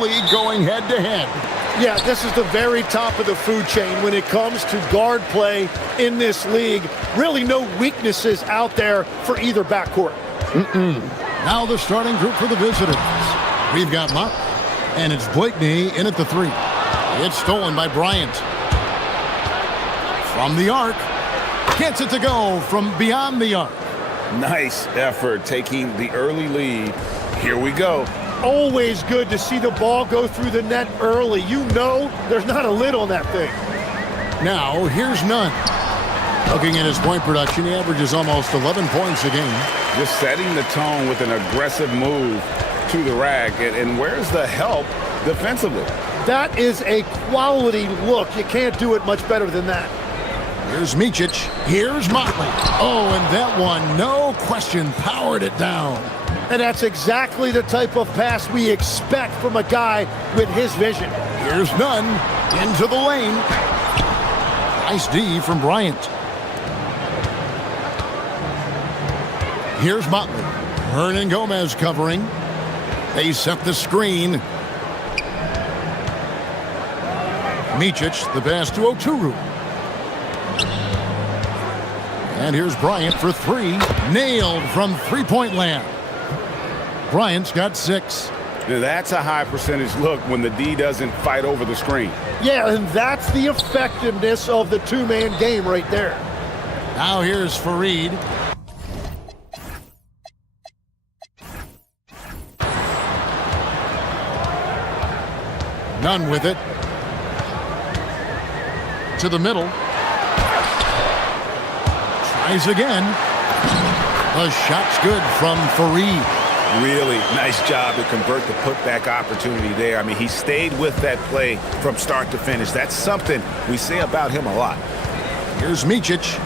League going head-to-head. Yeah, this is the very top of the food chain when it comes to guard play in this league. Really no weaknesses out there for either backcourt. Now the starting group for the visitors. We've got Mott, and it's Blakeney in at the 3. It's stolen by Bryant. From the arc. Gets it to go from beyond the arc. Nice effort taking the early lead. Here we go. Always good to see the ball go through the net early. You know there's not a lid on that thing. Now, here's Nunn. Looking at his point production, he averages almost 11 points a game. Just setting the tone with an aggressive move to the rack. And where's the help defensively? That is a quality look. You can't do it much better than that. Here's Micic. Here's Motley. Oh, and that one, no question, powered it down. And that's exactly the type of pass we expect from a guy with his vision. Here's Nunn into the lane. Nice D from Bryant. Here's Motley. Hernan Gomez covering. They set the screen. Micic, the pass to Oturu. And here's Bryant for 3. Nailed from three-point land. Bryant's got 6. Now that's a high percentage look when the D doesn't fight over the screen. Yeah, and that's the effectiveness of the two-man game right there. Now here's Fareed. Nunn with it. To the middle. Tries again. The shot's good from Fareed. Really nice job to convert the putback opportunity there. I mean, he stayed with that play from start to finish. That's something we say about him a lot. Here's Micic.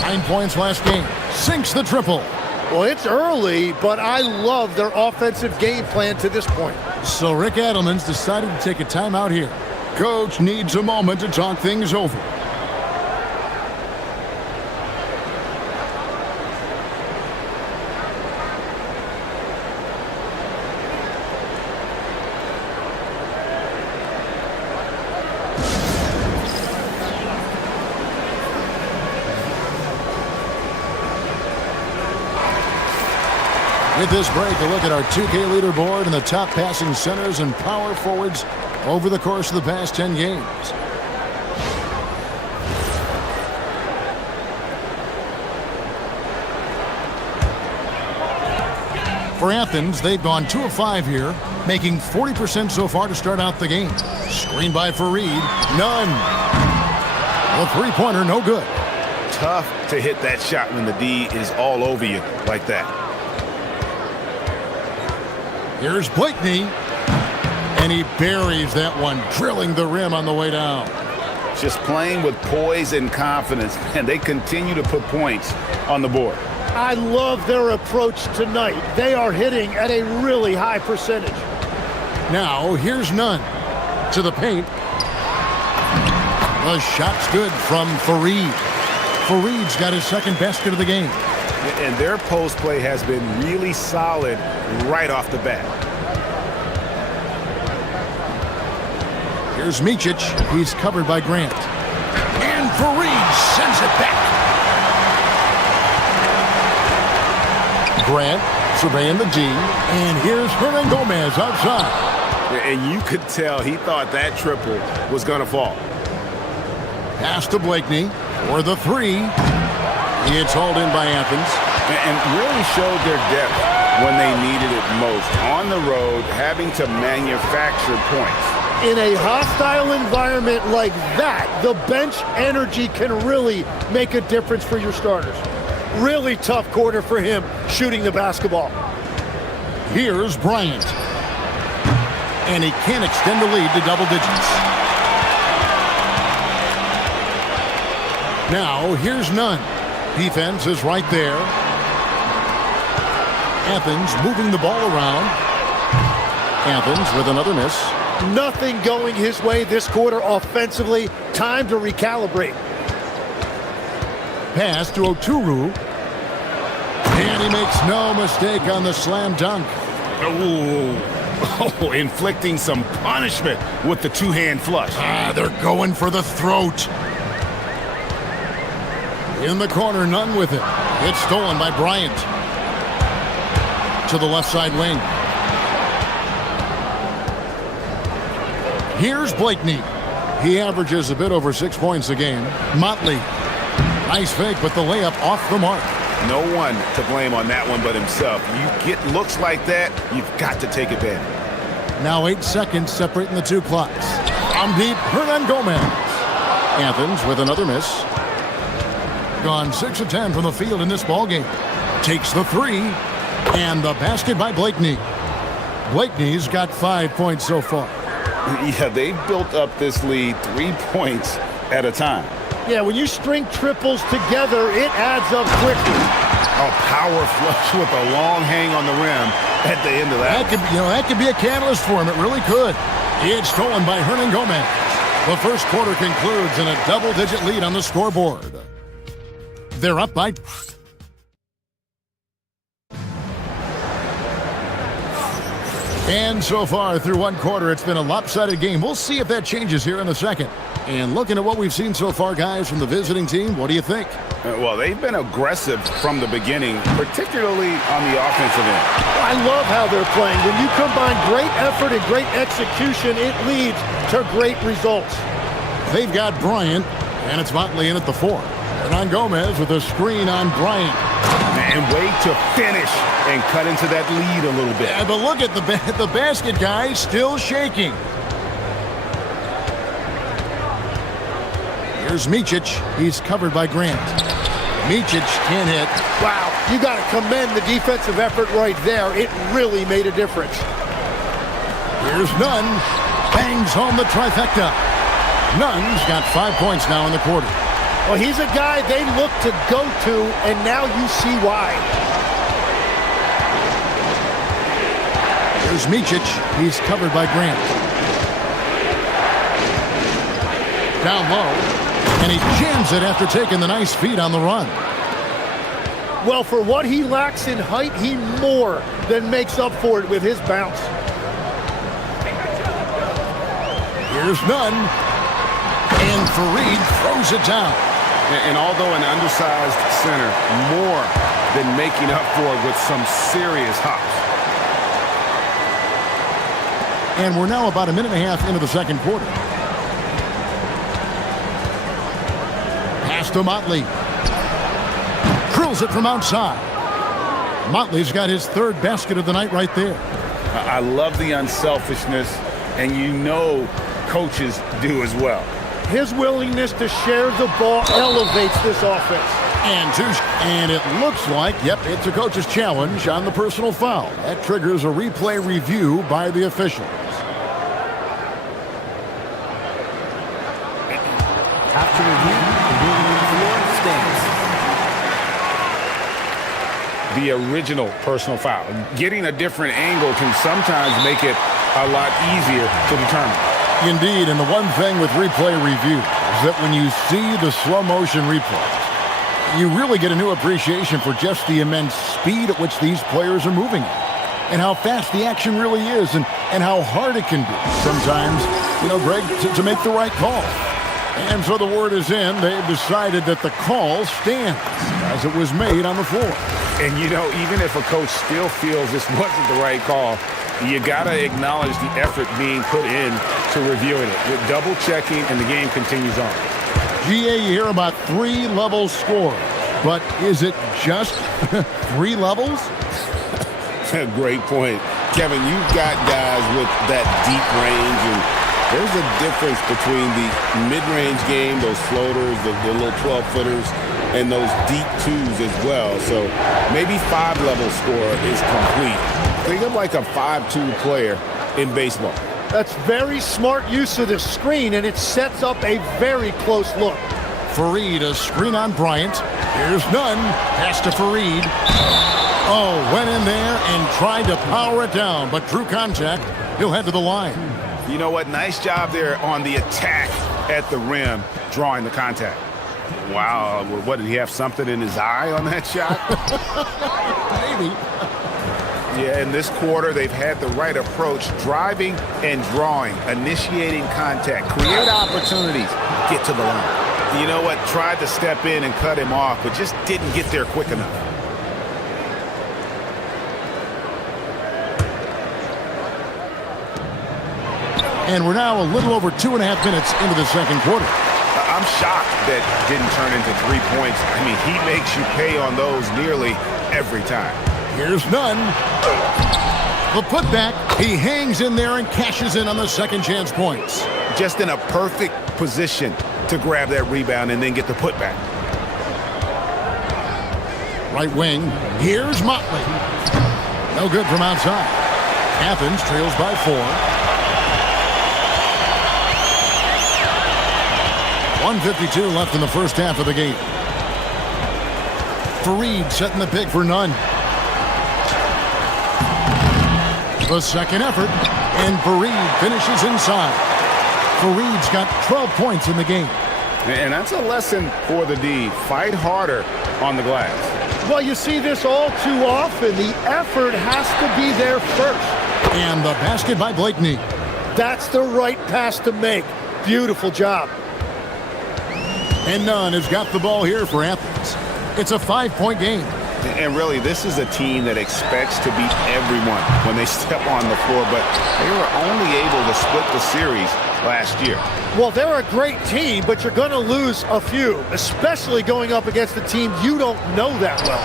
9 points last game. Sinks the triple. Well, it's early, but I love their offensive game plan to this point. So Rick Adelman's decided to take a timeout here. Coach needs a moment to talk things over. With this break, a look at our 2K leaderboard and the top passing centers and power forwards over the course of the past 10 games. For Athens, they've gone 2 of 5 here, making 40% so far to start out the game. Screen by Fareed. None. The three-pointer, no good. Tough to hit that shot when the D is all over you like that. Here's Blakeney, and he buries that one, drilling the rim on the way down. Just playing with poise and confidence, and they continue to put points on the board. I love their approach tonight. They are hitting at a really high percentage. Now, here's Nunn to the paint. The shot's good from Fareed. Fareed's got his second basket of the game. And their post play has been really solid right off the bat. Here's Micic. He's covered by Grant. And Fareed sends it back. Grant surveying the D. And here's Hernan Gomez outside. And you could tell he thought that triple was going to fall. Pass to Blakeney for the 3. It's hauled in by Athens. And really showed their depth when they needed it most. On the road, having to manufacture points. In a hostile environment like that, the bench energy can really make a difference for your starters. Really tough quarter for him shooting the basketball. Here's Bryant. And he can't extend the lead to double digits. Now, here's Nunn. Defense is right there. Athens moving the ball around. Athens with another miss. Nothing going his way this quarter offensively. Time to recalibrate. Pass to Oturu. And he makes no mistake on the slam dunk. Ooh. Oh, inflicting some punishment with the two-hand flush. They're going for the throat. In the corner, none with it. It's stolen by Bryant. To the left side wing. Here's Blakeney. He averages a bit over 6 points a game. Motley. Nice fake, but the layup off the mark. No one to blame on that one but himself. You get looks like that, you've got to take advantage. Now 8 seconds separating the two clocks. From deep, Hernan Gomez. Athens with another miss. Gone 6 of 10 from the field in this ballgame. Takes the three, and the basket by Blakeney. Blakeney's got 5 points so far. Yeah, they've built up this lead 3 points at a time. Yeah, when you string triples together, it adds up quickly. A power flush with a long hang on the rim at the end of that. That could be a catalyst for him. It really could. It's stolen by Hernan Gomez. The first quarter concludes in a double-digit lead on the scoreboard. They're up by... And so far, through one quarter, it's been a lopsided game. We'll see if that changes here in the second. And looking at what we've seen so far, guys, from the visiting team, what do you think? Well, they've been aggressive from the beginning, particularly on the offensive end. I love how they're playing. When you combine great effort and great execution, it leads to great results. They've got Bryant, and it's Motley in at the 4. Hernan Gomez with a screen on Bryant. Man, way to finish and cut into that lead a little bit. Yeah, but look at the basket, guys, still shaking. Here's Micic. He's covered by Grant. Micic can't hit. Wow, you got to commend the defensive effort right there. It really made a difference. Here's Nunn. Bangs home the trifecta. Nunn's got 5 points now in the quarter. Well, he's a guy they look to go to, and now you see why. Here's Micic. He's covered by Grant. Down low. And he jams it after taking the nice feed on the run. Well, for what he lacks in height, he more than makes up for it with his bounce. Here's Nunn. And Fareed throws it down. And although an undersized center, more than making up for it with some serious hops. And we're now about a minute and a half into the second quarter. Pass to Motley. Drills it from outside. Motley's got his third basket of the night right there. I love the unselfishness, and you know coaches do as well. His willingness to share the ball elevates this offense. And it looks like, yep, it's a coach's challenge on the personal foul. That triggers a replay review by the officials. After review, the ruling on the floor stands. The original personal foul. Getting a different angle can sometimes make it a lot easier to determine. Indeed, and the one thing with replay review is that when you see the slow motion replays, you really get a new appreciation for just the immense speed at which these players are moving at, and how fast the action really is, and how hard it can be sometimes, Greg, to make the right call. And so the word is in. They've decided that the call stands as it was made on the floor. And, even if a coach still feels this wasn't the right call, you got to acknowledge the effort being put in to reviewing it. With double checking, and the game continues on. GA, you hear about 3 levels score, but is it just 3 levels? Great point. Kevin, you've got guys with that deep range, and there's a difference between the mid-range game, those floaters, the little 12-footers, and those deep 2s as well. So maybe 5-level score is complete. Think of like a 5-2 player in baseball. That's very smart use of the screen, and it sets up a very close look. Fareed, a screen on Bryant. Here's Nunn. Pass to Fareed. Oh, went in there and tried to power it down, but drew contact. He'll head to the line. You know what? Nice job there on the attack at the rim, drawing the contact. Wow. What, did he have something in his eye on that shot? Maybe. Yeah, in this quarter, they've had the right approach, driving and drawing, initiating contact, create opportunities, get to the line. You know what? Tried to step in and cut him off, but just didn't get there quick enough. And we're now a little over 2.5 minutes into the second quarter. I'm shocked that didn't turn into 3 points. I mean, he makes you pay on those nearly every time. Here's none. The putback. He hangs in there and cashes in on the second chance points. Just in a perfect position to grab that rebound and then get the putback. Right wing. Here's Motley. No good from outside. Athens trails by 4. 1:52 left in the first half of the game. Fareed setting the pick for none. The second effort, and Fareed finishes inside. Fareed's got 12 points in the game. And that's a lesson for the D. Fight harder on the glass. Well, you see this all too often. The effort has to be there first. And the basket by Blakeney. That's the right pass to make. Beautiful job. And Nunn has got the ball here for Athens. It's a 5-point game. And really, this is a team that expects to beat everyone when they step on the floor, but they were only able to split the series last year. Well, they're a great team, but you're going to lose a few, especially going up against a team you don't know that well.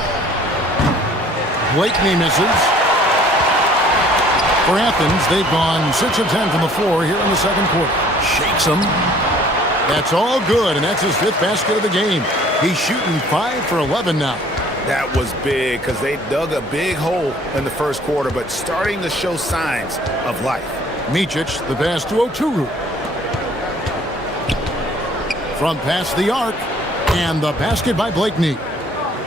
Blakeney misses. For Athens, they've gone 6 of 10 from the floor here in the second quarter. Shakes them. That's all good, and that's his 5th basket of the game. He's shooting 5 for 11 now. That was big because they dug a big hole in the first quarter, but starting to show signs of life. Micic, the pass to Oturu. From past the arc, and the basket by Blakeney.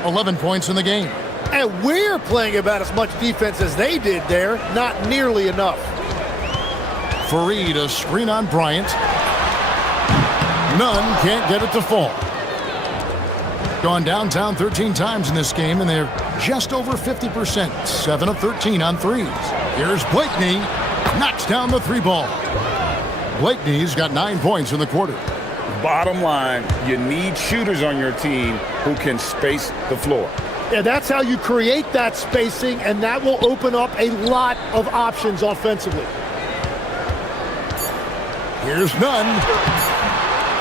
11 points in the game. And we're playing about as much defense as they did there, not nearly enough. Fareed, a screen on Bryant. Nunn can't get it to fall. Gone downtown 13 times in this game, and they're just over 50%. 7 of 13 on threes. Here's Blakeney. Knocks down the 3 ball. Blakeney's got 9 points in the quarter. Bottom line, you need shooters on your team who can space the floor. Yeah, that's how you create that spacing, and that will open up a lot of options offensively. Here's Nunn.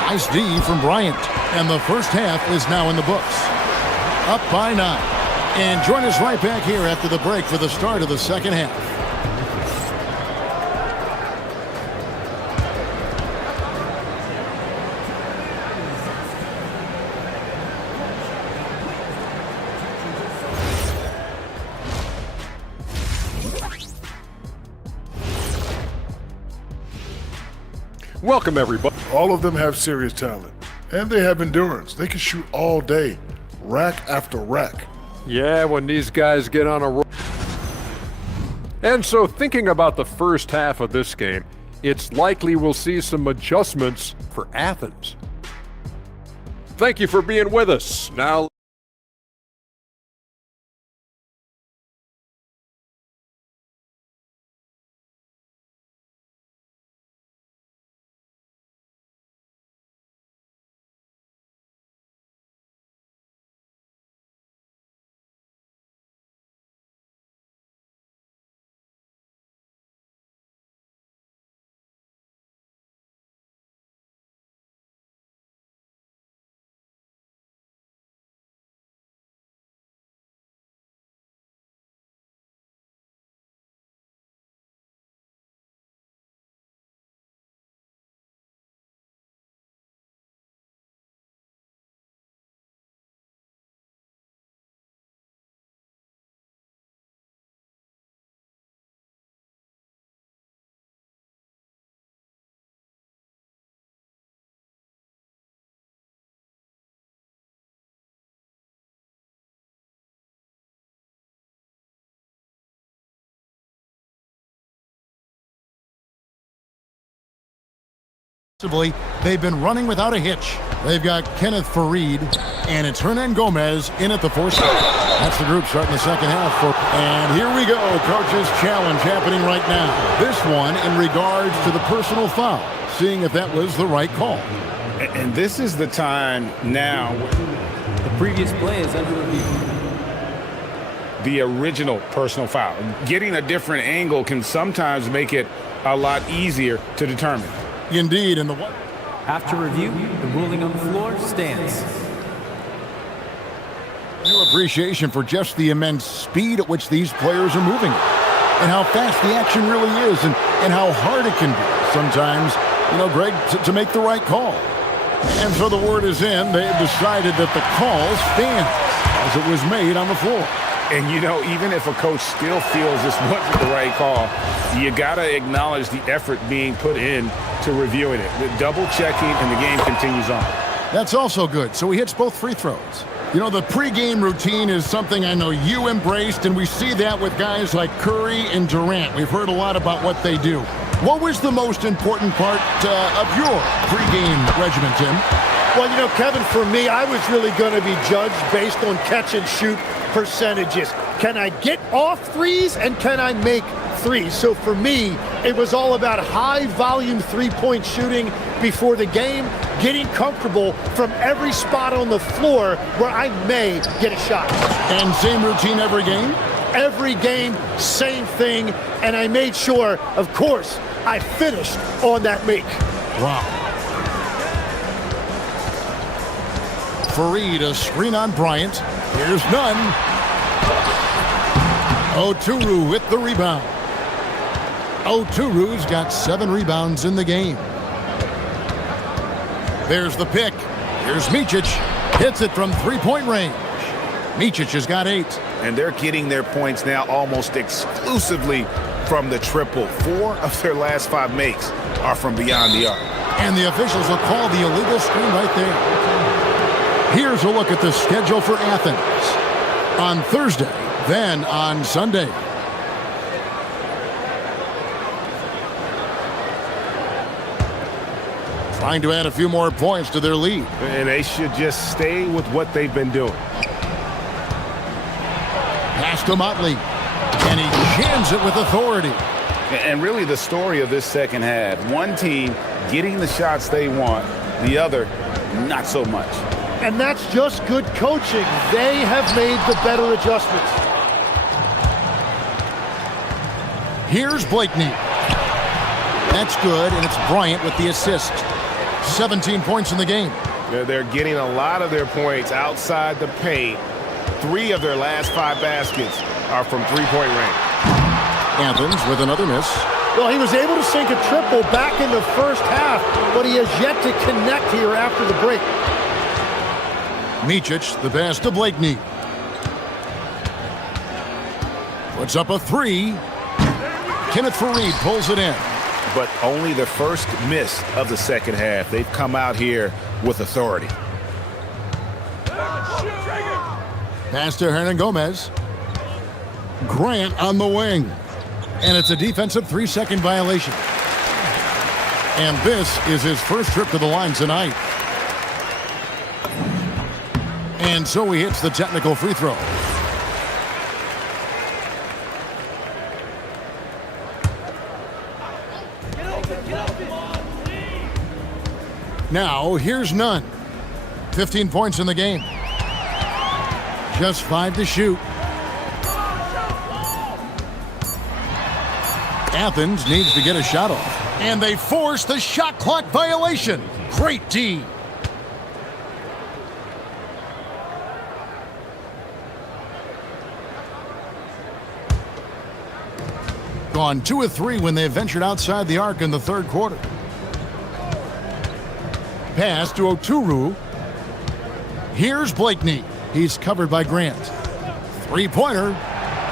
Nice D from Bryant. And the first half is now in the books. Up by 9. And join us right back here after the break for the start of the second half. Welcome, everybody. All of them have serious talent, and they have endurance. They can shoot all day, rack after rack. Yeah, when these guys get on a roll. And so thinking about the first half of this game, it's likely we'll see some adjustments for Athens. Thank you for being with us. Now They've been running without a hitch. They've got Kenneth Farid, and it's Hernan Gomez in at the force. That's the group starting the second half. And here we go, coach's challenge happening right now. This one in regards to the personal foul, seeing if that was the right call. And this is the time now. The previous play is under review. The original personal foul. Getting a different angle can sometimes make it a lot easier to determine. Indeed, in the one. After review, the ruling on the floor stands. New appreciation for just the immense speed at which these players are moving and how fast the action really is and how hard it can be sometimes, Greg, to make the right call. And so the word is in. They have decided that the call stands as it was made on the floor. And, even if a coach still feels this wasn't the right call, you got to acknowledge the effort being put in to reviewing it. The double checking, and the game continues on. That's also good. So he hits both free throws. The pregame routine is something I know you embraced, and we see that with guys like Curry and Durant. We've heard a lot about what they do. What was the most important part of your pregame regimen, Tim? Well, Kevin, for me, I was really going to be judged based on catch and shoot percentages. Can I get off threes and can I make threes? So for me, it was all about high volume three-point shooting before the game, getting comfortable from every spot on the floor where I may get a shot. And same routine every game? Every game, same thing, and I made sure, of course, I finished on that make. Wow. Farid, a screen on Bryant. Here's none. Oturu with the rebound. Oturu's got 7 rebounds in the game. There's the pick. Here's Micic. Hits it from three-point range. Micic has got 8. And they're getting their points now almost exclusively from the triple. 4 of their last 5 makes are from beyond the arc. And the officials will call the illegal screen right there. Here's a look at the schedule for Athens on Thursday, then on Sunday. Trying to add a few more points to their lead. And they should just stay with what they've been doing. Pass to Motley, and he jams it with authority. And really the story of this second half, one team getting the shots they want, the other not so much. And that's just good coaching. They have made the better adjustments. Here's Blakeney. That's good, and it's Bryant with the assist. 17 points in the game. They're getting a lot of their points outside the paint. 3 of their last 5 baskets are from three-point range. Athens with another miss. Well, he was able to sink a triple back in the first half, but he has yet to connect here after the break. Micic, the pass to Blakeney. Puts up a 3. Kenneth Farid pulls it in. But only the first miss of the second half. They've come out here with authority. Pass to Hernan Gomez. Grant on the wing. And it's a defensive 3-second violation. And this is his first trip to the line tonight. And so he hits the technical free throw. Now, here's Nunn. 15 points in the game. Just 5 to shoot. Athens needs to get a shot off. And they force the shot clock violation. Great D. Gone 2 of 3 when they ventured outside the arc in the third quarter. Pass to Oturu. Here's Blakeney. He's covered by Grant. 3-pointer.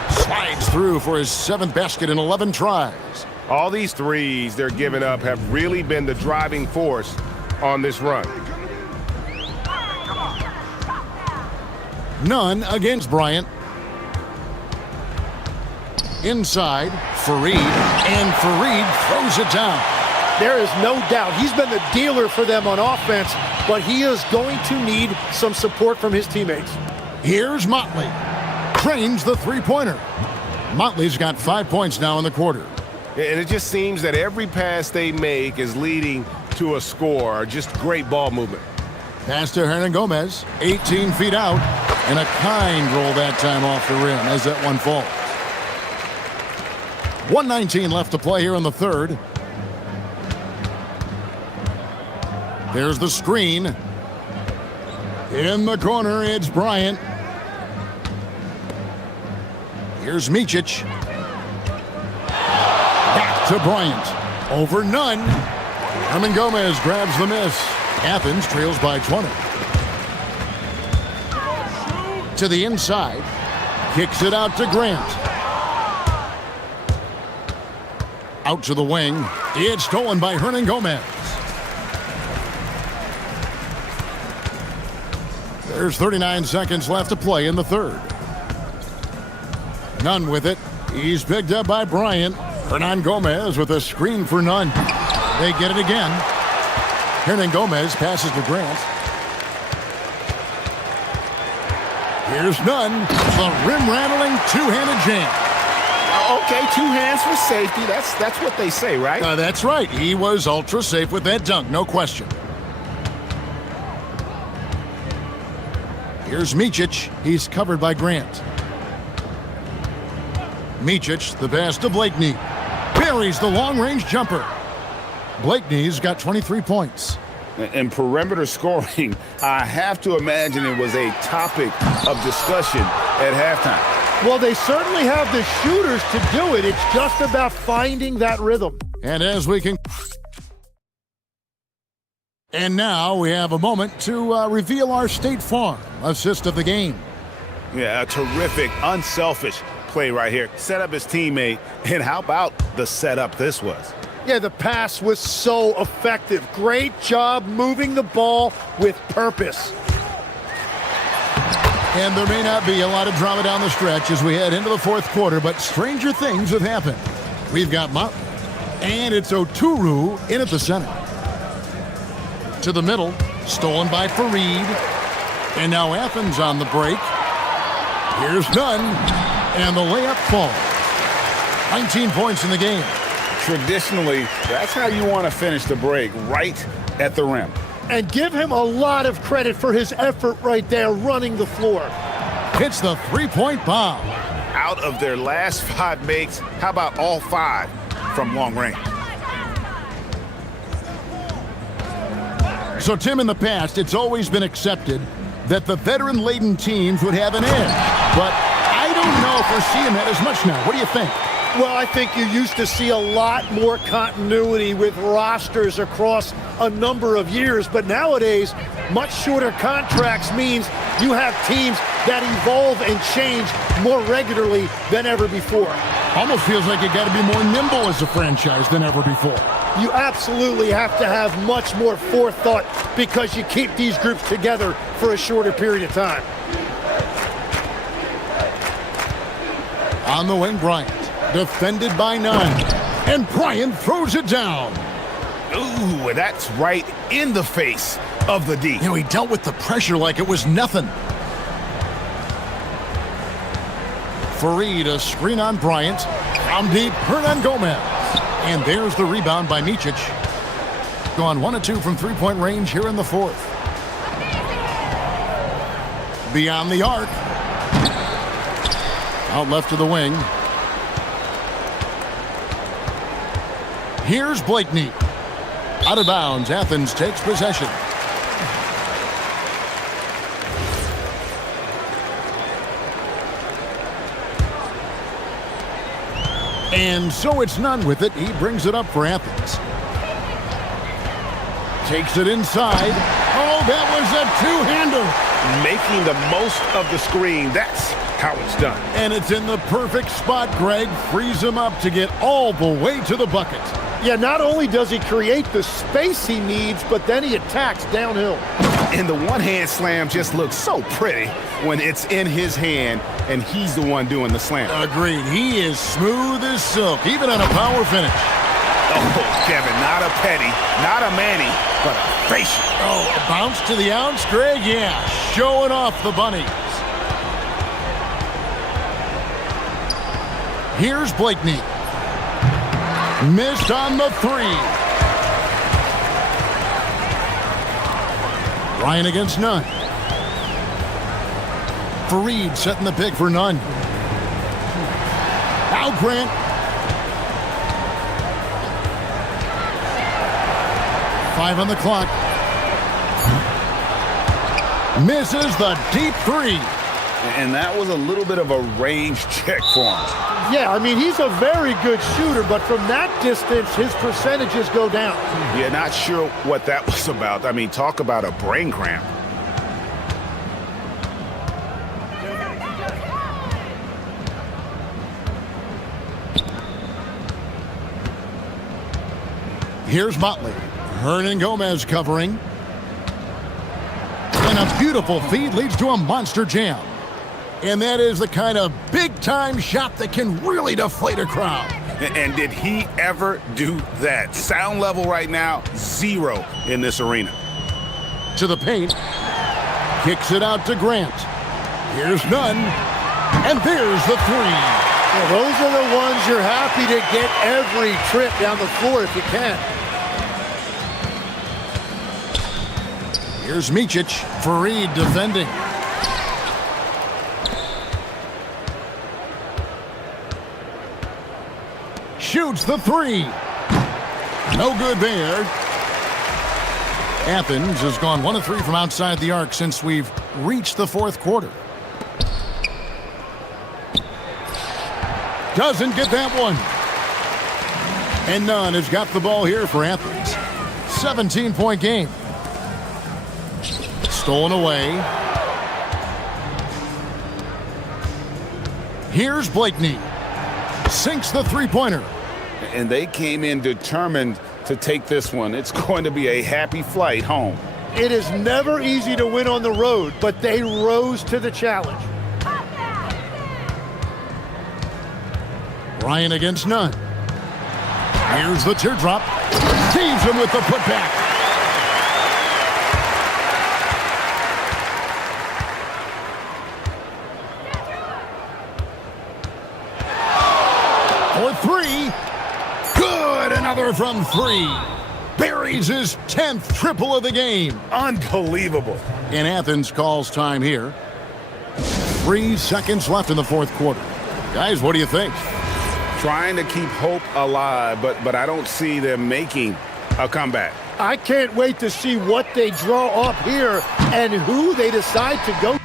Slides through for his 7th basket in 11 tries. All these threes they're giving up have really been the driving force on this run. None against Bryant. Inside, Farid, and Farid throws it down. There is no doubt. He's been the dealer for them on offense, but he is going to need some support from his teammates. Here's Motley. Trains the three-pointer. Motley's got 5 points now in the quarter. And it just seems that every pass they make is leading to a score. Just great ball movement. Pass to Hernan Gomez, 18 feet out, and a kind roll that time off the rim as that one falls. 1:19 left to play here in the third. There's the screen. In the corner, it's Bryant. Here's Micic. Back to Bryant. Over none. Hernan Gomez grabs the miss. Athens trails by 20. To the inside. Kicks it out to Grant. Out to the wing. It's stolen by Hernan Gomez. There's 39 seconds left to play in the third. Nunn with it. He's picked up by Bryant. Hernan Gomez with a screen for Nunn. They get it again. Hernan Gomez passes to Grant. Here's Nunn. The rim-rattling two-handed jam. Okay, 2 hands for safety. That's what they say, right? That's right. He was ultra safe with that dunk, no question. Here's Micic. He's covered by Grant. Micic, the pass to Blakeney. Buries the long-range jumper. Blakeney's got 23 points. And perimeter scoring, I have to imagine it was a topic of discussion at halftime. Well, they certainly have the shooters to do it. It's just about finding that rhythm. And as we can... And now we have a moment to reveal our State Farm assist of the game. Yeah, a terrific, unselfish play right here. Set up his teammate, and how about the setup this was? Yeah, the pass was so effective. Great job moving the ball with purpose. And there may not be a lot of drama down the stretch as we head into the fourth quarter, but stranger things have happened. We've got Motley, and it's Oturu in at the center. To the middle, stolen by Fareed. And now Athens on the break. Here's Nunn, and the layup falls. 19 points in the game. Traditionally, that's how you want to finish the break, right at the rim. And give him a lot of credit for his effort right there running the floor. Hits the three-point bomb. Out of their last 5 makes, how about all 5 from long range? So, Tim, in the past, it's always been accepted that the veteran-laden teams would have an edge. But I don't know if we're seeing that as much now. What do you think? Well, I think you used to see a lot more continuity with rosters across a number of years, but nowadays, much shorter contracts means you have teams that evolve and change more regularly than ever before. Almost feels like you got to be more nimble as a franchise than ever before. You absolutely have to have much more forethought because you keep these groups together for a shorter period of time. On the wing, Bryant. Defended by Nunn. And Bryant throws it down. Ooh, that's right in the face of the D. You know, he dealt with the pressure like it was nothing. Fareed, a screen on Bryant. From deep, Hernan Gomez. And there's the rebound by Micic. Gone 1 of 2 from three-point range here in the fourth. Beyond the arc. Out left to the wing. Here's Blakeney. Out of bounds, Athens takes possession. And so it's Nunn with it. He brings it up for Athens. Takes it inside. Oh, that was a two-hander. Making the most of the screen. That's how it's done. And it's in the perfect spot. Greg frees him up to get all the way to the bucket. Yeah, not only does he create the space he needs, but then he attacks downhill. And the one-hand slam just looks so pretty when it's in his hand and he's the one doing the slam. Agreed. He is smooth as silk, even on a power finish. Oh, Kevin, not a petty, not a Manny, but a facial. Oh, a bounce to the ounce, Greg? Yeah, showing off the bunnies. Here's Blakeney. Missed on the three. Ryan against Nunn. Fareed setting the pick for Nunn. Now Grant. Five on the clock. Misses the deep three. And that was a little bit of a range check for him. Yeah, I mean, he's a very good shooter, but from that distance, his percentages go down. Yeah, not sure what that was about. I mean, talk about a brain cramp. Here's Motley. Hernan Gomez covering. And a beautiful feed leads to a monster jam. And that is the kind of big-time shot that can really deflate a crowd. And did he ever do that? Sound level right now, 0 in this arena. To the paint. Kicks it out to Grant. Here's Nunn. And there's the three. Well, those are the ones you're happy to get every trip down the floor if you can. Here's Micic. Fareed defending. Shoots the three. No good there. Athens has gone 1 of 3 from outside the arc since we've reached the fourth quarter. Doesn't get that one. And Nunn has got the ball here for Athens. 17-point game. Stolen away. Here's Blakeney. Sinks the three-pointer. And they came in determined to take this one. It's going to be a happy flight home. It is never easy to win on the road, but they rose to the challenge. Ryan against Nunn. Here's the teardrop. Saves him with the putback. For three. Good. Another from three. Buries his 10th triple of the game. Unbelievable. And Athens calls time here. 3 seconds left in the fourth quarter. Guys, what do you think? Trying to keep hope alive, but I don't see them making a comeback. I can't wait to see what they draw up here and who they decide to go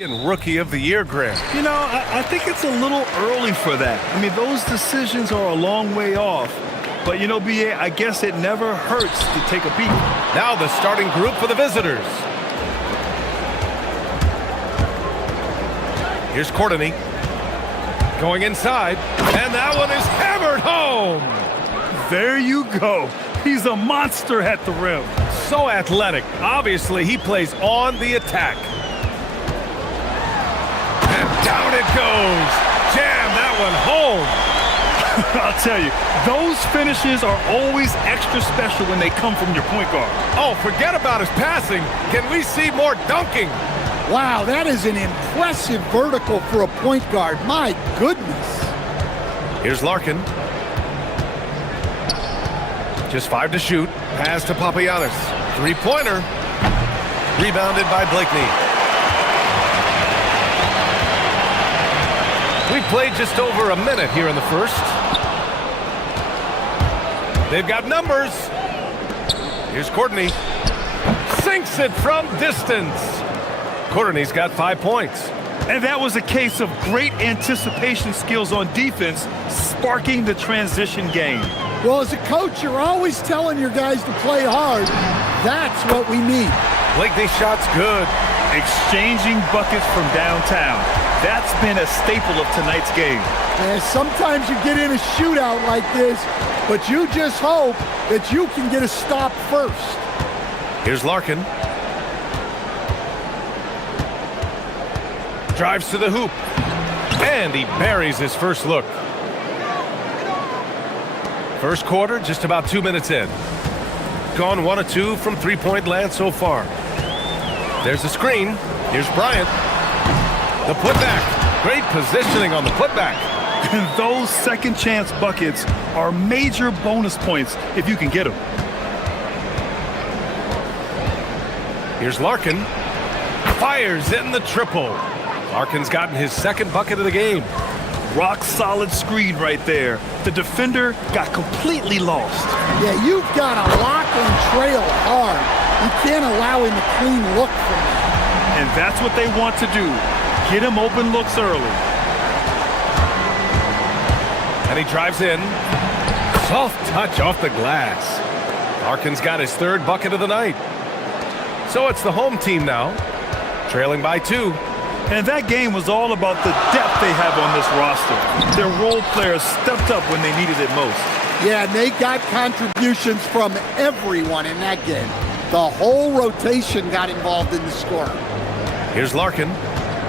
And Rookie of the Year grant. You know, I think it's a little early for that. I mean, those decisions are a long way off. But, you know, B.A., I guess it never hurts to take a peek. Now the starting group for the visitors. Here's Courtney. Going inside. And that one is hammered home. There you go. He's a monster at the rim. So athletic. Obviously, he plays on the attack. And down it goes. Jam that one home. I'll tell you, those finishes are always extra special when they come from your point guard. Oh, forget about his passing. Can we see more dunking? Wow, that is an impressive vertical for a point guard. My goodness. Here's Larkin. Just 5 to shoot. Pass to Papagiannis. Three-pointer. Rebounded by Blakeney. We played just over a minute here in the first. They've got numbers. Here's Courtney. Sinks it from distance. Courtney's got 5 points. And that was a case of great anticipation skills on defense, sparking the transition game. Well, as a coach, you're always telling your guys to play hard. That's what we need. Blakeney shot's good. Exchanging buckets from downtown. That's been a staple of tonight's game. And sometimes you get in a shootout like this, but you just hope that you can get a stop first. Here's Larkin. Drives to the hoop. And he buries his first look. First quarter, just about 2 minutes in. Gone 1 of 2 from three-point land so far. There's the screen. Here's Bryant. The putback. Great positioning on the putback. Those second chance buckets are major bonus points if you can get them. Here's Larkin. Fires in the triple. Larkin's gotten his second bucket of the game. Rock solid screen right there. The defender got completely lost. Yeah, you've got to lock and trail hard. You can't allow him a clean look from that. And that's what they want to do. Get him open looks early. And he drives in. Soft touch off the glass. Larkin's got his third bucket of the night. So it's the home team now, trailing by 2. And that game was all about the depth they have on this roster. Their role players stepped up when they needed it most. Yeah, and they got contributions from everyone in that game. The whole rotation got involved in the score. Here's Larkin.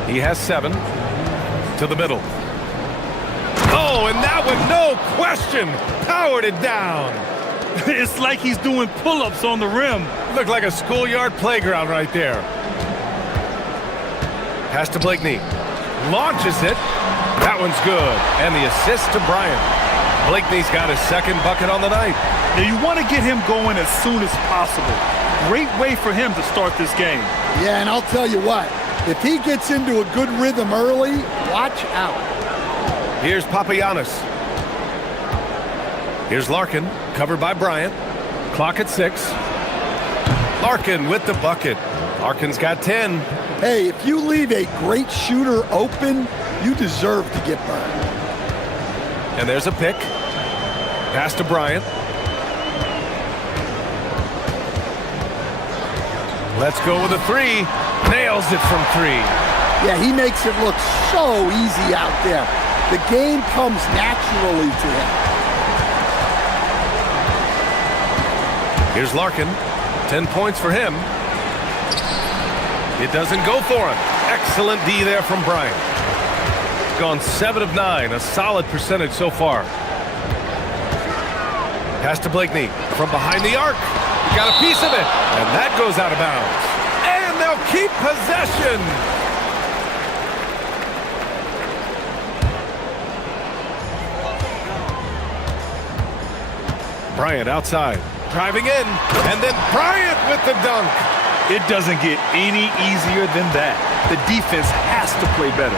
He has 7. To the middle. Oh, and that one, no question, powered it down. It's like he's doing pull-ups on the rim. Looked like a schoolyard playground right there. Pass to Blakeney. Launches it. That one's good. And the assist to Bryant. Blakeney's got his second bucket on the night. Now you want to get him going as soon as possible. Great way for him to start this game. Yeah, and I'll tell you what. If he gets into a good rhythm early, watch out. Here's Papagiannis. Here's Larkin, covered by Bryant. Clock at 6. Larkin with the bucket. Larkin's got 10. Hey, if you leave a great shooter open, you deserve to get burned. And there's a pick. Pass to Bryant. Let's go with a 3. Nails it from 3. Yeah, he makes it look so easy out there. The game comes naturally to him. Here's Larkin. 10 points for him. It doesn't go for him. Excellent D there from Bryant. Gone 7 of 9, a solid percentage so far. Pass to Blakeney from behind the arc. Got a piece of it, and that goes out of bounds. And they'll keep possession. Bryant outside, driving in, and then Bryant with the dunk. It doesn't get any easier than that. The defense has to play better.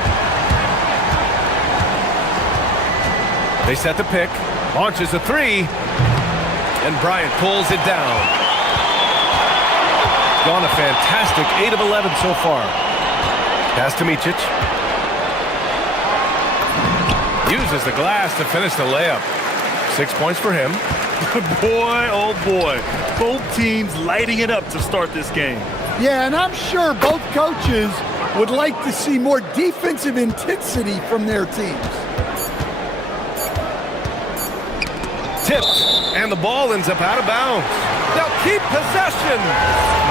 They set the pick, launches a 3, and Bryant pulls it down. Gone a fantastic 8 of 11 so far. Pass to Micic. Uses the glass to finish the layup. 6 points for him. Boy, oh boy. Both teams lighting it up to start this game. Yeah, and I'm sure both coaches would like to see more defensive intensity from their teams. Tipped, and the ball ends up out of bounds. They'll keep possession.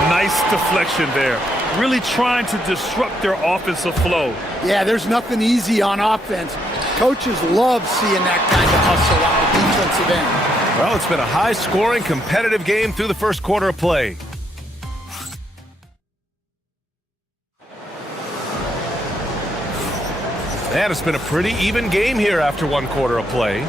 Nice deflection there. Really trying to disrupt their offensive flow. Yeah, there's nothing easy on offense. Coaches love seeing that kind of hustle on the defensive end. Well, it's been a high-scoring, competitive game through the first quarter of play. And it's been a pretty even game here after one quarter of play.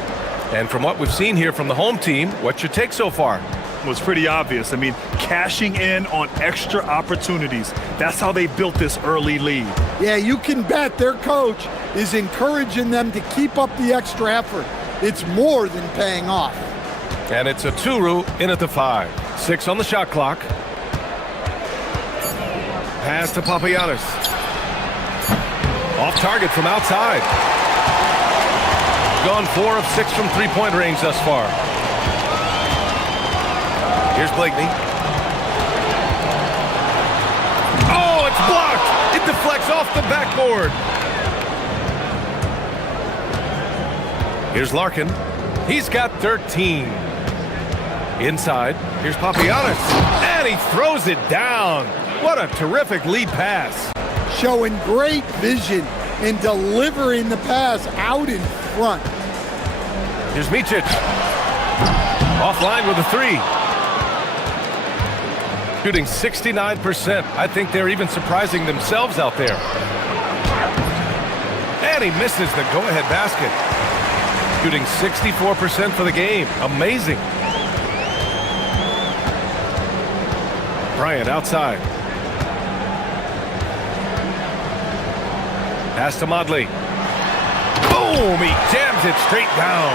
And from what we've seen here from the home team, what's your take so far? Well, it's pretty obvious. I mean, cashing in on extra opportunities. That's how they built this early lead. Yeah, you can bet their coach is encouraging them to keep up the extra effort. It's more than paying off. And it's a Turu in at the 5. 6 on the shot clock. Pass to Papagiannis. Off target from outside. Gone 4 of 6 from three-point range thus far. Here's Blakeney. Oh, it's blocked! It deflects off the backboard. Here's Larkin. He's got 13. Inside, here's Papagiannis. And he throws it down. What a terrific lead pass. Showing great vision and delivering the pass out in front. Here's Micic. Offline with a 3. Shooting 69%. I think they're even surprising themselves out there. And he misses the go-ahead basket. Shooting 64% for the game. Amazing. Bryant outside. Pass to Modley. Boom! He jams it straight down.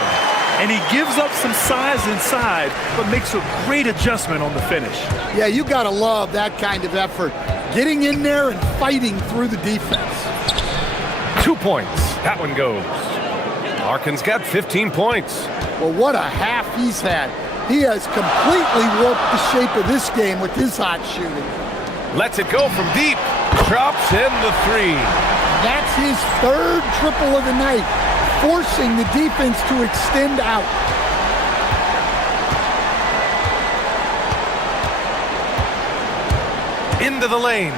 And he gives up some size inside, but makes a great adjustment on the finish. Yeah, you gotta love that kind of effort. Getting in there and fighting through the defense. 2 points. That one goes. Larkin's got 15 points. Well, what a half he's had. He has completely warped the shape of this game with his hot shooting. Lets it go from deep. Drops in the 3. That's his 3rd triple of the night, forcing the defense to extend out. Into the lane.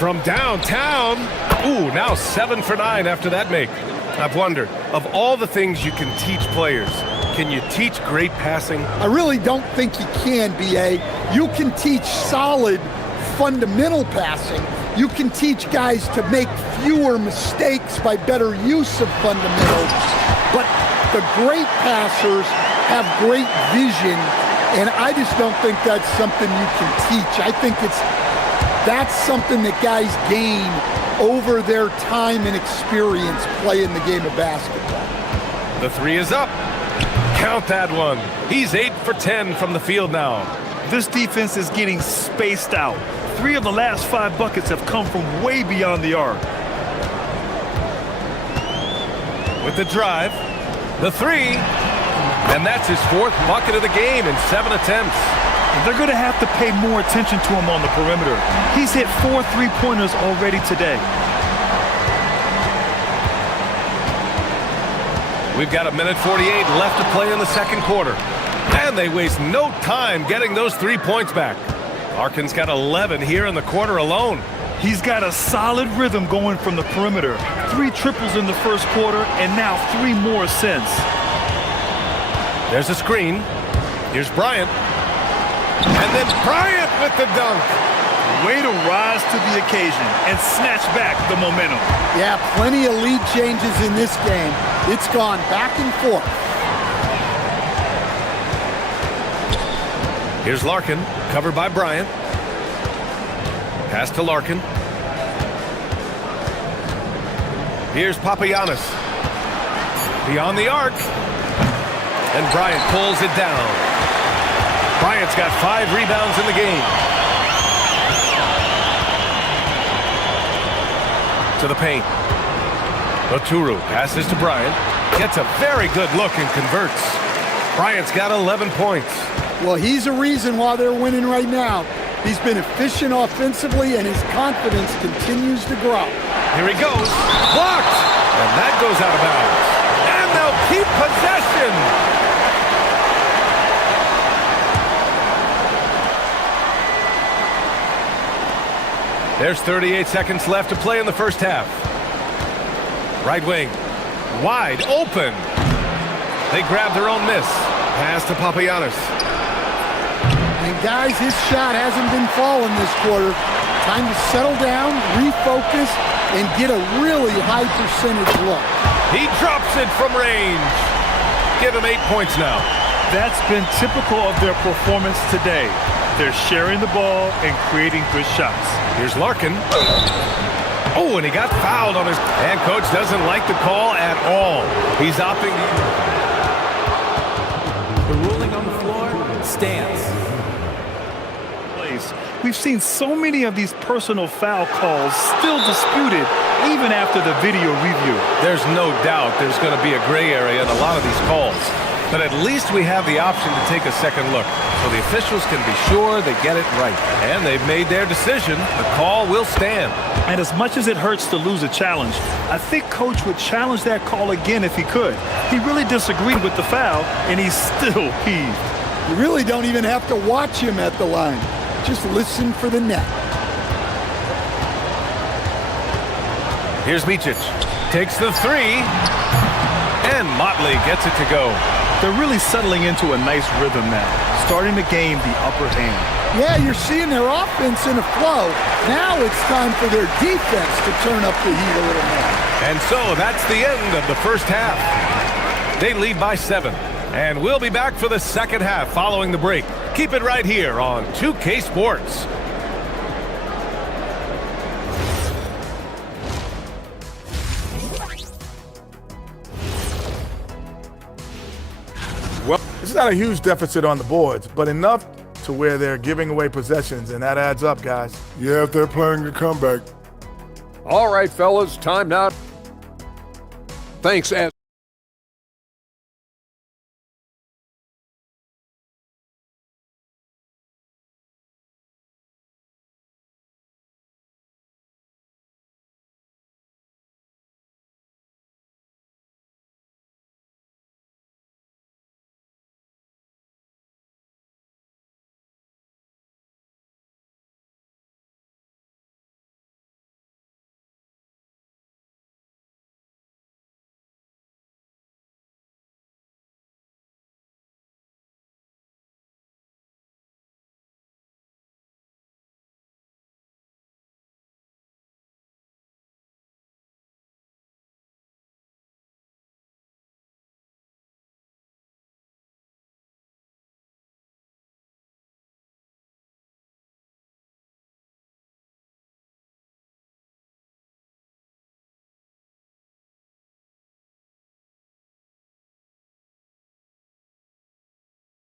From downtown. Ooh, now 7 for 9 after that make. I've wondered, of all the things you can teach players, can you teach great passing? I really don't think you can, B.A. You can teach solid, fundamental passing. You can teach guys to make fewer mistakes by better use of fundamentals. But the great passers have great vision, and I just don't think that's something you can teach. I think that's something that guys gain over their time and experience playing the game of basketball. The 3 is up. Count that one. He's 8 for 10 from the field now. This defense is getting spaced out. 3 of the last 5 buckets have come from way beyond the arc. With the drive, the 3, and that's his 4th bucket of the game in 7 attempts. They're going to have to pay more attention to him on the perimeter. He's hit 4 3-pointers already today. We've got 1:48 left to play in the second quarter. And they waste no time getting those 3 points back. Larkin's got 11 here in the quarter alone. He's got a solid rhythm going from the perimeter. 3 triples in the first quarter, and now 3 more since. There's a screen. Here's Bryant. And then Bryant with the dunk. Way to rise to the occasion and snatch back the momentum. Yeah, plenty of lead changes in this game. It's gone back and forth. Here's Larkin, covered by Bryant. Pass to Larkin. Here's Papagiannis. Beyond the arc. And Bryant pulls it down. Bryant's got 5 rebounds in the game. to the paint. Oturu passes to Bryant. Gets a very good look and converts. Bryant's got 11 points. Well, he's a reason why they're winning right now. He's been efficient offensively, and his confidence continues to grow. Here he goes. Blocked! And that goes out of bounds. And they'll keep possession! There's 38 seconds left to play in the first half. Right wing. Wide open. They grab their own miss. Pass to Papagiannis. And guys, his shot hasn't been falling this quarter. Time to settle down, refocus, and get a really high percentage look. He drops it from range. Give him 8 points now. That's been typical of their performance today. They're sharing the ball and creating good shots. Here's Larkin. Oh, and he got fouled on his... And coach doesn't like the call at all. He's opting... The ruling on the floor stands. We've seen so many of these personal foul calls still disputed even after the video review. There's no doubt there's going to be a gray area in a lot of these calls. But at least we have the option to take a second look, so the officials can be sure they get it right. And they've made their decision. The call will stand. And as much as it hurts to lose a challenge, I think Coach would challenge that call again if he could. He really disagreed with the foul, and he's still peeved. You really don't even have to watch him at the line. Just listen for the net. Here's Micic. Takes the three. And Motley gets it to go. They're really settling into a nice rhythm now, starting to gain the upper hand. Yeah, you're seeing their offense in a flow. Now it's time for their defense to turn up the heat a little more. And so that's the end of the first half. They lead by 7. And we'll be back for the second half following the break. Keep it right here on 2K Sports. Well, it's not a huge deficit on the boards, but enough to where they're giving away possessions, and that adds up, guys. Yeah, if they're playing a comeback. All right, fellas, time now. Thanks, as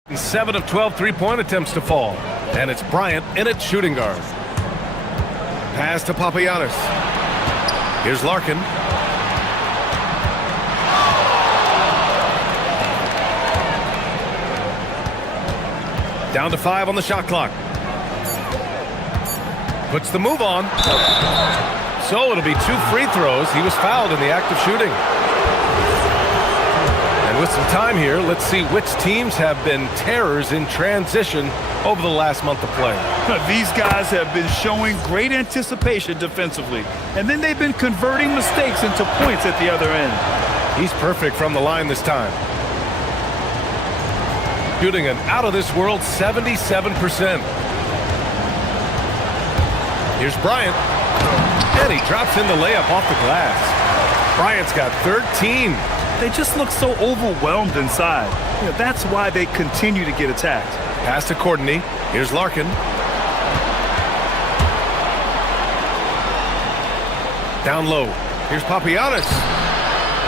And 7 of 12 three-point attempts to fall. And it's Bryant in at shooting guard. Pass to Papagiannis. Here's Larkin. Down to 5 on the shot clock. Puts the move on. So it'll be 2 free throws. He was fouled in the act of shooting. And with some time here, let's see which teams have been terrors in transition over the last month of play. These guys have been showing great anticipation defensively, and then they've been converting mistakes into points at the other end. He's perfect from the line this time. Shooting an out-of-this-world 77%. Here's Bryant. And he drops in the layup off the glass. Bryant's got 13. They just look so overwhelmed inside. You know, that's why they continue to get attacked. Pass to Courtney. Here's Larkin. Down low. Here's Papagiannis.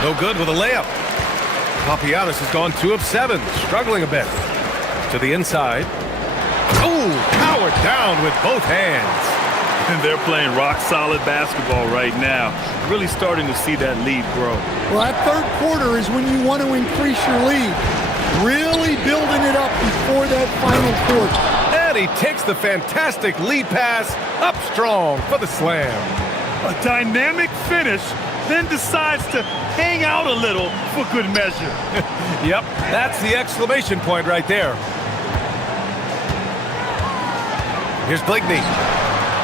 No good with a layup. Papagiannis has gone 2 of 7, struggling a bit. To the inside. Oh, powered down with both hands. And they're playing rock-solid basketball right now. Really starting to see that lead grow. Well, that third quarter is when you want to increase your lead. Really building it up before that final quarter. And he takes the fantastic lead pass up strong for the slam. A dynamic finish, then decides to hang out a little for good measure. Yep, that's the exclamation point right there. Here's Bligney.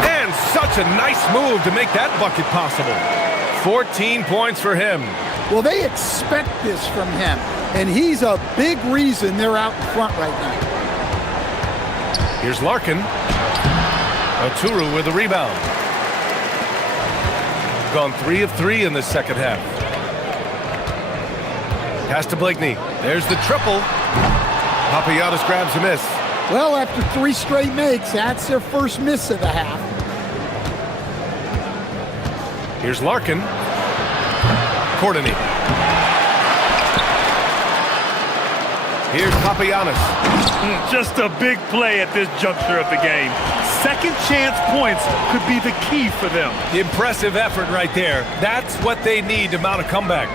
And such a nice move to make that bucket possible. 14 points for him. Well, they expect this from him, and he's a big reason they're out in front right now. Here's Larkin. Oturu with the rebound. Gone 3 of 3 in the second half. Pass to Bligney. There's the triple. Papagiannis grabs a miss. Well, after 3 straight makes, that's their first miss of the half. Here's Larkin. Courtney. Here's Papagiannis. Just a big play at this juncture of the game. Second chance points could be the key for them. Impressive effort right there. That's what they need to mount a comeback.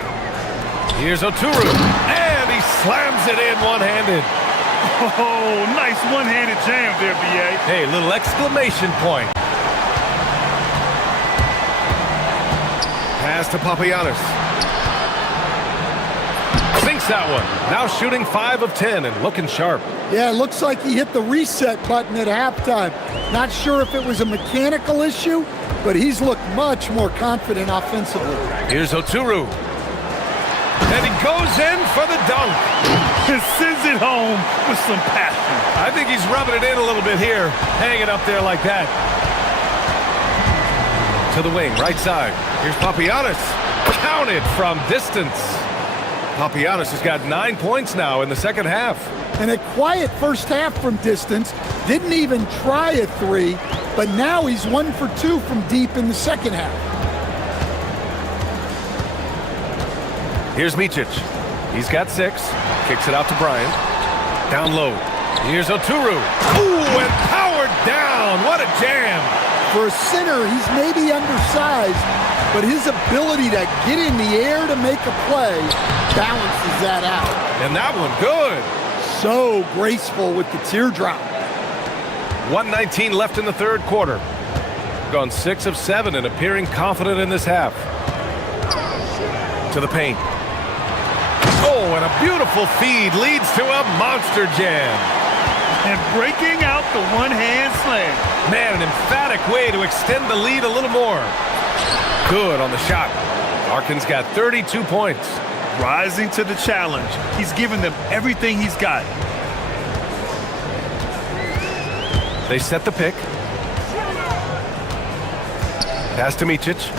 Here's Oturu. And he slams it in one-handed. Oh, nice one-handed jam there, B.A. Hey, little exclamation point. Pass to Papagiannis. Sinks that one. Now shooting 5 of 10 and looking sharp. Yeah, it looks like he hit the reset button at halftime. Not sure if it was a mechanical issue, but he's looked much more confident offensively. Here's Oturu. And he goes in for the dunk. And sends it home with some passion. I think he's rubbing it in a little bit here. Hanging up there like that. To the wing, right side. Here's Papagiannis. Counted from distance. Papagiannis has got 9 points now in the second half. And a quiet first half from distance. Didn't even try a 3, but now he's 1 for 2 from deep in the second half. Here's Micic. He's got 6. Kicks it out to Bryant. Down low. Here's Oturu. Ooh, and powered down. What a jam. For a center, he's maybe undersized, but his ability to get in the air to make a play balances that out. And that one good. So graceful with the teardrop. 1:19 left in the third quarter. Gone 6 of 7 and appearing confident in this half. To the paint. Oh, and a beautiful feed leads to a monster jam. And breaking out the one-hand slam. Man, an emphatic way to extend the lead a little more. Good on the shot. Larkin's got 32 points. Rising to the challenge. He's given them everything he's got. They set the pick. Pass to Micic.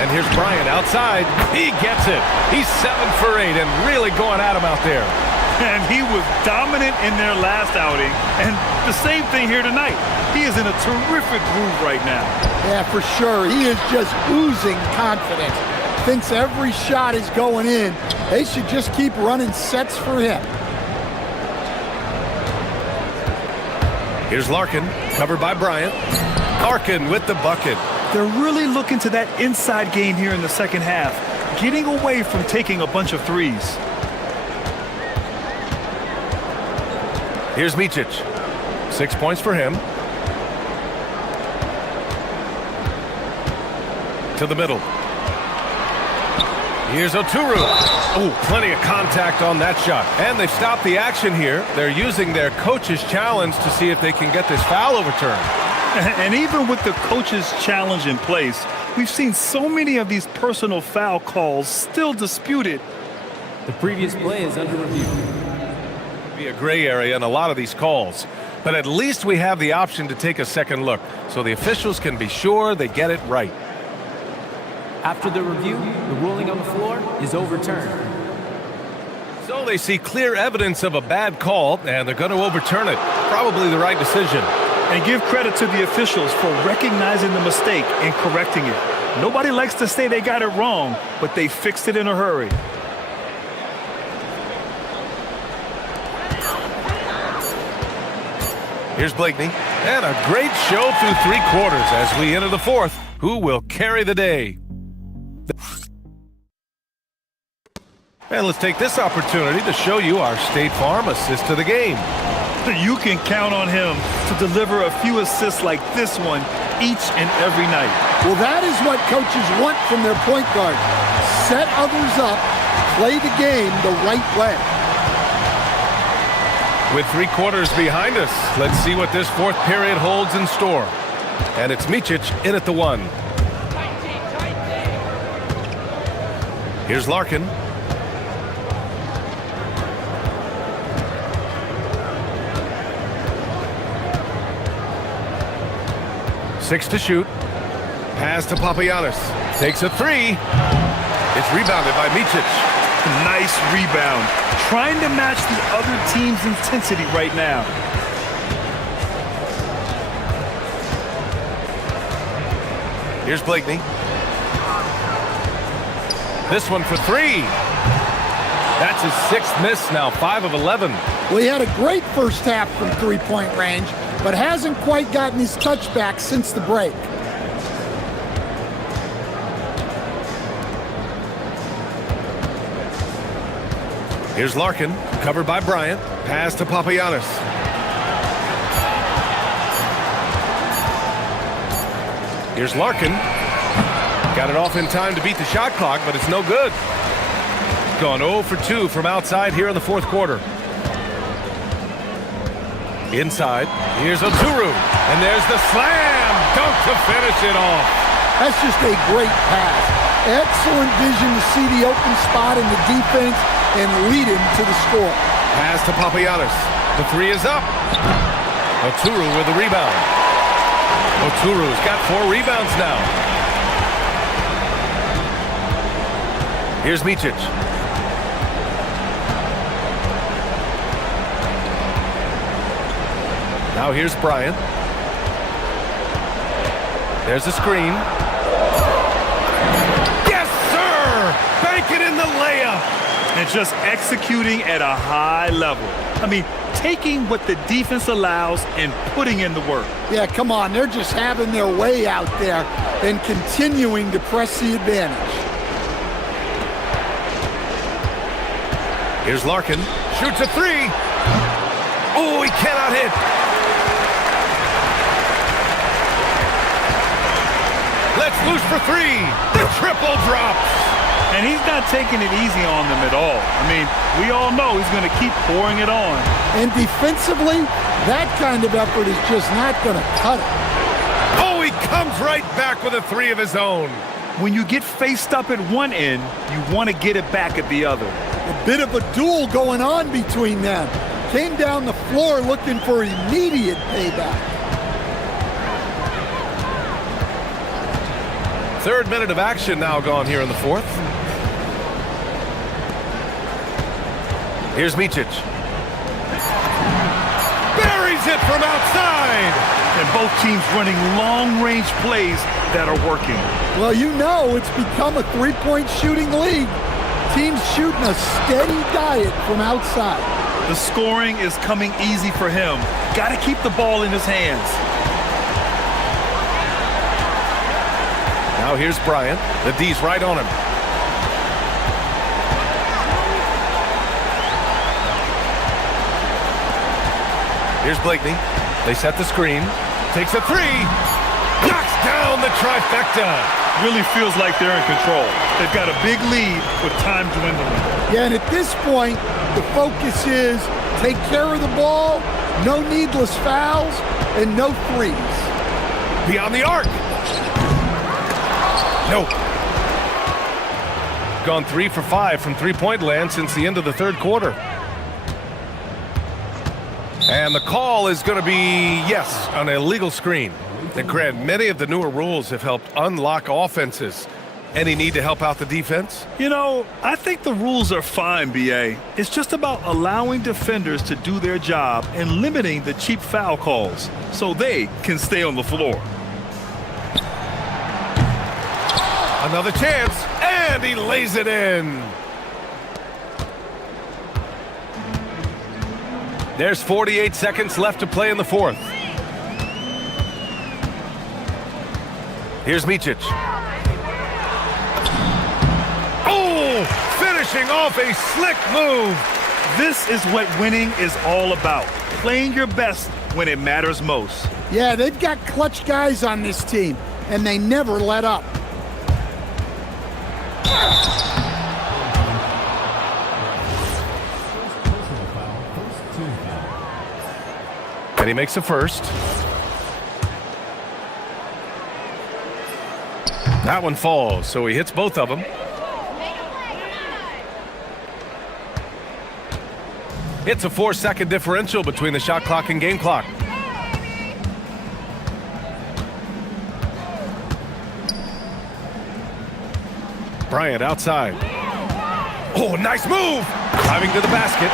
And here's Bryant outside. He gets it. He's 7 for 8 and really going at him out there. And he was dominant in their last outing. And the same thing here tonight. He is in a terrific groove right now. Yeah, for sure. He is just oozing confidence. Thinks every shot is going in. They should just keep running sets for him. Here's Larkin, covered by Bryant. Larkin with the bucket. They're really looking to that inside game here in the second half, getting away from taking a bunch of threes. Here's Micic. 6 points for him. To the middle. Here's Oturu. Oh, plenty of contact on that shot. And they've stopped the action here. They're using their coach's challenge to see if they can get this foul overturned. And even with the coach's challenge in place, we've seen so many of these personal foul calls still disputed. The previous play is under review. Be a gray area in a lot of these calls. But at least we have the option to take a second look, so the officials can be sure they get it right. After the review, the ruling on the floor is overturned. So they see clear evidence of a bad call, and they're going to overturn it. Probably the right decision. And give credit to the officials for recognizing the mistake and correcting it. Nobody likes to say they got it wrong, but they fixed it in a hurry. Here's Blakeney. And a great show through 3 quarters as we enter the 4th. Who will carry the day? And let's take this opportunity to show you our State Farm assist to the game. You can count on him to deliver a few assists like this one each and every night. Well, that is what coaches want from their point guard. Set others up, play the game the right way. With 3 quarters behind us, let's see what this 4th period holds in store. And it's Micic in at the 1. Here's Larkin. Six to shoot. Pass to Papagiannis. Takes a 3. It's rebounded by Micic. Nice rebound. Trying to match the other team's intensity right now. Here's Blakeney. This one for 3. That's his 6th miss now, 5 of 11. Well, he had a great first half from three-point range, but hasn't quite gotten his touchback since the break. Here's Larkin, covered by Bryant. Pass to Papagiannis. Here's Larkin. Got it off in time to beat the shot clock, but it's no good. Gone 0 for 2 from outside here in the 4th quarter. Inside, here's Oturu, and there's the slam dunk to finish it off. That's just a great pass. Excellent vision to see the open spot in the defense and lead him to the score. Pass to Papagiannis. The 3 is up. Oturu with the rebound. Oturu's got 4 rebounds now. Here's Micic. Now here's Bryant. There's the screen. Yes, sir! Bank it in the layup. And just executing at a high level. I mean, taking what the defense allows and putting in the work. Yeah, come on. They're just having their way out there and continuing to press the advantage. Here's Larkin. Shoots a 3. Oh, he cannot hit. Let's loose for 3. The triple drops. And he's not taking it easy on them at all. I mean, we all know he's going to keep pouring it on. And defensively, that kind of effort is just not going to cut it. Oh, he comes right back with a 3 of his own. When you get faced up at one end, you want to get it back at the other. A bit of a duel going on between them. Came down the floor looking for immediate payback. 3rd minute of action now gone here in the 4th. Here's Micic. Buries it from outside. And both teams running long-range plays that are working. Well, you know it's become a three-point shooting league. Teams shooting a steady diet from outside. The scoring is coming easy for him. Got to keep the ball in his hands. Now here's Bryant. The D's right on him. Here's Blakeney. They set the screen. Takes a 3. Knocks down the trifecta. Really feels like they're in control. They've got a big lead with time dwindling. Yeah, and at this point, the focus is take care of the ball, no needless fouls, and no threes. Beyond the arc. No. Gone 3 for 5 from three-point land since the end of the 3rd quarter. And the call is going to be, yes, an illegal screen. And Grant, many of the newer rules have helped unlock offenses. Any need to help out the defense? You know, I think the rules are fine, B.A. It's just about allowing defenders to do their job and limiting the cheap foul calls so they can stay on the floor. Another chance, and he lays it in. There's 48 seconds left to play in the fourth. Here's Micic. Oh, finishing off a slick move. This is what winning is all about. Playing your best when it matters most. Yeah, they've got clutch guys on this team, and they never let up. And he makes a first. That one falls, so he hits both of them. It's a 4-second differential between the shot clock and game clock. Bryant outside. Oh, nice move! Driving to the basket.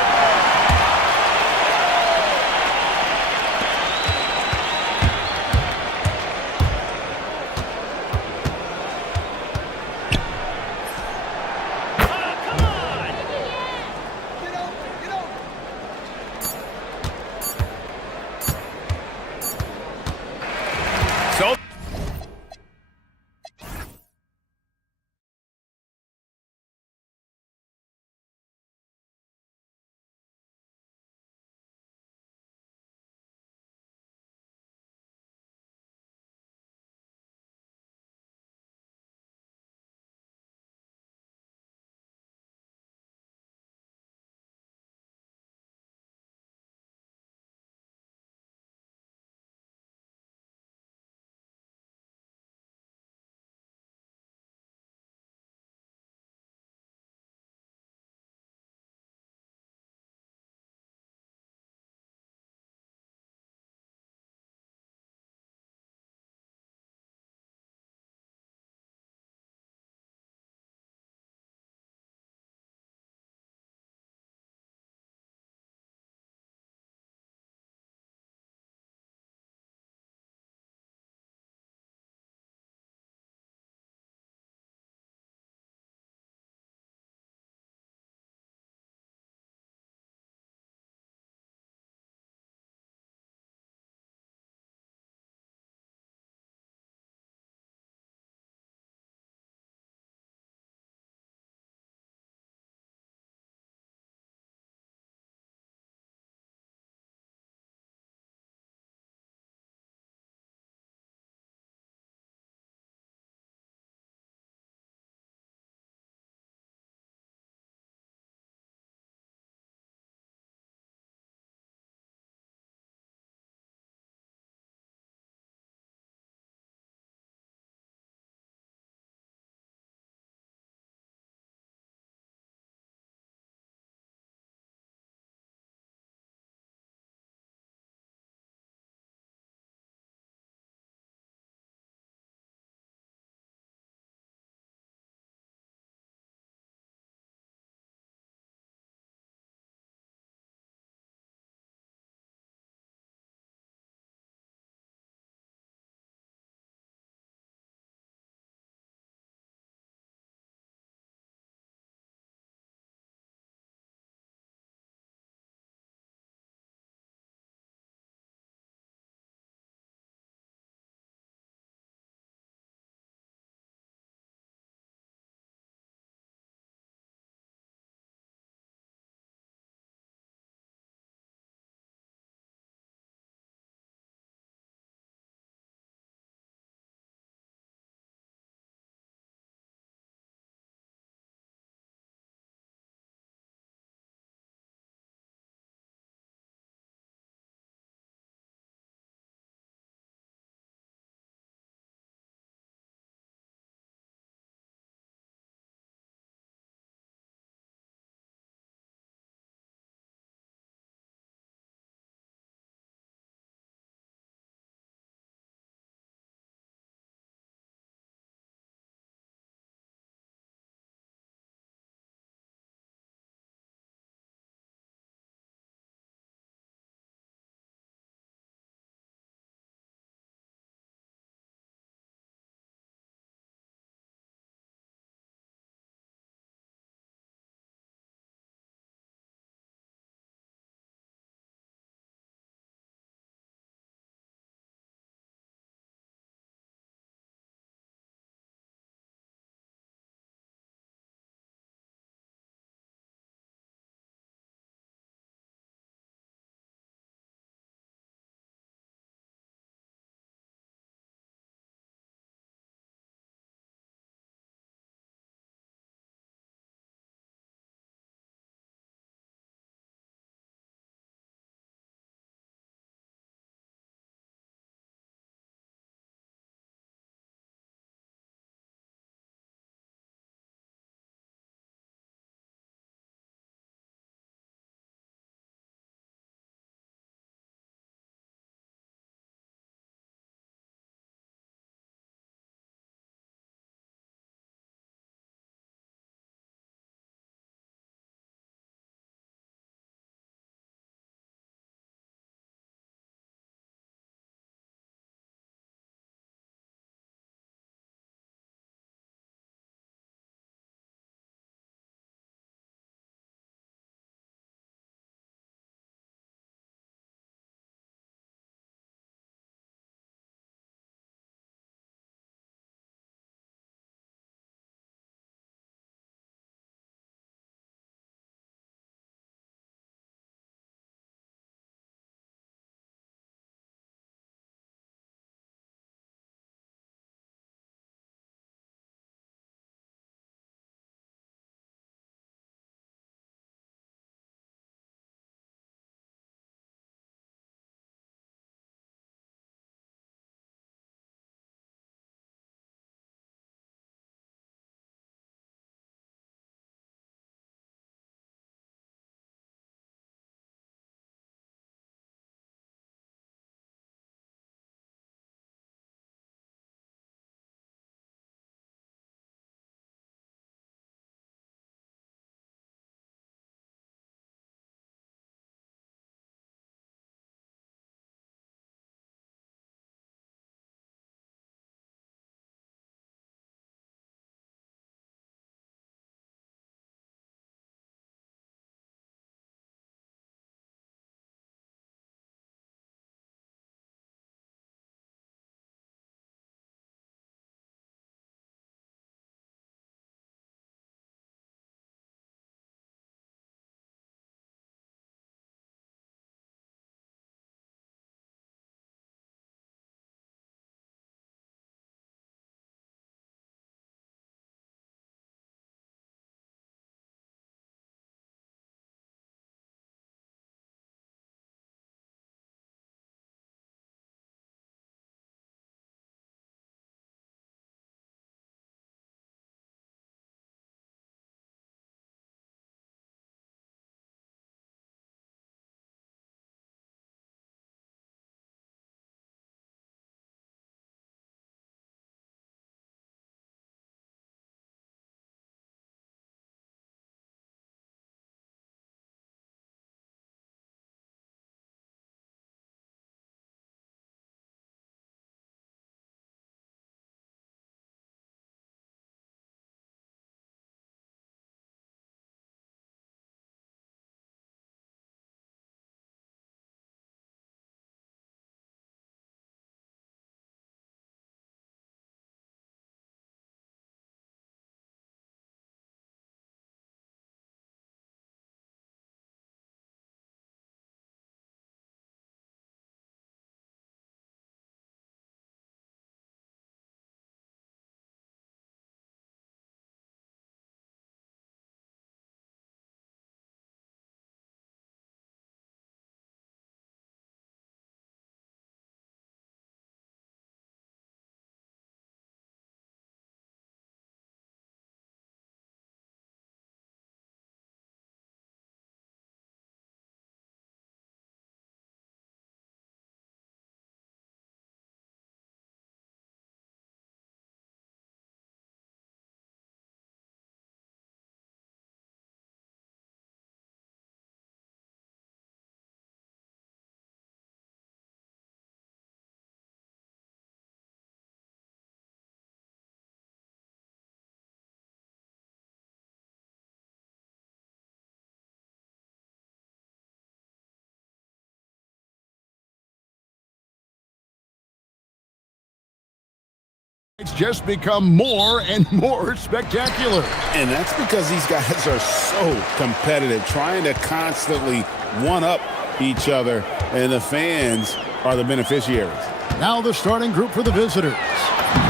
It's just become more and more spectacular. And that's because these guys are so competitive, trying to constantly one-up each other, and the fans are the beneficiaries. Now the starting group for the visitors.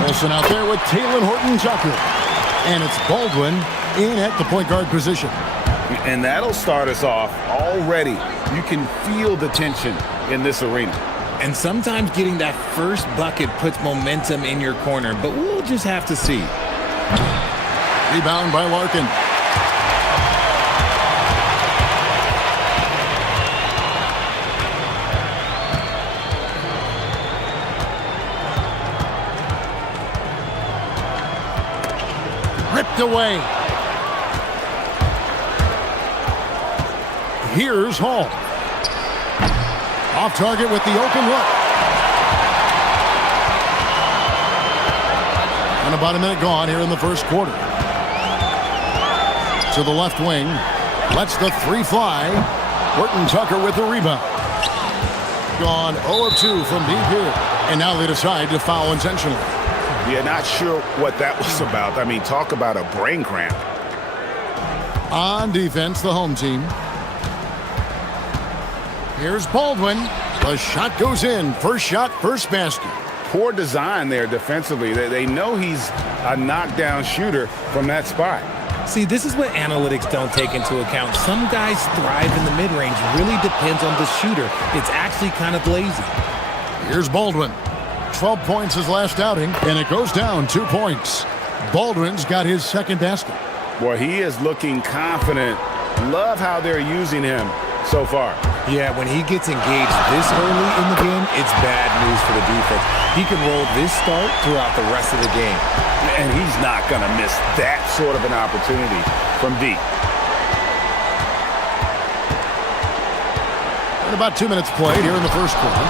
Wilson out there with Taylor Horton-Tucker. And it's Baldwin in at the point guard position. And that'll start us off already. You can feel the tension in this arena. And sometimes getting that first bucket puts momentum in your corner, but we'll just have to see. Rebound by Larkin. Ripped away. Here's Hall. Off target with the open look. And about a minute gone here in the first quarter. To the left wing. Lets the three fly. Horton-Tucker with the rebound. Gone 0 of 2 from deep here. And now they decide to foul intentionally. Yeah, not sure what that was about. I mean, talk about a brain cramp. On defense, the home team. Here's Baldwin. The shot goes in. First shot, first basket. Poor design there defensively. They know he's a knockdown shooter from that spot. See, this is what analytics don't take into account. Some guys thrive in the mid-range. Really depends on the shooter. It's actually kind of lazy. Here's Baldwin. 12 points his last outing, and it goes down 2 points. Baldwin's got his second basket. Boy, he is looking confident. Love how they're using him so far. Yeah, when he gets engaged this early in the game, it's bad news for the defense. He can roll this start throughout the rest of the game. And he's not going to miss that sort of an opportunity from deep. And about 2 minutes played here in the first quarter.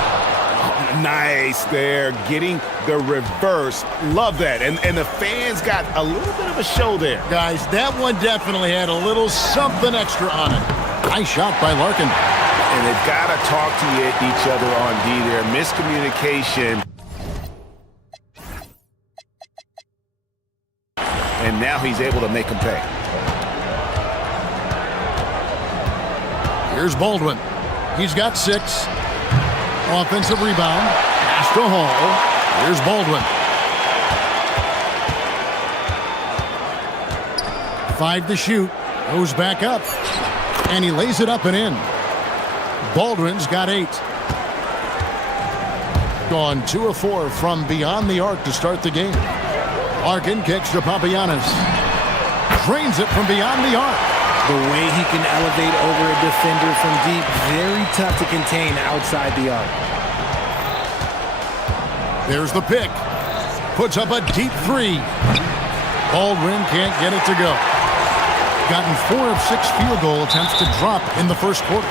Nice there, getting the reverse. Love that. And the fans got a little bit of a show there. Guys, that one definitely had a little something extra on it. Nice shot by Larkin. And they've got to talk to each other on D there. Miscommunication. And now he's able to make them pay. Here's Baldwin. He's got 6. Offensive rebound. Pass to Hall. Here's Baldwin. 5 to shoot. Goes back up. And he lays it up and in. Baldwin's got 8. Gone 2 of 4 from beyond the arc to start the game. Larkin kicks to Papagiannis. Drains it from beyond the arc. The way he can elevate over a defender from deep, very tough to contain outside the arc. There's the pick. Puts up a deep 3. Baldwin can't get it to go. Gotten 4 of 6 field goal attempts to drop in the first quarter.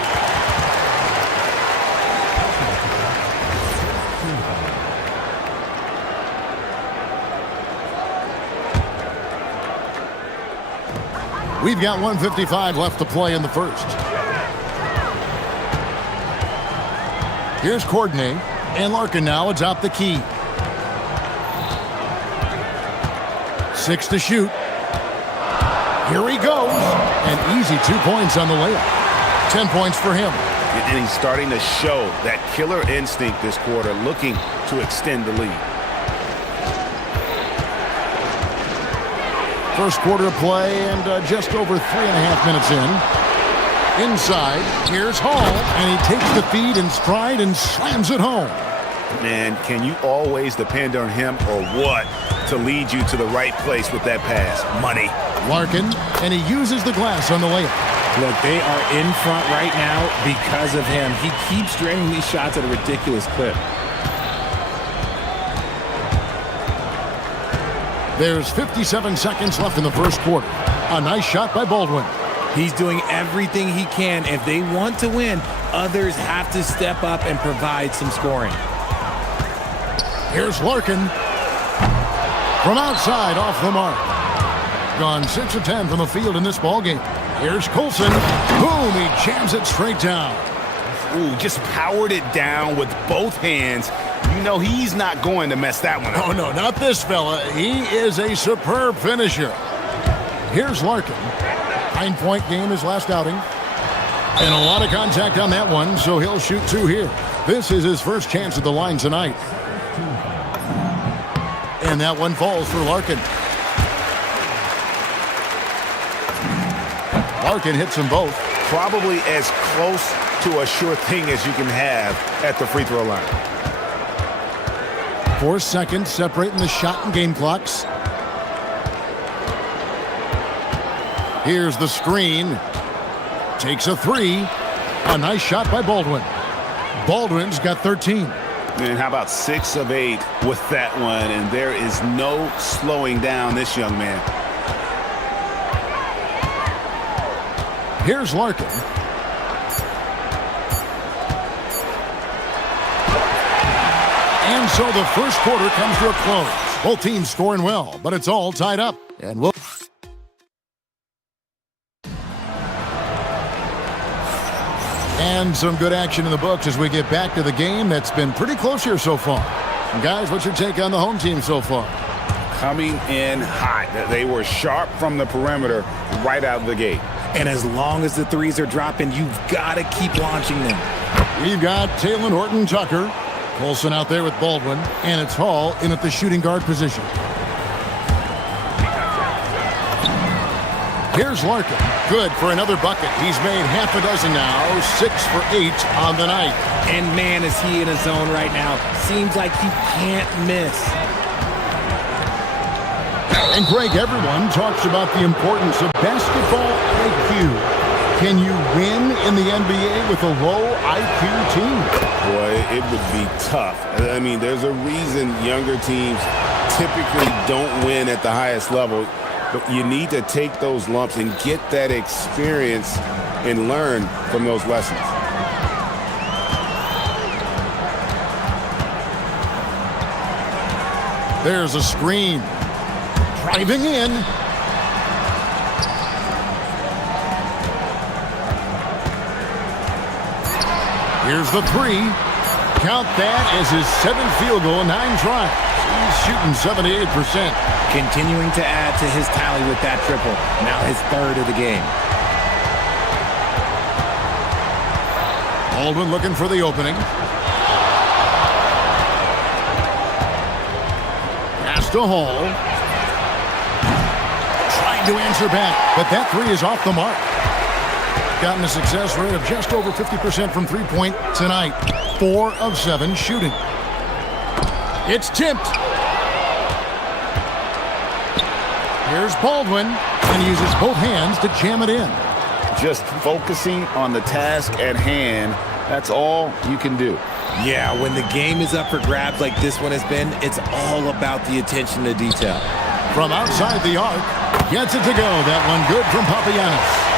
We've got 1:55 left to play in the first. Here's Courtney, and Larkin now atop the key. 6 to shoot. Here he goes. An easy 2 points on the layup. 10 points for him. And he's starting to show that killer instinct this quarter, looking to extend the lead. First quarter of play and just over 3.5 minutes in. Inside, here's Hall, and he takes the feed in stride and slams it home. Man, can you always depend on him or what to lead you to the right place with that pass? Money. Larkin, and he uses the glass on the layup. Look, they are in front right now because of him. He keeps draining these shots at a ridiculous clip. There's 57 seconds left in the first quarter. A nice shot by Baldwin. He's doing everything he can. If they want to win, others have to step up and provide some scoring. Here's Larkin. From outside, off the mark. Gone 6 of 10 from the field in this ballgame. Here's Colson. Boom, he jams it straight down. Ooh, just powered it down with both hands. You know he's not going to mess that one up. Oh, no, not this fella. He is a superb finisher. Here's Larkin. 9-point game his last outing. And a lot of contact on that one, so he'll shoot 2 here. This is his first chance at the line tonight. And that one falls for Larkin. Larkin hits them both. Probably as close to a sure thing as you can have at the free throw line. 4 seconds separating the shot and game clocks. Here's the screen. Takes a 3. A nice shot by Baldwin. Baldwin's got 13. And how about 6 of 8 with that one? And there is no slowing down this young man. Here's Larkin. And so the first quarter comes to a close. Both teams scoring well, but it's all tied up. And we'll... And some good action in the books as we get back to the game that's been pretty close here so far. And guys, what's your take on the home team so far? Coming in hot. They were sharp from the perimeter right out of the gate. And as long as the threes are dropping, you've got to keep launching them. We've got Taylor Horton-Tucker. Colson out there with Baldwin. And it's Hall in at the shooting guard position. Here's Larkin. Good for another bucket. He's made half a dozen now. 6 for 8 on the night. And man, is he in a zone right now. Seems like he can't miss. And Greg, everyone talks about the importance of basketball IQ. Can you win in the NBA with a low IQ team? Boy, it would be tough. I mean, there's a reason younger teams typically don't win at the highest level. But you need to take those lumps and get that experience and learn from those lessons. There's a screen. Driving in. Here's the 3. Count that as his 7th field goal in 9 tries. He's shooting 78%. Continuing to add to his tally with that triple. Now his 3rd of the game. Baldwin looking for the opening. Pass to Hall. Trying to answer back, but that 3 is off the mark. Gotten a success rate of just over 50% from three-point tonight. 4 of 7 shooting. It's tipped. Here's Baldwin, and he uses both hands to jam it in. Just focusing on the task at hand, that's all you can do. Yeah, when the game is up for grabs like this one has been, it's all about the attention to detail. From outside the arc, gets it to go. That one good from Papagiannis.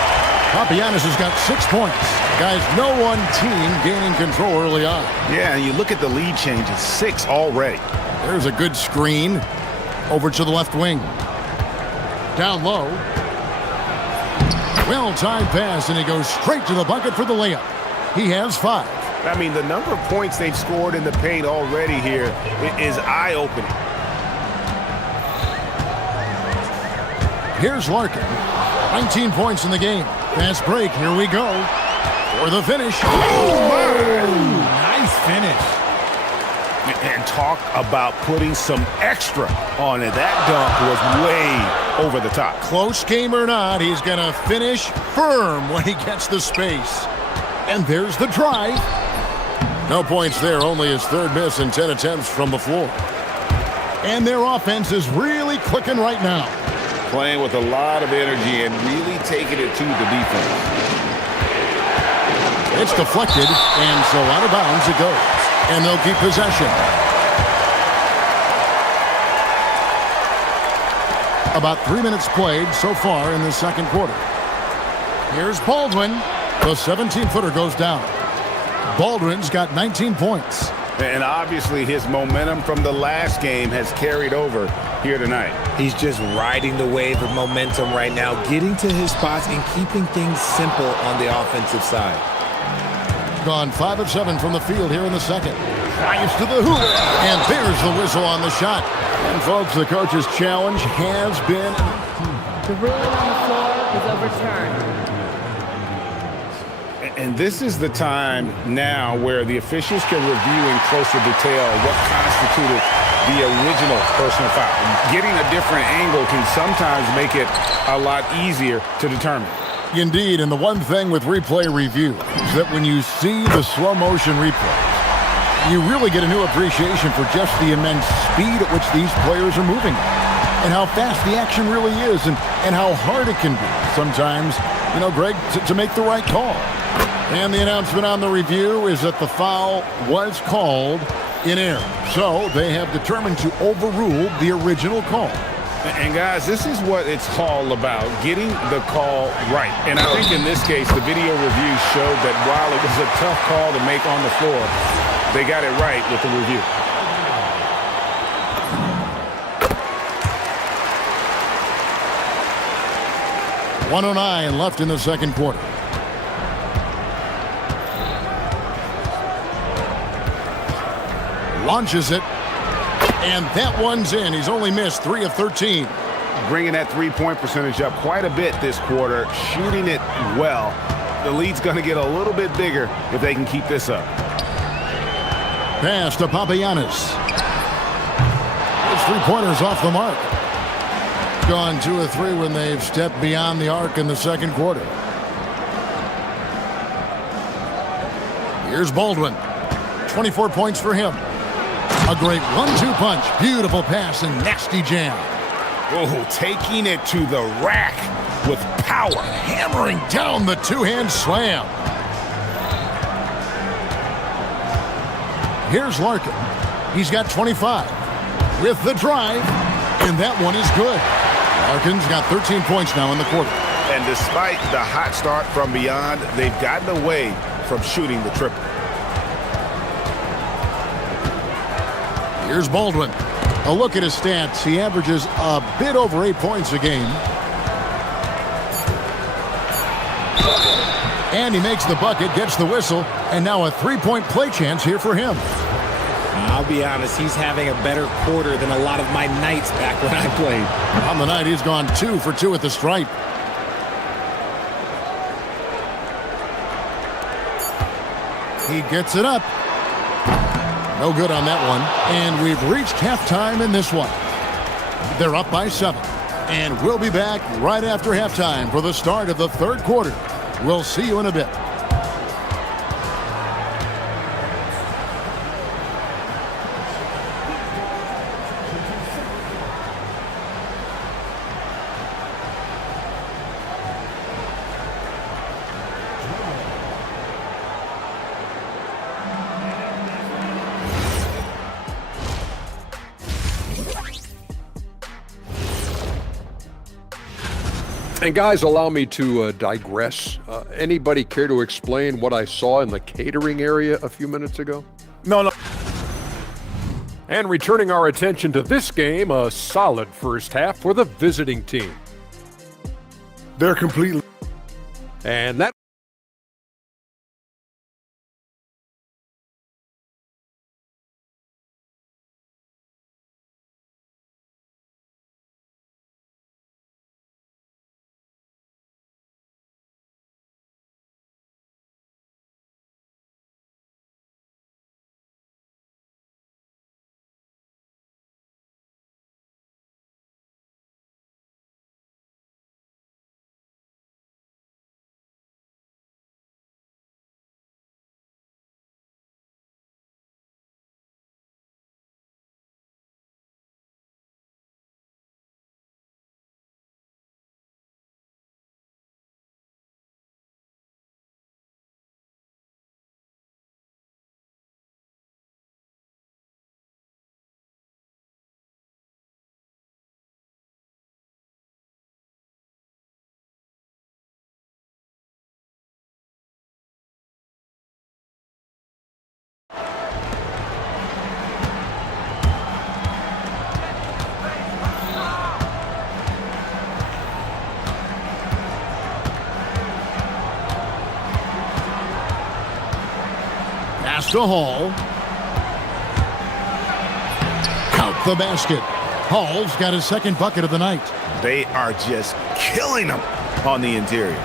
Papagiannis has got 6 points. Guys, no one team gaining control early on. Yeah, and you look at the lead changes, 6 already. There's a good screen over to the left wing. Down low. Well-timed pass, and he goes straight to the bucket for the layup. He has 5. I mean, the number of points they've scored in the paint already here is eye-opening. Here's Larkin. 19 points in the game. Fast break. Here we go. For the finish. Oh, nice finish. And talk about putting some extra on it. That dunk was way over the top. Close game or not, he's going to finish firm when he gets the space. And there's the drive. No points there, only his 3rd miss in 10 attempts from the floor. And their offense is really clicking right now. Playing with a lot of energy and really taking it to the defense. It's deflected, and so out of bounds it goes. And they'll keep possession. About 3 minutes played so far in the second quarter. Here's Baldwin. The 17-footer goes down. Baldwin's got 19 points. And obviously his momentum from the last game has carried over here tonight. He's just riding the wave of momentum right now, getting to his spots and keeping things simple on the offensive side. Gone 5 of 7 from the field here in the second. Flies to the hoop. And there's the whistle on the shot. And folks, the coach's challenge has been... The ruling on the floor is overturned. And this is the time now where the officials can review in closer detail what constituted the original personal foul. Getting a different angle can sometimes make it a lot easier to determine. Indeed, and the one thing with replay review is that when you see the slow motion replays, you really get a new appreciation for just the immense speed at which these players are moving and how fast the action really is and how hard it can be sometimes, you know, Greg, to make the right call. And the announcement on the review is that the foul was called in error. So they have determined to overrule the original call. And guys, this is what it's all about, getting the call right. And I think in this case, the video review showed that while it was a tough call to make on the floor, they got it right with the review. .109 left in the second quarter. Launches it, and that one's in. He's only missed 3 of 13. Bringing that three-point percentage up quite a bit this quarter, shooting it well. The lead's going to get a little bit bigger if they can keep this up. Pass to Papagiannis. His three-pointers off the mark. Gone 2 of 3 when they've stepped beyond the arc in the second quarter. Here's Baldwin. 24 points for him. A great 1-2 punch. Beautiful pass and nasty jam. Oh, taking it to the rack with power. Hammering down the two-hand slam. Here's Larkin. He's got 25 with the drive, and that one is good. Larkin's got 13 points now in the quarter. And despite the hot start from beyond, they've gotten away from shooting the triple. Here's Baldwin. A look at his stats. He averages a bit over 8 points a game. And he makes the bucket, gets the whistle, and now a three-point play chance here for him. I'll be honest, he's having a better quarter than a lot of my nights back when I played. On the night, he's gone 2 for 2 at the stripe. He gets it up. No good on that one. And we've reached halftime in this one. They're up by 7. And we'll be back right after halftime for the start of the third quarter. We'll see you in a bit. And guys, allow me to digress. Anybody care to explain what I saw in the catering area a few minutes ago? No. And returning our attention to this game, a solid first half for the visiting team. They're completely... And that... Pass to Hall. the basket. Hall's got his second bucket of the night. They are just killing them on the interior.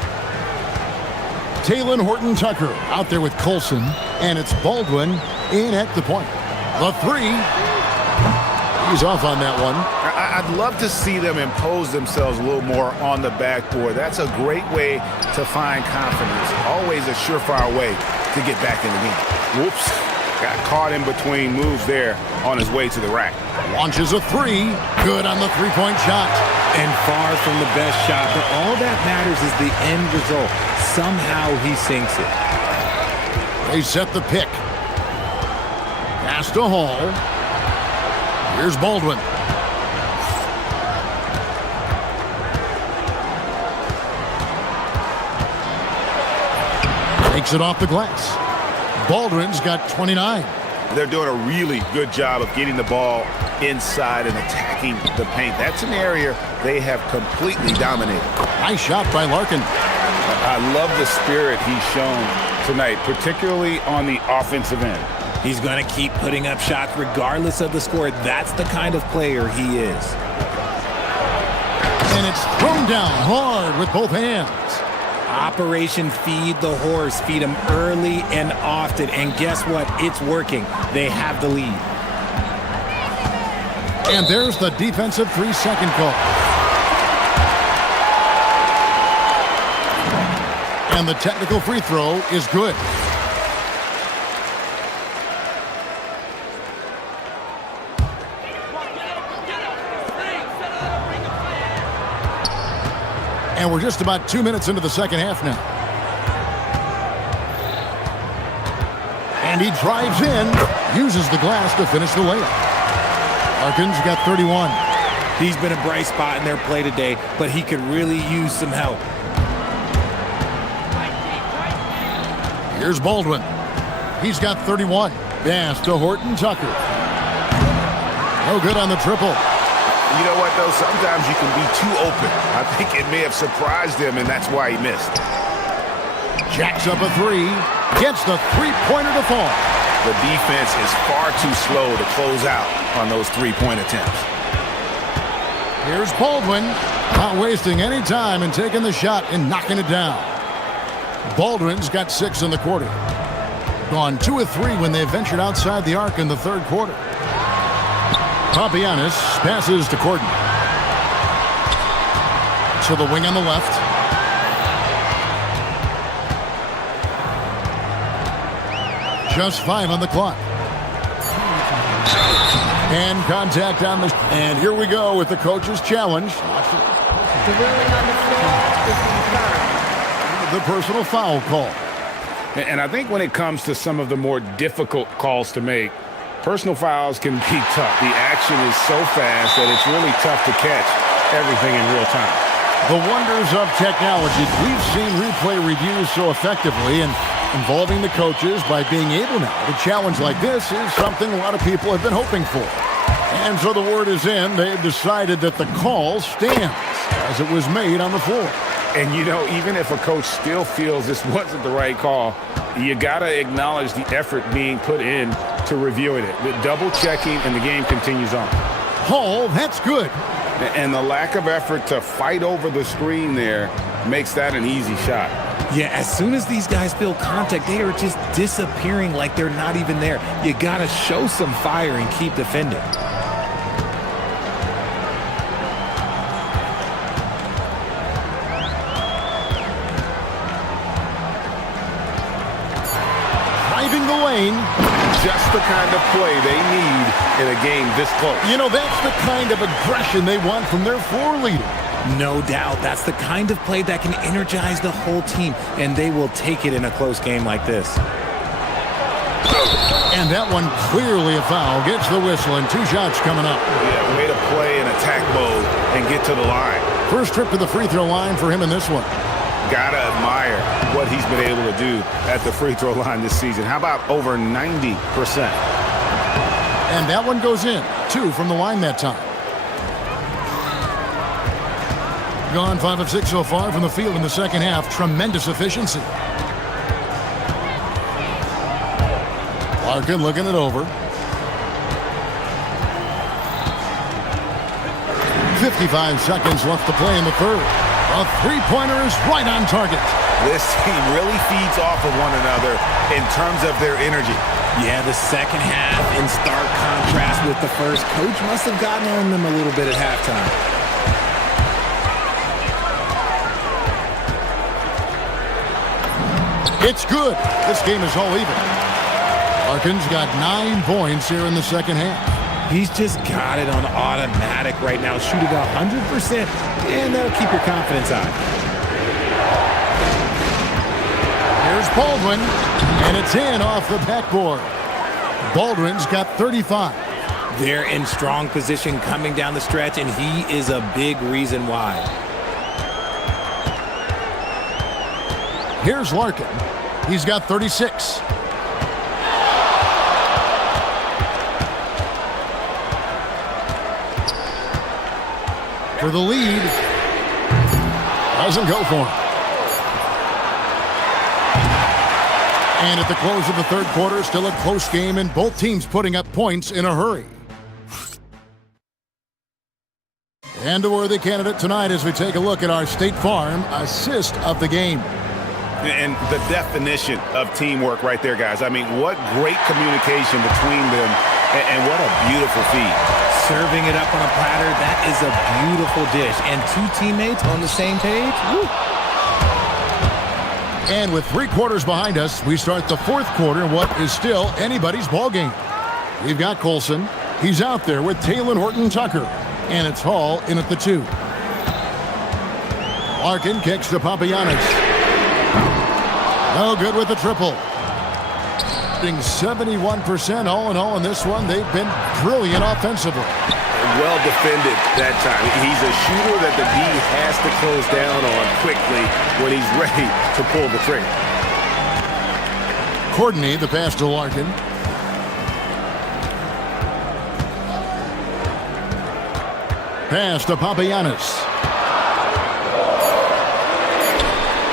Taylor Horton-Tucker out there with Colson, and it's Baldwin in at the point. The three. He's off on that one. I'd love to see them impose themselves a little more on the backboard. That's a great way to find confidence. Always a surefire way to get back in the game. Whoops. Got caught in between moves there on his way to the rack. Launches a three. Good on the three-point shot. And far from the best shot, but all that matters is the end result. Somehow he sinks it. They set the pick. Pass to Hall. Here's Baldwin. Takes it off the glass. Baldwin's got 29. They're doing a really good job of getting the ball inside and attacking the paint. That's an area they have completely dominated. Nice shot by Larkin. I love the spirit he's shown tonight, particularly on the offensive end. He's going to keep putting up shots regardless of the score. That's the kind of player he is. And it's thrown down hard with both hands. Operation Feed the Horse. Feed him early and often. And guess what? It's working. They have the lead. And there's the defensive 3-second call. And the technical free throw is good. And we're just about 2 minutes into the second half now. And he drives in, uses the glass to finish the layup. Larkin's got 31. He's been a bright spot in their play today, but he could really use some help. Here's Baldwin. He's got 31. Pass to Horton-Tucker. No good on the triple. You know what, though? Sometimes you can be too open. I think it may have surprised him, and that's why he missed. Jacks up a three. Gets the three-pointer to fall. The defense is far too slow to close out on those three-point attempts. Here's Baldwin. Not wasting any time and taking the shot and knocking it down. Baldwin's got 6 in the quarter. Gone 2 of 3 when they ventured outside the arc in the third quarter. Papianis passes to Corden. To the wing on the left. Just 5 on the clock. And contact on the... And here we go with the coach's challenge. The ruling on the floor is confirmed. The personal foul call. And I think when it comes to some of the more difficult calls to make, personal fouls can be tough. The action is so fast that it's really tough to catch everything in real time. The wonders of technology. We've seen replay reviews so effectively, and involving the coaches by being able now to challenge like this is something a lot of people have been hoping for. And so the word is in. They've decided that the call stands as it was made on the floor. And, you know, even if a coach still feels this wasn't the right call, you got to acknowledge the effort being put in to reviewing it. The double checking, and the game continues on. Hall, that's good. And the lack of effort to fight over the screen there makes that an easy shot. Yeah, as soon as these guys feel contact, they are just disappearing like they're not even there. You got to show some fire and keep defending. Driving the lane. Just the kind of play they need in a game this close. You know, that's the kind of aggression they want from their floor leader. No doubt. That's the kind of play that can energize the whole team, and they will take it in a close game like this. And that one clearly a foul. Gets the whistle, and 2 shots coming up. Yeah, way to play in attack mode and get to the line. First trip to the free throw line for him in this one. Gotta admire what he's been able to do at the free throw line this season. How about over 90%? And that one goes in. 2 from the line that time. Gone 5 of 6 so far from the field in the second half. Tremendous efficiency. Larkin looking it over. 55 seconds left to play in the third. A three-pointer is right on target. This team really feeds off of one another in terms of their energy. Yeah, the second half in stark contrast with the first. Coach must have gotten on them a little bit at halftime. It's good. This game is all even. Larkin's got 9 points here in the second half. He's just got it on automatic right now, shooting 100%, and that'll keep your confidence high. Here's Baldwin, and it's in off the backboard. Baldwin's got 35. They're in strong position coming down the stretch, and he is a big reason why. Here's Larkin. He's got 36. For the lead. Doesn't go for him. And at the close of the third quarter, still a close game, and both teams putting up points in a hurry. And a worthy candidate tonight as we take a look at our State Farm assist of the game. And the definition of teamwork right there, guys. I mean, what great communication between them, and what a beautiful feed. Serving it up on a platter, that is a beautiful dish. And two teammates on the same page. Woo. And with 3 quarters behind us, we start the fourth quarter in what is still anybody's ball game. We've got Colson. He's out there with Taylor Horton-Tucker. And it's Hall in at the 2. Larkin kicks to Papagiannis. No good with the triple. 71% all in all in this one. They've been brilliant offensively. Well defended that time. He's a shooter that the D has to close down on quickly when he's ready to pull the trigger. Courtney, the pass to Larkin. Pass to Papagiannis.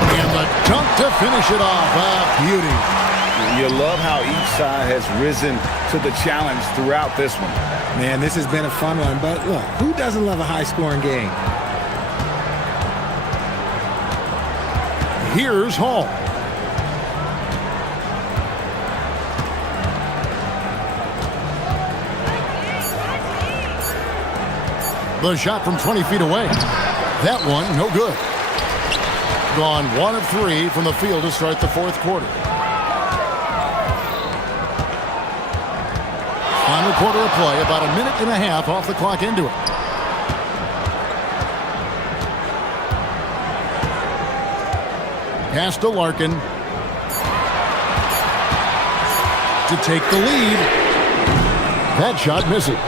And the dunk to finish it off. A beauty. You love how each side has risen to the challenge throughout this one. Man, this has been a fun one, but look, who doesn't love a high-scoring game? Here's Hall. The shot from 20 feet away. That one, no good. Gone 1 of 3 from the field to start the fourth quarter. Final quarter of play, about a minute and a half off the clock into it. Pass to Larkin to take the lead. That shot misses.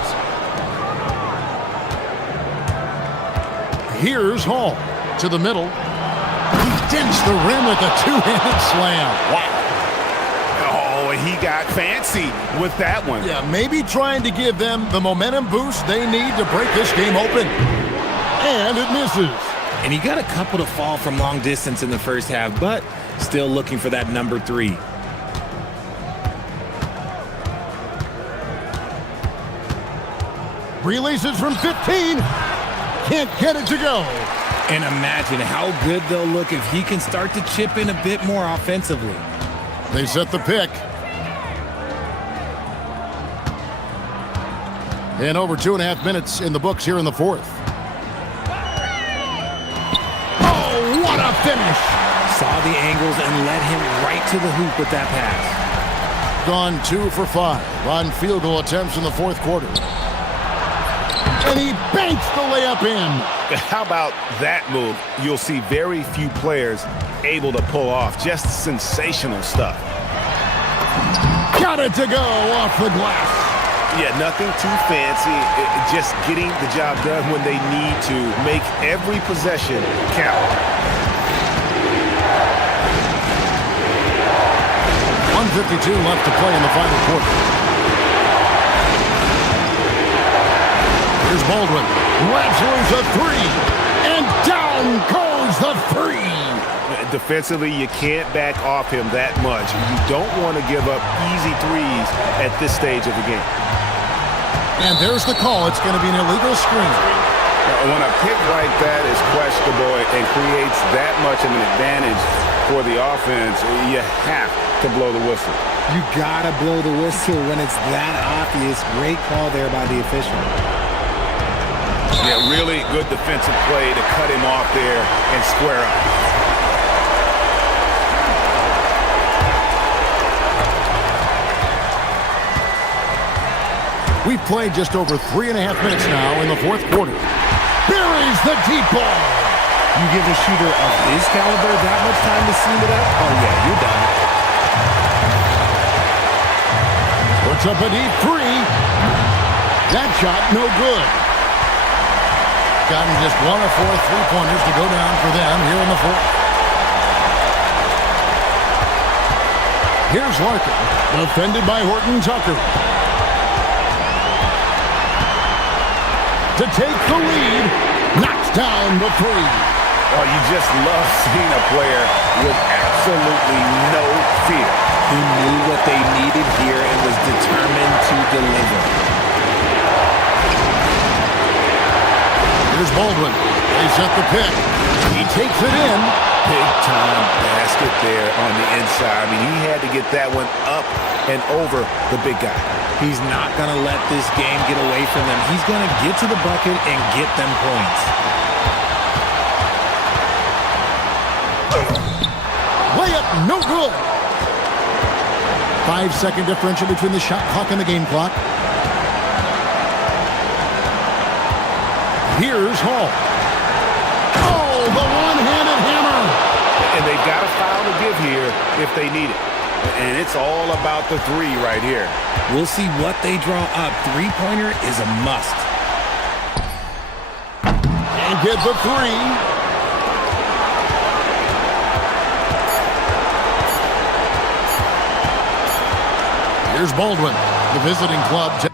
Here's Hall to the middle. He dents the rim with a two-handed slam. Wow. He got fancy with that one. Yeah, maybe trying to give them the momentum boost they need to break this game open. And it misses. And he got a couple to fall from long distance in the first half, but still looking for that number 3. Releases from 15. Can't get it to go. And imagine how good they'll look if he can start to chip in a bit more offensively. They set the pick. And over 2.5 minutes in the books here in the fourth. Oh, what a finish! Saw the angles and led him right to the hoop with that pass. Gone 2 for 5 on field goal attempts in the fourth quarter. And he banks the layup in. How about that move? You'll see very few players able to pull off. Just sensational stuff. Got it to go off the glass. Yeah, nothing too fancy. Just getting the job done when they need to. Make every possession count. 1:52 left to play in the final quarter. Here's Baldwin. Grabs loose a 3. And down goes the 3. Defensively, you can't back off him that much. You don't want to give up easy threes at this stage of the game. And there's the call. It's going to be an illegal screen. When a pick like that is questionable and creates that much of an advantage for the offense, you have to blow the whistle. You gotta blow the whistle when it's that obvious. Great call there by the official. Yeah, really good defensive play to cut him off there and square up. We've played just over 3.5 minutes now in the fourth quarter. Buries the deep ball. You give a shooter of his caliber that much time to seam it up? Oh, yeah, you're done. Puts up a deep three. That shot, no good. Gotten just 1 of 4 3-pointers to go down for them here in the fourth. Here's Larkin, defended by Horton Tucker. To take the lead, knocks down the three. Oh, you just love seeing a player with absolutely no fear. He knew what they needed here and was determined to deliver. Here's Baldwin. They set the pick. He takes it in. Big-time basket there on the inside. I mean, he had to get that one up and over the big guy. He's not going to let this game get away from them. He's going to get to the bucket and get them points. Layup, no good. 5-second differential between the shot clock and the game clock. Here's Hall. Oh, the one-handed hammer. And they've got a foul to give here if they need it. And it's all about the three right here. We'll see what they draw up. Three-pointer is a must. And get the three. Here's Baldwin, the visiting club.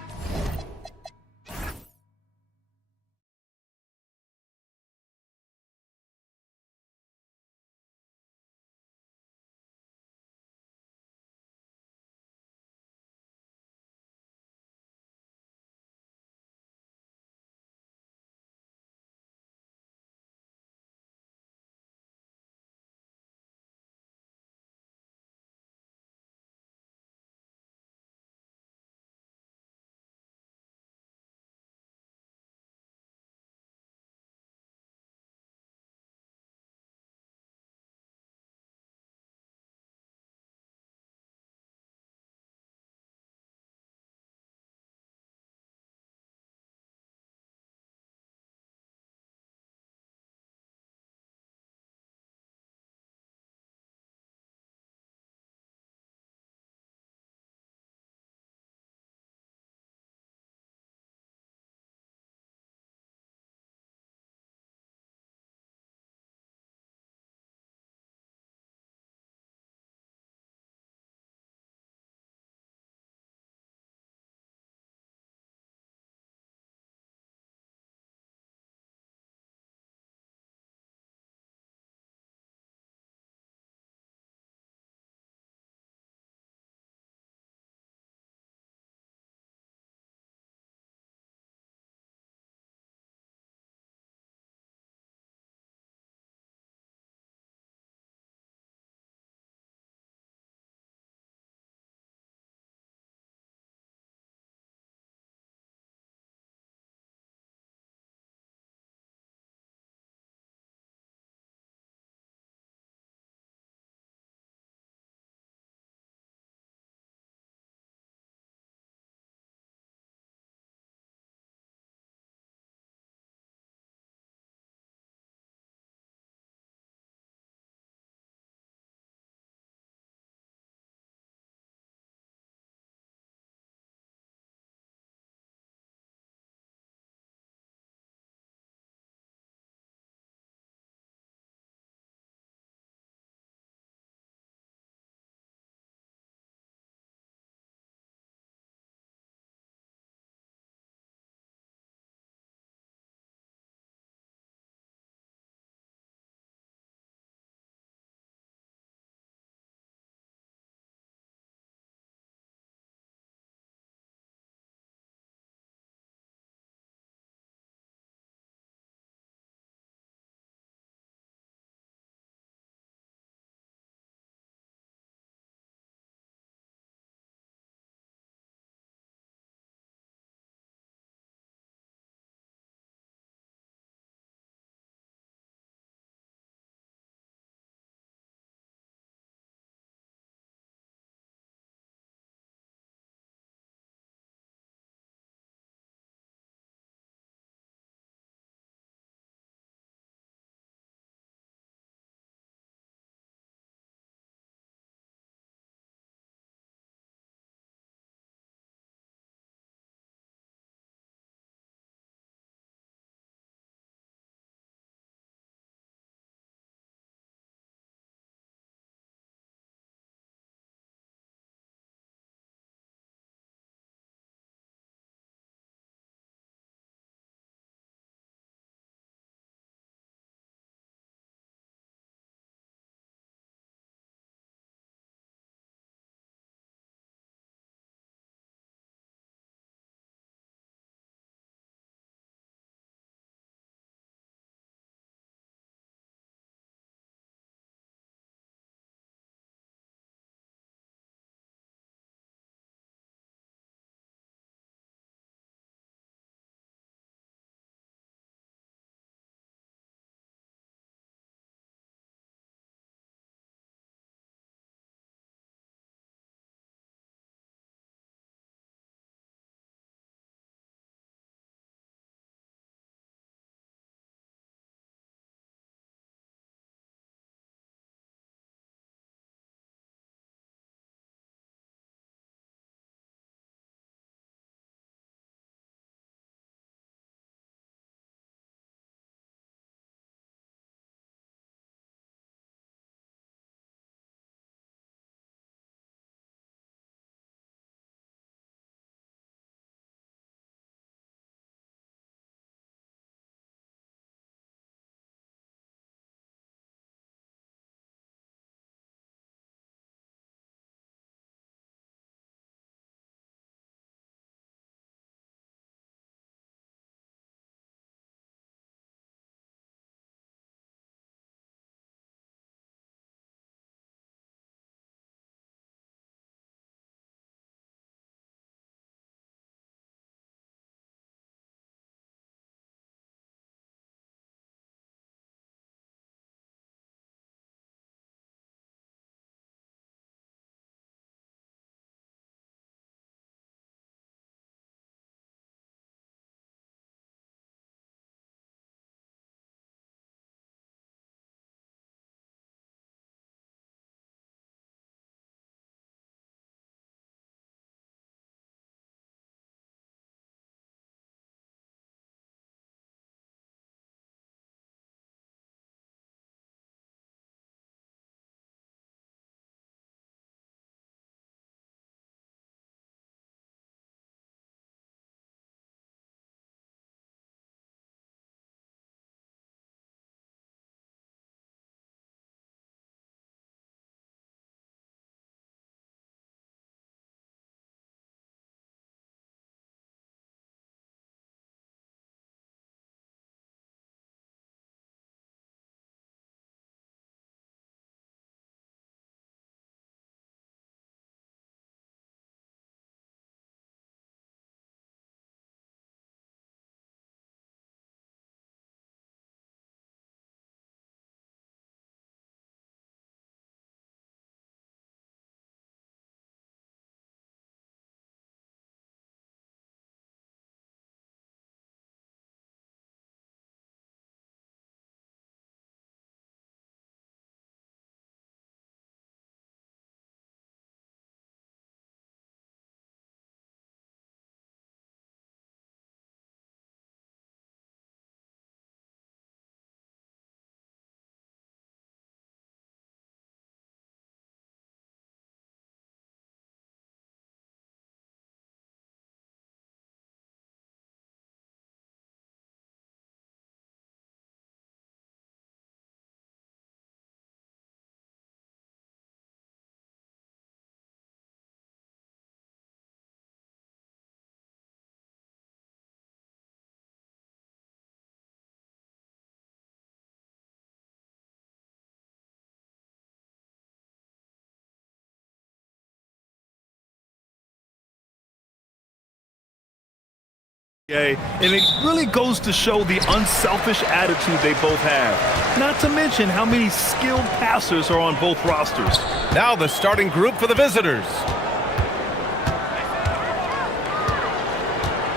And it really goes to show the unselfish attitude they both have. Not to mention how many skilled passers are on both rosters. Now the starting group for the visitors.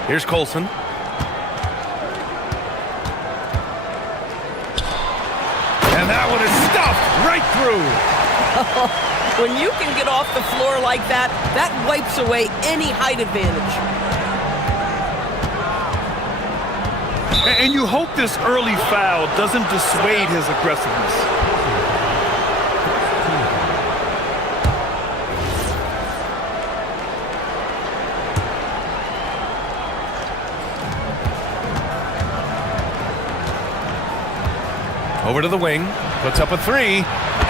Here's Colson. And that one is stuffed right through. When you can get off the floor like that, that wipes away any height advantage. And you hope this early foul doesn't dissuade his aggressiveness. Over to the wing, puts up a three,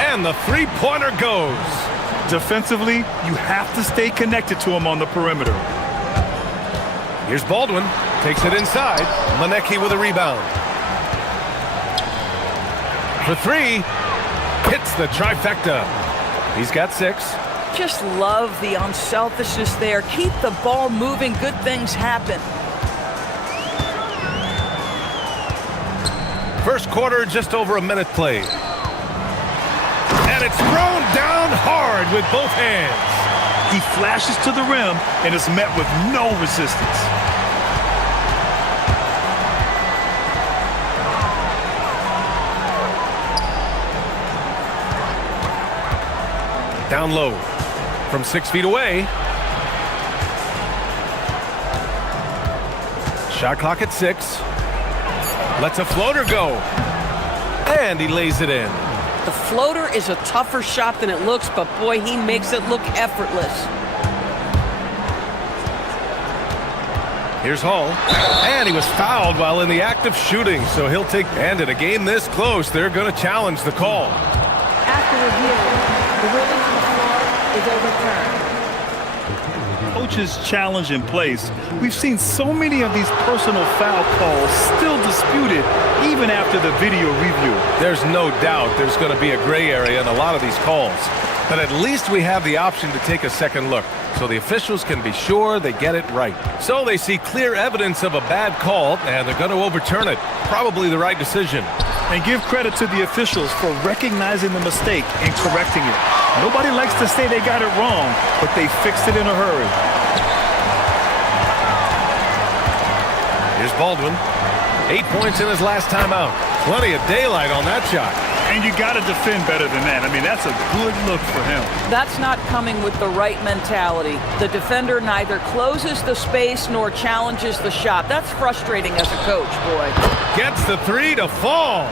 and the three-pointer goes. Defensively, you have to stay connected to him on the perimeter. Here's Baldwin, takes it inside. Manecki with a rebound. For three, hits the trifecta. He's got 6. Just love the unselfishness there. Keep the ball moving, good things happen. First quarter, just over a minute played. And it's thrown down hard with both hands. He flashes to the rim and is met with no resistance. Down low from 6 feet away. Shot clock at 6. Lets a floater go. And he lays it in. The floater is a tougher shot than it looks, but boy, he makes it look effortless. Here's Hall. And he was fouled while in the act of shooting, so he'll take... And in a game this close, they're going to challenge the call. After review, the ruling on the floor is overturned. Coach's challenge in place. We've seen so many of these personal foul calls still disputed even after the video review. There's no doubt there's going to be a gray area in a lot of these calls. But at least we have the option to take a second look, so the officials can be sure they get it right. So they see clear evidence of a bad call, and they're going to overturn it. Probably the right decision. And give credit to the officials for recognizing the mistake and correcting it. Nobody likes to say they got it wrong, but they fixed it in a hurry. Here's Baldwin. 8 points in his last time out. Plenty of daylight on that shot. And you got to defend better than that. I mean, that's a good look for him. That's not coming with the right mentality. The defender neither closes the space nor challenges the shot. That's frustrating as a coach, boy. Gets the three to fall.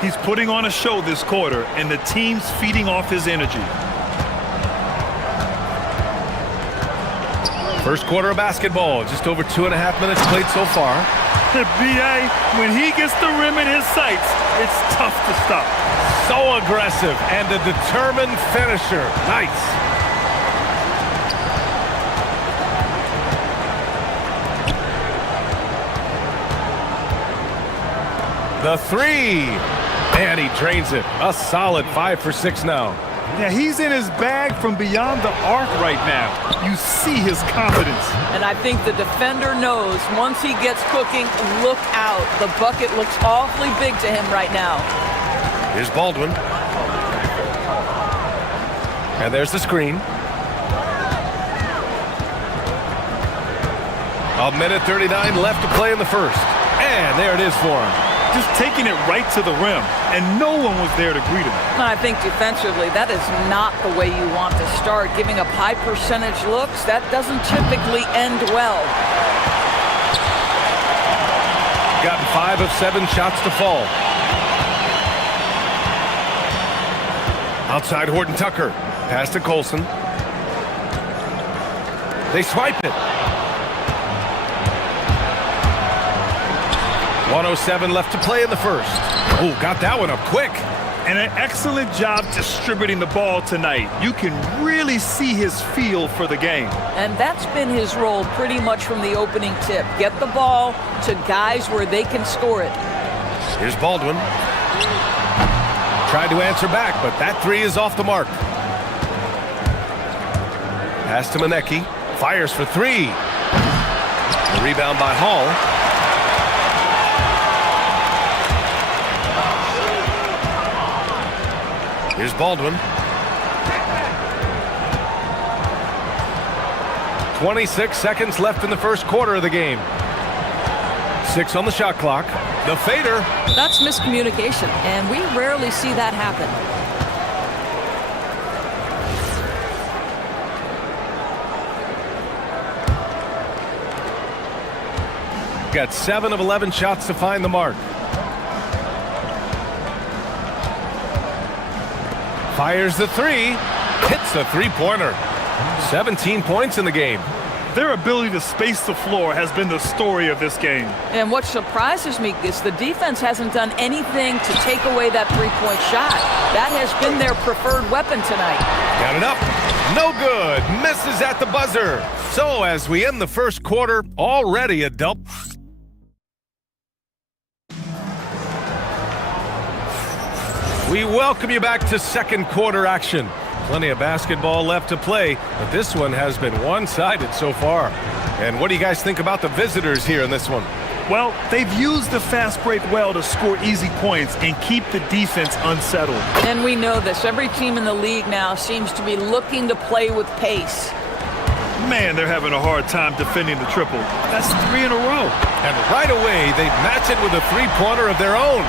He's putting on a show this quarter, and the team's feeding off his energy. First quarter of basketball, just over 2.5 minutes played so far. B.A., when he gets the rim in his sights, it's tough to stop. So aggressive and a determined finisher. Nice. The three. And he drains it. A solid 5 for 6 now. Yeah, he's in his bag from beyond the arc right now. You see his confidence. And I think the defender knows once he gets cooking, look out. The bucket looks awfully big to him right now. Here's Baldwin. And there's the screen. A minute 39 left to play in the first. And there it is for him. Just taking it right to the rim, and no one was there to greet him. I think defensively, that is not the way you want to start. Giving up high percentage looks, that doesn't typically end well. Gotten 5 of 7 shots to fall. Outside Horton Tucker. Pass to Colson. They swipe it. 1:07 left to play in the first. Oh, got that one up quick. And an excellent job distributing the ball tonight. You can really see his feel for the game. And that's been his role pretty much from the opening tip. Get the ball to guys where they can score it. Here's Baldwin. Tried to answer back, but that three is off the mark. Pass to Manecki. Fires for three. The Rebound by Hall. Here's Baldwin. 26 seconds left in the first quarter of the game. 6 on the shot clock. The fader. That's miscommunication, and we rarely see that happen. Got 7 of 11 shots to find the mark. Fires the three. Hits the three-pointer. 17 points in the game. Their ability to space the floor has been the story of this game. And what surprises me is the defense hasn't done anything to take away that three-point shot. That has been their preferred weapon tonight. Got it up. No good. Misses at the buzzer. So as we end the first quarter, already a double. We welcome you back to second quarter action. Plenty of basketball left to play, but this one has been one-sided so far. And what do you guys think about the visitors here in this one? Well, they've used the fast break well to score easy points and keep the defense unsettled. And we know this. Every team in the league now seems to be looking to play with pace. Man, they're having a hard time defending the triple. That's 3 in a row. And right away, they match it with a three-pointer of their own.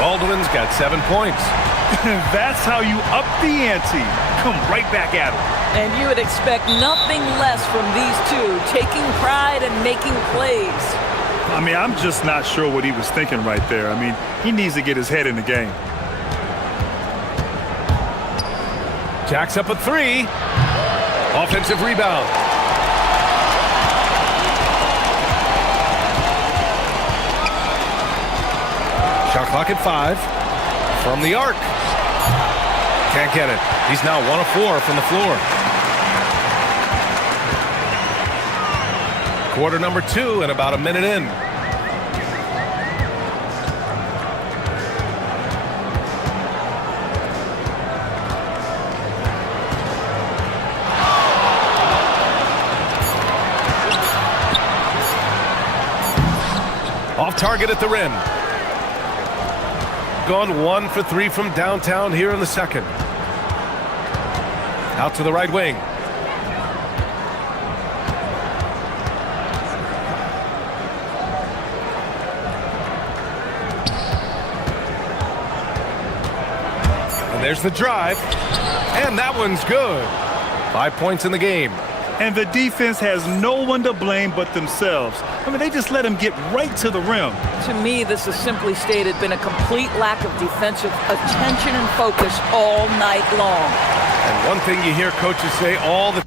Baldwin's got 7 points. That's how you up the ante. Come right back at him. And you would expect nothing less from these two, taking pride and making plays. I mean, I'm just not sure what he was thinking right there. I mean, he needs to get his head in the game. Jacks up a three. Offensive rebound. Shot clock at 5. From the arc. Can't get it. He's now 1 of 4 from the floor. Quarter number 2 and about a minute in. Off target at the rim. Gone 1 for 3 from downtown here in the second. Out to the right wing. And there's the drive. And that one's good. 5 points in the game. And the defense has no one to blame but themselves. I mean, they just let him get right to the rim. To me, this has simply stated been a complete lack of defensive attention and focus all night long. And one thing you hear coaches say all the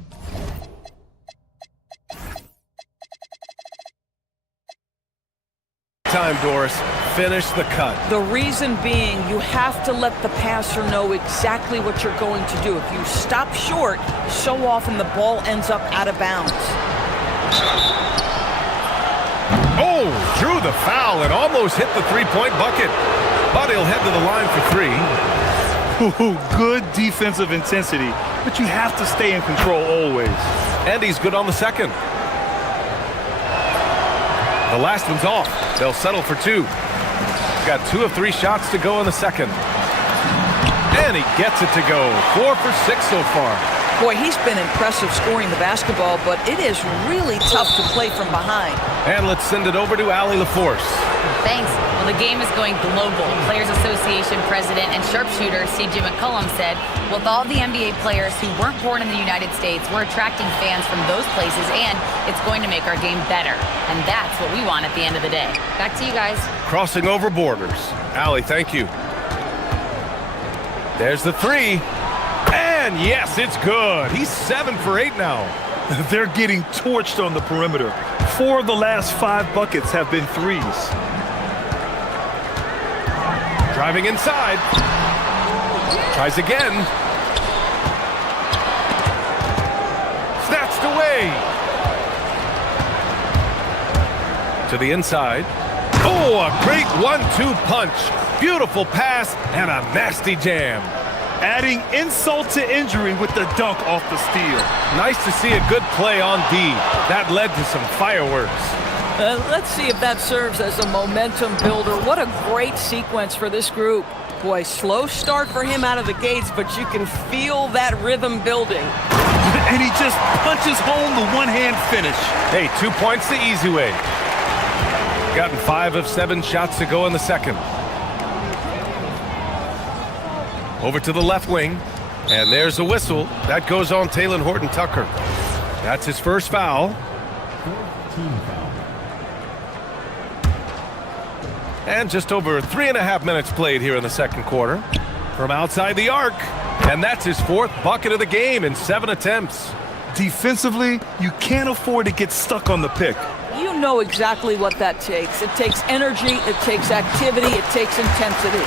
time, Doris, finish the cut. The reason being, you have to let the passer know exactly what you're going to do. If you stop short, so often the ball ends up out of bounds. Oh, drew the foul and almost hit the three-point bucket. But he'll head to the line for 3. Ooh, good defensive intensity, but you have to stay in control always. And he's good on the second. The last one's off. They'll settle for 2. Got 2 of 3 shots to go in the second. And he gets it to go. 4 for 6 so far. Boy, he's been impressive scoring the basketball, but it is really tough to play from behind. And let's send it over to Allie LaForce. Thanks. Well, the game is going global. Players Association President and sharpshooter C.J. McCollum said, with all the NBA players who weren't born in the United States, we're attracting fans from those places, and it's going to make our game better. And that's what we want at the end of the day. Back to you guys. Crossing over borders. Allie, thank you. There's the 3. And yes, it's good. He's 7 for 8 now. They're getting torched on the perimeter. 4 of the last 5 buckets have been threes. Driving inside. Tries again. Snatched away. To the inside. Oh, a great 1-2 punch. Beautiful pass and a nasty jam. adding insult to injury with the dunk off the steal. Nice to see a good play on D. That led to some fireworks. Let's see if that serves as a momentum builder. What a great sequence for this group. Boy, slow start for him out of the gates, but you can feel that rhythm building. And he just punches home the one-hand finish. Hey, 2 points the easy way. Gotten 5 of 7 shots to go in the second. Over to the left wing, and there's a whistle. That goes on Taylor Horton-Tucker. That's his first foul. And just over 3.5 minutes played here in the second quarter. From outside the arc, and that's his 4th bucket of the game in 7 attempts. Defensively, you can't afford to get stuck on the pick. You know exactly what that takes. It takes energy, it takes activity, it takes intensity.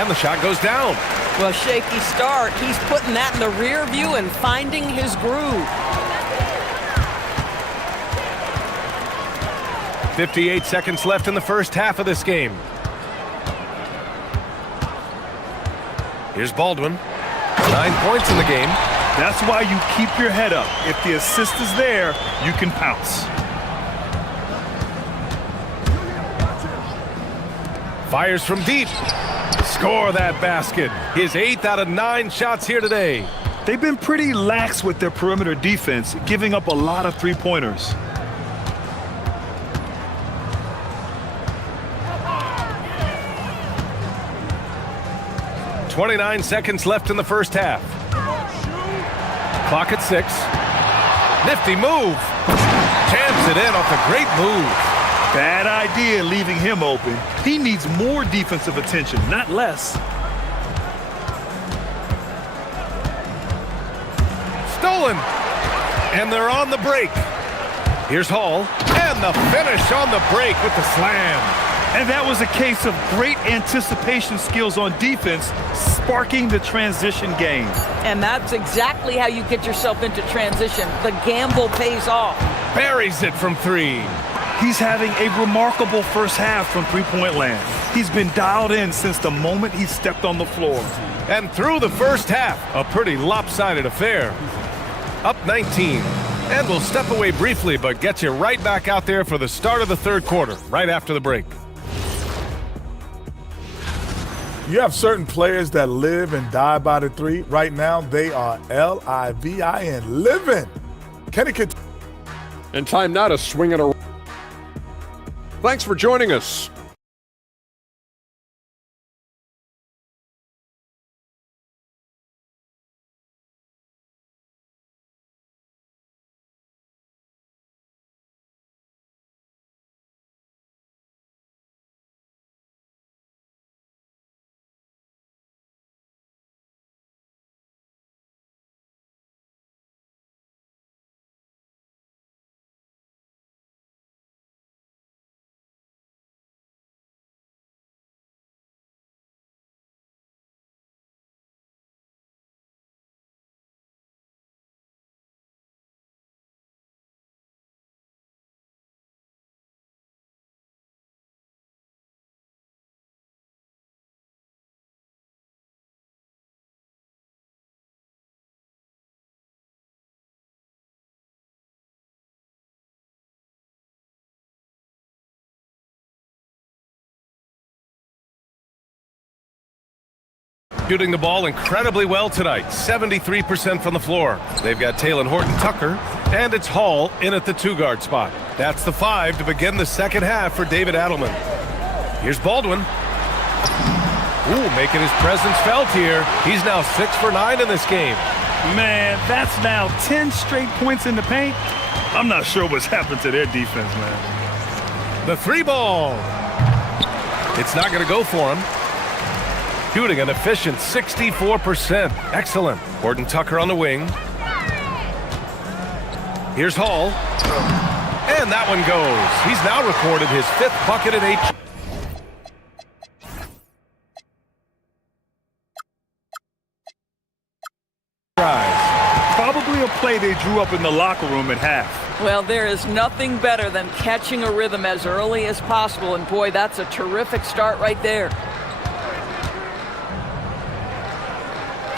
And the shot goes down. Well, shaky start. He's putting that in the rear view and finding his groove. 58 seconds left in the first half of this game. Here's Baldwin. 9 points in the game. That's why you keep your head up. If the assist is there, you can pounce. Fires from deep. Score that basket. His 8th out of 9 shots here today. They've been pretty lax with their perimeter defense, giving up a lot of three-pointers. .29 seconds left in the first half. Clock at 6. Nifty move. Jams it in off a great move. Bad idea leaving him open. He needs more defensive attention, not less. Stolen. And they're on the break. Here's Hall. And the finish on the break with the slam. And that was a case of great anticipation skills on defense, sparking the transition game. And that's exactly how you get yourself into transition. The gamble pays off. Buries it from 3. He's having a remarkable first half from three-point land. He's been dialed in since the moment he stepped on the floor. And through the first half, a pretty lopsided affair. Up 19. And we'll step away briefly, but get you right back out there for the start of the third quarter, right after the break. You have certain players that live and die by the three. Right now, they are L-I-V-I-N, living. Kenny could. And time now to swing it around. Thanks for joining us. Shooting the ball incredibly well tonight, 73% from the floor. They've got Taylor Horton-Tucker, and it's Hall in at the 2-guard spot. That's the 5 to begin the second half for David Adelman. Here's Baldwin. Ooh, making his presence felt here. He's now 6 for 9 in this game. Man, that's now 10 straight points in the paint. I'm not sure what's happened to their defense, man. The 3 ball. It's not going to go for him. Shooting an efficient 64%. Excellent. Horton-Tucker on the wing. Here's Hall. And that one goes. He's now recorded his 5th bucket in 8. Probably a play they drew up in the locker room at half. Well, there is nothing better than catching a rhythm as early as possible. And boy, that's a terrific start right there.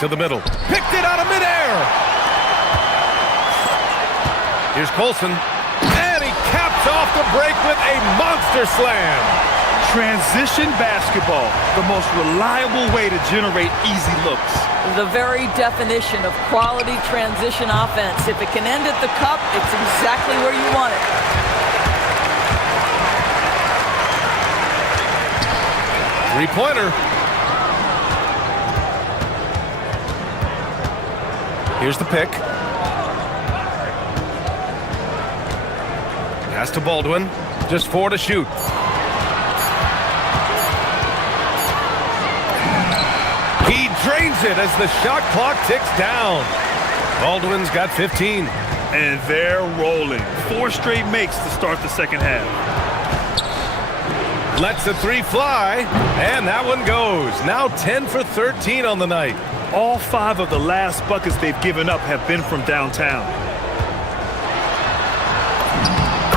To the middle. Picked it out of midair. Here's Colson. And he caps off the break with a monster slam. Transition basketball, the most reliable way to generate easy looks. The very definition of quality transition offense. If it can end at the cup, it's exactly where you want it. Three-pointer. Here's the pick. Pass to Baldwin. Just 4 to shoot. He drains it as the shot clock ticks down. Baldwin's got 15. And they're rolling. 4 straight makes to start the second half. Lets the three fly, and that one goes. Now 10 for 13 on the night. All 5 of the last buckets they've given up have been from downtown.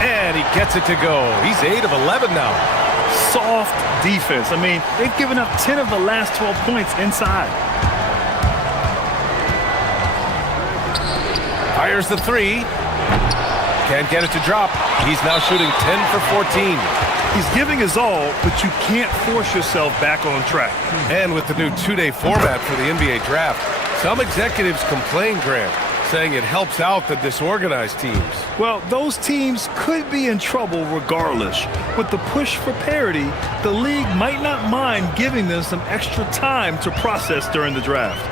And he gets it to go. He's 8 of 11 now. Soft defense. I mean, they've given up 10 of the last 12 points inside. Fires the three. Can't get it to drop. He's now shooting 10 for 14. He's giving his all, but you can't force yourself back on track. And with the new 2-day format for the NBA draft, some executives complain, Grant, saying it helps out the disorganized teams. Well, those teams could be in trouble regardless. With the push for parity, the league might not mind giving them some extra time to process during the draft.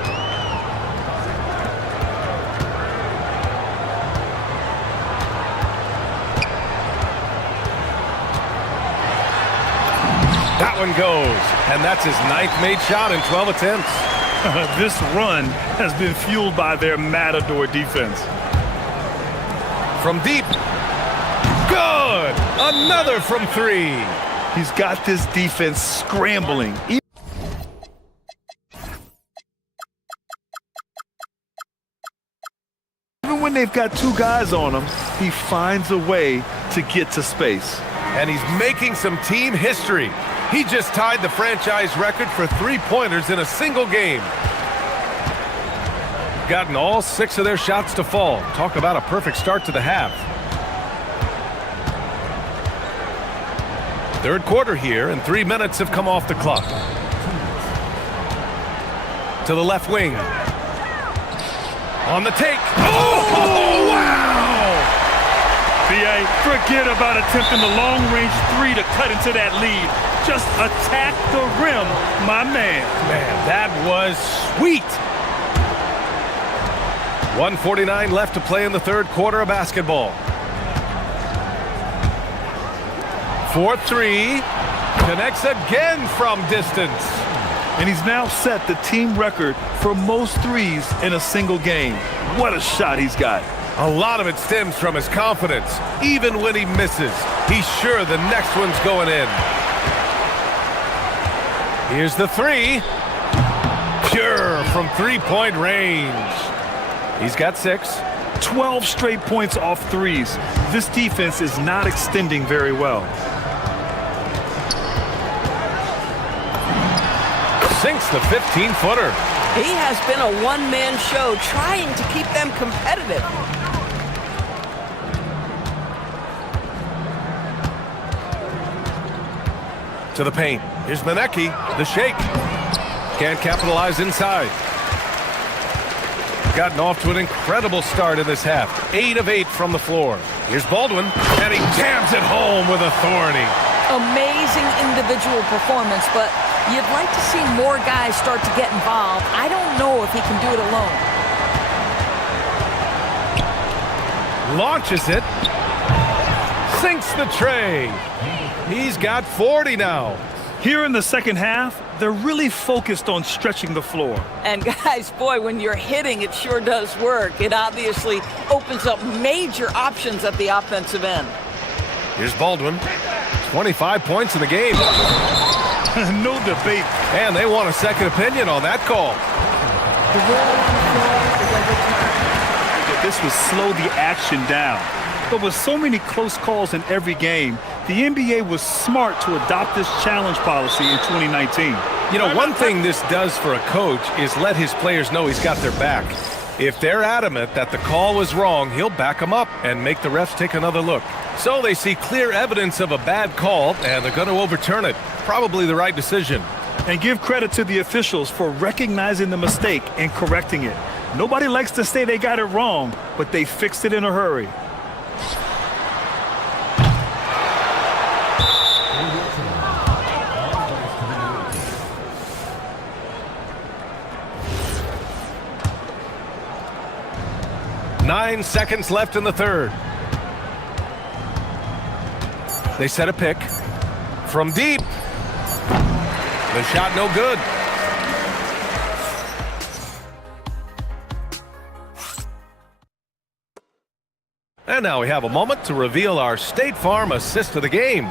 That one goes, and that's his 9th made shot in 12 attempts. This run has been fueled by their Matador defense. From deep. Good! Another from 3. He's got this defense scrambling. Even when they've got 2 guys on him, he finds a way to get to space. And he's making some team history. He just tied the franchise record for 3-pointers in a single game. Gotten all 6 of their shots to fall. Talk about a perfect start to the half. Third quarter here, and 3 minutes have come off the clock. To the left wing. On the take. Oh, wow! B.A., forget about attempting the long-range 3 to cut into that lead. Just attack the rim, my man. Man, that was sweet. 1:49 left to play in the third quarter of basketball. 4-3. Connects again from distance. And he's now set the team record for most threes in a single game. What a shot he's got. A lot of it stems from his confidence. Even when he misses, he's sure the next one's going in. Here's the 3. Pure from 3-point range. He's got 6. 12 straight points off threes. This defense is not extending very well. Sinks the 15-footer. He has been a one-man show trying to keep them competitive. To the paint. Here's Manecki. The shake. Can't capitalize inside. Gotten off to an incredible start in this half. 8 of 8 from the floor. Here's Baldwin, and he jams it home with authority. Amazing individual performance, but you'd like to see more guys start to get involved. I don't know if he can do it alone. Launches it. Sinks the tray. He's got 40 now. Here in the second half, they're really focused on stretching the floor. And guys, boy, when you're hitting, it sure does work. It obviously opens up major options at the offensive end. Here's Baldwin. 25 points in the game. No debate. And they want a second opinion on that call. This would slow the action down. But with so many close calls in every game, the NBA was smart to adopt this challenge policy in 2019. You know, one thing this does for a coach is let his players know he's got their back. If they're adamant that the call was wrong, he'll back them up and make the refs take another look. So they see clear evidence of a bad call, and they're going to overturn it. Probably the right decision. And give credit to the officials for recognizing the mistake and correcting it. Nobody likes to say they got it wrong, but they fixed it in a hurry. Nine seconds left in the third. They set a pick. From deep. The shot no good. And now we have a moment to reveal our State Farm assist of the game.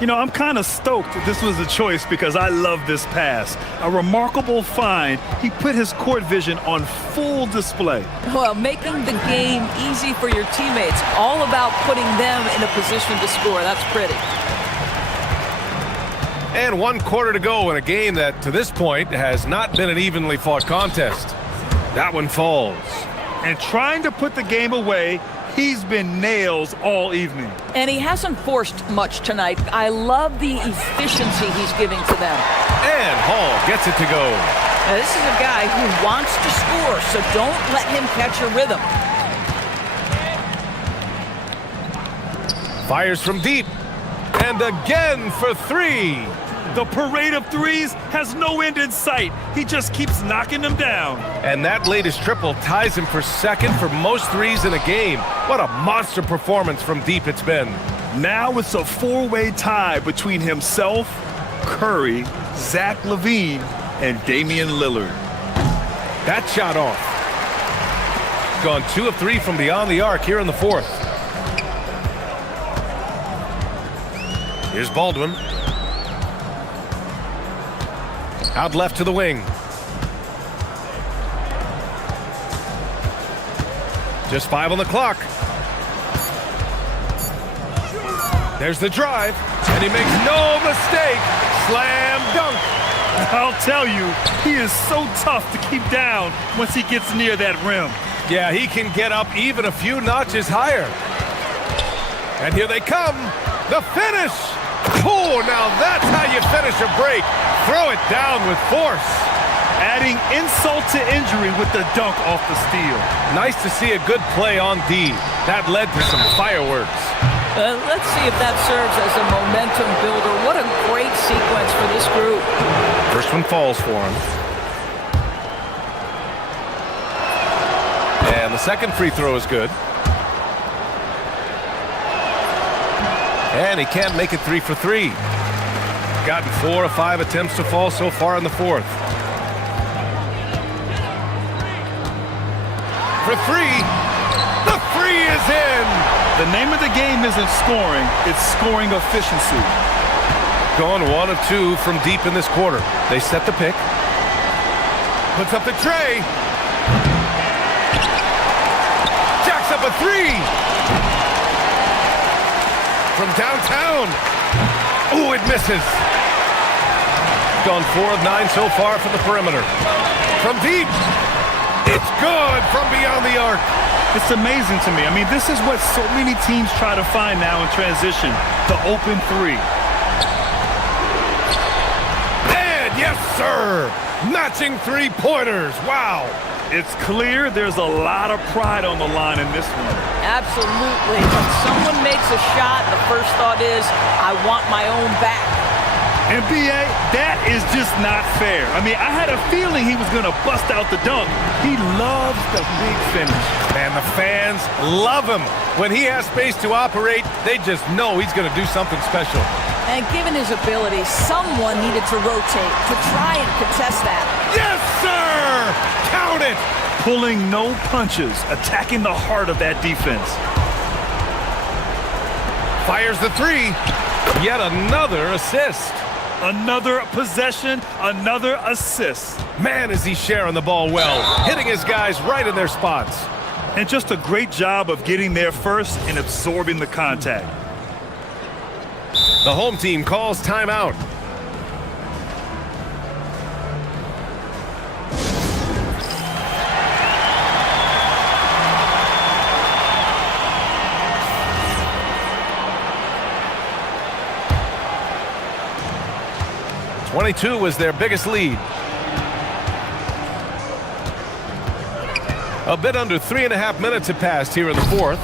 You know, I'm kind of stoked that this was a choice because I love this pass. A remarkable find. He put his court vision on full display. Well, making the game easy for your teammates. All about putting them in a position to score. That's pretty. And 1 quarter to go in a game that, to this point, has not been an evenly fought contest. That one falls. And trying to put the game away, he's been nails all evening. And he hasn't forced much tonight. I love the efficiency he's giving to them. And Hall gets it to go. Now, this is a guy who wants to score, so don't let him catch a rhythm. Fires from deep. And again for 3. The parade of threes has no end in sight. He just keeps knocking them down. And that latest triple ties him for second for most threes in a game. What a monster performance from deep it's been. Now it's a 4-way tie between himself, Curry, Zach LaVine, and Damian Lillard. That shot off. Gone 2 of 3 from beyond the arc here in the fourth. Here's Baldwin. Out left to the wing. Just 5 on the clock. There's the drive, and he makes no mistake. Slam dunk. I'll tell you, he is so tough to keep down once he gets near that rim. Yeah, he can get up even a few notches higher. And here they come. The finish. Oh, now that's how you finish a break. Throw it down with force. Adding insult to injury with the dunk off the steal. Nice to see a good play on D. That led to some fireworks. Let's see if that serves as a momentum builder. What a great sequence for this group. First one falls for him. And the second free throw is good. And he can't make it 3 for 3. Gotten 4 of 5 attempts to fall so far in the fourth. For 3. The 3 is in. The name of the game isn't scoring, it's scoring efficiency. Gone 1 of 2 from deep in this quarter. They set the pick. Puts up the tray. Jacks up a 3. From downtown. Ooh, it misses. Gone 4 of 9 so far from the perimeter. From deep. It's good from beyond the arc. It's amazing to me. I mean, this is what so many teams try to find now in transition, the open 3. And yes, sir. Matching 3-pointers. Wow. It's clear there's a lot of pride on the line in this one. Absolutely. When someone makes a shot, the first thought is, I want my own back. And B.A., that is just not fair. I mean, I had a feeling he was going to bust out the dunk. He loves the big finish. And the fans love him. When he has space to operate, they just know he's going to do something special. And given his ability, someone needed to rotate to try and contest that. Yes, sir! Count it! Pulling no punches, attacking the heart of that defense. Fires the 3. Yet another assist. Another possession, another assist. Man, is he sharing the ball well, hitting his guys right in their spots. And just a great job of getting there first and absorbing the contact. The home team calls timeout. .22 was their biggest lead. A bit under 3.5 minutes have passed here in the fourth.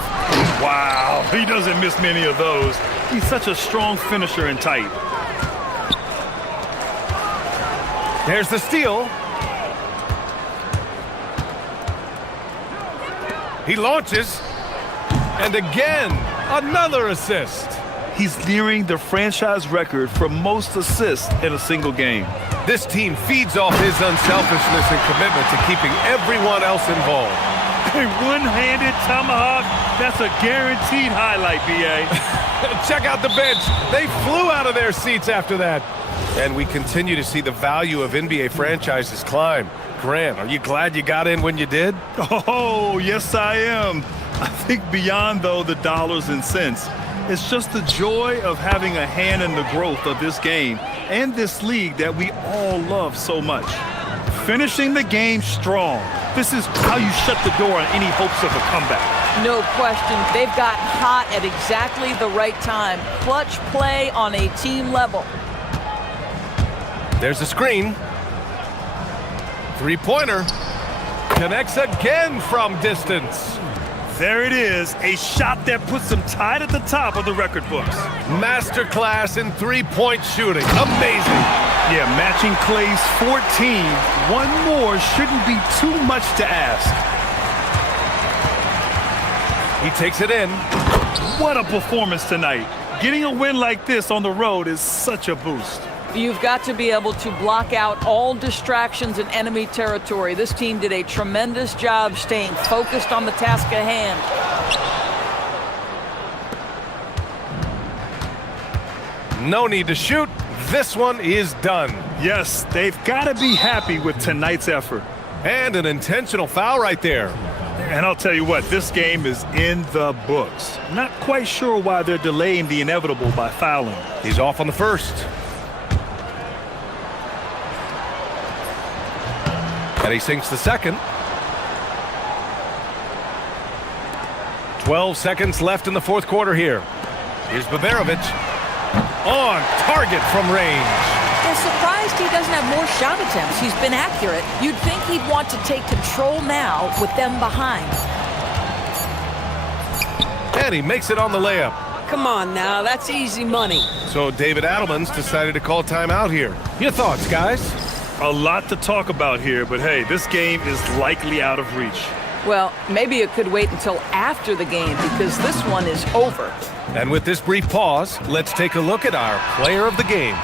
Wow, he doesn't miss many of those. He's such a strong finisher and tight. There's the steal. He launches. And again, another assist. He's nearing the franchise record for most assists in a single game. This team feeds off his unselfishness and commitment to keeping everyone else involved. A one-handed tomahawk, that's a guaranteed highlight, B.A. Check out the bench. They flew out of their seats after that. And we continue to see the value of NBA franchises climb. Grant, are you glad you got in when you did? Oh, yes, I am. I think beyond, though, the dollars and cents, it's just the joy of having a hand in the growth of this game and this league that we all love so much. Finishing the game strong. This is how you shut the door on any hopes of a comeback. No question. They've gotten hot at exactly the right time. Clutch play on a team level. There's a screen. Three-pointer. Connects again from distance. There it is, a shot that puts them tied at the top of the record books. Masterclass in three-point shooting. Amazing. Yeah, matching Clay's 14. One more shouldn't be too much to ask. He takes it in. What a performance tonight. Getting a win like this on the road is such a boost. You've got to be able to block out all distractions in enemy territory. This team did a tremendous job staying focused on the task at hand. No need to shoot. This one is done. Yes, they've got to be happy with tonight's effort. And an intentional foul right there. And I'll tell you what, this game is in the books. Not quite sure why they're delaying the inevitable by fouling. He's off on the first. And he sinks the second. 12 seconds left in the fourth quarter here. Here's Babarovic. On target from range. I'm surprised he doesn't have more shot attempts. He's been accurate. You'd think he'd want to take control now with them behind. And he makes it on the layup. Come on now, that's easy money. So David Adelman's decided to call timeout here. Your thoughts, guys? A lot to talk about here, but hey, this game is likely out of reach. Well, maybe it could wait until after the game because this one is over. And with this brief pause, let's take a look at our player of the game.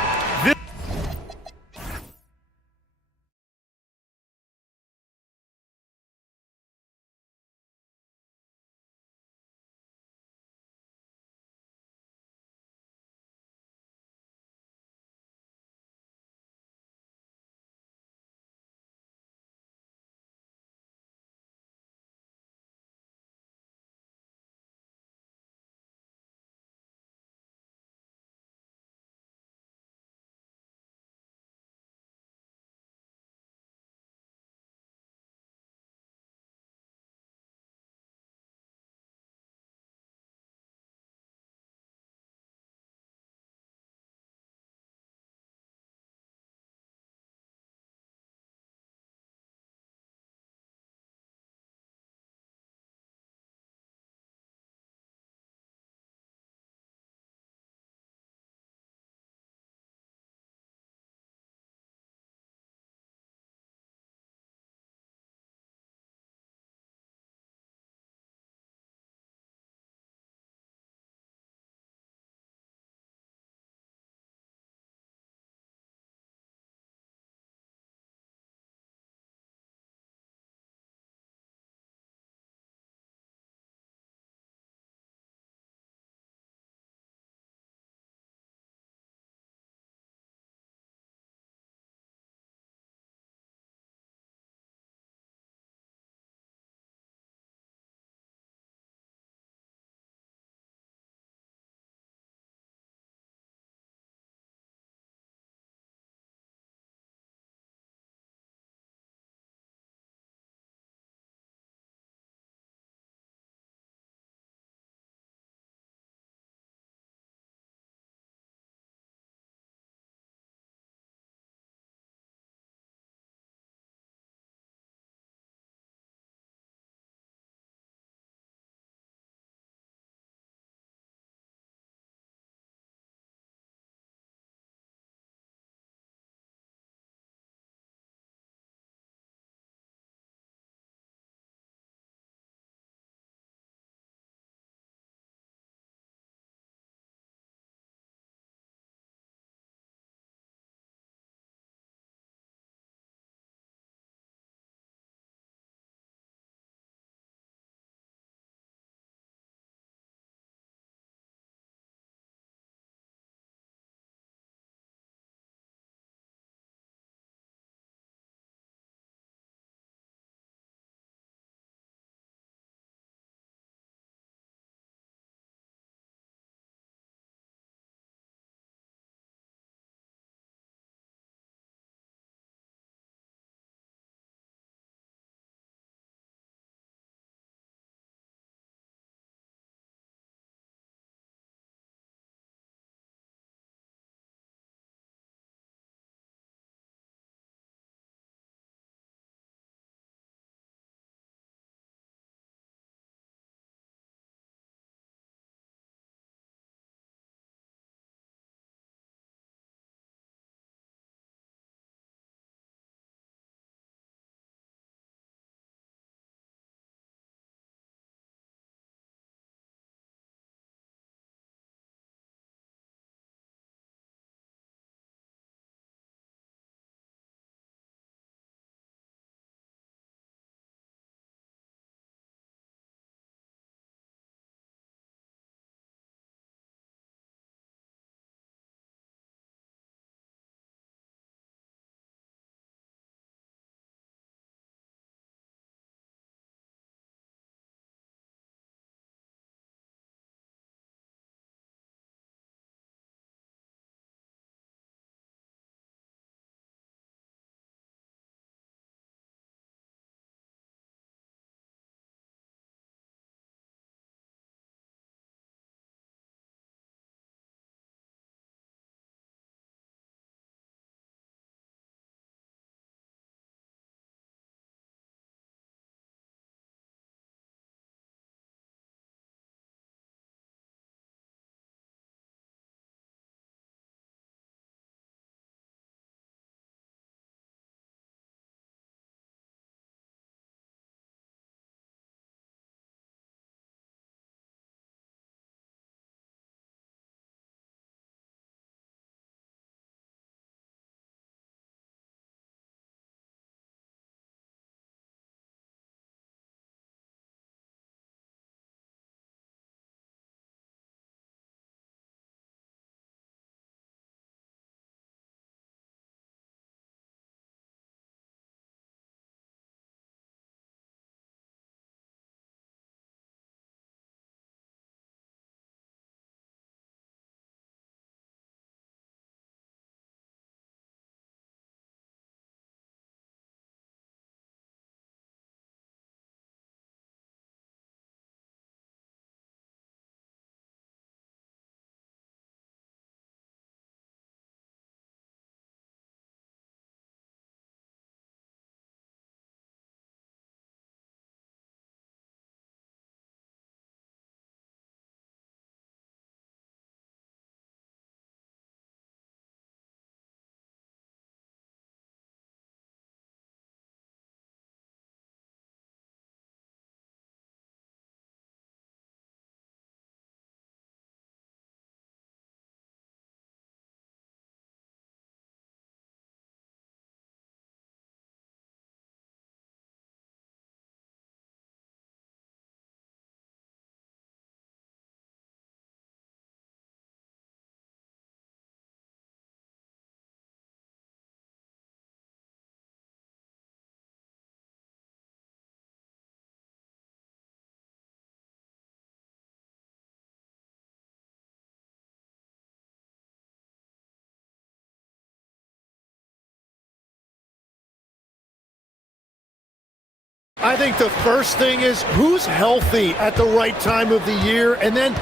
I think the first thing is who's healthy at the right time of the year, and then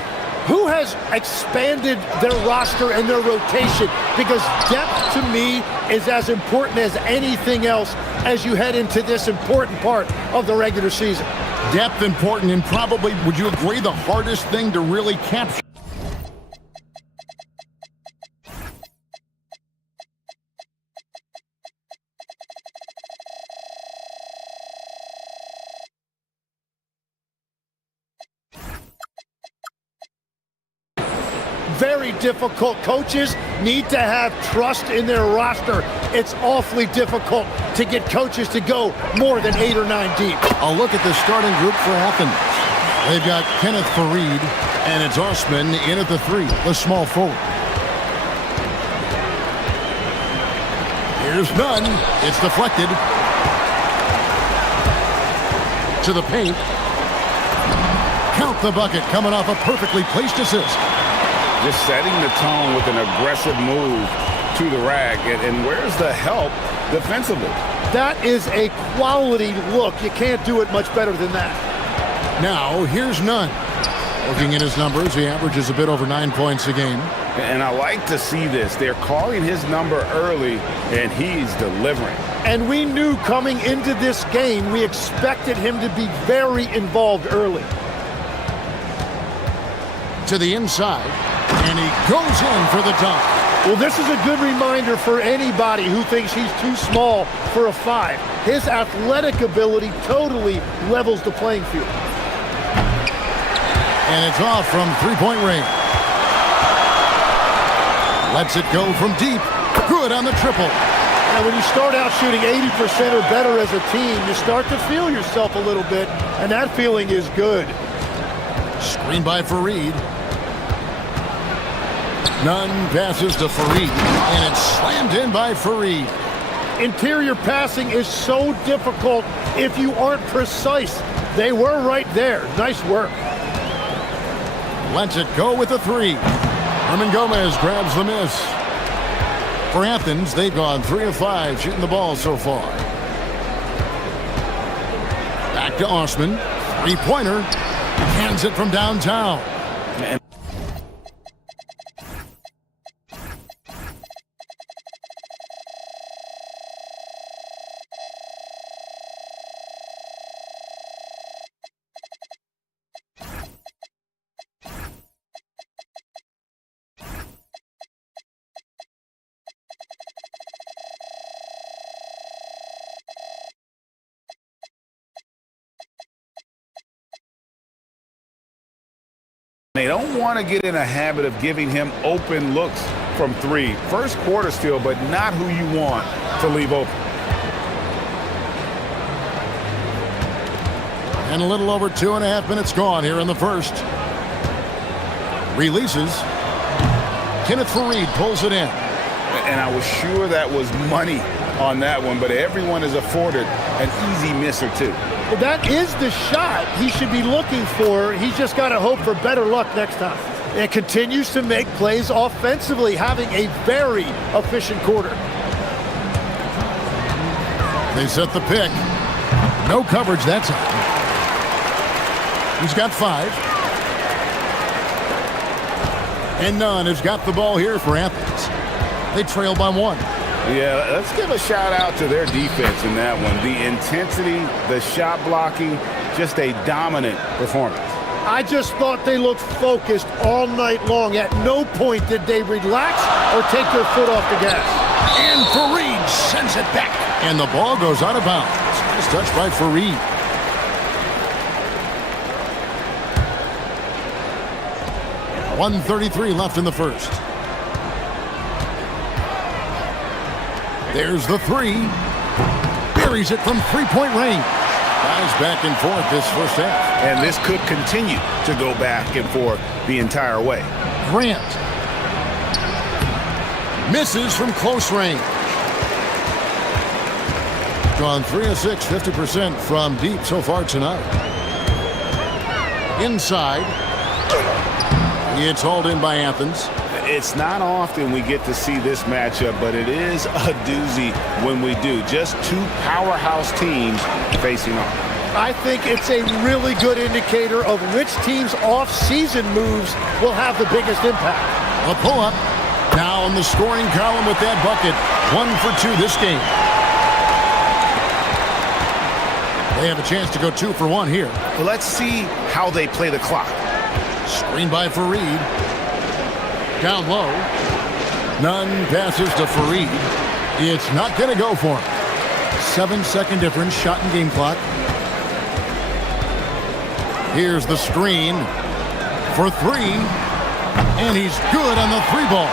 who has expanded their roster and their rotation, because depth to me is as important as anything else as you head into this important part of the regular season. Depth important, and probably, would you agree, the hardest thing to really capture? Very difficult. Coaches need to have trust in their roster. It's awfully difficult to get coaches to go more than 8 or 9 deep. A look at the starting group for Athens. They've got Kenneth Fareed, and it's Osman in at the 3, the small forward. Here's none. It's deflected. To the paint. Count the bucket, coming off a perfectly placed assist. Just setting the tone with an aggressive move to the rack. And where's the help defensively? That is a quality look. You can't do it much better than that. Now, here's none. Looking at his numbers, he averages a bit over 9 points a game. And I like to see this. They're calling his number early, and he's delivering. And we knew coming into this game, we expected him to be very involved early. To the inside, and he goes in for the dunk. Well, this is a good reminder for anybody who thinks he's too small for a 5. His athletic ability totally levels the playing field. And it's off from three-point range. Lets it go from deep. Good on the triple. And when you start out shooting 80% or better as a team, you start to feel yourself a little bit, and that feeling is good. Screen by Fareed. None passes to Fareed, and it's slammed in by Fareed. Interior passing is so difficult if you aren't precise. They were right there. Nice work. Lets it go with a 3. Herman Gomez grabs the miss. For Athens, they've gone 3 of 5 shooting the ball so far. Back to Osman. 3-pointer. Hands it from downtown. They don't want to get in a habit of giving him open looks from 3. First quarter still, but not who you want to leave open. And a little over 2.5 minutes gone here in the first. Releases. Kenneth Fareed pulls it in. And I was sure that was money on that one, but everyone is afforded an easy miss or 2. Well, that is the shot he should be looking for. He's just got to hope for better luck next time. It continues to make plays offensively, having a very efficient quarter. They set the pick. No coverage that time. He's got 5. And Nunn has got the ball here for Athens. They trail by 1. Yeah, let's give a shout out to their defense in that one. The intensity, the shot blocking, just a dominant performance. I just thought they looked focused all night long. At no point did they relax or take their foot off the gas. And Fareed sends it back. And the ball goes out of bounds. Nice touch by Fareed. .133 left in the first. There's the 3. Buries it from three-point range. Guys back and forth this first half. And this could continue to go back and forth the entire way. Grant. Misses from close range. Gone 3 of 6, 50% from deep so far tonight. Inside. It's hauled in by Athens. It's not often we get to see this matchup, but it is a doozy when we do. Just 2 powerhouse teams facing off. I think it's a really good indicator of which team's off-season moves will have the biggest impact. A pull-up. Now in the scoring column with that bucket. 1 for 2 this game. They have a chance to go 2 for 1 here. Well, let's see how they play the clock. Screen by Fareed. Down low. Nunn passes to Fareed. It's not going to go for him. 7-second difference, shot and game clock. Here's the screen for 3. And he's good on the 3 ball.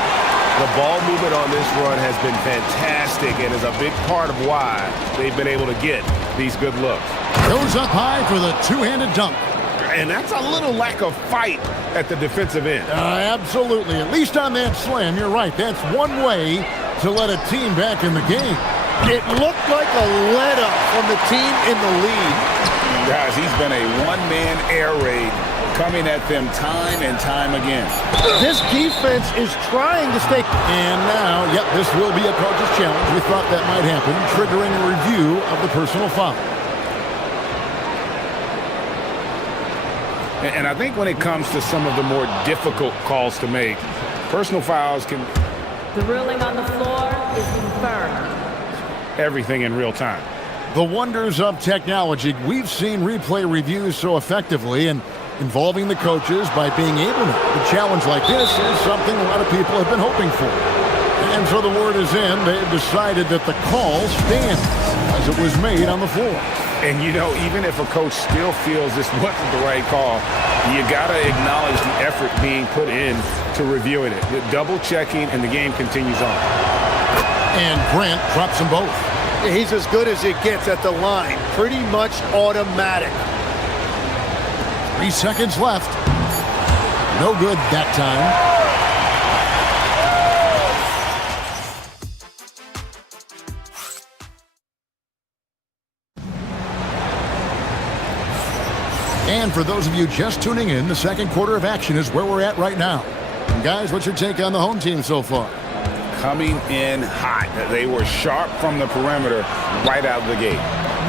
The ball movement on this run has been fantastic and is a big part of why they've been able to get these good looks. Goes up high for the two-handed dunk. And that's a little lack of fight at the defensive end. Absolutely. At least on that slam, you're right. That's one way to let a team back in the game. It looked like a let-up from the team in the lead. Guys, he's been a one-man air raid coming at them time and time again. This defense is trying to stay. And now, yep, this will be a coach's challenge. We thought that might happen, triggering a review of the personal foul. And I think when it comes to some of the more difficult calls to make, personal fouls can... The ruling on the floor is confirmed. Everything in real time. The wonders of technology. We've seen replay reviews so effectively, and involving the coaches by being able to. A challenge like this is something a lot of people have been hoping for. And so the word is in. They've decided that the call stands as it was made on the floor. And, you know, even if a coach still feels this wasn't the right call, you got to acknowledge the effort being put in to reviewing it. The double-checking, and the game continues on. And Grant drops them both. He's as good as it gets at the line. Pretty much automatic. 3 seconds left. No good that time. And for those of you just tuning in, the second quarter of action is where we're at right now. And guys, what's your take on the home team so far? Coming in hot. They were sharp from the perimeter right out of the gate.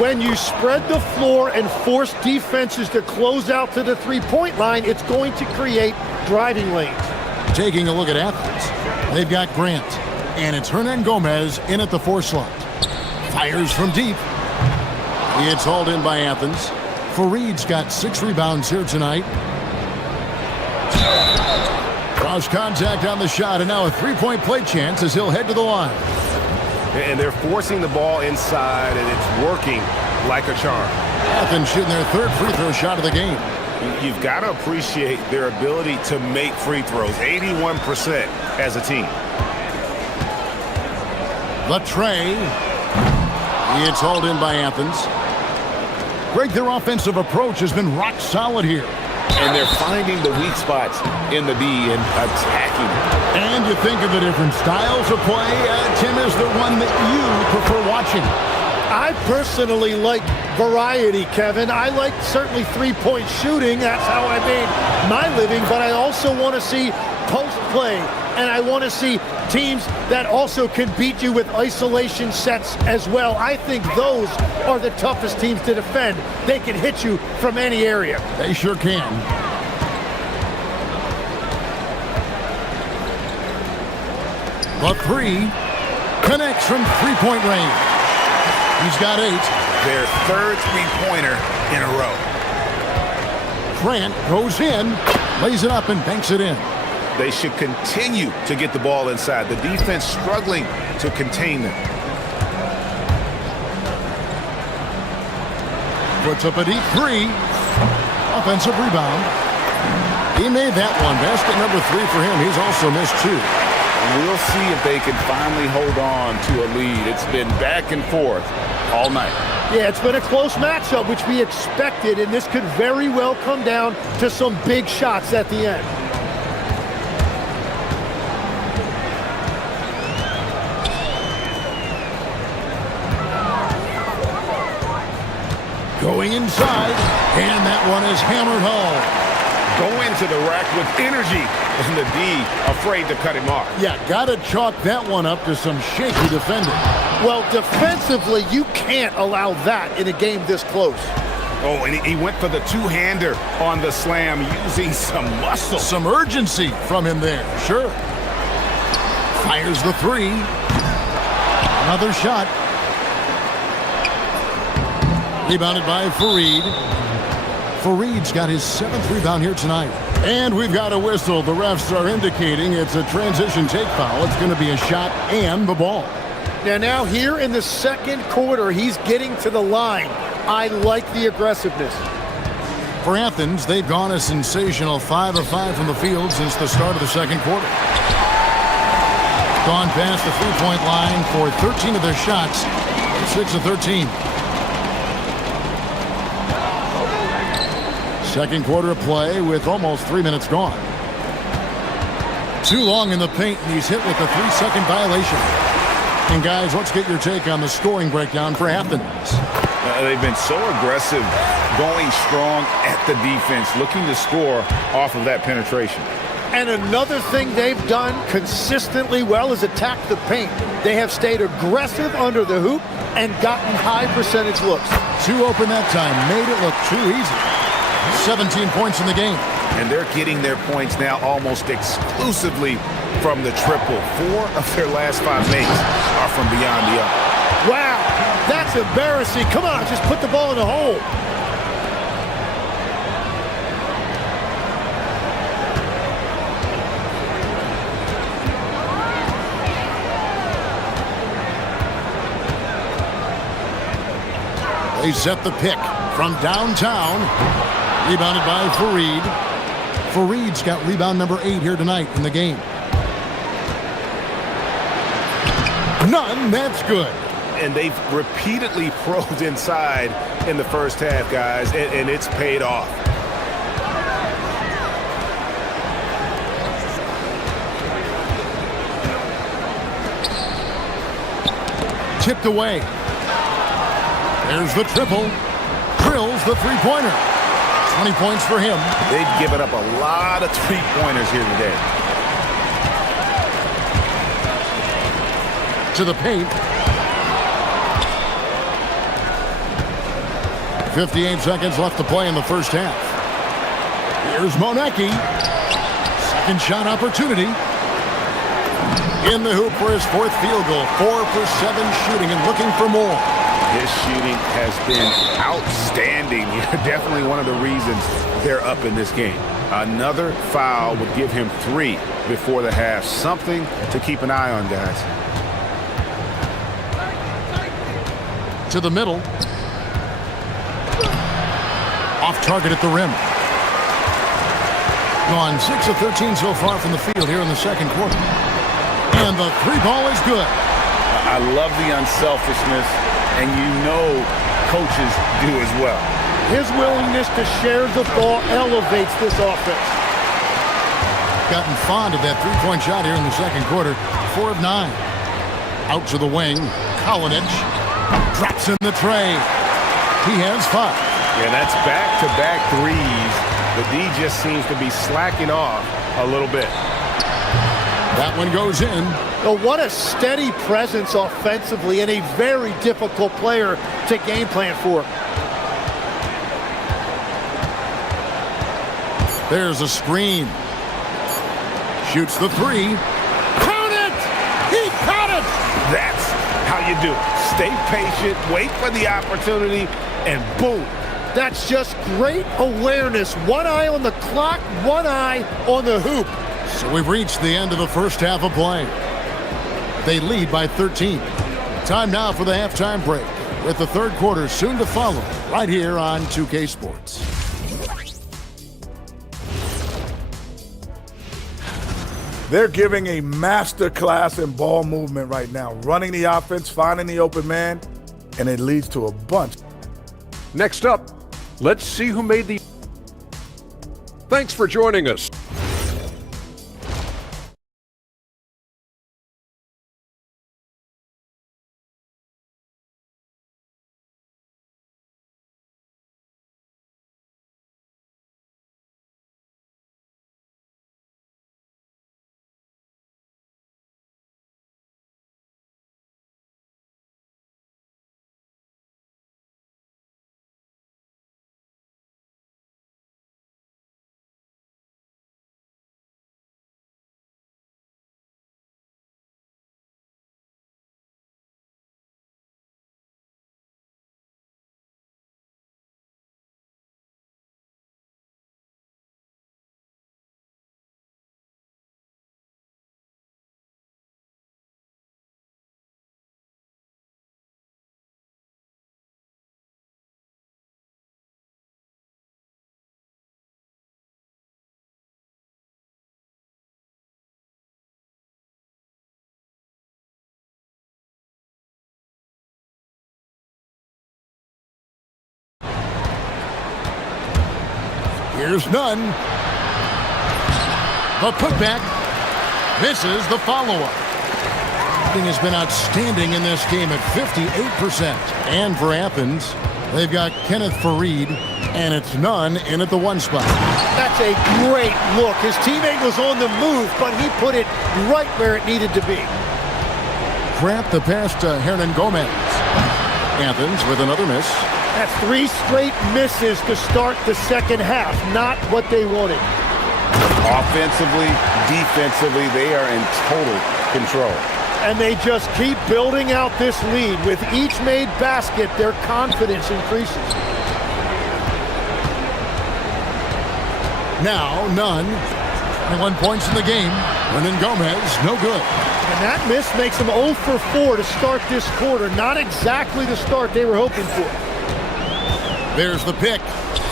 When you spread the floor and force defenses to close out to the three-point line, it's going to create driving lanes. Taking a look at Athens, they've got Grant, and it's Hernan Gomez in at the 4 slot. Fires from deep. It's hauled in by Athens. Fareed's got 6 rebounds here tonight. Cross contact on the shot, and now a 3-point play chance as he'll head to the line. And they're forcing the ball inside, and it's working like a charm. Athens shooting their 3rd free throw shot of the game. You've got to appreciate their ability to make free throws, 81% as a team. The tray. It's hauled in by Athens. Greg, their offensive approach has been rock solid here. And they're finding the weak spots in the D and attacking. And you think of the different styles of play. Tim, is the one that you prefer watching? I personally like variety, Kevin. I like certainly three-point shooting. That's how I made my living. But I also want to see post play. And I want to see teams that also can beat you with isolation sets as well. I think those are the toughest teams to defend. They can hit you from any area. They sure can. The 3 connects from three-point range. He's got 8. Their 3rd three-pointer in a row. Grant goes in, lays it up, and banks it in. They should continue to get the ball inside. The defense struggling to contain them. Puts up a deep 3. Offensive rebound. He made that one. Basket number 3 for him. He's also missed 2. And we'll see if they can finally hold on to a lead. It's been back and forth all night. Yeah, it's been a close matchup, which we expected, and this could very well come down to some big shots at the end. Going inside, and that one is hammered home. Go into the rack with energy, and the D afraid to cut him off. Yeah, gotta chalk that one up to some shaky defending. Well, defensively, you can't allow that in a game this close. Oh, and he went for the two-hander on the slam using some muscle. Some urgency from him there, sure. Fires the three. Another shot. Rebounded by Fareed. Fareed's got his 7th rebound here tonight. And we've got a whistle. The refs are indicating it's a transition take foul. It's going to be a shot and the ball. Now here in the second quarter, he's getting to the line. I like the aggressiveness. For Athens, they've gone a sensational 5 of 5 from the field since the start of the second quarter. Gone past the three-point line for 13 of their shots, 6 of 13. Second quarter of play with almost 3 minutes gone. Too long in the paint, and he's hit with a 3-second violation. And guys, let's get your take on the scoring breakdown for Athens. They've been so aggressive, going strong at the defense, looking to score off of that penetration. And another thing they've done consistently well is attack the paint. They have stayed aggressive under the hoop and gotten high percentage looks. Too open that time, made it look too easy. 17 points in the game. And they're getting their points now almost exclusively from the triple. 4 of their last 5 makes are from beyond the arc. Wow, that's embarrassing. Come on, just put the ball in the hole. They set the pick from downtown. Rebounded by Fareed. Fareed's got rebound number 8 here tonight in the game. None, that's good. And they've repeatedly probed inside in the first half, guys, and it's paid off. Tipped away. There's the triple. Drills the three-pointer. 20 points for him. They've given up a lot of three-pointers here today. To the paint. 58 seconds left to play in the first half. Here's Monecki. Second shot opportunity. In the hoop for his 4th field goal. 4 for 7 shooting and looking for more. His shooting has been outstanding. Definitely one of the reasons they're up in this game. Another foul would give him 3 before the half. Something to keep an eye on, guys. To the middle. Off target at the rim. Gone 6 of 13 so far from the field here in the second quarter. And the 3-ball is good. I love the unselfishness, and you know coaches do as well. His willingness to share the ball elevates this offense. Gotten fond of that 3-point shot here in the second quarter. 4 of 9. Out to the wing. Kolinic drops in the tray. He has 5. Yeah, that's back-to-back threes. The D just seems to be slacking off a little bit. That one goes in. Oh, what a steady presence offensively and a very difficult player to game plan for. There's a screen. Shoots the 3. Count it! He caught it! That's how you do it. Stay patient, wait for the opportunity, and boom. That's just great awareness. One eye on the clock, one eye on the hoop. So we've reached the end of the first half of play. They lead by 13. Time now for the halftime break, with the third quarter soon to follow right here on 2K Sports. They're giving a master class in ball movement right now, running the offense, finding the open man, and it leads to a bunch. Next up, let's see who made the... Thanks for joining us. Here's none. The putback misses the follow-up. Shooting has been outstanding in this game at 58%. And for Athens, they've got Kenneth Farid, and it's none in at the one spot. That's a great look. His teammate was on the move, but he put it right where it needed to be. Grant the pass to Hernan Gomez. Athens with another miss. That's 3 straight misses to start the second half. Not what they wanted. Offensively, defensively, they are in total control. And they just keep building out this lead. With each made basket, their confidence increases. Now, none. 21 points in the game. Hernan Gomez, no good. And that miss makes them 0 for 4 to start this quarter. Not exactly the start they were hoping for. There's the pick.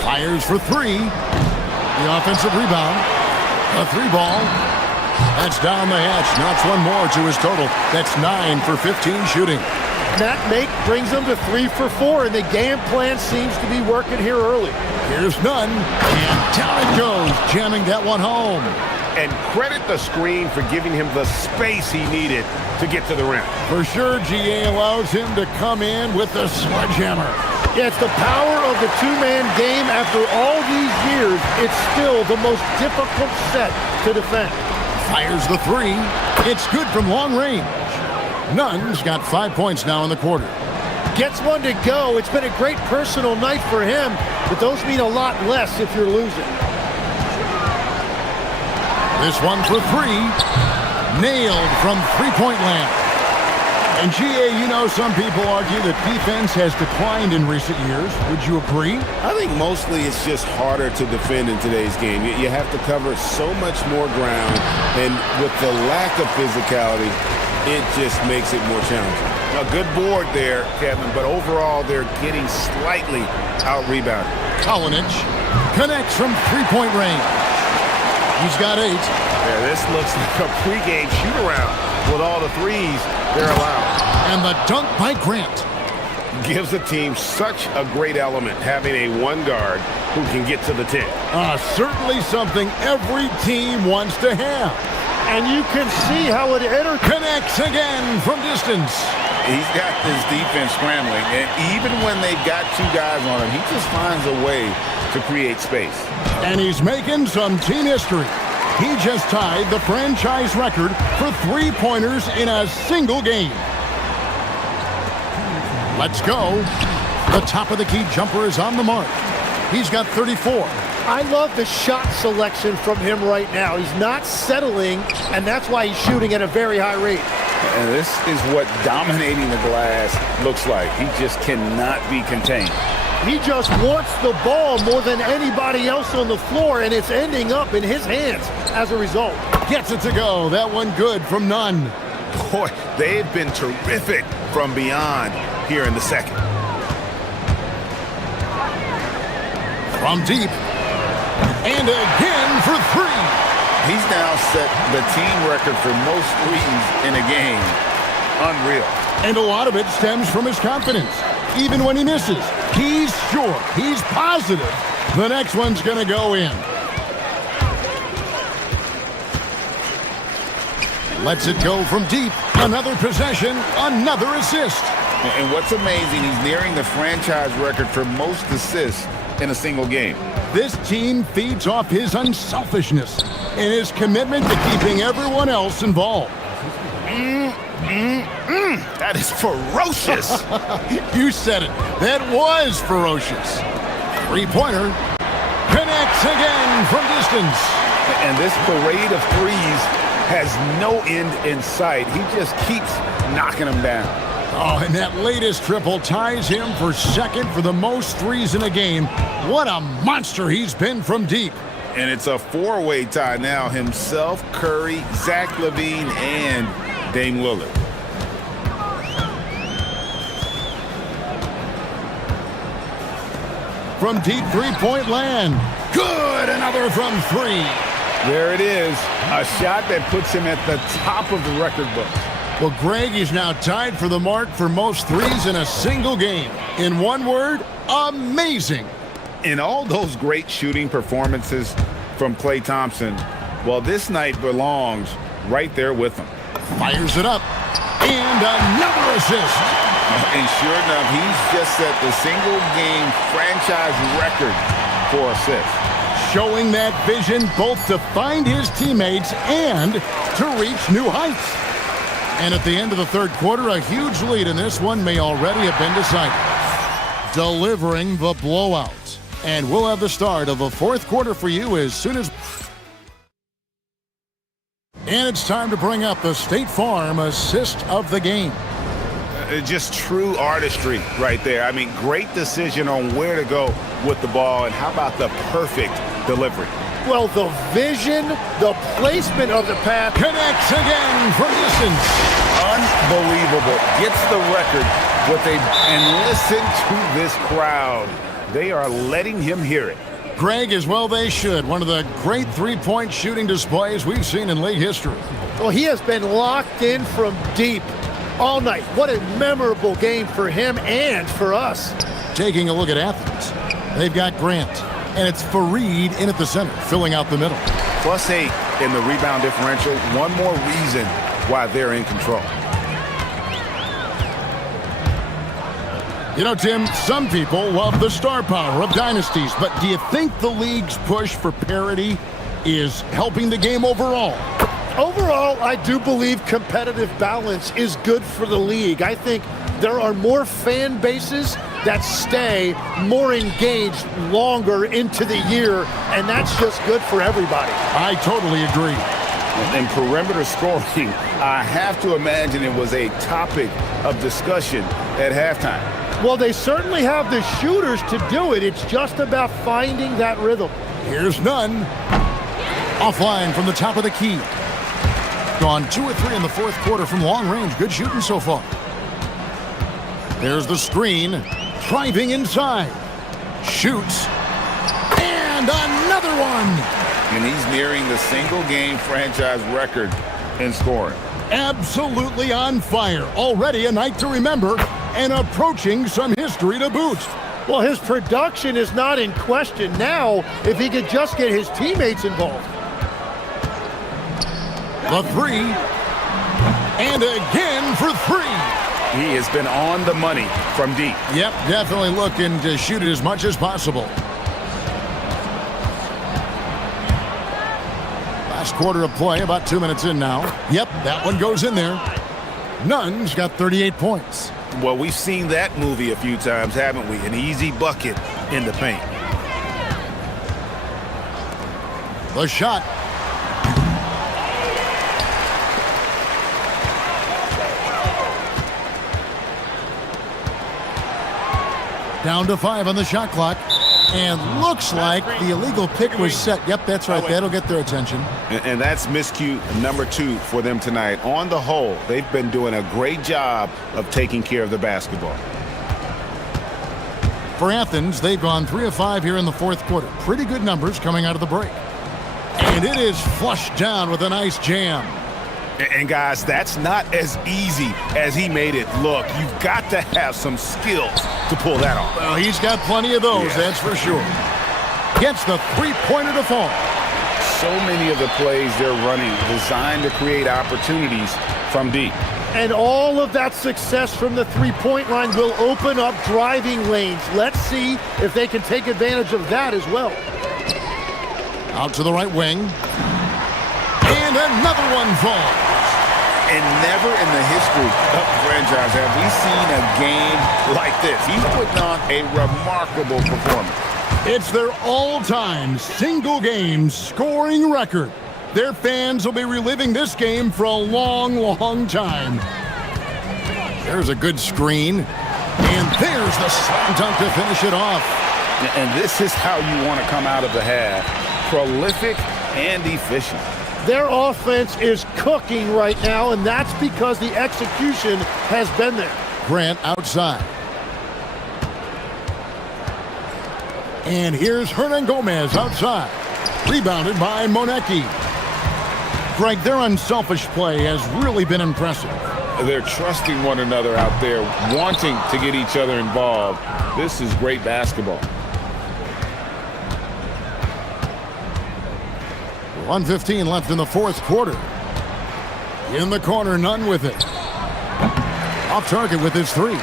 Fires for 3. The offensive rebound. A 3-ball. That's down the hatch. Knocks one more to his total. That's 9 for 15 shooting. That make brings them to 3 for 4, and the game plan seems to be working here early. Here's none. And down it goes, jamming that one home. And credit the screen for giving him the space he needed to get to the rim. For sure, GA allows him to come in with the sledgehammer. Yeah, it's the power of the two-man game. After all these years, it's still the most difficult set to defend. Fires the 3. It's good from long range. Nunn's got 5 points now in the quarter. Gets one to go. It's been a great personal night for him, but those mean a lot less if you're losing. This one for 3. Nailed from three-point land. And GA, you know, some people argue that defense has declined in recent years. Would you agree? I think mostly it's just harder to defend in today's game. You have to cover so much more ground, and with the lack of physicality, it just makes it more challenging. A good board there, Kevin, but overall they're getting slightly out-rebounded. Kalinic connects from three-point range. He's got 8. Yeah, this looks like a pregame shoot-around with all the threes they're allowed. And the dunk by Grant. Gives the team such a great element, having a one guard who can get to the 10. Certainly something every team wants to have. And you can see how it connects again from distance. He's got this defense scrambling, and even when they've got 2 guys on him, he just finds a way to create space. And he's making some team history. He just tied the franchise record for three-pointers in a single game. Let's go. The top of the key jumper is on the mark. He's got 34. I love the shot selection from him right now. He's not settling, and that's why he's shooting at a very high rate. And this is what dominating the glass looks like. He just cannot be contained. He just wants the ball more than anybody else on the floor, and it's ending up in his hands as a result. Gets it to go. That one good from Nunn. Boy, they've been terrific from beyond here in the second. From deep. And again for 3. He's now set the team record for most threes in a game. Unreal. And a lot of it stems from his confidence. Even when he misses, he's sure, he's positive the next one's going to go in. Lets it go from deep. Another possession, another assist. And what's amazing, he's nearing the franchise record for most assists in a single game. This team feeds off his unselfishness and his commitment to keeping everyone else involved. That is ferocious. You said it. That was ferocious. Three-pointer connects again from distance. And this parade of threes has no end in sight. He just keeps knocking them down. Oh, and that latest triple ties him for second for the most threes in a game. What a monster he's been from deep. And it's a four-way tie now. Himself, Curry, Zach LaVine, and Dame Lillard. From deep three-point land. Good, another from 3. There it is, a shot that puts him at the top of the record book. Well, Greg is now tied for the mark for most threes in a single game. In one word, amazing. In all those great shooting performances from Klay Thompson, well, this night belongs right there with him. Fires it up. And another assist. And sure enough, he's just set the single-game franchise record for assists. Showing that vision both to find his teammates and to reach new heights. And at the end of the third quarter, a huge lead in this one may already have been decided. Delivering the blowout. And we'll have the start of the fourth quarter for you as soon as... And it's time to bring up the State Farm assist of the game. Just true artistry right there. I mean, great decision on where to go with the ball, and how about the perfect delivery? Well, the vision, the placement of the pass. Connects again from distance. Unbelievable. Gets the record and listen to this crowd. They are letting him hear it. Greg, as well they should. One of the great three-point shooting displays we've seen in league history. Well, he has been locked in from deep all night. What a memorable game for him and for us. Taking a look at Athens, they've got Grant, and it's Fareed in at the center, filling out the middle. +8 in the rebound differential. One more reason why they're in control. You know, Tim, some people love the star power of dynasties, but do you think the league's push for parity is helping the game overall? Overall, I do believe competitive balance is good for the league. I think there are more fan bases that stay more engaged longer into the year, and that's just good for everybody. I totally agree. In perimeter scoring, I have to imagine it was a topic of discussion at halftime. Well, they certainly have the shooters to do it. It's just about finding that rhythm. Here's Nunn. Offline from the top of the key. Gone 2 or 3 in the fourth quarter from long range. Good shooting so far. There's the screen. Driving inside. Shoots. And another one. And he's nearing the single-game franchise record in scoring. Absolutely on fire. Already a night to remember and approaching some history to boot. Well, his production is not in question now if he could just get his teammates involved. The three. And again for 3. He has been on the money from deep. Yep, definitely looking to shoot it as much as possible. Last quarter of play, about 2 minutes in now. Yep, that one goes in there. Nunn's got 38 points. Well, we've seen that movie a few times, haven't we? An easy bucket in the paint. The shot. Down to 5 on the shot clock. And looks like the illegal pick was set. Yep, that's right. That'll get their attention. And that's miscue number 2 for them tonight. On the whole, they've been doing a great job of taking care of the basketball. For Athens, they've gone 3 of 5 here in the fourth quarter. Pretty good numbers coming out of the break. And it is flushed down with a nice jam. And guys, that's not as easy as he made it look. You've got to have some skills to pull that off. Well, he's got plenty of those, that's for sure. Gets the three-pointer to fall. So many of the plays they're running designed to create opportunities from deep. And all of that success from the three-point line will open up driving lanes. Let's see if they can take advantage of that as well. Out to the right wing. And another one falls. And never in the history of the franchise have we seen a game like this. He's putting on a remarkable performance. It's their all-time single-game scoring record. Their fans will be reliving this game for a long, long time. There's a good screen. And there's the slam dunk to finish it off. And this is how you want to come out of the half. Prolific and efficient. Their offense is cooking right now, and that's because the execution has been there. Grant outside. And here's Hernan Gomez outside. Rebounded by Monecki. Greg, their unselfish play has really been impressive. They're trusting one another out there, wanting to get each other involved. This is great basketball. 1:15 left in the fourth quarter. In the corner, Nunn with it. Off target with his three.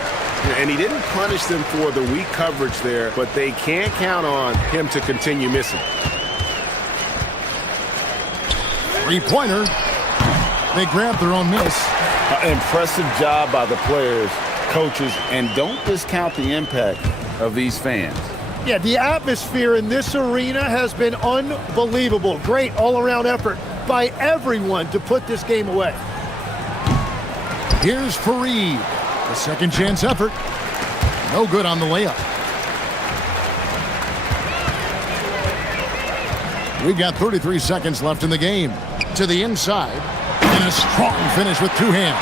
And he didn't punish them for the weak coverage there, but they can't count on him to continue missing. Three-pointer. They grab their own miss. Impressive job by the players, coaches, and don't discount the impact of these fans. Yeah, the atmosphere in this arena has been unbelievable. Great all-around effort by everyone to put this game away. Here's Fareed. A second chance effort. No good on the layup. We've got 33 seconds left in the game. To the inside. And a strong finish with two hands.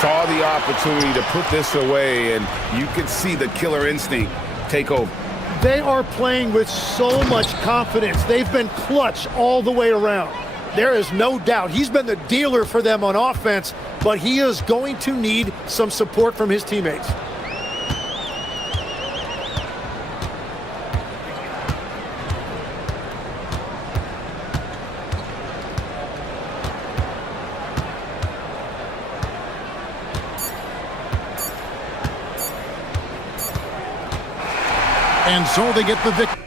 Saw the opportunity to put this away, and you could see the killer instinct take over. They are playing with so much confidence. They've been clutch all the way around. There is no doubt he's been the dealer for them on offense, but he is going to need some support from his teammates. And so they get the victory.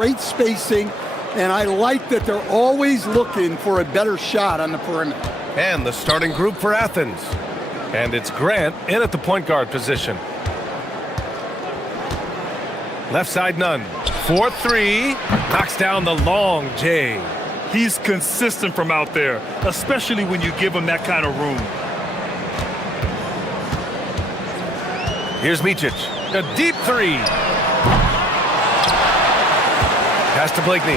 Great spacing, and I like that they're always looking for a better shot on the perimeter. And the starting group for Athens. And it's Grant in at the point guard position. Left side, none. 4-3. Knocks down the long J. He's consistent from out there, especially when you give him that kind of room. Here's Micic. A deep three. Pass to Blakeney.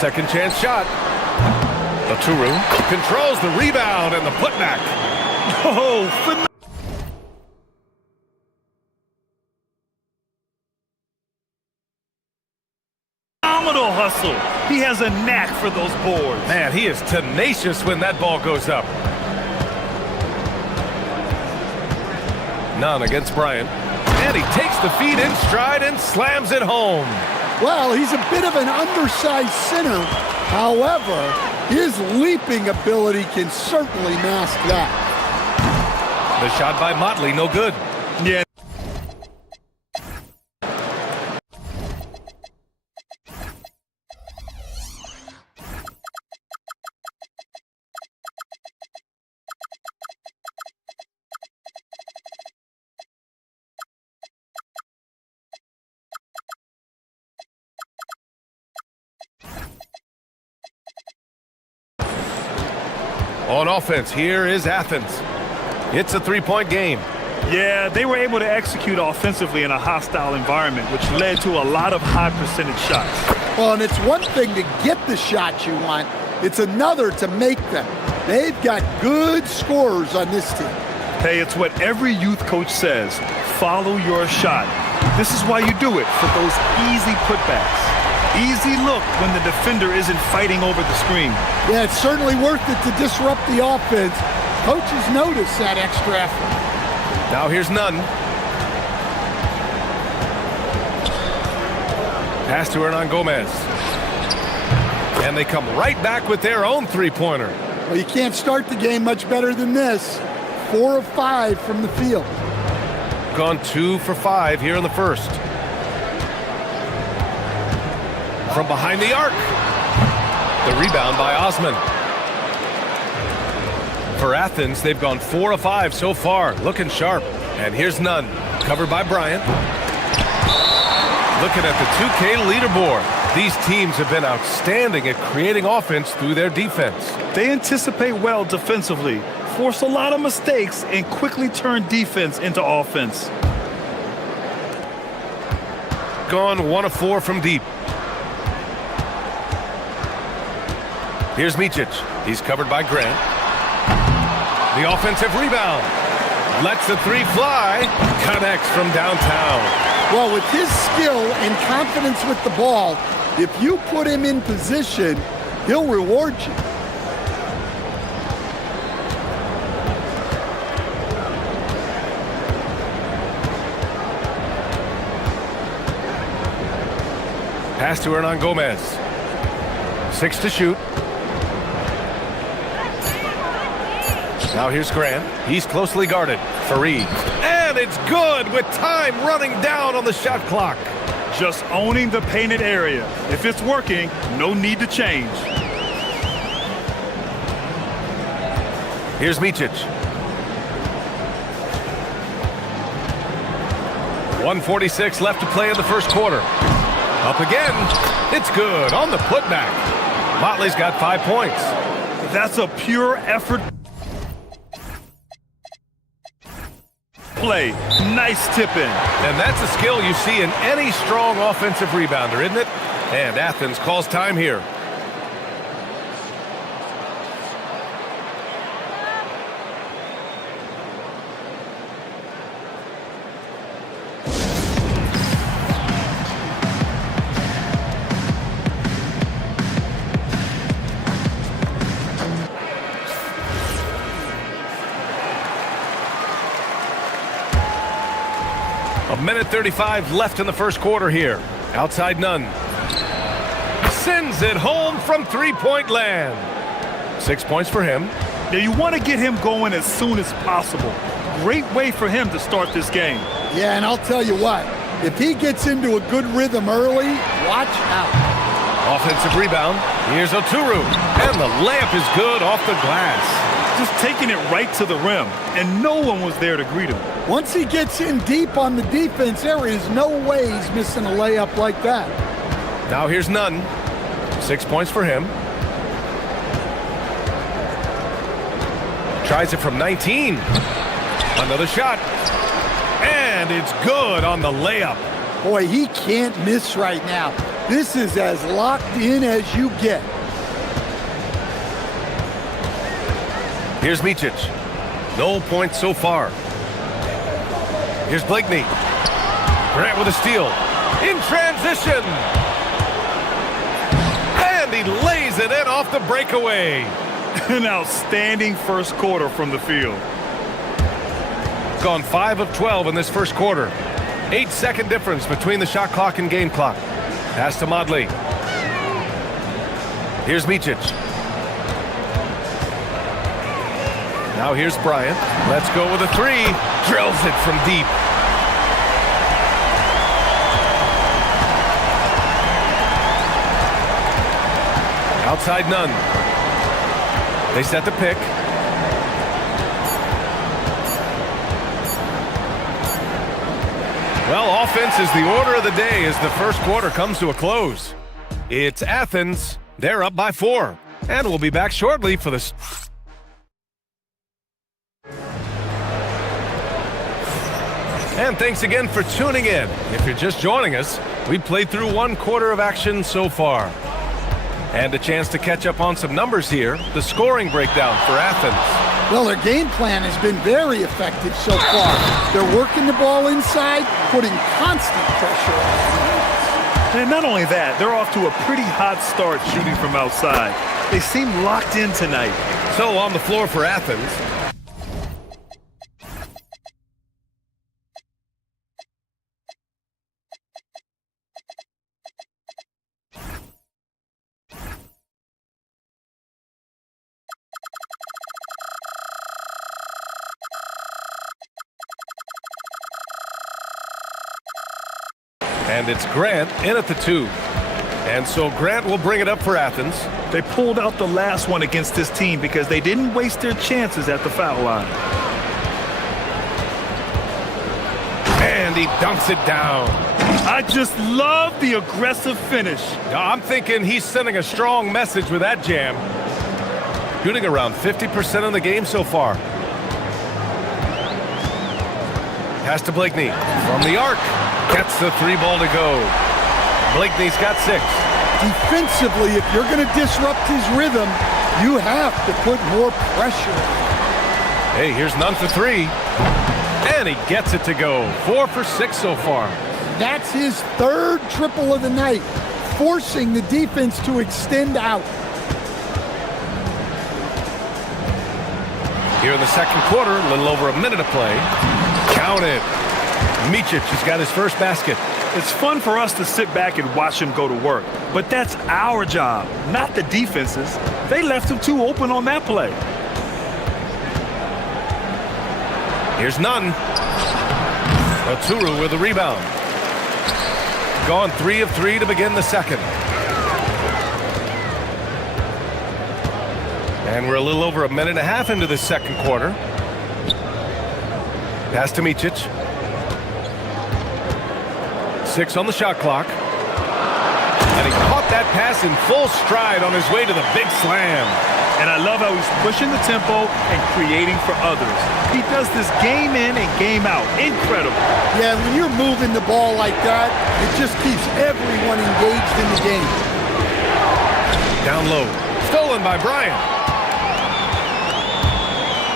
Second chance shot. The two-room controls the rebound and the putback. Oh, phenomenal hustle. He has a knack for those boards. Man, he is tenacious when that ball goes up. None against Bryant. And he takes the feed in stride and slams it home. Well, he's a bit of an undersized center. However, his leaping ability can certainly mask that. The shot by Motley, no good. Yeah. On offense, here is Athens. It's a three-point game. Yeah, they were able to execute offensively in a hostile environment, which led to a lot of high percentage shots. Well, and it's one thing to get the shots you want. It's another to make them. They've got good scorers on this team. Hey, it's what every youth coach says. Follow your shot. This is why you do it, for those easy putbacks. Easy look when the defender isn't fighting over the screen. Yeah, it's certainly worth it to disrupt the offense. Coaches notice that extra effort. Now here's Nunn. Pass to Hernan Gomez. And they come right back with their own three-pointer. Well, you can't start the game much better than this. 4 of 5 from the field. Gone 2 for 5 here in the first. From behind the arc. The rebound by Osman. For Athens, they've gone 4 of 5 so far, looking sharp. And here's Nunn, covered by Bryant. Looking at the 2K leaderboard. These teams have been outstanding at creating offense through their defense. They anticipate well defensively, force a lot of mistakes, and quickly turn defense into offense. Gone 1 of 4 from deep. Here's Micic. He's covered by Grant. The offensive rebound. Lets the three fly. Connects from downtown. Well, with his skill and confidence with the ball, if you put him in position, he'll reward you. Pass to Hernan Gomez. 6 to shoot. Now here's Grant. He's closely guarded. Fareed. And it's good with time running down on the shot clock. Just owning the painted area. If it's working, no need to change. Here's Micic. 1:46 left to play in the first quarter. Up again. It's good on the putback. Motley's got 5 points. That's a pure effort play. Nice tip in. And that's a skill you see in any strong offensive rebounder, isn't it? And Athens calls time here. Minute 35 left in the first quarter here. Outside Nunn. Sends it home from three-point land. 6 points for him. Now you want to get him going as soon as possible. Great way for him to start this game. Yeah, and I'll tell you what, If he gets into a good rhythm early, watch out. Offensive rebound. Here's Oturu. And the layup is good off the glass. Just taking it right to the rim, and no one was there to greet him. Once he gets in deep on the defense, there is no way he's missing a layup like that. Now here's Nunn. 6 points for him. Tries it from 19. Another shot. And it's good on the layup. Boy, he can't miss right now. This is as locked in as you get. Here's Micic. No points so far. Here's Blakeney. Grant with a steal. In transition. And he lays it in off the breakaway. An outstanding first quarter from the field. Gone 5 of 12 in this first quarter. 8-second difference between the shot clock and game clock. Pass to Modley. Here's Micic. Now here's Bryant. Let's go with a three. Drills it from deep. Outside Nunn. They set the pick. Well, offense is the order of the day as the first quarter comes to a close. It's Athens. They're up by 4. And we'll be back shortly for the... And thanks again for tuning in. If you're just joining us, we played through 1 quarter of action so far. And a chance to catch up on some numbers here. The scoring breakdown for Athens. Well, their game plan has been very effective so far. They're working the ball inside, putting constant pressure on. And not only that, they're off to a pretty hot start shooting from outside. They seem locked in tonight. So on the floor for Athens. And it's Grant in at the 2. And so Grant will bring it up for Athens. They pulled out the last one against this team because they didn't waste their chances at the foul line. And he dunks it down. I just love the aggressive finish. I'm thinking he's sending a strong message with that jam. Shooting around 50% in the game so far. Pass to Blakeney from the arc. Gets the 3-ball to go. Blakeney's got 6. Defensively, if you're going to disrupt his rhythm, you have to put more pressure on. Hey, here's Nunn for 3. And he gets it to go. 4 for 6 so far. That's his 3rd triple of the night, forcing the defense to extend out. Here in the second quarter, a little over a minute to play. Count it. Micic has got his first basket. It's fun for us to sit back and watch him go to work, but that's our job, not the defense's. They left him too open on that play. Here's Nunn. Oturu with the rebound. Gone 3 of 3 to begin the second. And we're a little over a minute and a half into the second quarter. Pass to Micic. 6 on the shot clock. And he caught that pass in full stride on his way to the big slam. And I love how he's pushing the tempo and creating for others. He does this game in and game out. Incredible. Yeah, when you're moving the ball like that, it just keeps everyone engaged in the game. Down low. Stolen by Bryant.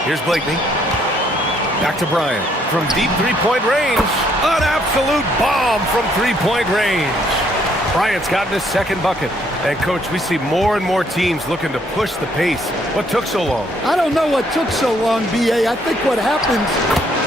Here's Blakeney. Back to Bryant. From deep 3-point range. An absolute bomb from 3-point range. Bryant's gotten his second bucket. And, Coach, we see more and more teams looking to push the pace. What took so long? I don't know what took so long, B.A. I think what happens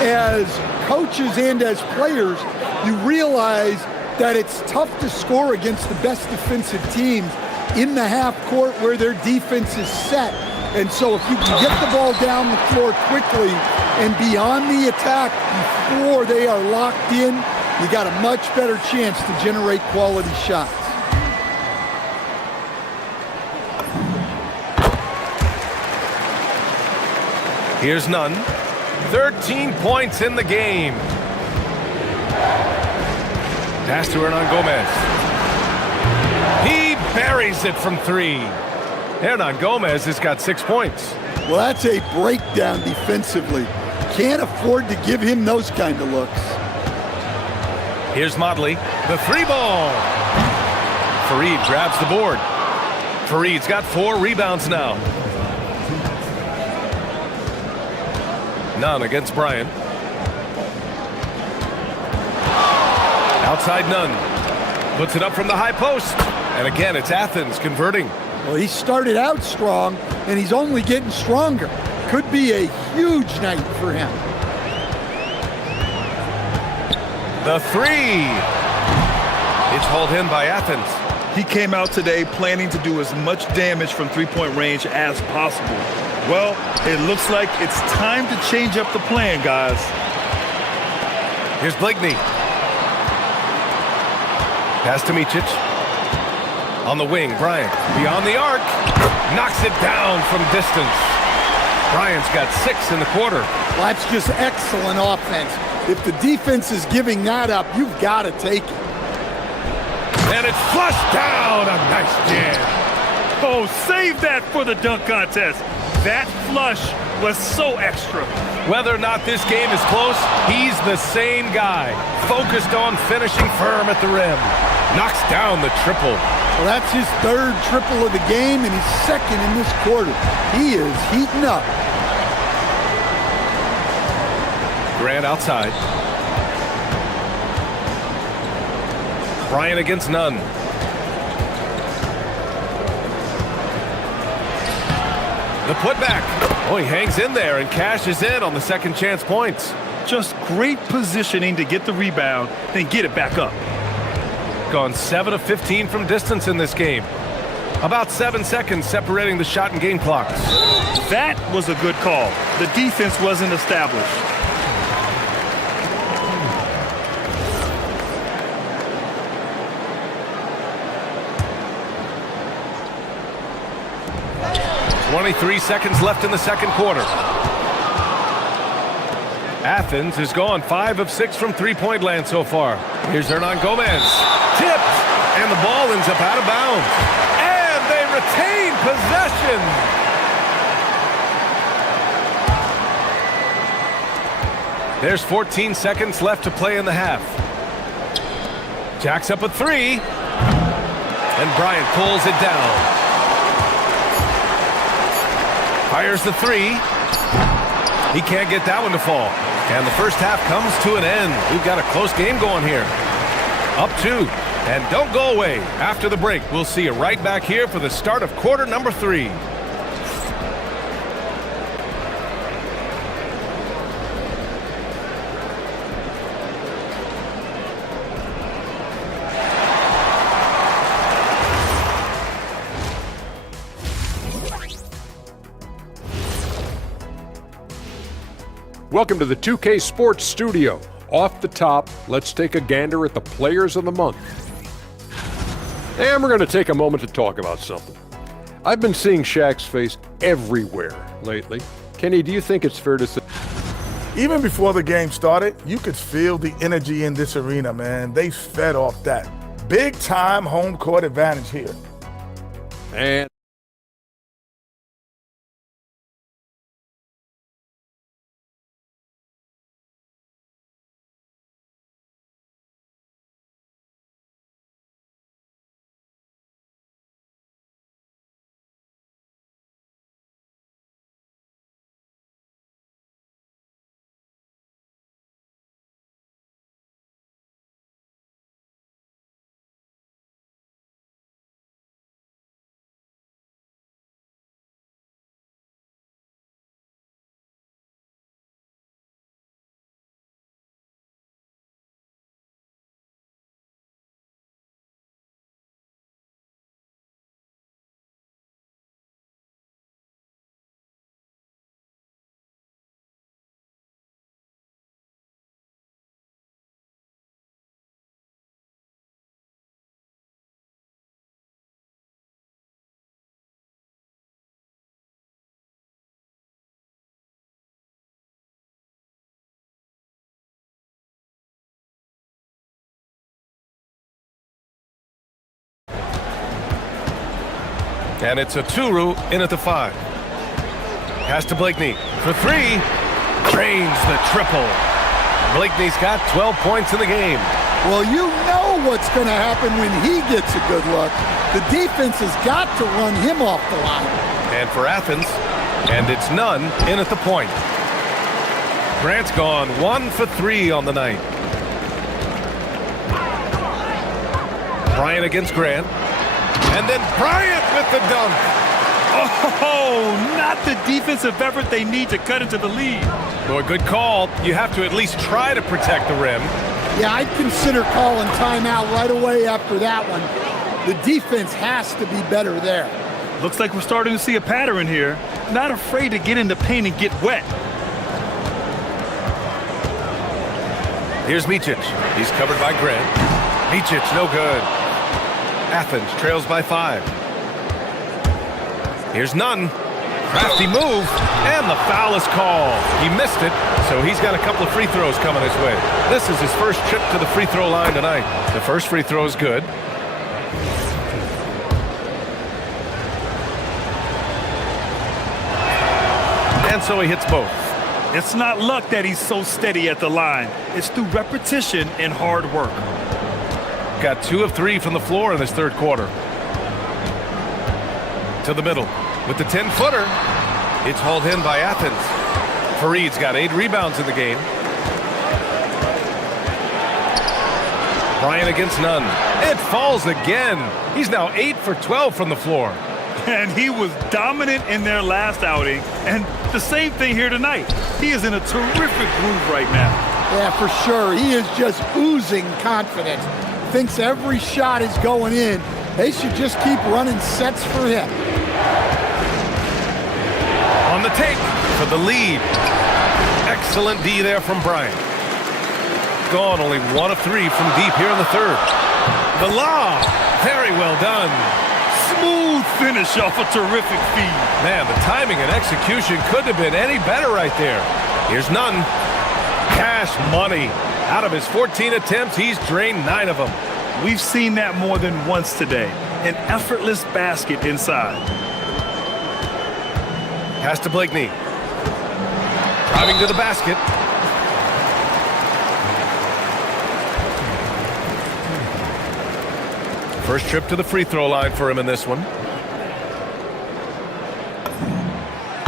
as coaches and as players, you realize that it's tough to score against the best defensive teams in the half court where their defense is set. And so if you can get the ball down the floor quickly and beyond the attack before they are locked in, you got a much better chance to generate quality shots. Here's Nunn. 13 points in the game. Pass to Hernan Gomez. He buries it from 3. Hernan Gomez has got 6 points. Well, that's a breakdown defensively. Can't afford to give him those kind of looks. Here's Motley. The 3-ball. Fareed grabs the board. Fareed's got 4 rebounds now. Nunn against Bryant. Outside Nunn. Puts it up from the high post. And again, it's Athens converting. Well, he started out strong, and he's only getting stronger. Could be a huge night for him. The 3. It's hauled in by Athens. He came out today planning to do as much damage from three-point range as possible. Well, it looks like it's time to change up the plan, guys. Here's Bligney. Pass to Micic. On the wing, Bryant. Beyond the arc. Knocks it down from distance. Bryant's got 6 in the quarter. Well, that's just excellent offense. If the defense is giving that up, you've got to take it. And it's flushed down. A nice jam. Oh, save that for the dunk contest. That flush was so extra. Whether or not this game is close, he's the same guy. Focused on finishing firm at the rim. Knocks down the triple. Well, that's his 3rd triple of the game, and he's 2nd in this quarter. He is heating up. Grant outside. Bryant against Nunn. The putback. Oh, he hangs in there and cashes in on the second chance points. Just great positioning to get the rebound, then get it back up. Gone 7 of 15 from distance in this game. About 7 seconds separating the shot and game clocks. That was a good call. The defense wasn't established. .23 seconds left in the second quarter. Athens has gone 5 of 6 from three-point land so far. Here's Hernan Gomez. Tipped, and the ball ends up out of bounds. And they retain possession. There's 14 seconds left to play in the half. Jacks up a 3. And Bryant pulls it down. Fires the 3. He can't get that one to fall. And the first half comes to an end. We've got a close game going here. Up 2. And don't go away. After the break, we'll see you right back here for the start of quarter number 3. Welcome to the 2K Sports Studio. Off the top, let's take a gander at the Players of the Month. And we're going to take a moment to talk about something. I've been seeing Shaq's face everywhere lately. Kenny, do you think it's fair to say? Even before the game started, you could feel the energy in this arena, man. They fed off that. Big time home court advantage here. And And it's a Turu in at the 5. Pass to Blakeney for 3. Drains the triple. Blakeney's got 12 points in the game. Well, you know what's going to happen when he gets a good look. The defense has got to run him off the line. And for Athens, and it's none in at the point. Grant's gone 1 for 3 on the night. Bryant against Grant. And then Bryant with the dunk. Oh, not the defensive effort they need to cut into the lead. Boy, good call. You have to at least try to protect the rim. Yeah, I'd consider calling timeout right away after that one. The defense has to be better there. Looks like we're starting to see a pattern here. Not afraid to get in the paint and get wet. Here's Micic. He's covered by Grant. Micic, no good. Athens trails by 5. Here's Nunn. Crafty move, and the foul is called. He missed it, so he's got a couple of free throws coming his way. This is his first trip to the free throw line tonight. The first free throw is good. And so he hits both. It's not luck that he's so steady at the line. It's through repetition and hard work. Got 2 of 3 from the floor in this third quarter. To the middle with the 10-footer. It's hauled in by Athens. Fareed's got 8 rebounds in the game. Bryant against Nunn. It falls again. He's now 8 for 12 from the floor. And he was dominant in their last outing. And the same thing here tonight. He is in a terrific groove right now. Yeah, for sure. He is just oozing confidence. Thinks every shot is going in. They should just keep running sets for him. On the take for the lead. Excellent D there from Bryant. Gone only 1 of 3 from deep here in the third. The lob. Very well done. Smooth finish off a terrific feed. Man, the timing and execution couldn't have been any better right there. Here's Nunn. Cash money. Out of his 14 attempts, he's drained 9 of them. We've seen that more than once today. An effortless basket inside. Pass to Blakeney. Driving to the basket. First trip to the free throw line for him in this one.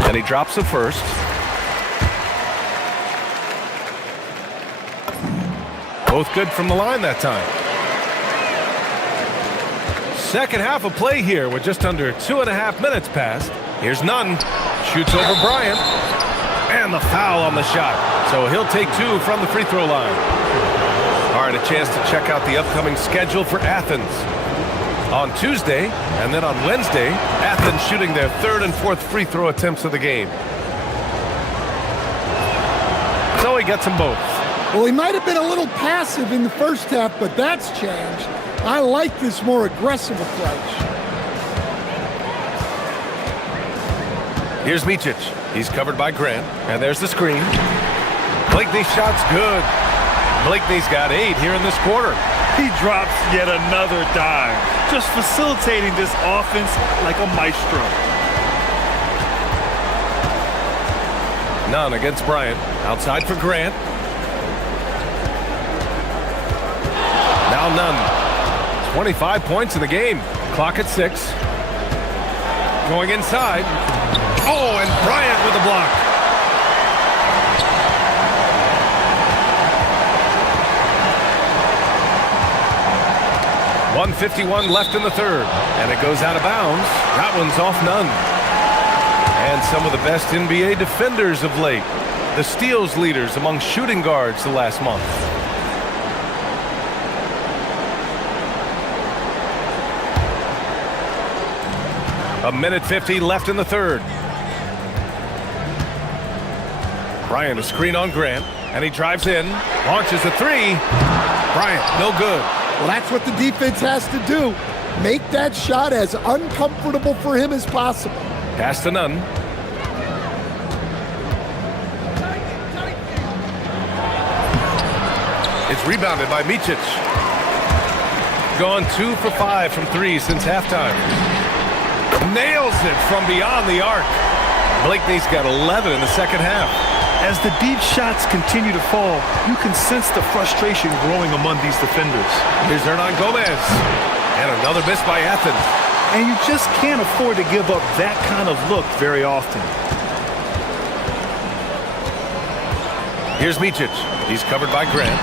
And he drops the first. Both good from the line that time. Second half of play here with just under 2.5 minutes passed. Here's Nunn. Shoots over Bryant. And the foul on the shot. So he'll take 2 from the free throw line. All right, a chance to check out the upcoming schedule for Athens. On Tuesday, and then on Wednesday, Athens shooting their 3rd and 4th free throw attempts of the game. So he gets them both. Well, he might have been a little passive in the first half, but that's changed. I like this more aggressive approach. Here's Micic. He's covered by Grant, and there's the screen. Blakeney's shot's good. Blakeney's got 8 here in this quarter. He drops yet another dime, just facilitating this offense like a maestro. Nunn against Bryant. Outside for Grant. Now Nunn. 25 points in the game. Clock at 6. Going inside. Oh, and Bryant with a block. .151 left in the third. And it goes out of bounds. That one's off Nunn. And some of the best NBA defenders of late. The steals leaders among shooting guards the last month. A minute 50 left in the third. Bryant a screen on Grant, and he drives in, launches a 3. Bryant, no good. Well, that's what the defense has to do. Make that shot as uncomfortable for him as possible. Pass to Nunn. It's rebounded by Micic. Gone 2 for 5 from 3 since halftime. Nails it from beyond the arc. Blakeney's got 11 in the second half. As the deep shots continue to fall, you can sense the frustration growing among these defenders. Here's Hernan Gomez. And another miss by Athens. And you just can't afford to give up that kind of look very often. Here's Micic. He's covered by Grant.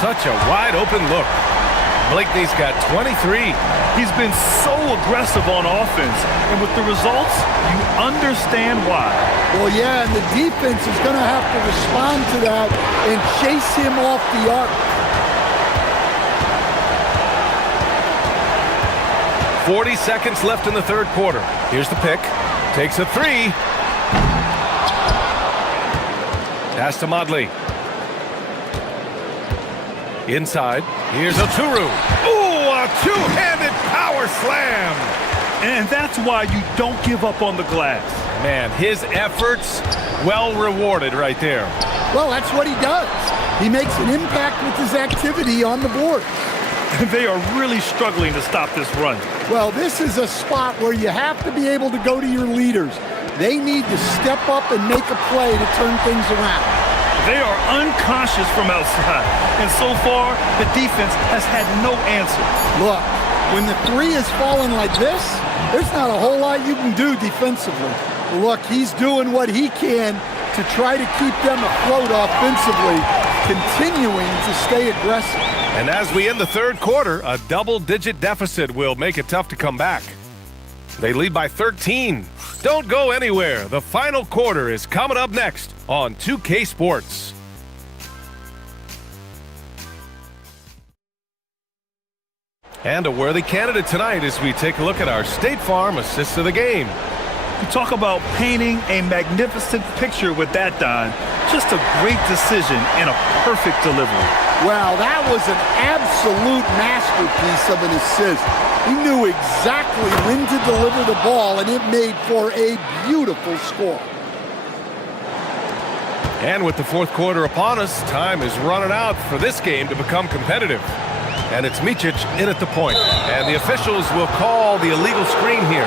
Such a wide open look. Blakeney's got 23. He's been so aggressive on offense, and with the results, you understand why. Well, yeah, and the defense is going to have to respond to that and chase him off the arc. 40 seconds left in the third quarter. Here's the pick. Takes a three. Pass to Modley. Inside. Here's Oturu. Ooh, a two-handed power slam. And that's why you don't give up on the glass. Man, his efforts well rewarded right there. Well, that's what he does. He makes an impact with his activity on the board. They are really struggling to stop this run. Well, this is a spot where you have to be able to go to your leaders. They need to step up and make a play to turn things around. They are unconscious from outside, and so far, the defense has had no answer. Look, when the three is falling like this, there's not a whole lot you can do defensively. Look, he's doing what he can to try to keep them afloat offensively, continuing to stay aggressive. And as we end the third quarter, a double-digit deficit will make it tough to come back. They lead by 13. Don't go anywhere. The final quarter is coming up next on 2K Sports. And a worthy candidate tonight as we take a look at our State Farm assists of the game. You talk about painting a magnificent picture with that, Don. Just a great decision and a perfect delivery. Wow, that was an absolute masterpiece of an assist. He knew exactly when to deliver the ball, and it made for a beautiful score. And with the fourth quarter upon us, time is running out for this game to become competitive. And it's Micic in at the point. And the officials will call the illegal screen here.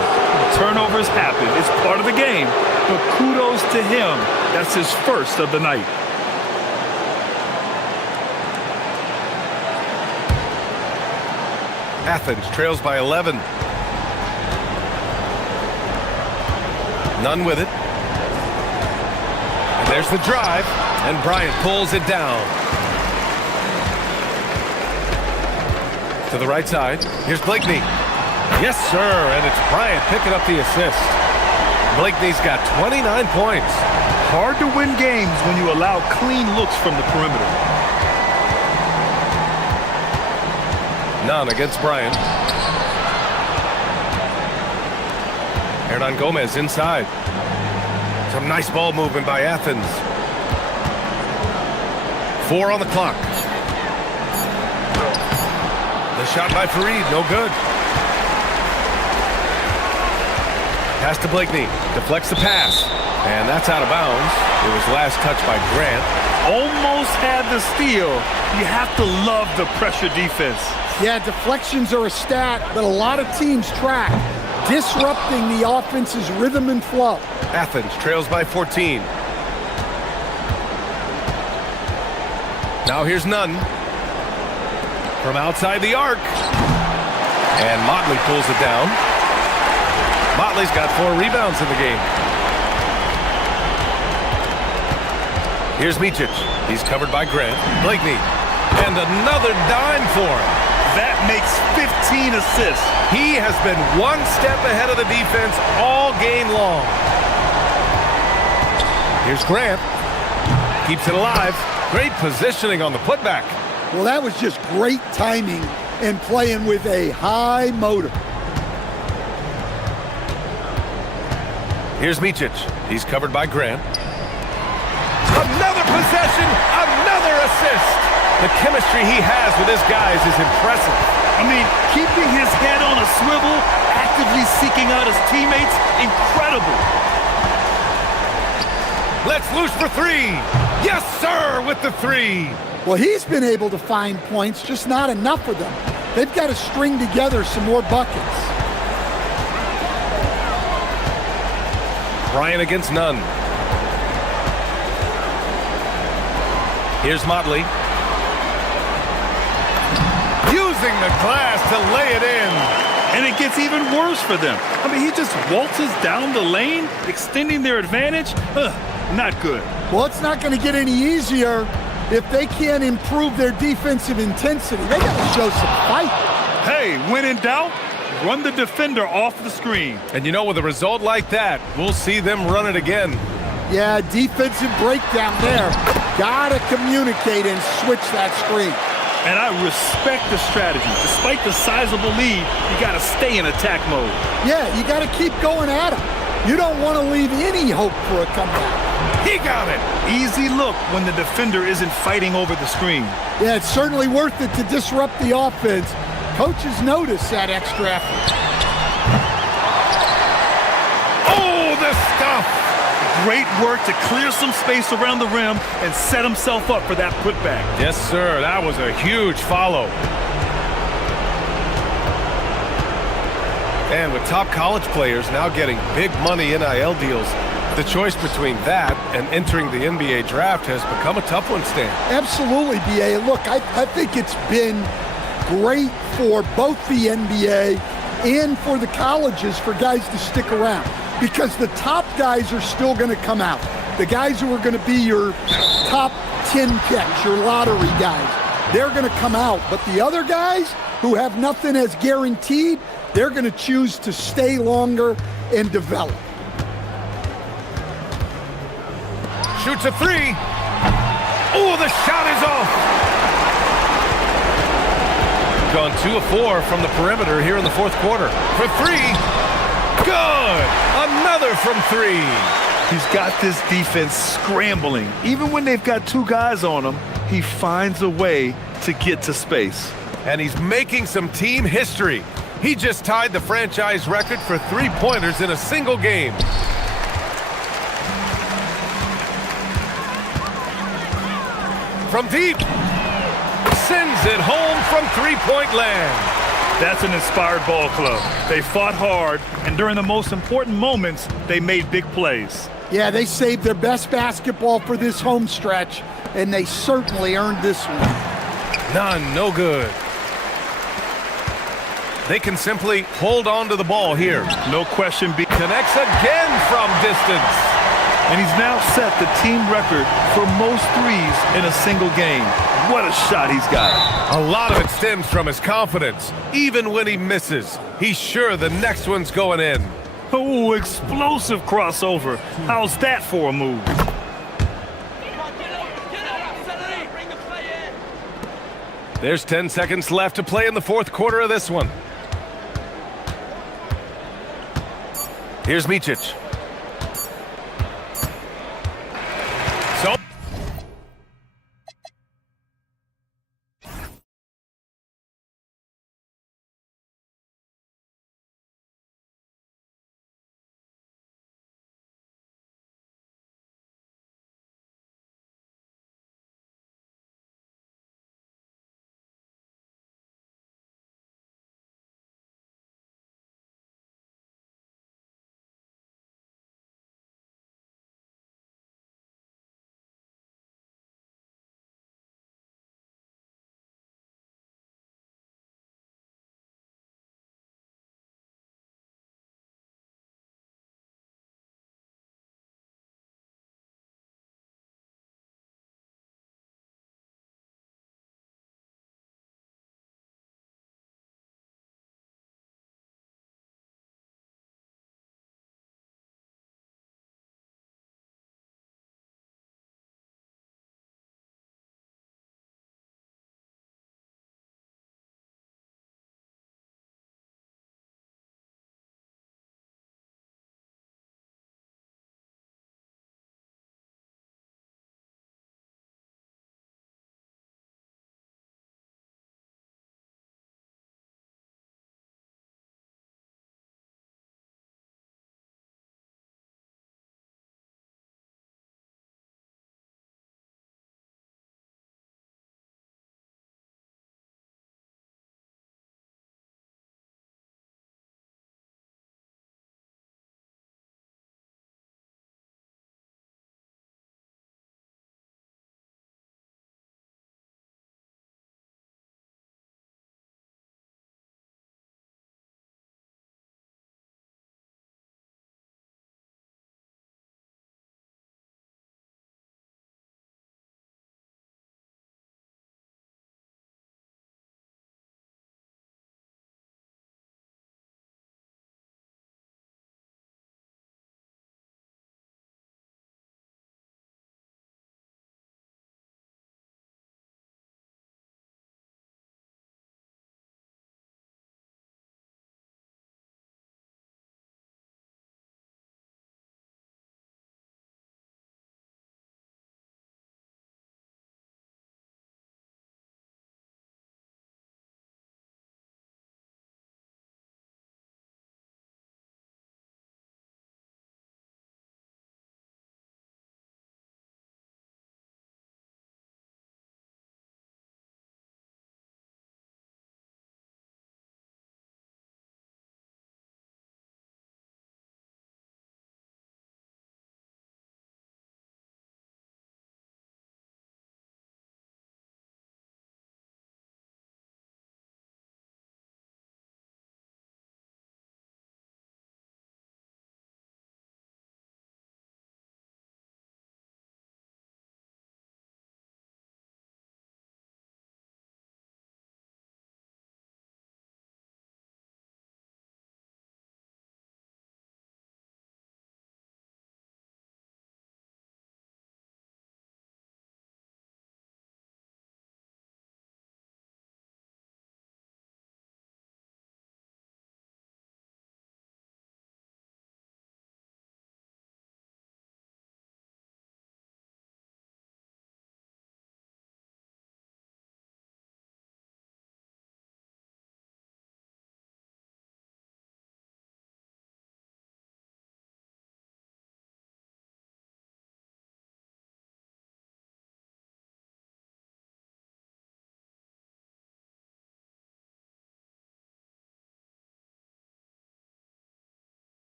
Turnovers happen. It's part of the game. But kudos to him. That's his first of the night. Athens trails by 11. None with it. And there's the drive. And Bryant pulls it down. To the right side. Here's Blakeney. Yes, sir. And it's Bryant picking up the assist. Blakeney's got 29 points. Hard to win games when you allow clean looks from the perimeter. None against Bryant. Hernan Gomez inside. Some nice ball movement by Athens. 4 on the clock. The shot by Fareed, no good. Pass to Blakeney, deflects the pass, and that's out of bounds. It was last touched by Grant. Almost had the steal. You have to love the pressure defense. Yeah, deflections are a stat that a lot of teams track, disrupting the offense's rhythm and flow. Athens trails by 14. Now here's Nunn. From outside the arc. And Motley pulls it down. Motley's got 4 rebounds in the game. Here's Micic. He's covered by Grant. Blakeney. And another dime for him. That makes 15 assists. He has been one step ahead of the defense all game long. Here's Grant. Keeps it alive. Great positioning on the putback. Well, that was just great timing and playing with a high motor. Here's Micic. He's covered by Grant. Another possession, another assist. The chemistry he has with his guys is impressive. I mean, keeping his head on a swivel, actively seeking out his teammates, incredible. Let's loose for 3. Yes, sir, with the 3. Well, he's been able to find points, just not enough of them. They've got to string together some more buckets. Bryant against none. Here's Motley. Using the glass to lay it in. And it gets even worse for them. I mean, he just waltzes down the lane, extending their advantage. Not good. Well, it's not going to get any easier if they can't improve their defensive intensity. They got to show some fight. Hey, when in doubt, run the defender off the screen. And you know, with a result like that, we'll see them run it again. Yeah, defensive breakdown there. Gotta communicate and switch that screen. And I respect the strategy. Despite the sizable lead, you gotta stay in attack mode. Yeah, you gotta keep going at him. You don't want to leave any hope for a comeback. He got it. Easy look when the defender isn't fighting over the screen. Yeah, it's certainly worth it to disrupt the offense. Coaches notice that extra effort. Oh, the stuff! Great work to clear some space around the rim and set himself up for that putback. Yes, sir. That was a huge follow. And with top college players now getting big money NIL deals, the choice between that and entering the NBA draft has become a tough one, Stan. Absolutely, BA. Look, I think it's been great for both the NBA and for the colleges for guys to stick around, because the top guys are still going to come out. The guys who are going to be your top 10 picks, your lottery guys, they're going to come out. But the other guys who have nothing as guaranteed, they're going to choose to stay longer and develop. Shoots a three. Oh, the shot is off. Gone 2 of 4 from the perimeter here in the fourth quarter. For three. Good. Another from three. He's got this defense scrambling. Even when they've got two guys on him, he finds a way to get to space. And he's making some team history. He just tied the franchise record for three-pointers in a single game. From deep. Sends it home from three-point land. That's an inspired ball club. They fought hard, and during the most important moments, they made big plays. Yeah, they saved their best basketball for this home stretch, and they certainly earned this one. None, no good. They can simply hold on to the ball here. No question. Connects again from distance. And he's now set the team record for most threes in a single game. What a shot he's got. A lot of it stems from his confidence. Even when he misses, he's sure the next one's going in. Oh, explosive crossover. How's that for a move? There's 10 seconds left to play in the fourth quarter of this one. Here's Micic.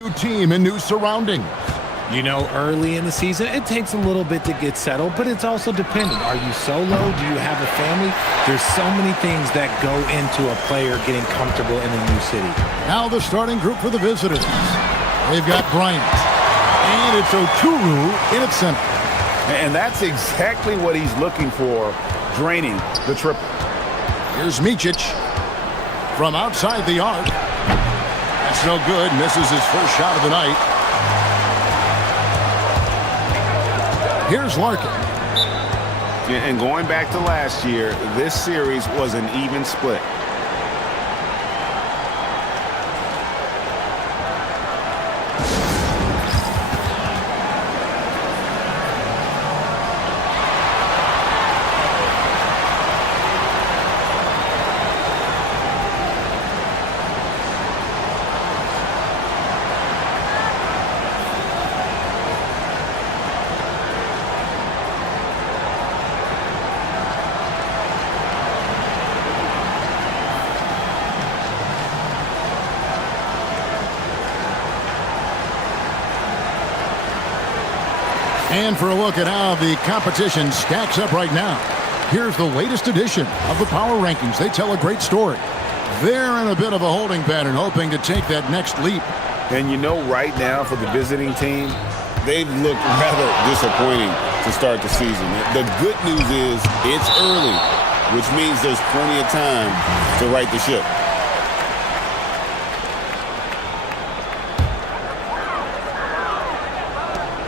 New team and new surroundings. You know, early in the season, it takes a little bit to get settled, but it's also dependent. Are you solo? Do you have a family? There's so many things that go into a player getting comfortable in a new city. Now the starting group for the visitors. They've got Bryant, and it's Oturu in its center. And that's exactly what he's looking for, draining the triple. Here's Micic from outside the arc. That's no good. Misses his first shot of the night. Here's Larkin. And going back to last year, this series was an even split. And for a look at how the competition stacks up right now, here's the latest edition of the Power Rankings. They tell a great story. They're in a bit of a holding pattern, hoping to take that next leap. And you know, right now for the visiting team, they've looked rather disappointing to start the season. The good news is it's early, which means there's plenty of time to right the ship.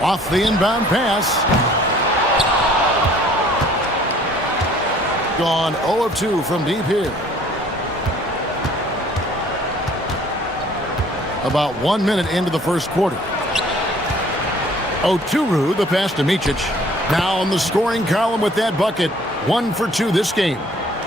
Off the inbound pass. Gone 0 of 2 from deep here. About 1 minute into the first quarter. Oturu, the pass to Micic. Now in the scoring column with that bucket. 1 for 2 this game.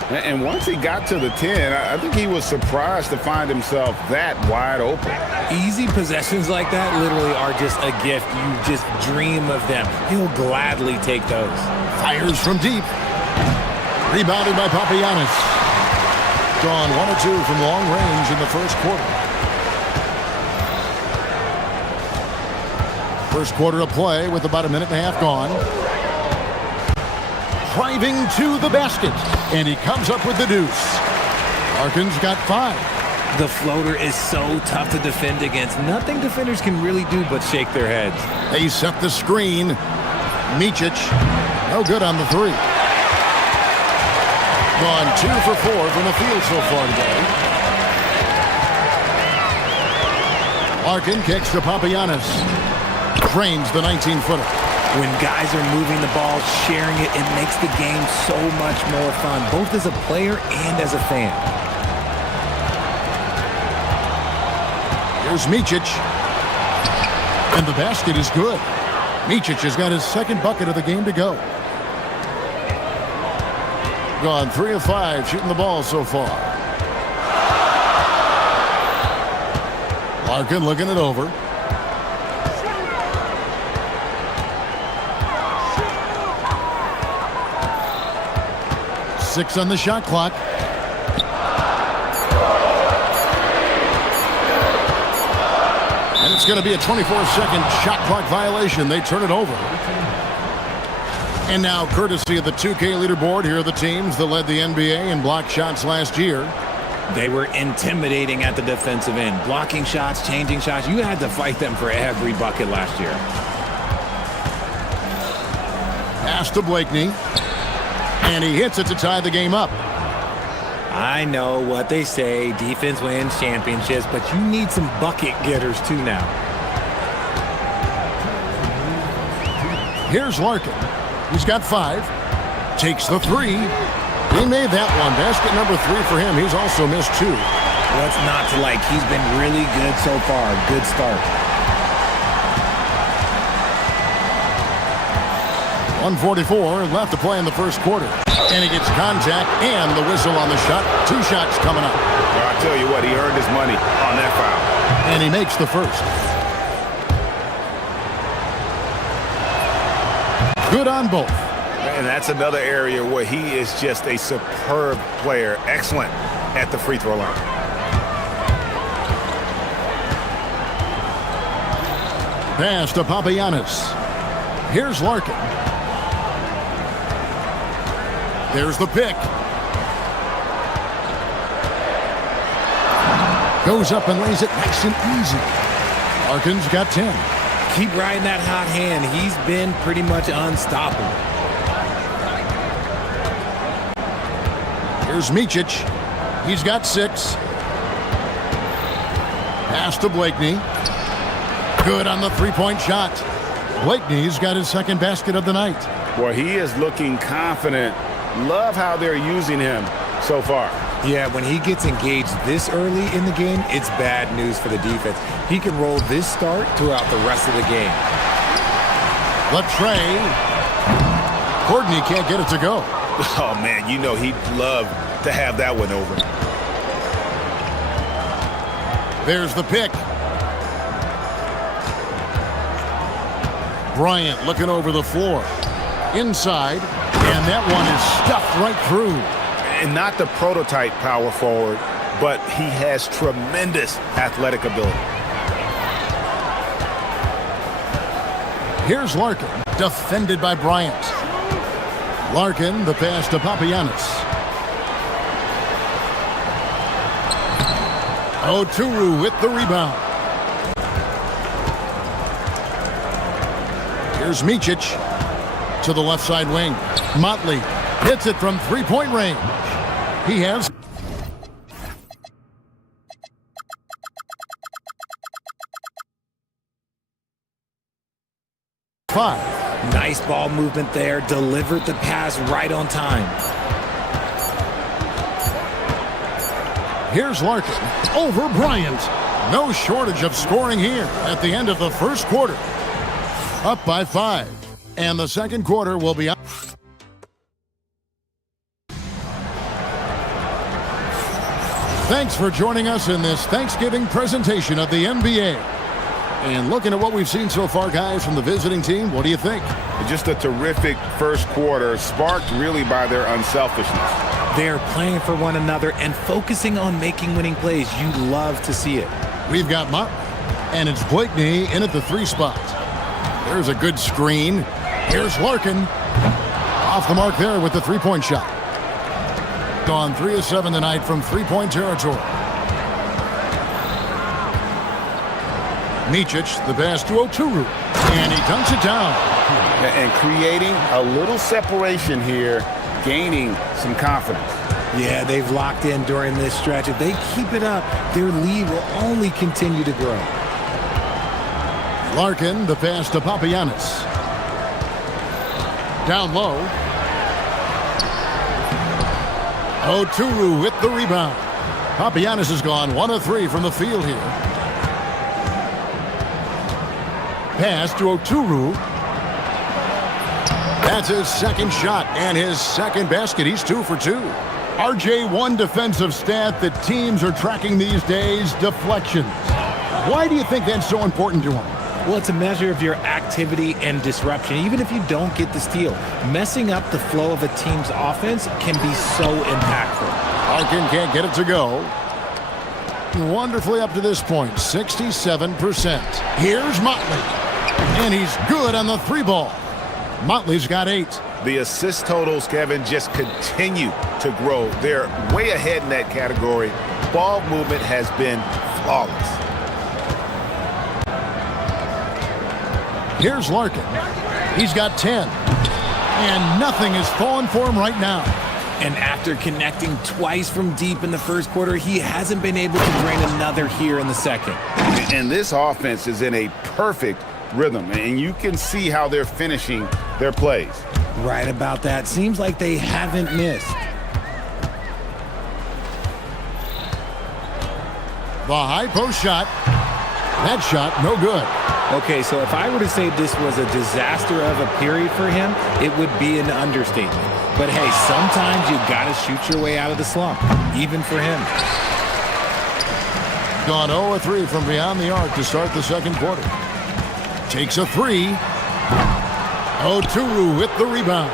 And once he got to the 10, I think he was surprised to find himself that wide open. Easy possessions like that literally are just a gift. You just dream of them. He'll gladly take those. Fires from deep. Rebounded by Papagiannis. Gone 1 of 2 from long range in the first quarter. First quarter of play with about a minute and a half gone. Driving to the basket, and he comes up with the deuce. Larkin's got 5. The floater is so tough to defend against. Nothing defenders can really do but shake their heads. They set the screen. Micic, no good on the 3. Gone 2 for 4 from the field so far today. Larkin kicks to Papagiannis. Drains the 19-footer. When guys are moving the ball, sharing it, it makes the game so much more fun, both as a player and as a fan. Here's Micic. And the basket is good. Micic has got his second bucket of the game to go. Gone 3 of 5 shooting the ball so far. Larkin looking it over. 6 on the shot clock. And it's going to be a 24-second shot clock violation. They turn it over. And now, courtesy of the 2K leaderboard, here are the teams that led the NBA in block shots last year. They were intimidating at the defensive end. Blocking shots, changing shots. You had to fight them for every bucket last year. Pass to Blakeney. And he hits it to tie the game up. I know what they say, defense wins championships, but you need some bucket getters too now. Here's Larkin. He's got 5. Takes the 3. He made that one. Basket number 3 for him. He's also missed 2. What's not to like? He's been really good so far. Good start. 1:44 left to play in the first quarter. And he gets contact and the whistle on the shot. 2 shots coming up. Well, I tell you what, he earned his money on that foul. And he makes the first. Good on both. And that's another area where he is just a superb player. Excellent at the free throw line. Pass to Papagiannis. Here's Larkin. There's the pick. Goes up and lays it nice and easy. Larkin's got 10. Keep riding that hot hand. He's been pretty much unstoppable. Here's Micic. He's got 6. Pass to Blakeney. Good on the three-point shot. Blakeney's got his second basket of the night. Boy, he is looking confident. Love how they're using him so far. Yeah, when he gets engaged this early in the game, it's bad news for the defense. He can roll this start throughout the rest of the game. Latrey. Courtney can't get it to go. Oh, man, you know he'd love to have that one over. There's the pick. Bryant looking over the floor. Inside, and that one is stuffed right through. And not the prototype power forward, but he has tremendous athletic ability. Here's Larkin, defended by Bryant. Larkin, the pass to Papagiannis. Oturu with the rebound. Here's Micic to the left side wing. Motley hits it from three-point range. He has 5. Nice ball movement there. Delivered the pass right on time. Here's Larkin over Bryant. No shortage of scoring here at the end of the first quarter. Up by 5. And the second quarter will be up. Thanks for joining us in this Thanksgiving presentation of the NBA. And looking at what we've seen so far, guys, from the visiting team, what do you think? Just a terrific first quarter, sparked really by their unselfishness. They're playing for one another and focusing on making winning plays. You love to see it. We've got Motley, and it's Blakeney in at the 3 spot. There's a good screen. Here's Larkin. Off the mark there with the three-point shot. Gone 3 of 7 tonight from three-point territory. Micic, the pass to Oturu, and he dunks it down. And creating a little separation here, gaining some confidence. Yeah, they've locked in during this stretch. If they keep it up, their lead will only continue to grow. Larkin, the pass to Papagiannis. Down low. Oturu with the rebound. Papagiannis has gone 1 of 3 from the field here. Pass to Oturu. That's his second shot and his second basket. He's 2 for 2. RJ, one defensive stat that teams are tracking these days, deflections. Why do you think that's so important to him? Well, it's a measure of your activity and disruption. Even if you don't get the steal, messing up the flow of a team's offense can be so impactful. Larkin can't get it to go. Wonderfully up to this point, 67%. Here's Motley, and he's good on the 3-ball. Motley's got 8. The assist totals, Kevin, just continue to grow. They're way ahead in that category. Ball movement has been flawless. Here's Larkin. He's got 10. And nothing is falling for him right now. And after connecting twice from deep in the first quarter, he hasn't been able to drain another here in the second. And this offense is in a perfect rhythm, and you can see how they're finishing their plays. Right about that. Seems like they haven't missed. The high post shot. That shot, no good. Okay, so if I were to say this was a disaster of a period for him, it would be an understatement. But hey, sometimes you gotta shoot your way out of the slump, even for him. Gone 0 of 3 from beyond the arc to start the second quarter. Takes a 3. Oturu with the rebound.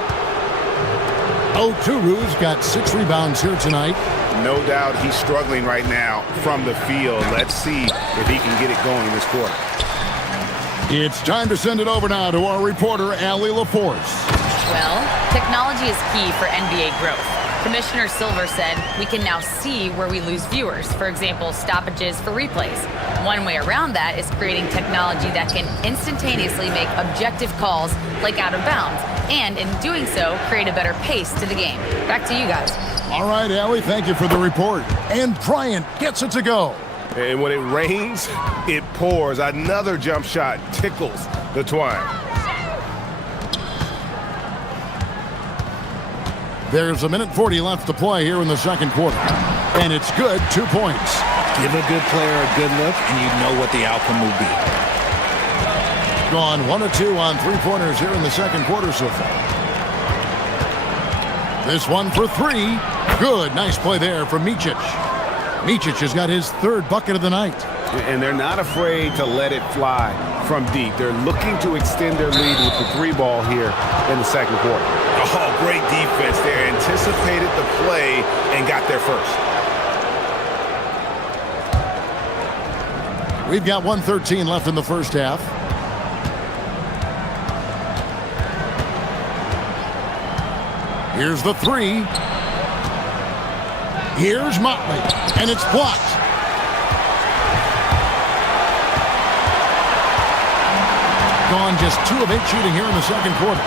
Oturu's got 6 rebounds here tonight. No doubt he's struggling right now from the field. Let's see if he can get it going this quarter. It's time to send it over now to our reporter, Allie LaForce. Well, technology is key for NBA growth. Commissioner Silver said we can now see where we lose viewers, for example, stoppages for replays. One way around that is creating technology that can instantaneously make objective calls like out of bounds, and in doing so, create a better pace to the game. Back to you guys. All right, Allie, thank you for the report. And Bryant gets it to go. And when it rains, it pours. Another jump shot tickles the twine. There's 1:40 left to play here in the second quarter. And it's good, 2 points. Give a good player a good look, and you know what the outcome will be. Gone 1 of 2 on three-pointers here in the second quarter so far. This one for 3. Good, nice play there from Micic. Micic has got his 3rd bucket of the night. And they're not afraid to let it fly from deep. They're looking to extend their lead with the 3 ball here in the second quarter. Oh, great defense there. Anticipated the play and got there first. We've got 1:13 left in the first half. Here's the 3. Here's Motley, and it's blocked. Gone just 2 of 8 shooting here in the second quarter.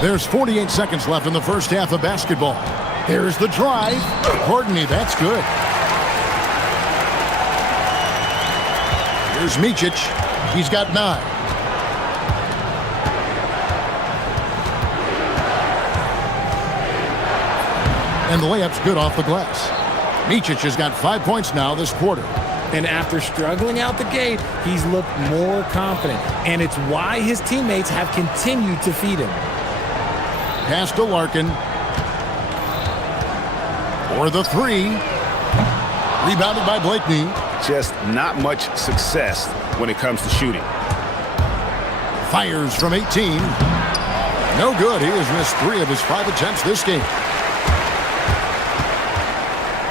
There's 48 seconds left in the first half of basketball. There's the drive. Courtney, that's good. Here's Micic. He's got 9. And the layup's good off the glass. Micic has got 5 points now this quarter. And after struggling out the gate, he's looked more confident. And it's why his teammates have continued to feed him. Pass to Larkin. For the 3. Rebounded by Blakeney. Just not much success when it comes to shooting. Fires from 18. No good. He has missed 3 of his 5 attempts this game.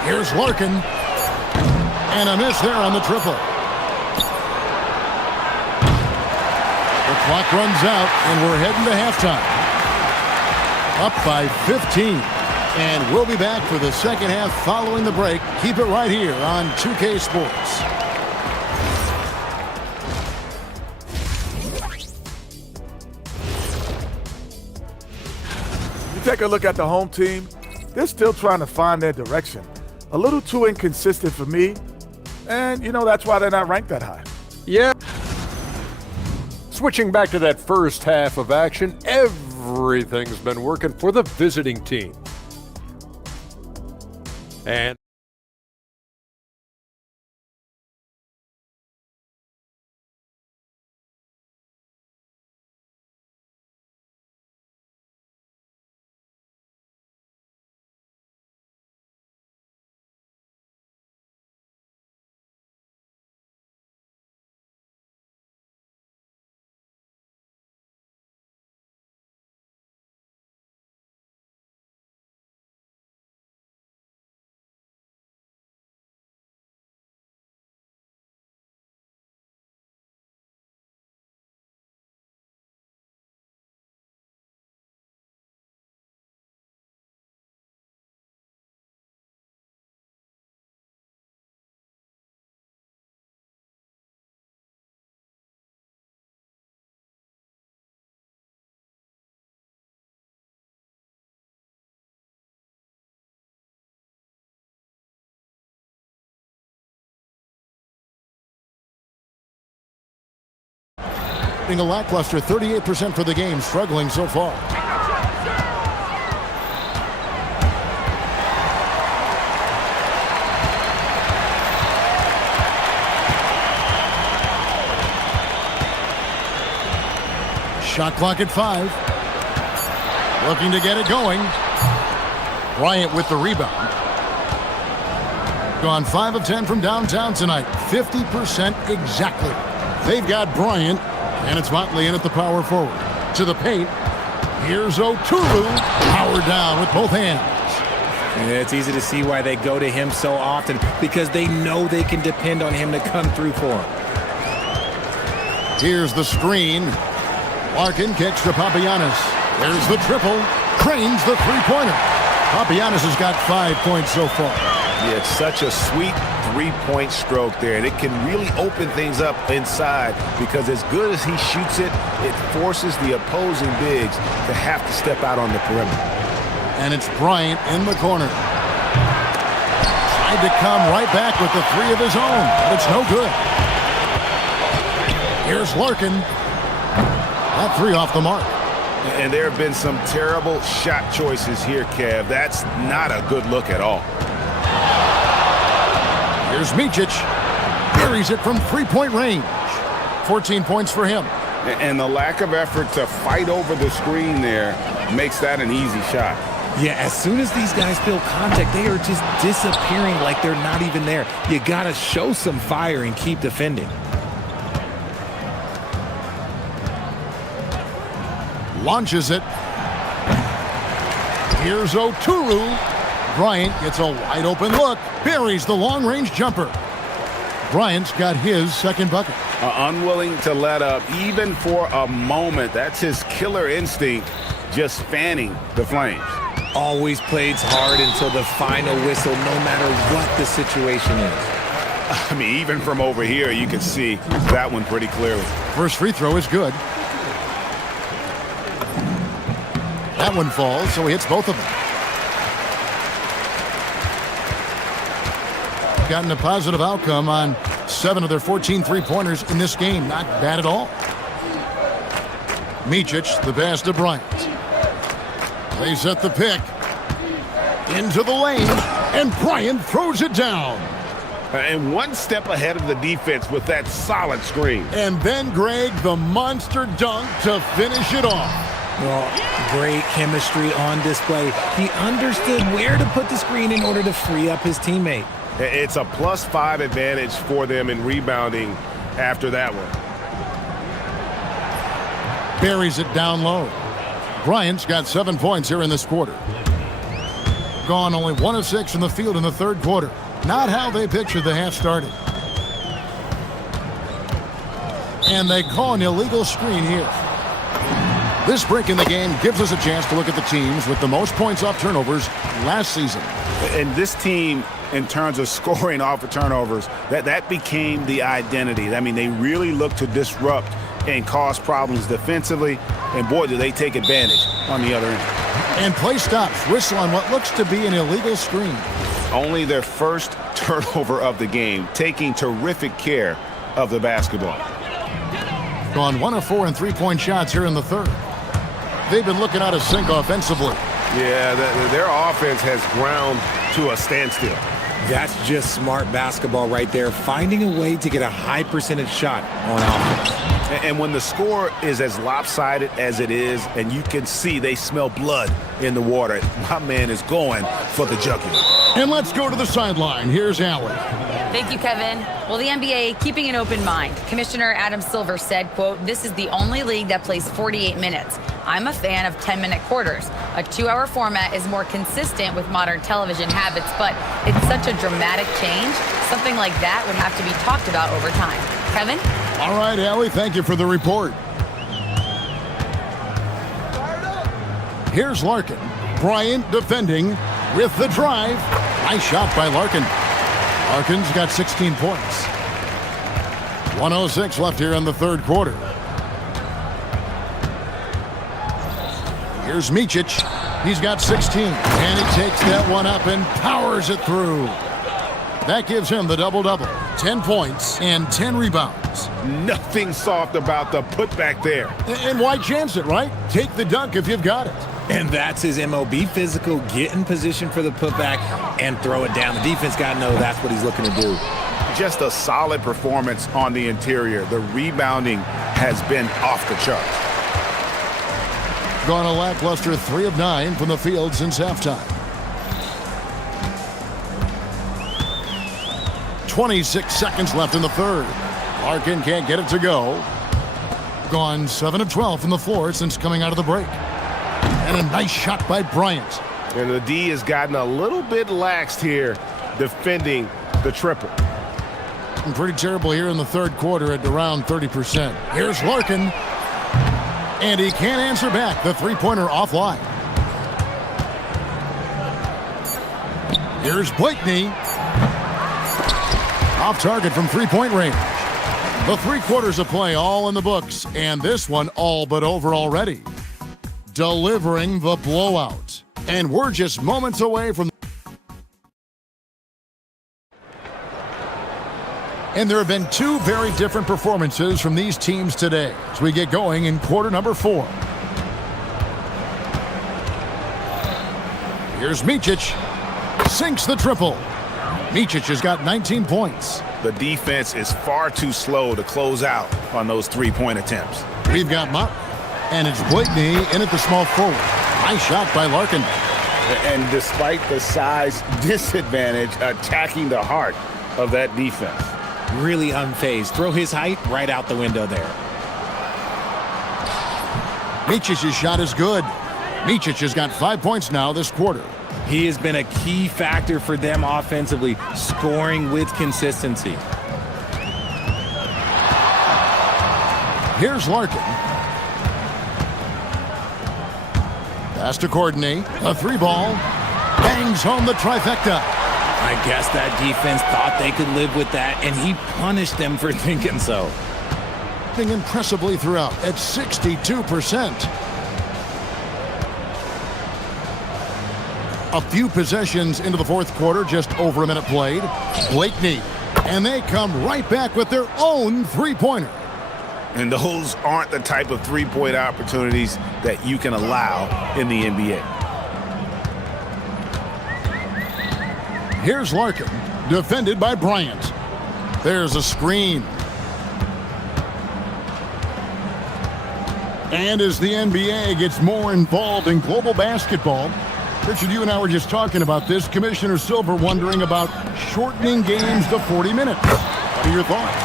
Here's Larkin. And a miss there on the triple. The clock runs out, and we're heading to halftime. Up by 15. And we'll be back for the second half following the break. Keep it right here on 2K Sports. You take a look at the home team, they're still trying to find their direction. A little too inconsistent for me, and you know that's why they're not ranked that high. Yeah. Switching back to that first half of action, everything's been working for the visiting team. And a lackluster 38% for the game, struggling so far. Shot clock at 5. Looking to get it going. Bryant with the rebound. Gone 5 of 10 from downtown tonight. 50% exactly. They've got Bryant, and it's Motley in at the power forward. To the paint. Here's O'Toole, powered down with both hands. And it's easy to see why they go to him so often, because they know they can depend on him to come through for them. Here's the screen. Larkin kicks to Papagiannis. There's the triple. Cranes the three-pointer. Papagiannis has got 5 points so far. Yeah, it's such a sweet three-point stroke there, and it can really open things up inside because as good as he shoots it, it forces the opposing bigs to have to step out on the perimeter. And it's Bryant in the corner. Tried to come right back with the three of his own, but it's no good. Here's Larkin. That three off the mark. And there have been some terrible shot choices here, Kev. That's not a good look at all. Here's Micic. Buries it from three-point range. 14 points for him. And the lack of effort to fight over the screen there makes that an easy shot. Yeah, as soon as these guys feel contact, they are just disappearing like they're not even there. You got to show some fire and keep defending. Launches it. Here's O'Toole. Bryant gets a wide open look. Buries the long-range jumper. Bryant's got his second bucket. Unwilling to let up even for a moment. That's his killer instinct, just fanning the flames. Always plays hard until the final whistle, no matter what the situation is. I mean, even from over here, you can see that one pretty clearly. First free throw is good. That one falls, so he hits both of them. Gotten a positive outcome on 7 of their 14 three-pointers in this game. Not bad at all. Micic, the pass to Bryant. They set the pick. Into the lane, and Bryant throws it down. And one step ahead of the defense with that solid screen. And then Greg, the monster dunk to finish it off. Well, great chemistry on display. He understood where to put the screen in order to free up his teammate. It's a +5 advantage for them in rebounding after that one. Buries it down low. Bryant's got 7 points here in this quarter. Gone only 1 of 6 in the field in the third quarter. Not how they pictured the half started. And they call an illegal screen here. This break in the game gives us a chance to look at the teams with the most points off turnovers last season. And this team, in terms of scoring off of turnovers, that became the identity. I mean, they really look to disrupt and cause problems defensively, and boy, do they take advantage on the other end. And play stops. Whistle on what looks to be an illegal screen. Only their first turnover of the game, taking terrific care of the basketball. Gone 1 of 4 in three-point shots here in the third. They've been looking out of sync offensively. Yeah, their offense has ground to a standstill. That's just smart basketball right there, finding a way to get a high percentage shot on offense. And when the score is as lopsided as it is, and you can see they smell blood in the water, my man is going for the jugular. And let's go to the sideline. Here's Allie. Thank you, Kevin. Well, the NBA keeping an open mind. Commissioner Adam Silver said, quote, "This is the only league that plays 48 minutes. I'm a fan of 10-minute quarters. A 2-hour format is more consistent with modern television habits, but it's such a dramatic change. Something like that would have to be talked about over time." Kevin? All right, Allie, thank you for the report. Here's Larkin. Bryant defending with the drive. Nice shot by Larkin. Larkin's got 16 points. 1:06 left here in the third quarter. Here's Micic. He's got 16. And he takes that one up and powers it through. That gives him the double-double. 10 points and 10 rebounds. Nothing soft about the putback there. And why chance it, right? Take the dunk if you've got it. And that's his MO. Be physical, get in position for the putback, and throw it down. The defense got to know that's what he's looking to do. Just a solid performance on the interior. The rebounding has been off the charts. Gone a lackluster 3 of 9 from the field since halftime. 26 seconds left in the third. Larkin can't get it to go. Gone 7 of 12 from the floor since coming out of the break. And a nice shot by Bryant. And the D has gotten a little bit laxed here defending the triple. And pretty terrible here in the third quarter at around 30%. Here's Larkin. And he can't answer back. The three-pointer offline. Here's Blakeney. Off target from three-point range. The 3 quarters of play all in the books. And this one all but over already. Delivering the blowout. And we're just moments away from... And there have been 2 very different performances from these teams today as we get going in quarter number 4. Here's Micic. Sinks the triple. Micic has got 19 points. The defense is far too slow to close out on those three-point attempts. We've got Mott, and it's Blakeney in at the small forward. Nice shot by Larkin. And despite the size disadvantage, attacking the heart of that defense. Really unfazed. Throw his height right out the window there. Micic's shot is good. Micic has got 5 points now this quarter. He has been a key factor for them offensively, scoring with consistency. Here's Larkin. Pass to Courtney. A 3-ball. Bangs home the trifecta. I guess that defense thought they could live with that, and he punished them for thinking so. Impressively throughout at 62%. A few possessions into the fourth quarter, just over a minute played. Blakeney. And they come right back with their own three-pointer. And those aren't the type of three-point opportunities that you can allow in the NBA. Here's Larkin, defended by Bryant. There's a screen. And as the NBA gets more involved in global basketball, Richard, you and I were just talking about this. Commissioner Silver wondering about shortening games to 40 minutes. What are your thoughts?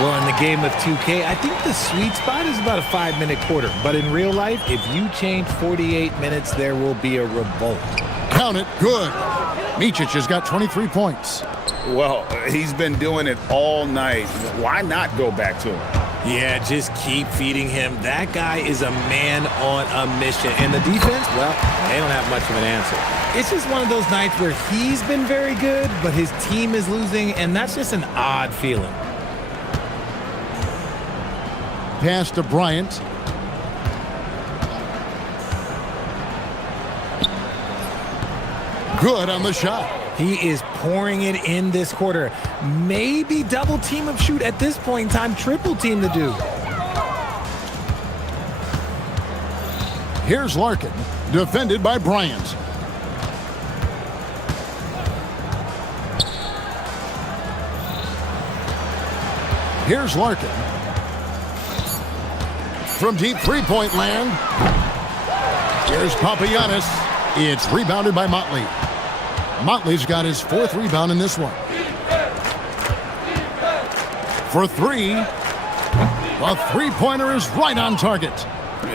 Well, in the game of 2K, I think the sweet spot is about a 5-minute quarter. But in real life, if you change 48 minutes, there will be a revolt. Count it. Good. Micic has got 23 points. Well, he's been doing it all night. Why not go back to him? Yeah, just keep feeding him. That guy is a man on a mission. And the defense, well, they don't have much of an answer. It's just one of those nights where he's been very good, but his team is losing, and that's just an odd feeling. Pass to Bryant. Good on the shot. He is pouring it in this quarter. Maybe double team of shoot at this point in time, triple team to do. Here's Larkin, defended by Bryant. Here's Larkin. From deep three-point land. Here's Papagiannis. It's rebounded by Motley. Motley's got his 4th rebound in this one. For 3. The three-pointer is right on target.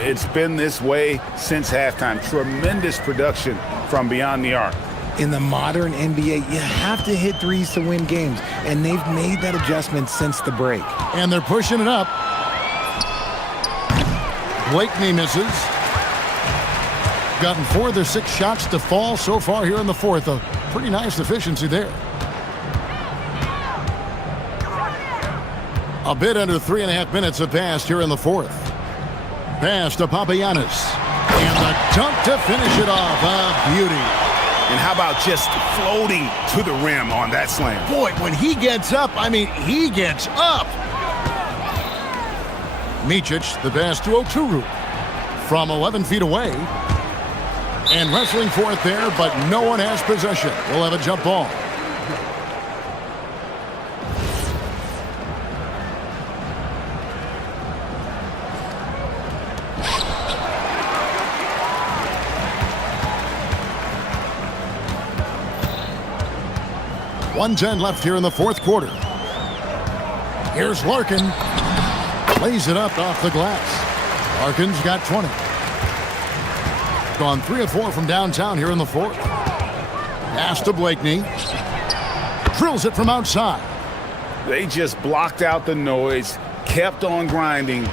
It's been this way since halftime. Tremendous production from beyond the arc. In the modern NBA, you have to hit threes to win games, and they've made that adjustment since the break. And they're pushing it up. Blakeney misses. Gotten 4 of their 6 shots to fall so far here in the fourth. A pretty nice efficiency there. A bit under 3.5 minutes have passed here in the fourth. Pass to Papagiannis. And the dunk to finish it off. A beauty. And how about just floating to the rim on that slam? Boy, when he gets up, I mean, he gets up. Micic, the pass to Oturu. From 11 feet away. And wrestling for it there, but no one has possession. We'll have a jump ball. .110 left here in the fourth quarter. Here's Larkin. Lays it up off the glass. Larkin's got 20. gone 3 of 4 from downtown here in the fourth. Pass to Blakeney. Drills it from outside. They just blocked out the noise, kept on grinding,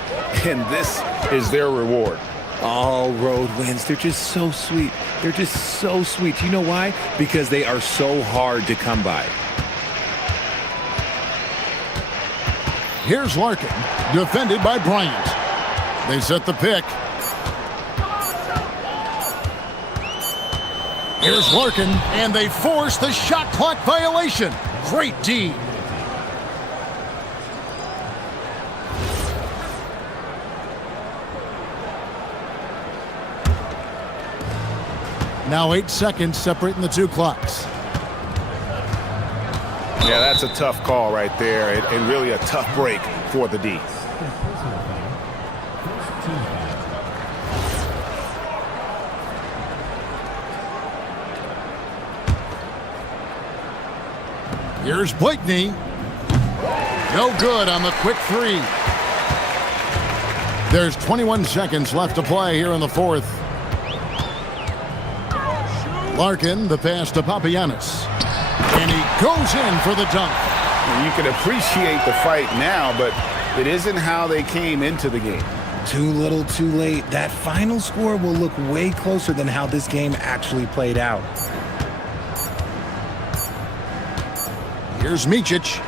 and this is their reward. All road wins. They're just so sweet. They're just so sweet. You know why? Because they are so hard to come by. Here's Larkin, defended by Bryant. They set the pick. Here's Larkin, and they force the shot clock violation. Great D. Now 8 seconds separating the two clocks. Yeah, that's a tough call right there, and really a tough break for the D. Here's Blakeney. No good on the quick three. There's 21 seconds left to play here in the fourth. Larkin, the pass to Papagiannis. And he goes in for the dunk. You can appreciate the fight now, but it isn't how they came into the game. Too little, too late. That final score will look way closer than how this game actually played out. Here's Micic.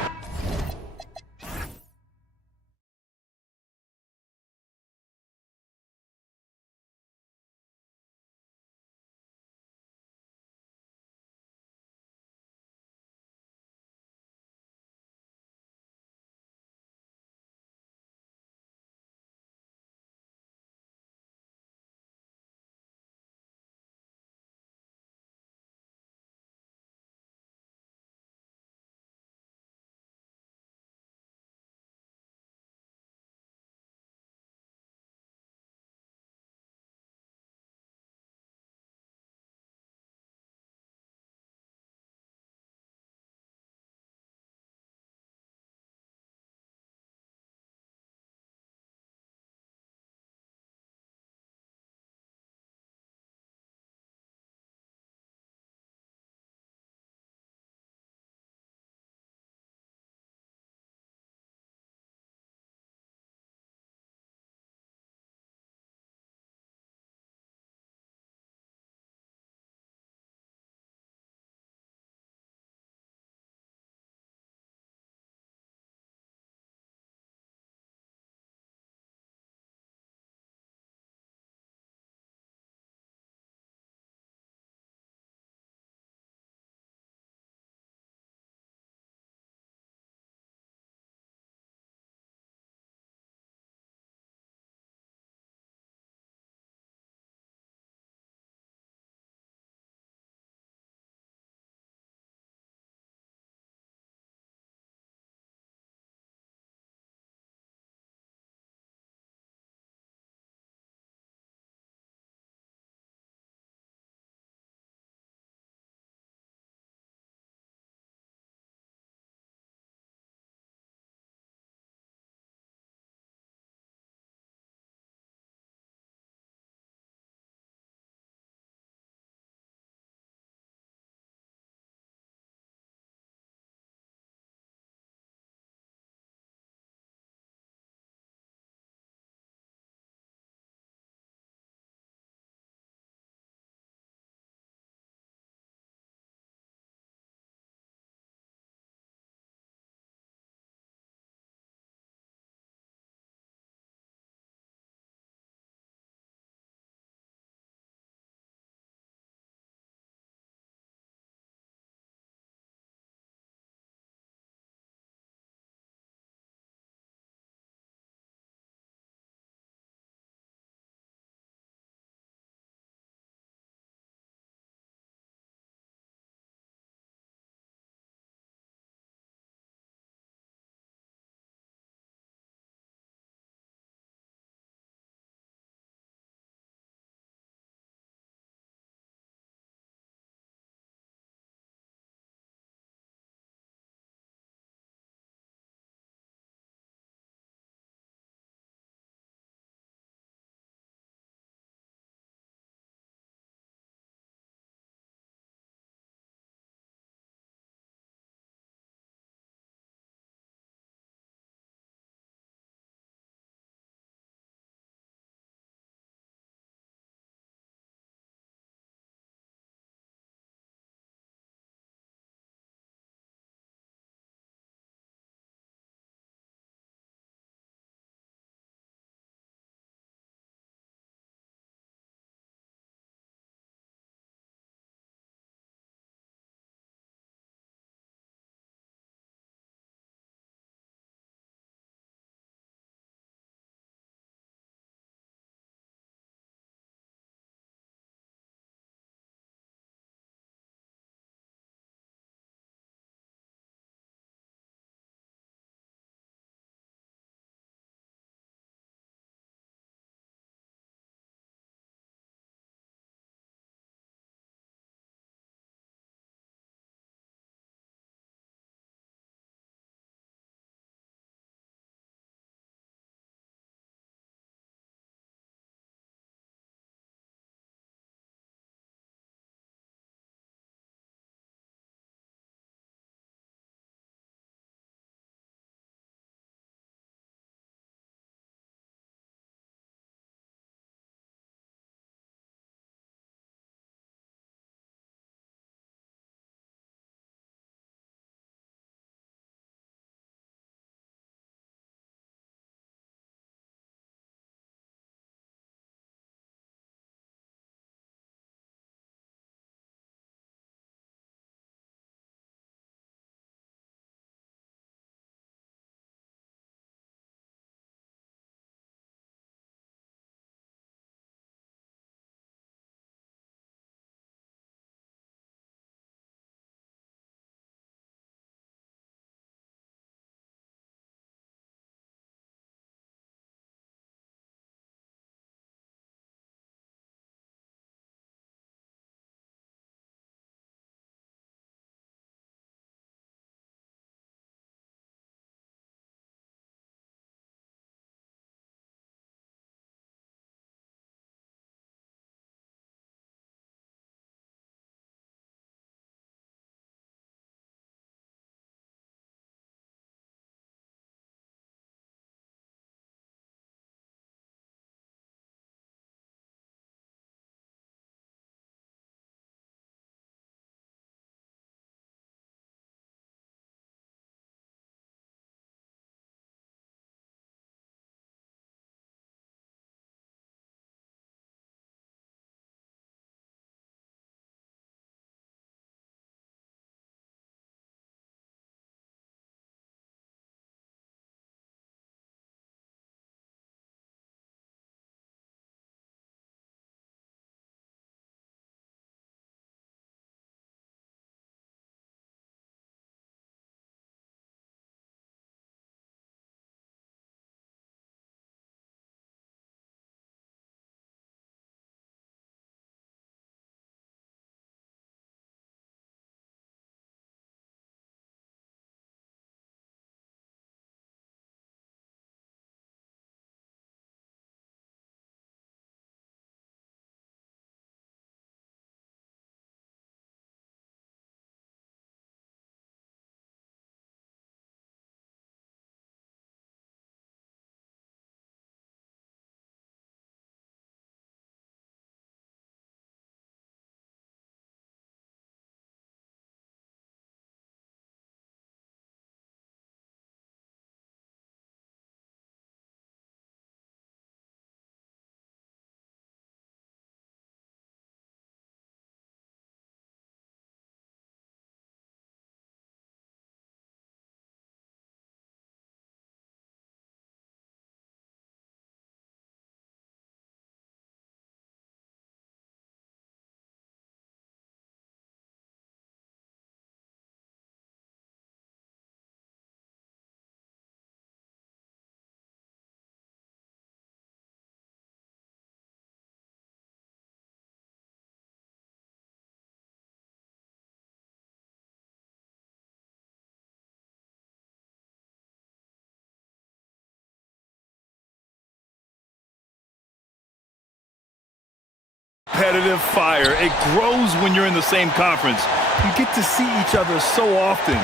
competitive fire. It grows when you're in the same conference. You get to see each other so often.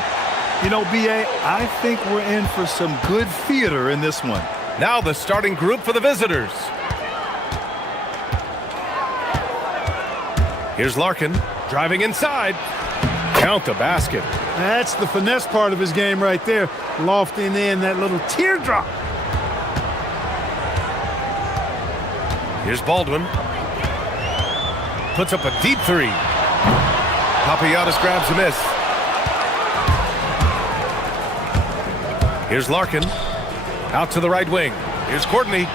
You know, B.A., I think we're in for some good theater in this one. Now the starting group for the visitors. Here's Larkin, driving inside. Count the basket. That's the finesse part of his game right there. Lofting in that little teardrop. Here's Baldwin. Puts up a deep three. Papagiannis grabs a miss. Here's Larkin. Out to the right wing. Here's Courtney.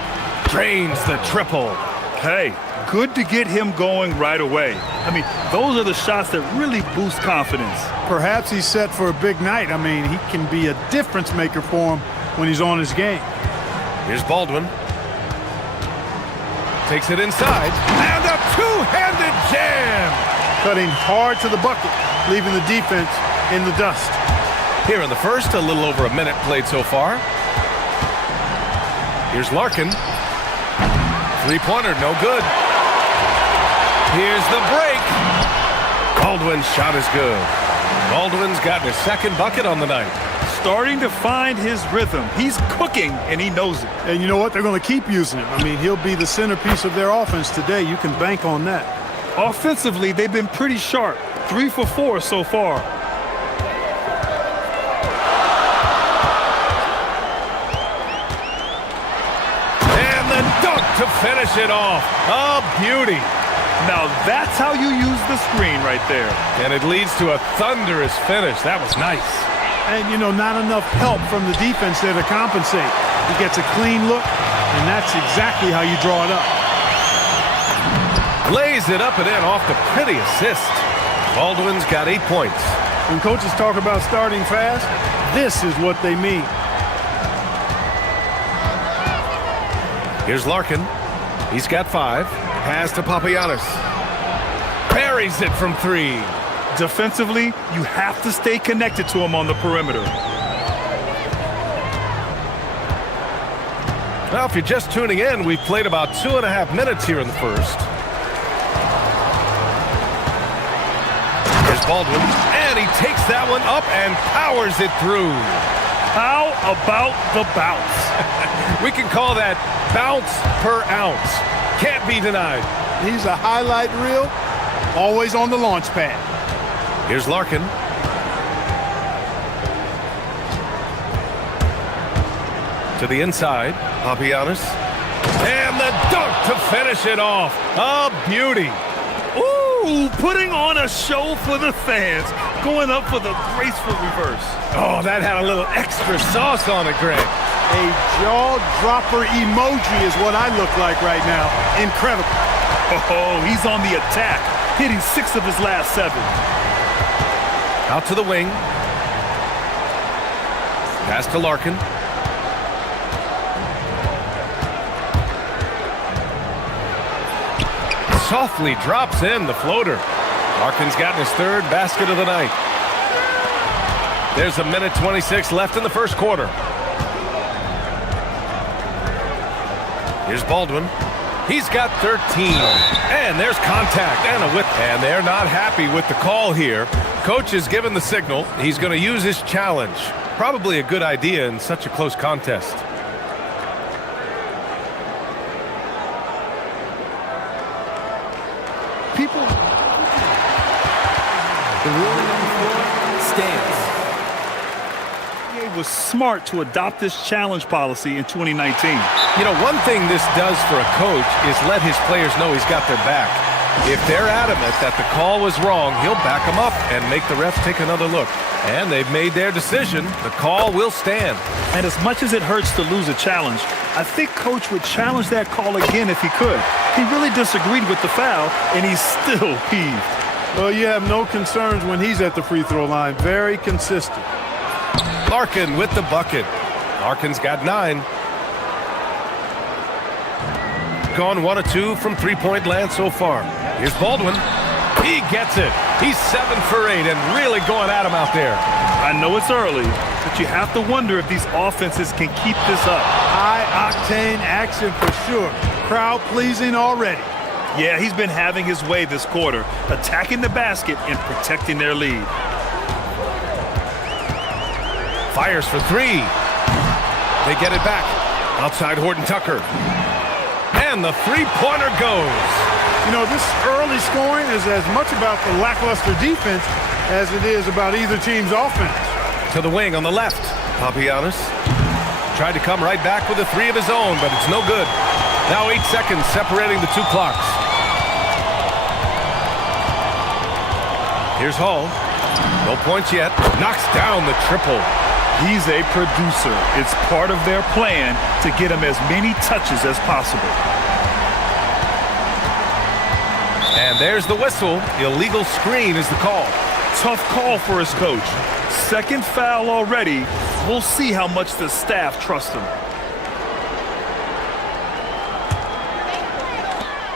Drains the triple. Hey, good to get him going right away. I mean, those are the shots that really boost confidence. Perhaps he's set for a big night. I mean, he can be a difference maker for him when he's on his game. Here's Baldwin. Takes it inside. And a two-handed jam. Cutting hard to the bucket, leaving the defense in the dust. Here in the first, a little over a minute played so far. Here's Larkin. Three-pointer, no good. Here's the break. Baldwin's shot is good. Baldwin's got his second bucket on the night. Starting to find his rhythm. He's cooking, and he knows it. And you know what? They're going to keep using him. I mean, he'll be the centerpiece of their offense today. You can bank on that. Offensively, they've been pretty sharp. 3 for 4 so far. And the dunk to finish it off. A beauty. Now that's how you use the screen right there. And it leads to a thunderous finish. That was nice. And, you know, not enough help from the defense there to compensate. He gets a clean look, and that's exactly how you draw it up. Lays it up and in off the pretty assist. Baldwin's got 8 points. When coaches talk about starting fast, this is what they mean. Here's Larkin. He's got 5. Pass to Papagiannis. Buries it from 3. Defensively, you have to stay connected to him on the perimeter. Well, if you're just tuning in, we've played about 2.5 minutes here in the first. Here's Baldwin, and he takes that one up and powers it through. How about the bounce? We can call that bounce per ounce. Can't be denied. He's a highlight reel, always on the launch pad. Here's Larkin. To the inside, Papagiannis. And the dunk to finish it off. A beauty. Ooh, putting on a show for the fans. Going up for the graceful reverse. Oh, that had a little extra sauce on it, Greg. A jaw-dropper emoji is what I look like right now. Incredible. Oh, he's on the attack, hitting 6 of his last 7. Out to the wing. Pass to Larkin. Softly drops in the floater. Larkin's gotten his 3rd basket of the night. There's a minute 26 left in the first quarter. Here's Baldwin. He's got 13. And there's contact and a whip. And they're not happy with the call here. Coach has given the signal. He's going to use his challenge. Probably a good idea in such a close contest. The ruling on the floor stands. He was smart to adopt this challenge policy in 2019. You know, one thing this does for a coach is let his players know he's got their back. If they're adamant that the call was wrong, he'll back them up and make the refs take another look. And they've made their decision. The call will stand. And as much as it hurts to lose a challenge, I think Coach would challenge that call again if he could. He really disagreed with the foul, and he's still peeved. Well, you have no concerns when he's at the free throw line. Very consistent. Larkin with the bucket. Larkin's got 9. Gone 1 of 2 from three-point land so far. Here's Baldwin. He gets it. He's 7 for 8 and really going at him out there. I know it's early, but you have to wonder if these offenses can keep this up. High-octane action for sure. Crowd pleasing already. Yeah, he's been having his way this quarter, attacking the basket and protecting their lead. Fires for three. They get it back. Outside Horton Tucker. And the three-pointer goes. You know, this early scoring is as much about the lackluster defense as it is about either team's offense. To the wing on the left. Papagiannis tried to come right back with a three of his own, but it's no good. Now 8 seconds separating the two clocks. Here's Hall. No points yet. Knocks down the triple. He's a producer. It's part of their plan to get him as many touches as possible. And there's the whistle. Illegal screen is the call. Tough call for his coach. Second foul already. We'll see how much the staff trusts him.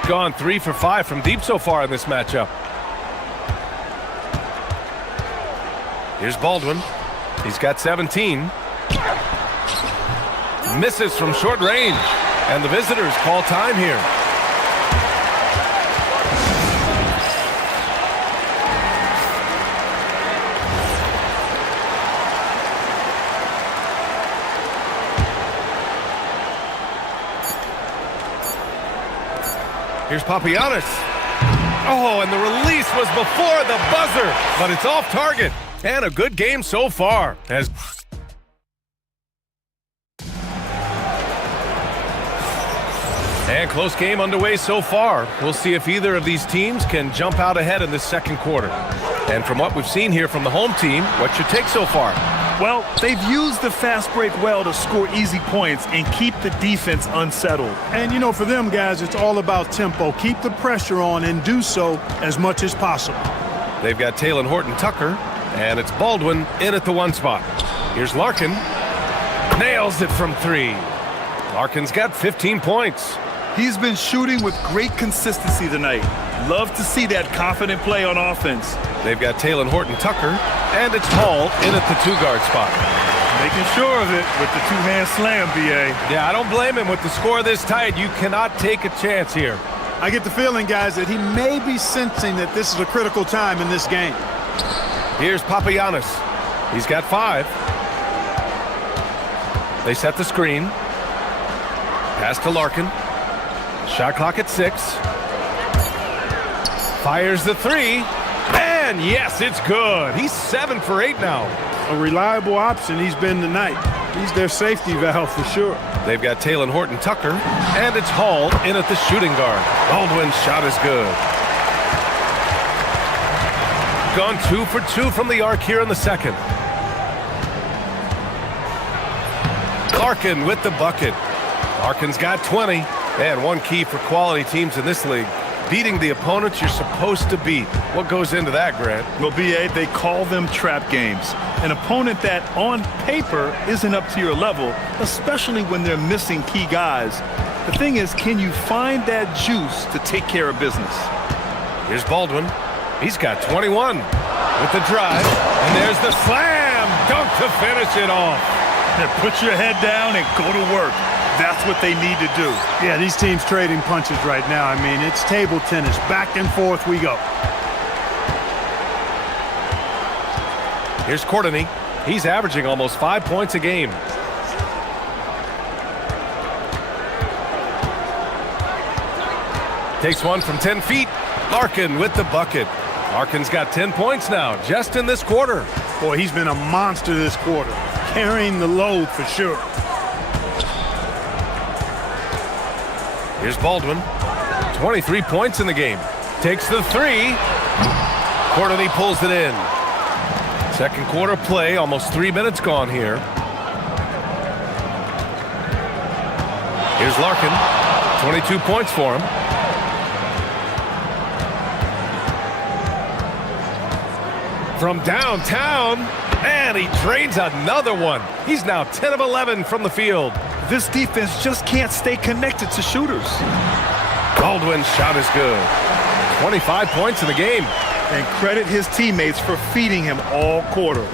Gone 3 for 5 from deep so far in this matchup. Here's Baldwin. He's got 17. Misses from short range. And the visitors call time here. Here's Papagiannis. Oh, and the release was before the buzzer, but it's off target. And a good game so far. And close game underway so far. We'll see if either of these teams can jump out ahead in this second quarter. And from what we've seen here from the home team, what's your take so far? Well, they've used the fast break well to score easy points and keep the defense unsettled. And, you know, for them guys, it's all about tempo. Keep the pressure on and do so as much as possible. They've got Taylor Horton Tucker, and it's Baldwin in at the one spot. Here's Larkin. Nails it from three. Larkin's got 15 points. He's been shooting with great consistency tonight. Love to see that confident play on offense. They've got Taylor Horton Tucker, and it's Hall in at the two-guard spot. Making sure of it with the two-hand slam, B.A. Yeah, I don't blame him with the score this tight. You cannot take a chance here. I get the feeling, guys, that he may be sensing that this is a critical time in this game. Here's Papagiannis. He's got 5. They set the screen. Pass to Larkin. Shot clock at 6. Fires the three. And yes, it's good. He's 7 for 8 now. A reliable option he's been tonight. He's their safety valve for sure. They've got Taylor Horton Tucker, and it's Hall in at the shooting guard. Baldwin's shot is good. Gone 2 for 2 from the arc here in the second. Larkin with the bucket. Larkin's got 20. And one key for quality teams in this league, beating the opponents you're supposed to beat. What goes into that, Grant? Well, B.A., they call them trap games. An opponent that, on paper, isn't up to your level, especially when they're missing key guys. The thing is, can you find that juice to take care of business? Here's Baldwin. He's got 21 with the drive. And there's the slam dunk to finish it off. Now put your head down and go to work. That's what they need to do. Yeah, these teams trading punches right now. I mean, it's table tennis. Back and forth we go. Here's Courtney. He's averaging almost 5 points a game. Takes one from 10 feet. Larkin with the bucket. Larkin's got 10 points now, just in this quarter. Boy, he's been a monster this quarter. Carrying the load for sure. Here's Baldwin. 23 points in the game. Takes the three. Courtney pulls it in. Second quarter play, almost 3 minutes gone here. Here's Larkin. 22 points for him. From downtown, and he drains another one. He's now 10 of 11 from the field. This defense just can't stay connected to shooters. Baldwin's shot is good. 25 points in the game. And credit his teammates for feeding him all quarter.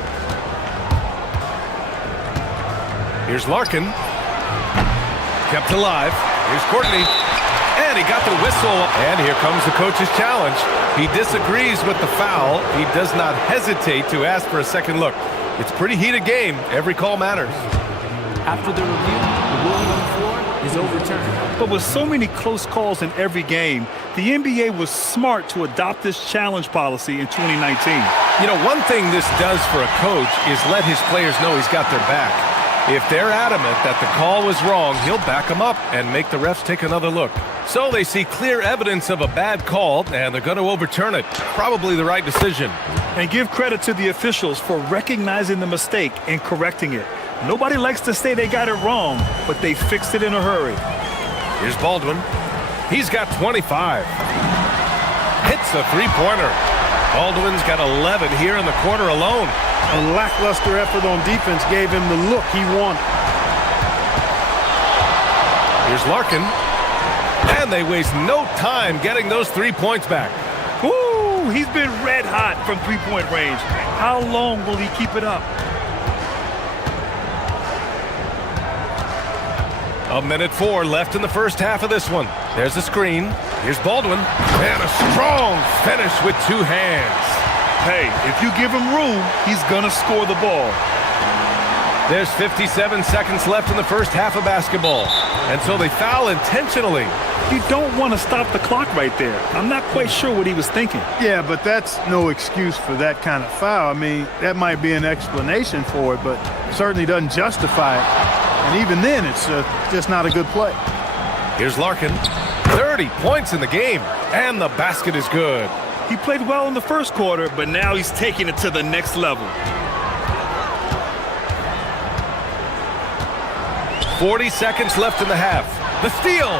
Here's Larkin. Kept alive. Here's Courtney. And he got the whistle. And here comes the coach's challenge. He disagrees with the foul. He does not hesitate to ask for a second look. It's a pretty heated game. Every call matters. After the review, the ruling on the floor is overturned. But with so many close calls in every game, the NBA was smart to adopt this challenge policy in 2019. You know, one thing this does for a coach is let his players know he's got their back. If they're adamant that the call was wrong, he'll back them up and make the refs take another look. So they see clear evidence of a bad call, and they're going to overturn it. Probably the right decision. And give credit to the officials for recognizing the mistake and correcting it. Nobody likes to say they got it wrong, but they fixed it in a hurry. Here's Baldwin. He's got 25. Hits a three-pointer. Baldwin's got 11 here in the quarter alone. A lackluster effort on defense gave him the look he wanted. Here's Larkin. And they waste no time getting those 3 points back. Woo! He's been red hot from three-point range. How long will he keep it up? A minute 4 left in the first half of this one. There's the screen. Here's Baldwin. And a strong finish with 2 hands. Hey, if you give him room, he's going to score the ball. There's 57 seconds left in the first half of basketball. And so they foul intentionally. You don't want to stop the clock right there. I'm not quite sure what he was thinking. Yeah, but that's no excuse for that kind of foul. I mean, that might be an explanation for it, but certainly doesn't justify it. And even then, it's just not a good play. Here's Larkin. 30 points in the game, and the basket is good. He played well in the first quarter, but now he's taking it to the next level. 40 seconds left in the half. The steal.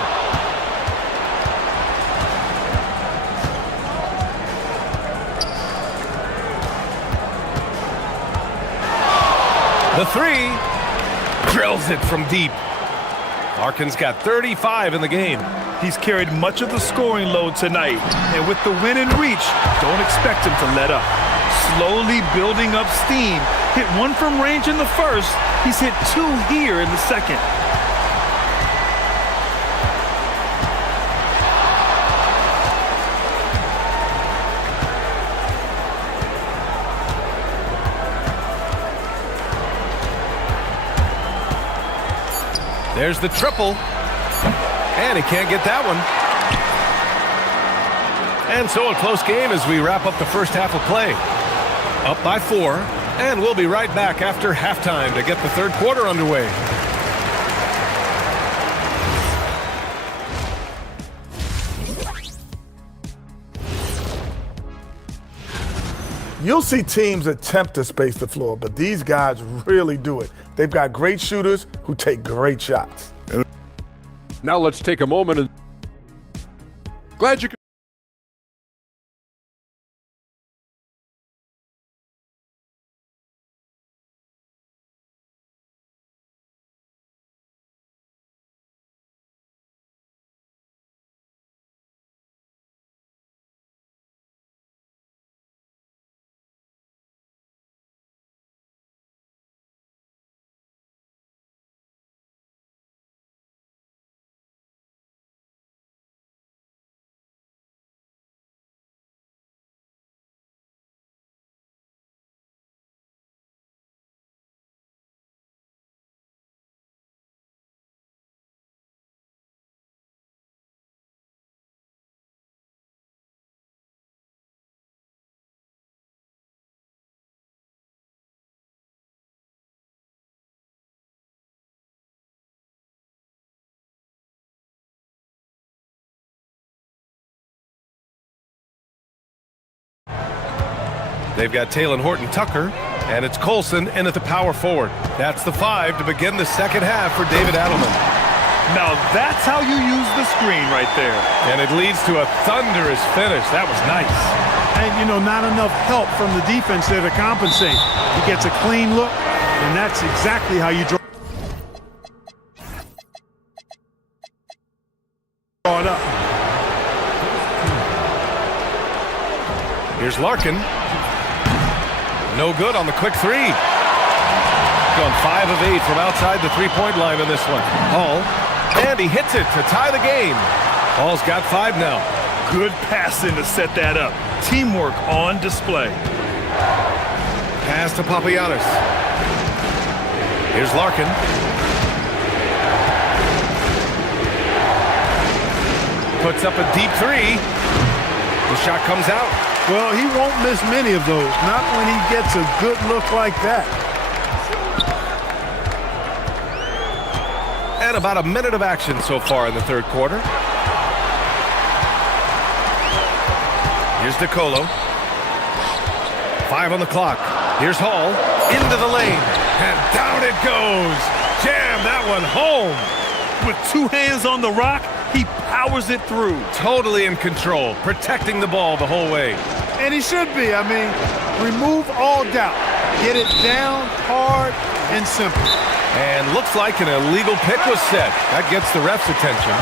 The three. Drills it from deep. Larkin's got 35 in the game. He's carried much of the scoring load tonight. And with the win in reach, don't expect him to let up. Slowly building up steam. Hit 1 from range in the first. He's hit 2 here in the second. There's the triple. And he can't get that one. And so a close game as we wrap up the first half of play. Up by 4. And we'll be right back after halftime to get the third quarter underway. You'll see teams attempt to space the floor, but these guys really do it. They've got great shooters who take great shots. Now let's take a moment and glad you could. They've got Taylor Horton-Tucker, and it's Colson in at the power forward. That's the 5 to begin the second half for David Adelman. Now that's how you use the screen right there. And it leads to a thunderous finish. That was nice. And, you know, not enough help from the defense there to compensate. He gets a clean look, and that's exactly how you draw it up. Here's Larkin. No good on the quick 3. Going 5 of 8 from outside the three-point line in this one. Hall. And he hits it to tie the game. Ball's got 5 now. Good passing to set that up. Teamwork on display. Pass to Papagiannis. Here's Larkin. Puts up a deep 3. The shot comes out. Well, he won't miss many of those. Not when he gets a good look like that. And about a minute of action so far in the third quarter. Here's DeColo. 5 on the clock. Here's Hall. Into the lane. And down it goes. Jam that one home. With 2 hands on the rock, he powers it through. Totally in control. Protecting the ball the whole way. And he should be. I mean, remove all doubt. Get it down, hard, and simple. And looks like an illegal pick was set. That gets the ref's attention.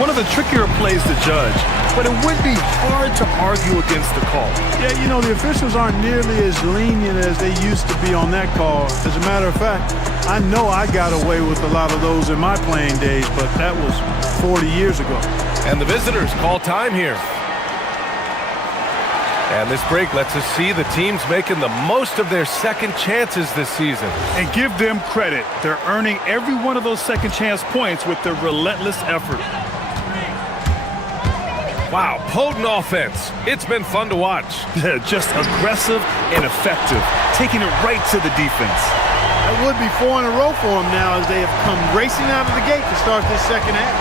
One of the trickier plays to judge, but it would be hard to argue against the call. Yeah, you know, the officials aren't nearly as lenient as they used to be on that call. As a matter of fact, I know I got away with a lot of those in my playing days, but that was 40 years ago. And the visitors call time here. And this break lets us see the teams making the most of their second chances this season. And give them credit. They're earning every one of those second chance points with their relentless effort. Wow, potent offense. It's been fun to watch. Yeah, just aggressive and effective, taking it right to the defense. That would be 4 in a row for them now as they have come racing out of the gate to start this second half.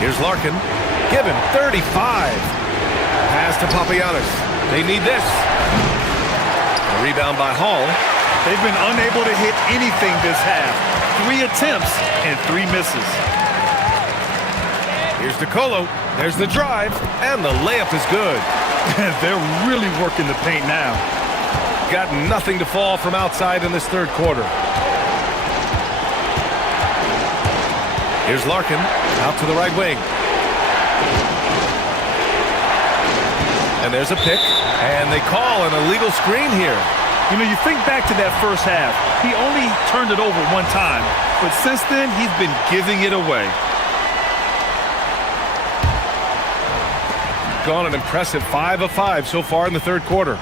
Here's Larkin. Give him 35. Pass to Papagiannis. They need this. A rebound by Hall. They've been unable to hit anything this half. 3 attempts and 3 misses. Here's DeColo. There's the drive, and the layup is good. They're really working the paint now. Got nothing to fall from outside in this third quarter. Here's Larkin out to the right wing. And there's a pick, and they call an illegal screen here. You know, you think back to that first half. He only turned it over 1 time, but since then, he's been giving it away. Gone an impressive 5 of 5 so far in the third quarter.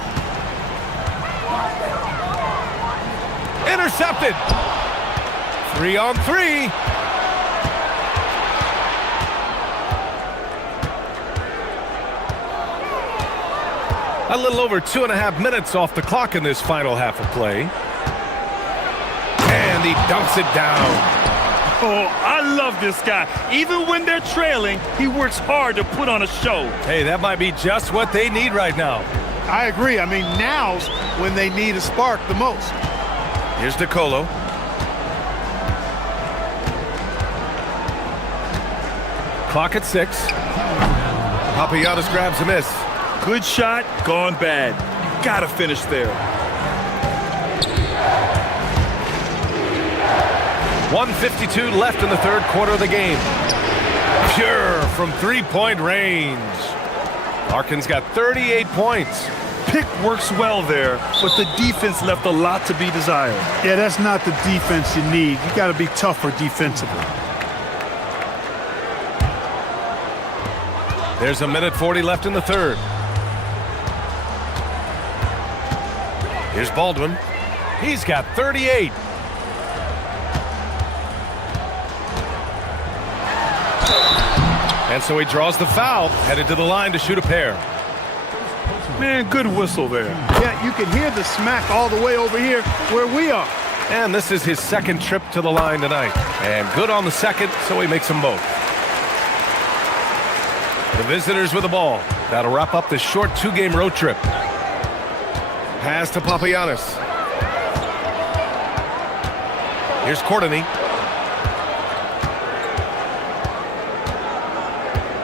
Intercepted. 3 on 3. A little over 2.5 minutes off the clock in this final half of play. And he dunks it down. Oh, I love this guy. Even when they're trailing, he works hard to put on a show. Hey, that might be just what they need right now. I agree. I mean, now's when they need a spark the most. Here's DeColo. Clock at 6. Papagiannis grabs a miss. Good shot, gone bad. Gotta finish there. 1:52 left in the third quarter of the game. Pure from three-point range. Larkin's got 38 points. Pick works well there, but the defense left a lot to be desired. Yeah, that's not the defense you need. You got to be tougher defensively. There's 1:40 left in the third. Here's Baldwin. He's got 38. And so he draws the foul, headed to the line to shoot a pair. Man, good whistle there. Yeah, you can hear the smack all the way over here where we are. And this is his second trip to the line tonight. And good on the second, so he makes them both. The visitors with the ball. That'll wrap up this short 2-game road trip. Pass to Papagiannis. Here's Courtney.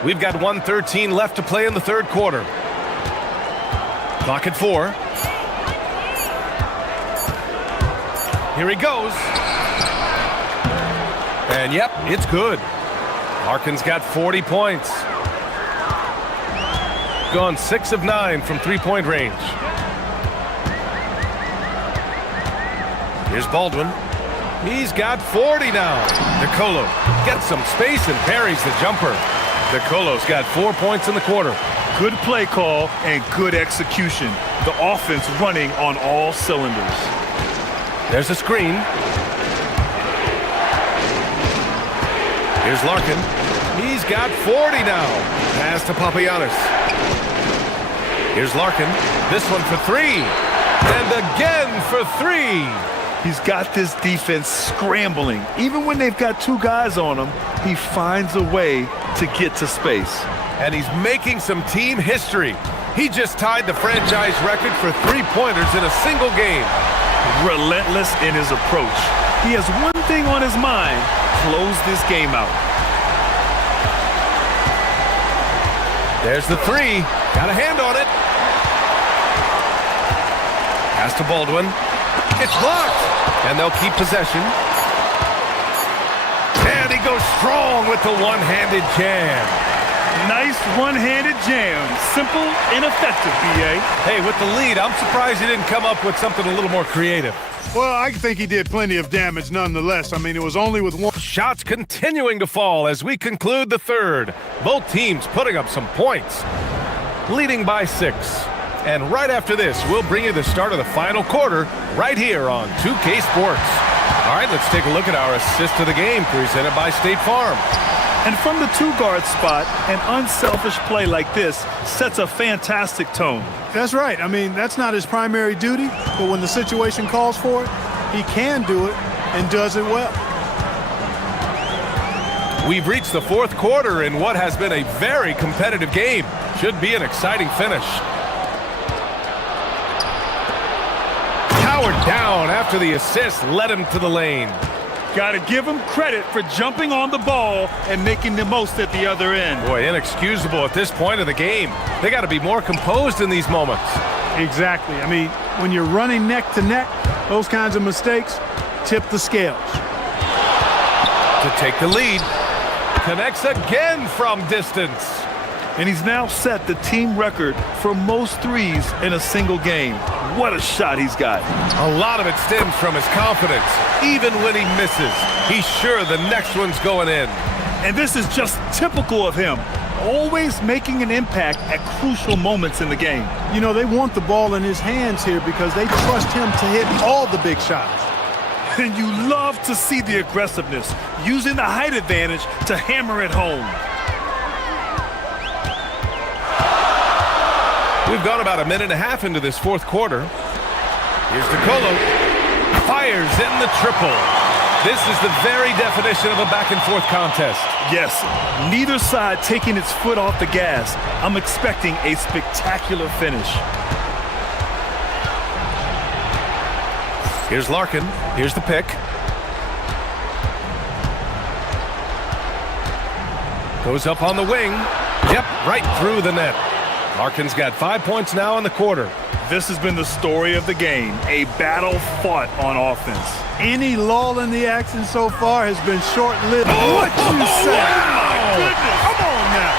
We've got 1:13 left to play in the third quarter. Clock at 4. Here he goes. And yep, it's good. Larkin's got 40 points. Gone 6 of 9 from three-point range. Here's Baldwin. He's got 40 now. Nicolo gets some space and parries the jumper. Nicolo's got 4 points in the quarter. Good play call and good execution. The offense running on all cylinders. There's a screen. Here's Larkin. He's got 40 now. Pass to Papagiannis. Here's Larkin. This one for three. And again for three. He's got this defense scrambling. Even when they've got two guys on him, he finds a way to get to space. And he's making some team history. He just tied the franchise record for three-pointers in a single game. Relentless in his approach. He has one thing on his mind: close this game out. There's the three. Got a hand on it. Pass to Baldwin. It's blocked. And they'll keep possession. And he goes strong with the one-handed jam. Nice one-handed jam. Simple and effective, B.A. Hey, with the lead, I'm surprised he didn't come up with something a little more creative. Well, I think he did plenty of damage nonetheless. I mean, it was only with one. Shots continuing to fall as we conclude the third. Both teams putting up some points. Leading by 6. And right after this, we'll bring you the start of the final quarter right here on 2K Sports. All right, let's take a look at our assist of the game presented by State Farm. And from the two-guard spot, an unselfish play like this sets a fantastic tone. That's right. I mean, that's not his primary duty, but when the situation calls for it, he can do it and does it well. We've reached the fourth quarter in what has been a very competitive game. Should be an exciting finish. Howard down after the assist led him to the lane. Got to give him credit for jumping on the ball and making the most at the other end. Boy, inexcusable at this point of the game. They got to be more composed in these moments. Exactly. I mean, when you're running neck to neck, those kinds of mistakes tip the scales. To take the lead. Connects again from distance. And he's now set the team record for most threes in a single game. What a shot he's got. A lot of it stems from his confidence. Even when he misses, he's sure the next one's going in. And this is just typical of him. Always making an impact at crucial moments in the game. You know, they want the ball in his hands here because they trust him to hit all the big shots. And you love to see the aggressiveness, using the height advantage to hammer it home. We've gone about a minute and a half into this fourth quarter. Here's Nicolo. Fires in the triple. This is the very definition of a back-and-forth contest. Yes, neither side taking its foot off the gas. I'm expecting a spectacular finish. Here's Larkin. Here's the pick. Goes up on the wing. Yep, right through the net. Larkin's got 5 points now in the quarter. This has been the story of the game, a battle fought on offense. Any lull in the action so far has been short-lived. What you say? Oh my goodness! Come on now.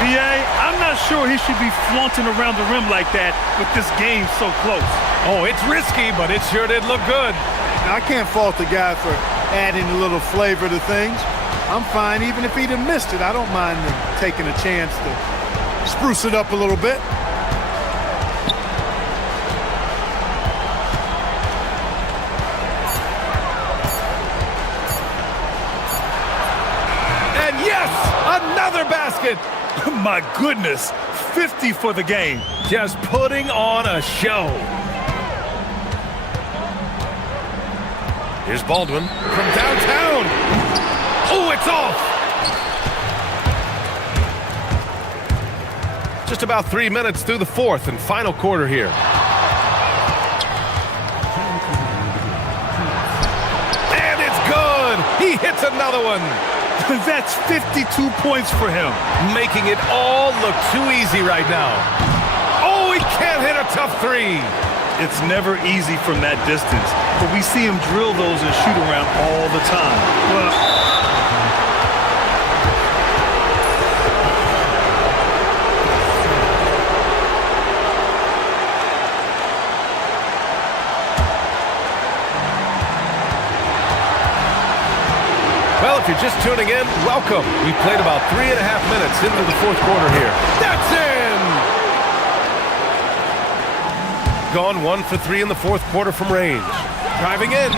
B.A., I'm not sure he should be flaunting around the rim like that with this game so close. Oh, it's risky, but it sure did look good. I can't fault the guy for adding a little flavor to things. I'm fine even if he'd have missed it. I don't mind them taking a chance to spruce it up a little bit. And yes, another basket. My goodness, 50 for the game. Just putting on a show. Here's Baldwin from downtown. Oh, it's off. Just about 3 minutes through the fourth and final quarter here. And it's good. He hits another one. That's 52 points for him. Making it all look too easy right now. Oh, he can't hit a tough three. It's never easy from that distance, but we see him drill those and shoot around all the time. Well, if you're just tuning in, welcome. We've played about 3.5 minutes into the fourth quarter here. That's in! Gone 1 for 3 in the fourth quarter from range. Driving in.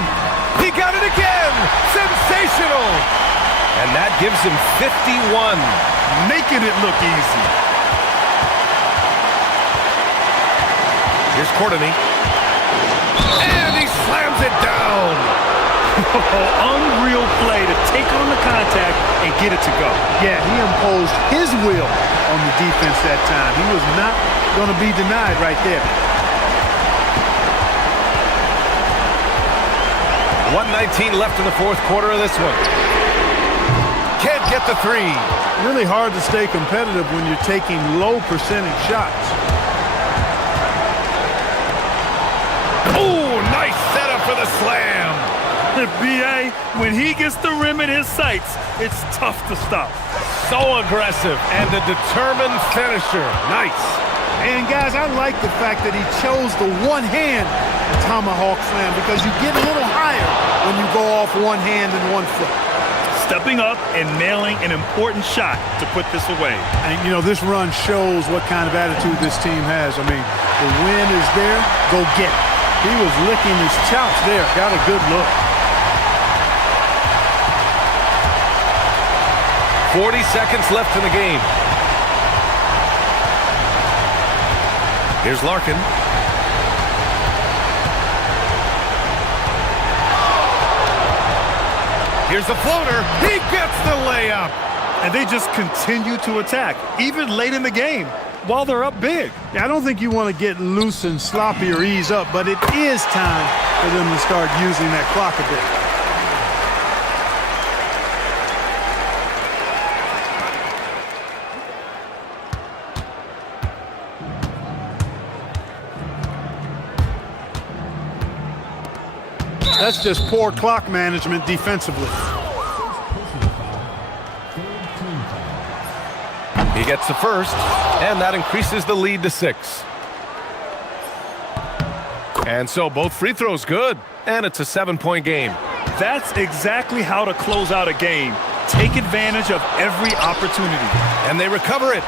He got it again! Sensational! And that gives him 51. Making it look easy. Here's Courtney. And he slams it down! Unreal play to take on the contact and get it to go. Yeah, he imposed his will on the defense that time. He was not going to be denied right there. 1:19 left in the fourth quarter of this one. Can't get the three. Really hard to stay competitive when you're taking low percentage shots. Oh, nice setup for the slam. B.A., when he gets the rim in his sights, it's tough to stop. So aggressive and a determined finisher. Nice. And guys, I like the fact that he chose the one-hand tomahawk slam because you get a little higher when you go off one hand and one foot. Stepping up and nailing an important shot to put this away. And, you know, this run shows what kind of attitude this team has. I mean, the win is there, go get it. He was licking his chops there, got a good look. 40 seconds left in the game. Here's Larkin. Here's the floater. He gets the layup. And they just continue to attack, even late in the game, while they're up big. Yeah, I don't think you want to get loose and sloppy or ease up, but it is time for them to start using that clock a bit. That's just poor clock management defensively. He gets the first, and that increases the lead to 6. And so both free throws good, and it's a 7-point game. That's exactly how to close out a game. Take advantage of every opportunity. And they recover it.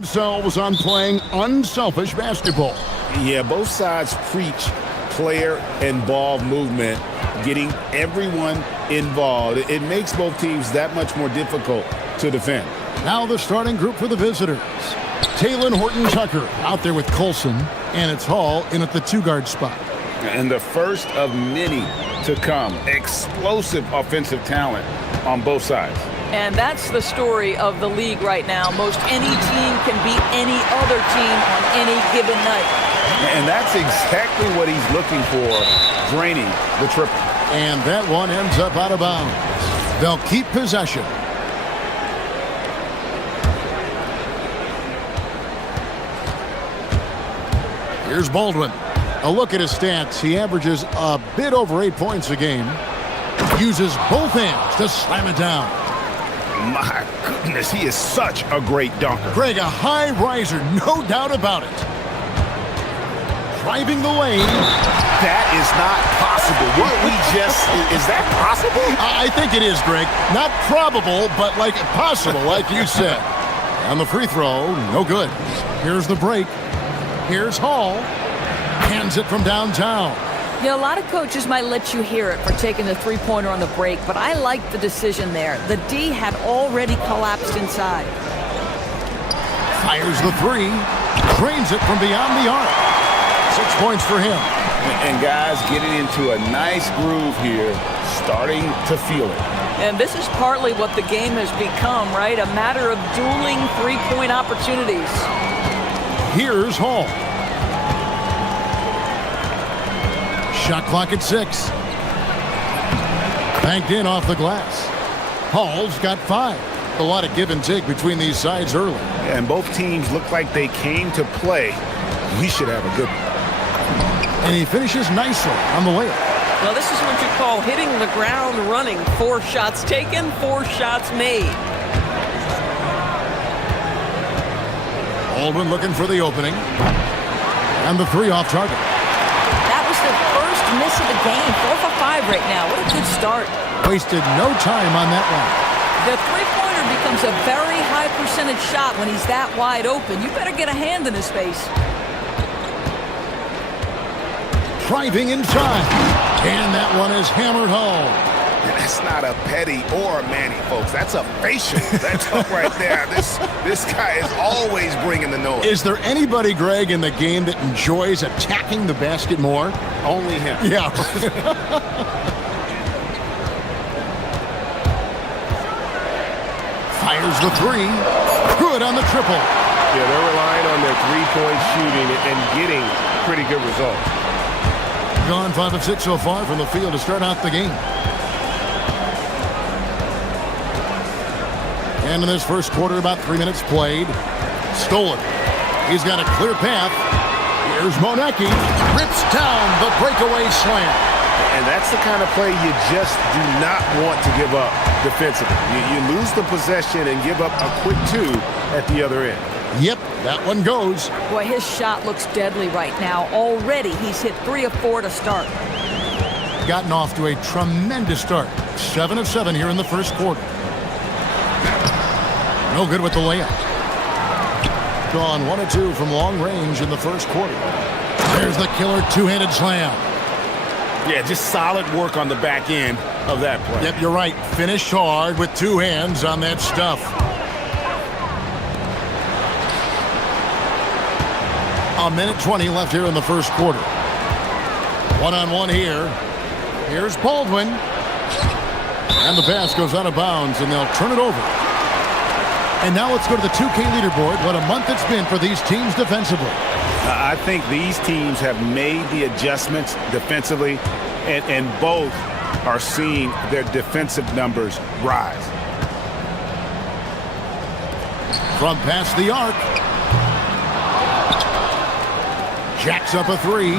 themselves on playing unselfish basketball. Yeah, both sides preach player and ball movement, getting everyone involved. It makes both teams that much more difficult to defend. Now the starting group for the visitors. Taylor Horton-Tucker out there with Colson, and it's Hall in at the two-guard spot. And the first of many to come. Explosive offensive talent on both sides. And that's the story of the league right now. Most any team can beat any other team on any given night. And that's exactly what he's looking for, draining the triple. And that one ends up out of bounds. They'll keep possession. Here's Baldwin. A look at his stats. He averages a bit over 8 points a game. Uses both hands to slam it down. My goodness, he is such a great dunker. Greg, a high riser, no doubt about it. Driving the lane. That is not possible. What we just, is that possible? I think it is, Greg. Not probable, but like possible, like you said. And the free throw, no good. Here's the break. Here's Hall. Hands it from downtown. Yeah, a lot of coaches might let you hear it for taking the three-pointer on the break, but I like the decision there. The D had already collapsed inside. Fires the three. Drains it from beyond the arc. 6 points for him. And guys getting into a nice groove here, starting to feel it. And this is partly what the game has become, right? A matter of dueling three-point opportunities. Here's Hall. Shot clock at 6. Banked in off the glass. Hall's got 5. A lot of give and take between these sides early. Yeah, and both teams look like they came to play. We should have a good one. And he finishes nicely on the layup. Well, this is what you call hitting the ground running. 4 shots taken, 4 shots made. Baldwin looking for the opening. And the 3 off target. That was the first miss of the game. 4 for 5 right now. What a good start. Wasted no time on that one. The three-pointer becomes a very high percentage shot when he's that wide open. You better get a hand in his face. Driving inside. And that one is hammered home. That's not a petty or a Manny, folks. That's a facial. That's up right there. This guy is always bringing the noise. Is there anybody, Greg, in the game that enjoys attacking the basket more? Only him. Yeah. Fires the 3. Good on the triple. Yeah, they're relying on their three-point shooting and getting pretty good results. Gone 5 of 6 so far from the field to start out the game. And in this first quarter, about 3 minutes played. Stolen. He's got a clear path. Here's Monecki. Rips down the breakaway slam. And that's the kind of play you just do not want to give up defensively. You lose the possession and give up a quick 2 at the other end. Yep, that one goes. Boy, his shot looks deadly right now. Already, he's hit 3 of 4 to start. Gotten off to a tremendous start. 7 of 7 here in the first quarter. No good with the layup. Gone 1 of 2 from long range in the first quarter. There's the killer two-handed slam. Yeah, just solid work on the back end of that play. Yep, you're right. Finished hard with 2 hands on that stuff. A minute 20 left here in the first quarter. 1-on-1 here. Here's Baldwin. And the pass goes out of bounds, and they'll turn it over. And now let's go to the 2K leaderboard. What a month it's been for these teams defensively. I think these teams have made the adjustments defensively, and both are seeing their defensive numbers rise. From past the arc. Jacks up a 3.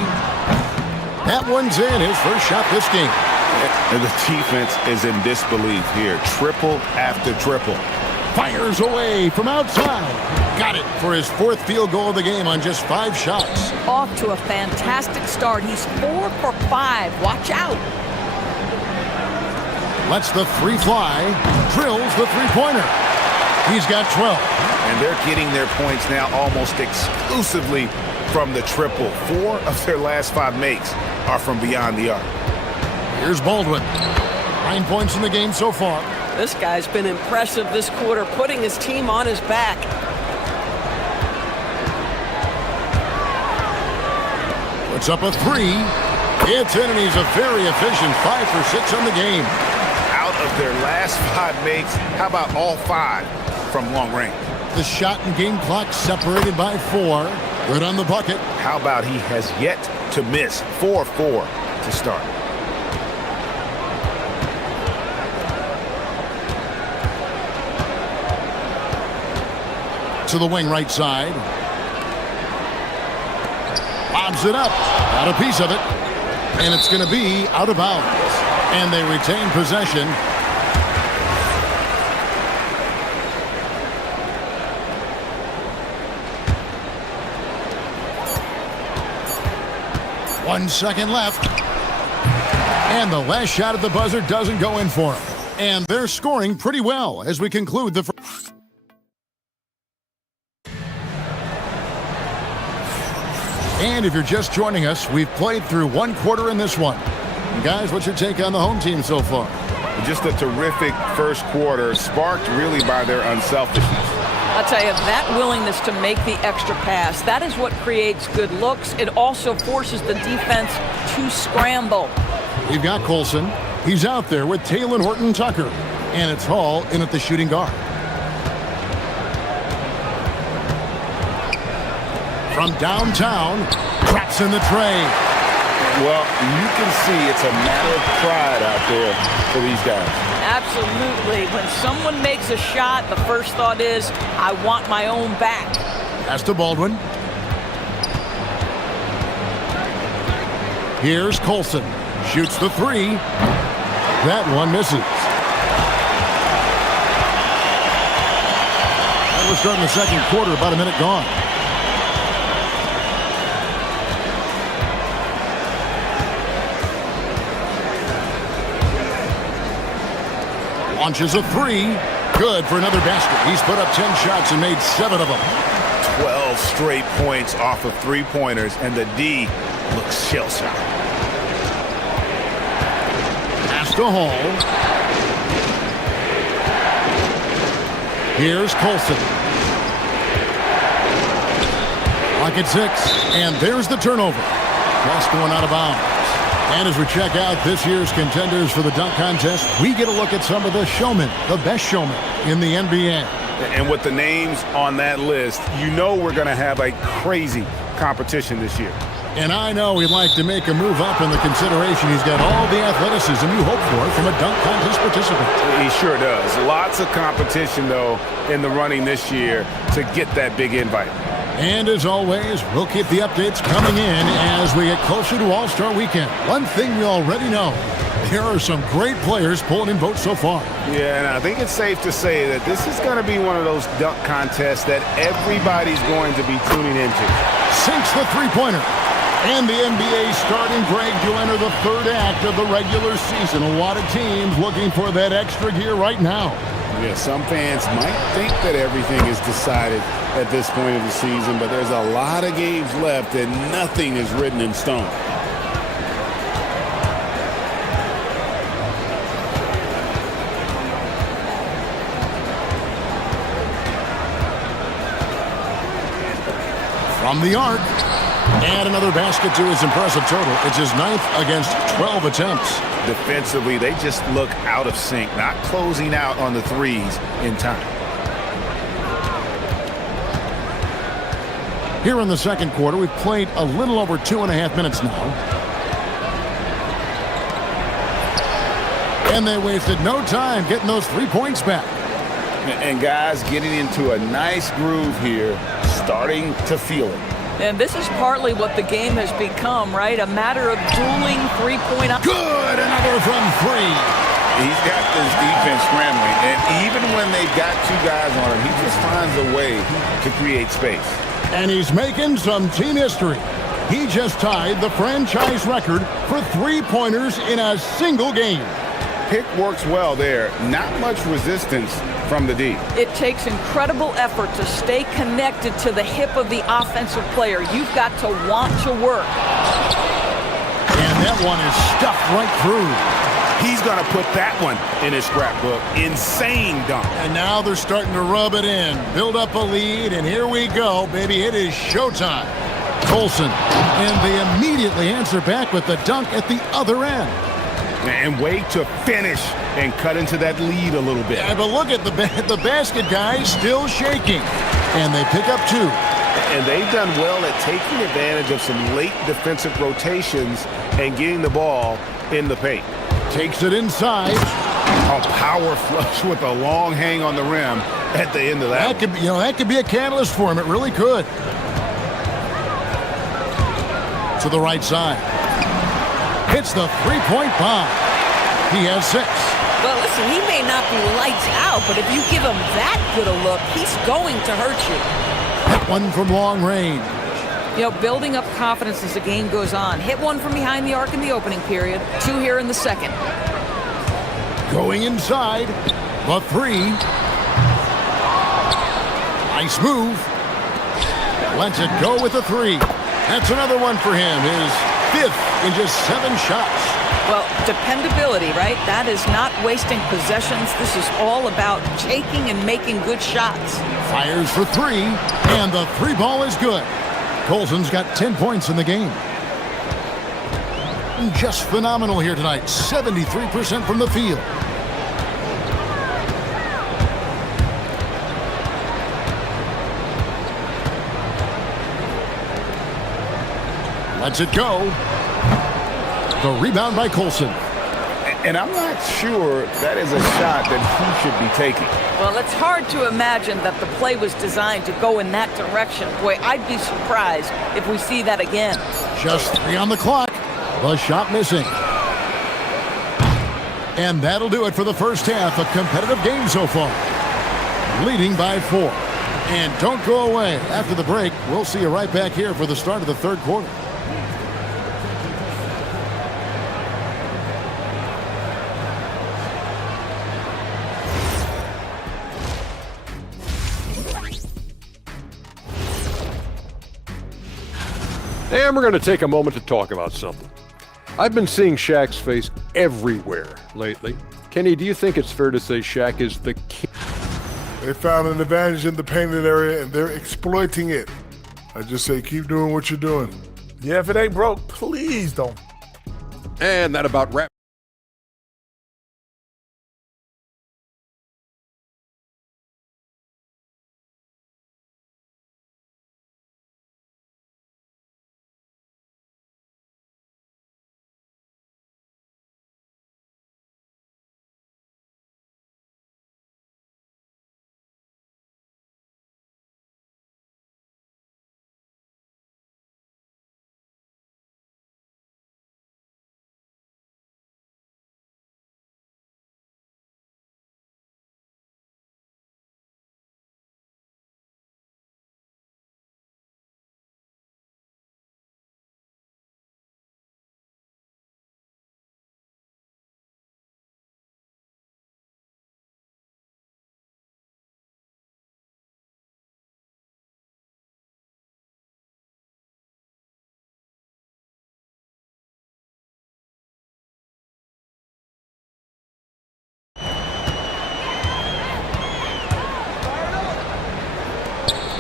That one's in. His first shot this game. And the defense is in disbelief here. Triple after triple. Fires away from outside. Got it for his 4th field goal of the game on just 5 shots. Off to a fantastic start. He's 4 for 5. Watch out. Lets the 3 fly. Drills the three-pointer. He's got 12. And they're getting their points now almost exclusively from the triple. 4 of their last 5 makes are from beyond the arc. Here's Baldwin. 9 points in the game so far. This guy's been impressive this quarter, putting his team on his back. Puts up a 3. It's in, and he's a very efficient 5 for 6 on the game. Out of their last 5 makes, how about all 5 from long range? The shot and game clock separated by 4. Good on the bucket. How about he has yet to miss? 4-4 to start. To the wing right side. Lobs it up. Got a piece of it. And it's going to be out of bounds. And they retain possession. One second left. And the last shot at the buzzer doesn't go in for him. And they're scoring pretty well as we conclude the first. And if you're just joining us, we've played through 1 quarter in this one. And guys, what's your take on the home team so far? Just a terrific first quarter, sparked really by their unselfishness. I'll tell you, that willingness to make the extra pass, that is what creates good looks. It also forces the defense to scramble. We've got Colson. He's out there with Taylor Horton-Tucker. And it's Hall in at the shooting guard. From downtown, traps in the tray. Well, you can see it's a matter of pride out there for these guys. Absolutely. When someone makes a shot, the first thought is, I want my own back. Pass to Baldwin. Here's Colson. Shoots the 3. That one misses. And we're starting the second quarter, about a minute gone. Launches a 3. Good for another basket. He's put up 10 shots and made 7 of them. 12 straight points off of 3-pointers, and the D looks shell-shocked. Pass to Hall. Here's Colson. Clock at 6, and there's the turnover. Cross going out of bounds. And as we check out this year's contenders for the dunk contest, we get a look at some of the showmen, the best showmen in the NBA. And with the names on that list, you know we're going to have a crazy competition this year. And I know he'd like to make a move up in the consideration. He's got all the athleticism you hope for from a dunk contest participant. He sure does. Lots of competition, though, in the running this year to get that big invite. And as always, we'll keep the updates coming in as we get closer to All-Star Weekend. One thing we already know, there are some great players pulling in votes so far. Yeah, and I think it's safe to say that this is going to be one of those dunk contests that everybody's going to be tuning into. Sinks the three-pointer. And the NBA starting, Greg, to enter the third act of the regular season. A lot of teams looking for that extra gear right now. Yeah, some fans might think that everything is decided at this point of the season, but there's a lot of games left and nothing is written in stone. From the arc. And another basket to his impressive total. It's his 9th against 12 attempts. Defensively, they just look out of sync, not closing out on the threes in time. Here in the second quarter, we've played a little over 2.5 minutes now. And they wasted no time getting those 3 points back. And guys getting into a nice groove here, starting to feel it. And this is partly what the game has become, right? A matter of dueling three-point. Good, another from 3. He's got this defense scrambling, and even when they've got 2 guys on him, he just finds a way to create space. And he's making some team history. He just tied the franchise record for 3-pointers in a single game. pick works well there. Not much resistance from the D. It takes incredible effort to stay connected to the hip of the offensive player. You've got to want to work. And that one is stuffed right through. He's going to put that one in his scrapbook. Insane dunk. And now they're starting to rub it in, build up a lead, and here we go, baby. It is showtime. Colson, and they immediately answer back with the dunk at the other end. And wait to finish and cut into that lead a little bit. Yeah, but look at the basket guy still shaking. And they pick up 2. And they've done well at taking advantage of some late defensive rotations and getting the ball in the paint. Takes it inside. A power flush with a long hang on the rim at the end of that. That could be a catalyst for him. It really could. To the right side. Hits the three-point bomb. He has 6. Well, listen, he may not be lights out, but if you give him that good a look, he's going to hurt you. That one from long range. You know, building up confidence as the game goes on. Hit one from behind the arc in the opening period. 2 here in the second. Going inside. The 3. Nice move. Lets it go with the 3. That's another one for him. His 5th in just 7 shots. Well, dependability, right? That is not wasting possessions. This is all about taking and making good shots. Fires for 3, and the 3 ball is good. Colson's got 10 points in the game. Just phenomenal here tonight. 73% from the field. Lets it go. The rebound by Colson. And I'm not sure that is a shot that he should be taking. Well, it's hard to imagine that the play was designed to go in that direction. Boy, I'd be surprised if we see that again. Just 3 on the clock. The shot missing. And that'll do it for the first half. A competitive game so far. Leading by 4. And don't go away. After the break, we'll see you right back here for the start of the third quarter. And we're going to take a moment to talk about something. I've been seeing Shaq's face everywhere lately. Kenny, do you think it's fair to say Shaq is the king? They found an advantage in the painted area, and they're exploiting it. I just say keep doing what you're doing. Yeah, if it ain't broke, please don't. And that about wraps.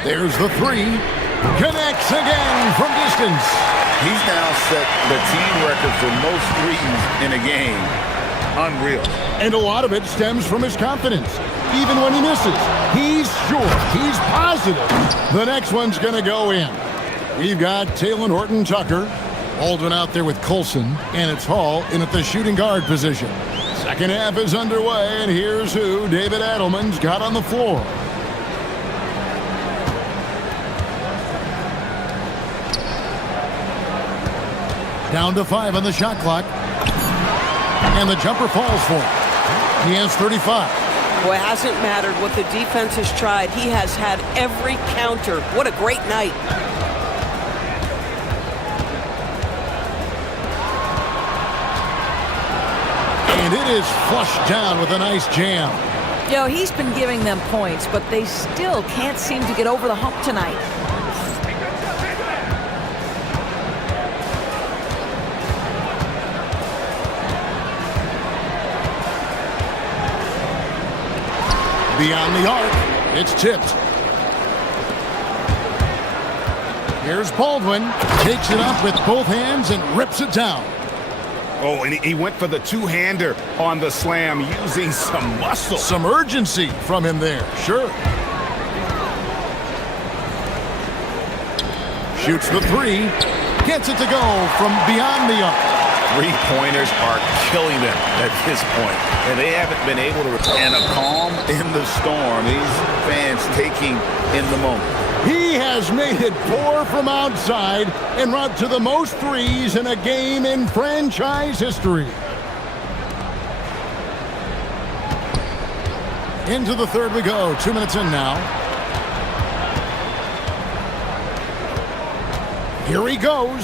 There's the 3. Connects again from distance. He's now set the team record for most threes in a game. Unreal. And a lot of it stems from his confidence. Even when he misses, he's sure, he's positive the next one's going to go in. We've got Taylor Horton-Tucker. Aldwin out there with Colson, and it's Hall in at the shooting guard position. Second half is underway, and here's who David Adelman's got on the floor. Down to 5 on the shot clock. And the jumper falls for him. He has 35. Boy, it hasn't mattered what the defense has tried. He has had every counter. What a great night. And And it is flushed down with a nice jam. You know, he's been giving them points, but they still can't seem to get over the hump tonight. Beyond the arc, it's tipped. Here's Baldwin, takes it up with both hands and rips it down. Oh, and he went for the two-hander on the slam using some muscle. Some urgency from him there, sure. Shoots the three, gets it to go from beyond the arc. Three-pointers are killing them at this point, and they haven't been able to. And a calm in the storm. These fans taking in the moment. He has made it 4 from outside en route to the most threes in a game in franchise history. Into the third we go. 2 minutes in now. Here he goes.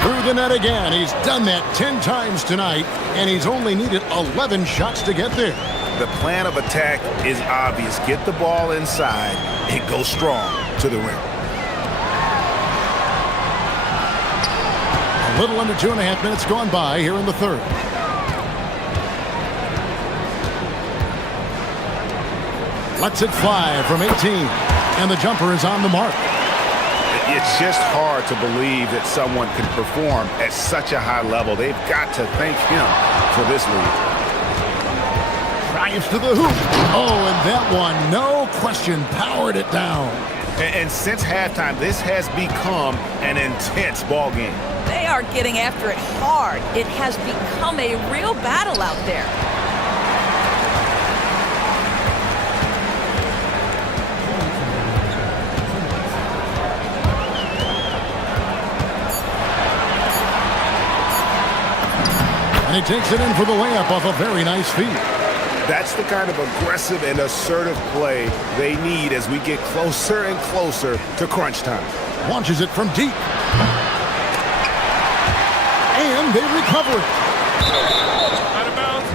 Through the net again. He's done that 10 times tonight, and he's only needed 11 shots to get there. The plan of attack is obvious. Get the ball inside and go strong to the rim. A little under 2.5 minutes gone by here in the third. Lets it fly from 18, and the jumper is on the mark. It's just hard to believe that someone can perform at such a high level. They've got to thank him for this lead. Drives to the hoop. Oh, and that one, no question, powered it down. And since halftime, this has become an intense ball game. They are getting after it hard. It has become a real battle out there. And he takes it in for the layup off a very nice feed. That's the kind of aggressive and assertive play they need as we get closer and closer to crunch time. Launches it from deep. And they recover it. Out of bounds.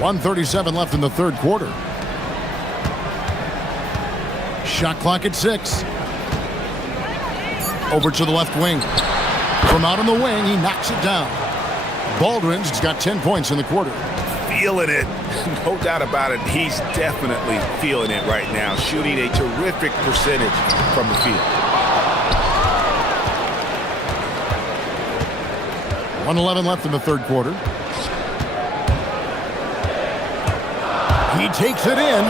.137 left in the third quarter. Shot clock at 6. Over to the left wing. From out on the wing, he knocks it down. Baldwin's got 10 points in the quarter. Feeling it. No doubt about it. He's definitely feeling it right now. Shooting a terrific percentage from the field. 1:11 left in the third quarter. He takes it in,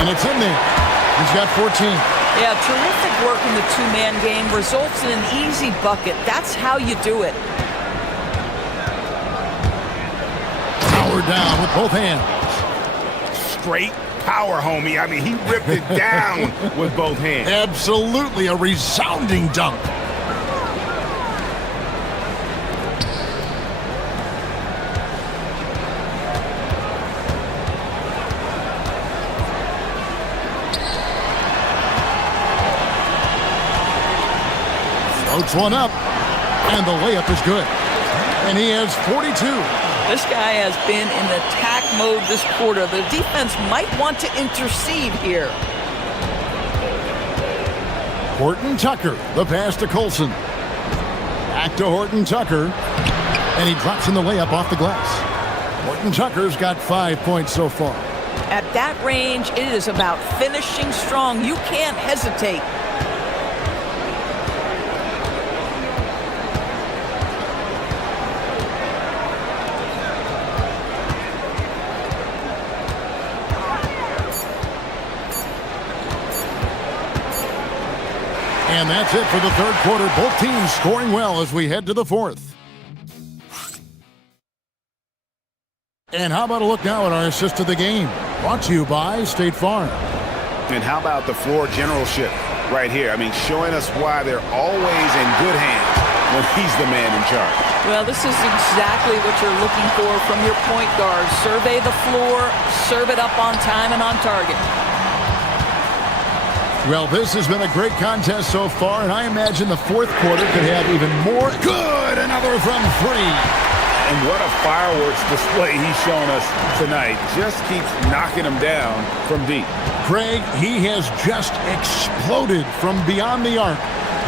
and it's in there. He's got 14. Yeah, terrific work in the two-man game results in an easy bucket. That's how you do it. Power down with both hands. Straight power, homie. I mean, he ripped it down with both hands. Absolutely a resounding dunk. Floats one up, and the layup is good. And he has 42. This guy has been in attack mode this quarter. The defense might want to intercede here. Horton Tucker, the pass to Colson. Back to Horton Tucker, and he drops in the layup off the glass. Horton Tucker's got 5 points so far. At that range, it is about finishing strong. You can't hesitate. And that's it for the third quarter. Both teams scoring well as we head to the fourth. And how about a look now at our assist of the game? Brought to you by State Farm. And how about the floor generalship right here? I mean, showing us why they're always in good hands when he's the man in charge. Well, this is exactly what you're looking for from your point guard. Survey the floor, serve it up on time and on target. Well, this has been a great contest so far, and I imagine the fourth quarter could have even more. Good! Another from three. And what a fireworks display he's shown us tonight. Just keeps knocking them down from deep. Greg, he has just exploded from beyond the arc.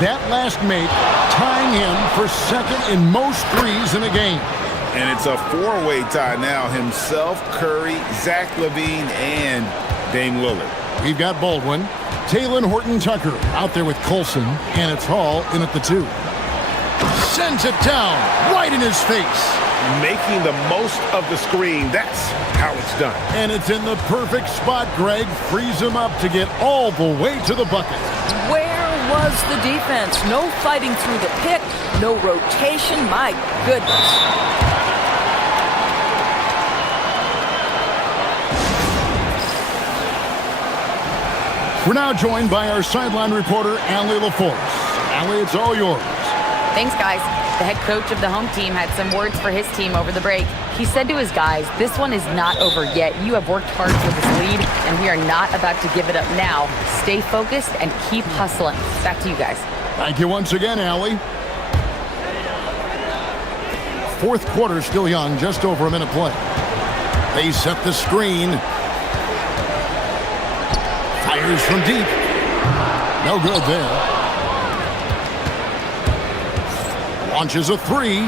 That last make tying him for second in most threes in a game. And it's a four-way tie now. Himself, Curry, Zach LaVine, and Dame Lillard. We've got Baldwin, Talen Horton-Tucker out there with Colson, and it's Hall in at the 2. Sends it down right in his face. Making the most of the screen. That's how it's done. And it's in the perfect spot. Greg frees him up to get all the way to the bucket. Where was the defense? No fighting through the pick, no rotation. My goodness. We're now joined by our sideline reporter, Allie LaForce. Allie, it's all yours. Thanks, guys. The head coach of the home team had some words for his team over the break. He said to his guys, this one is not over yet. You have worked hard for this lead, and we are not about to give it up now. Stay focused and keep hustling. Back to you guys. Thank you once again, Allie. Fourth quarter still young, just over a minute play. They set the screen. Fires from deep. No good there. Launches a three.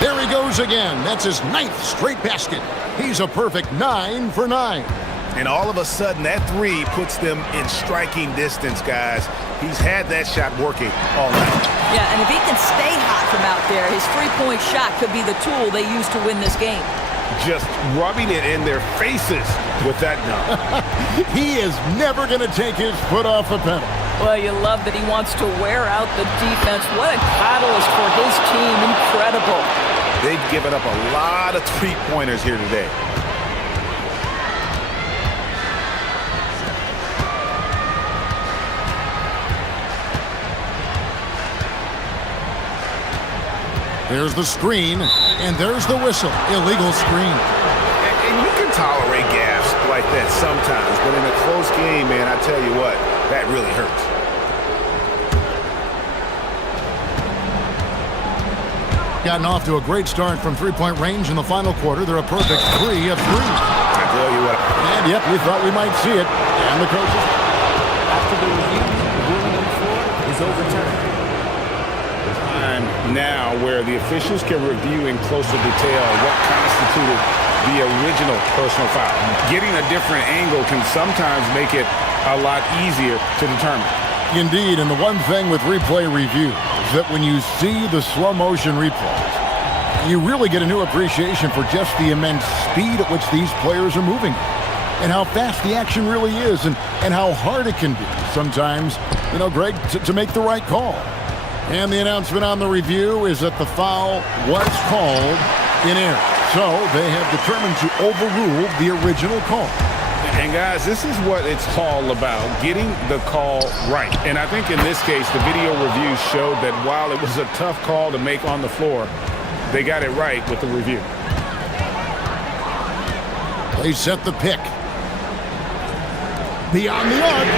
There he goes again. That's his 9th straight basket. He's a perfect 9 for 9. And all of a sudden, that three puts them in striking distance, guys. He's had that shot working all night. Yeah, and if he can stay hot from out there, his three-point shot could be the tool they use to win this game. Just rubbing it in their faces with that dunk. He is never going to take his foot off the pedal. Well, you love that he wants to wear out the defense. What a catalyst for his team. Incredible. They've given up a lot of three-pointers here today. There's the screen, and there's the whistle. Illegal screen. And you can tolerate gaffes like that sometimes, but in a close game, man, I tell you what, that really hurts. Gotten off to a great start from three-point range in the final quarter. They're a perfect 3 of 3. I tell you what. And yep, we thought we might see it. And the coaches. After the review, the ruling on the floor is overturned. Time now where the officials can review in closer detail what constituted the original personal foul. Getting a different angle can sometimes make it a lot easier to determine. Indeed, and the one thing with replay review is that when you see the slow motion replays, you really get a new appreciation for just the immense speed at which these players are moving and how fast the action really is and how hard it can be sometimes, Greg, to make the right call. And the announcement on the review is that the foul was called in error. So they have determined to overrule the original call. And guys, this is what it's all about, getting the call right. And I think in this case, the video review showed that while it was a tough call to make on the floor, they got it right with the review. They set the pick. Beyond the arc.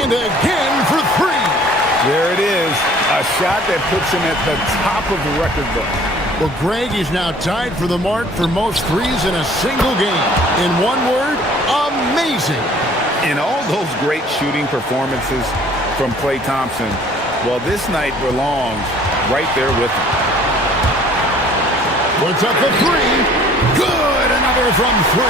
And again for 3. There it is. A shot that puts him at the top of the record book. Well, Greg is now tied for the mark for most threes in a single game. In one word, amazing. In all those great shooting performances from Klay Thompson, well, this night belongs right there with him. Puts up the 3. Good, another from 3.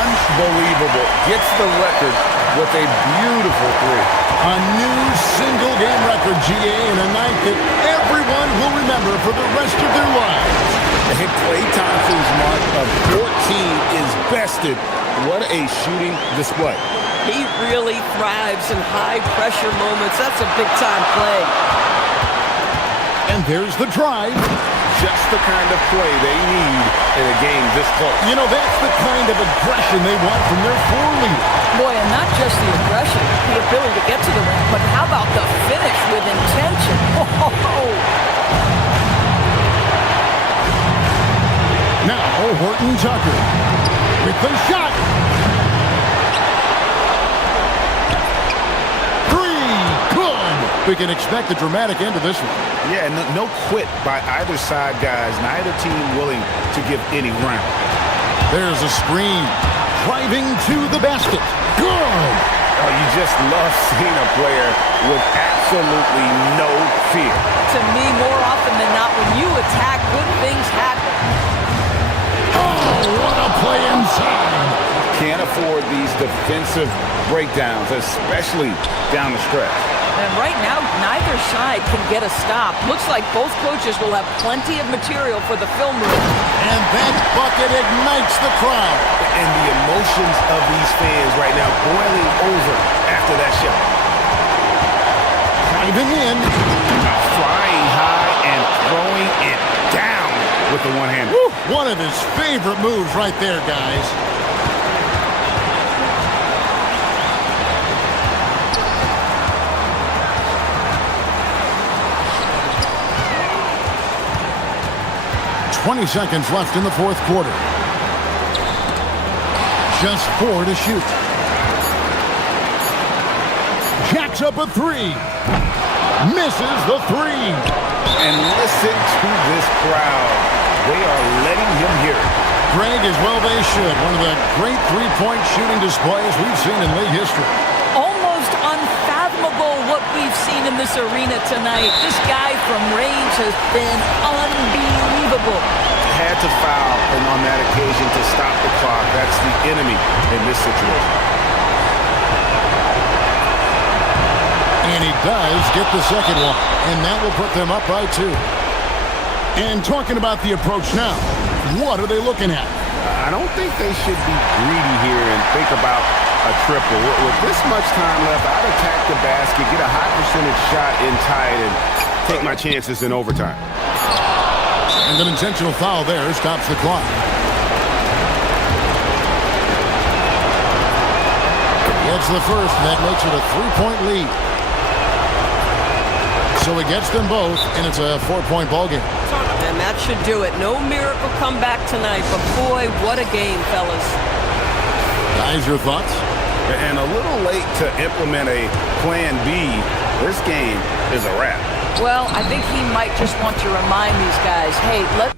Unbelievable. Gets the record with a beautiful 3. A new single-game record, GA, in a night that everyone will remember for the rest of their lives. And Klay Thompson's mark of 14 is bested. What a shooting display. He really thrives in high-pressure moments. That's a big-time play. And there's the drive. Just the kind of play they need in a game this close. That's the kind of aggression they want from their floor leader. Boy, and not just the aggression, the ability to get to the rim, but how about the finish with intention? Now, Horton Tucker with the shot. Three, good. We can expect a dramatic end to this one. Yeah, no quit by either side, guys. Neither team willing to give any ground. There's a screen. Driving to the basket. Good. Oh, you just love seeing a player with absolutely no fear. To me, more often than not, when you attack, good things happen. Oh, what a play inside. Can't afford these defensive breakdowns, especially down the stretch. And right now, neither side can get a stop. Looks like both coaches will have plenty of material for the film room. And that bucket ignites the crowd. And the emotions of these fans right now boiling over after that shot. Driving in. Flying high and throwing it down with the one-hander. One of his favorite moves right there, guys. "20 seconds left in the fourth quarter. Just 4 to shoot. Jacks up a three. Misses the three. And listen to this crowd. They are letting him hear it. Greg, as well they should. One of the great three-point shooting displays we've seen in league history. Almost unfathomable what we've seen in this arena tonight. This guy from range has been unbelievable. Had to foul on that occasion to stop the clock. That's the enemy in this situation. And he does get the second one. And that will put them up by 2. And talking about the approach now, what are they looking at? I don't think they should be greedy here and think about a triple. With this much time left, I'd attack the basket, get a high percentage shot in tight, and take my chances in overtime. And an intentional foul there stops the clock. Gets the first, and that makes it a 3-point lead. So he gets them both, and it's a 4-point ballgame. And that should do it. No miracle comeback tonight, but boy, what a game, fellas. Guys, your thoughts? And a little late to implement a plan B. This game is a wrap. Well, I think he might just want to remind these guys, hey, let's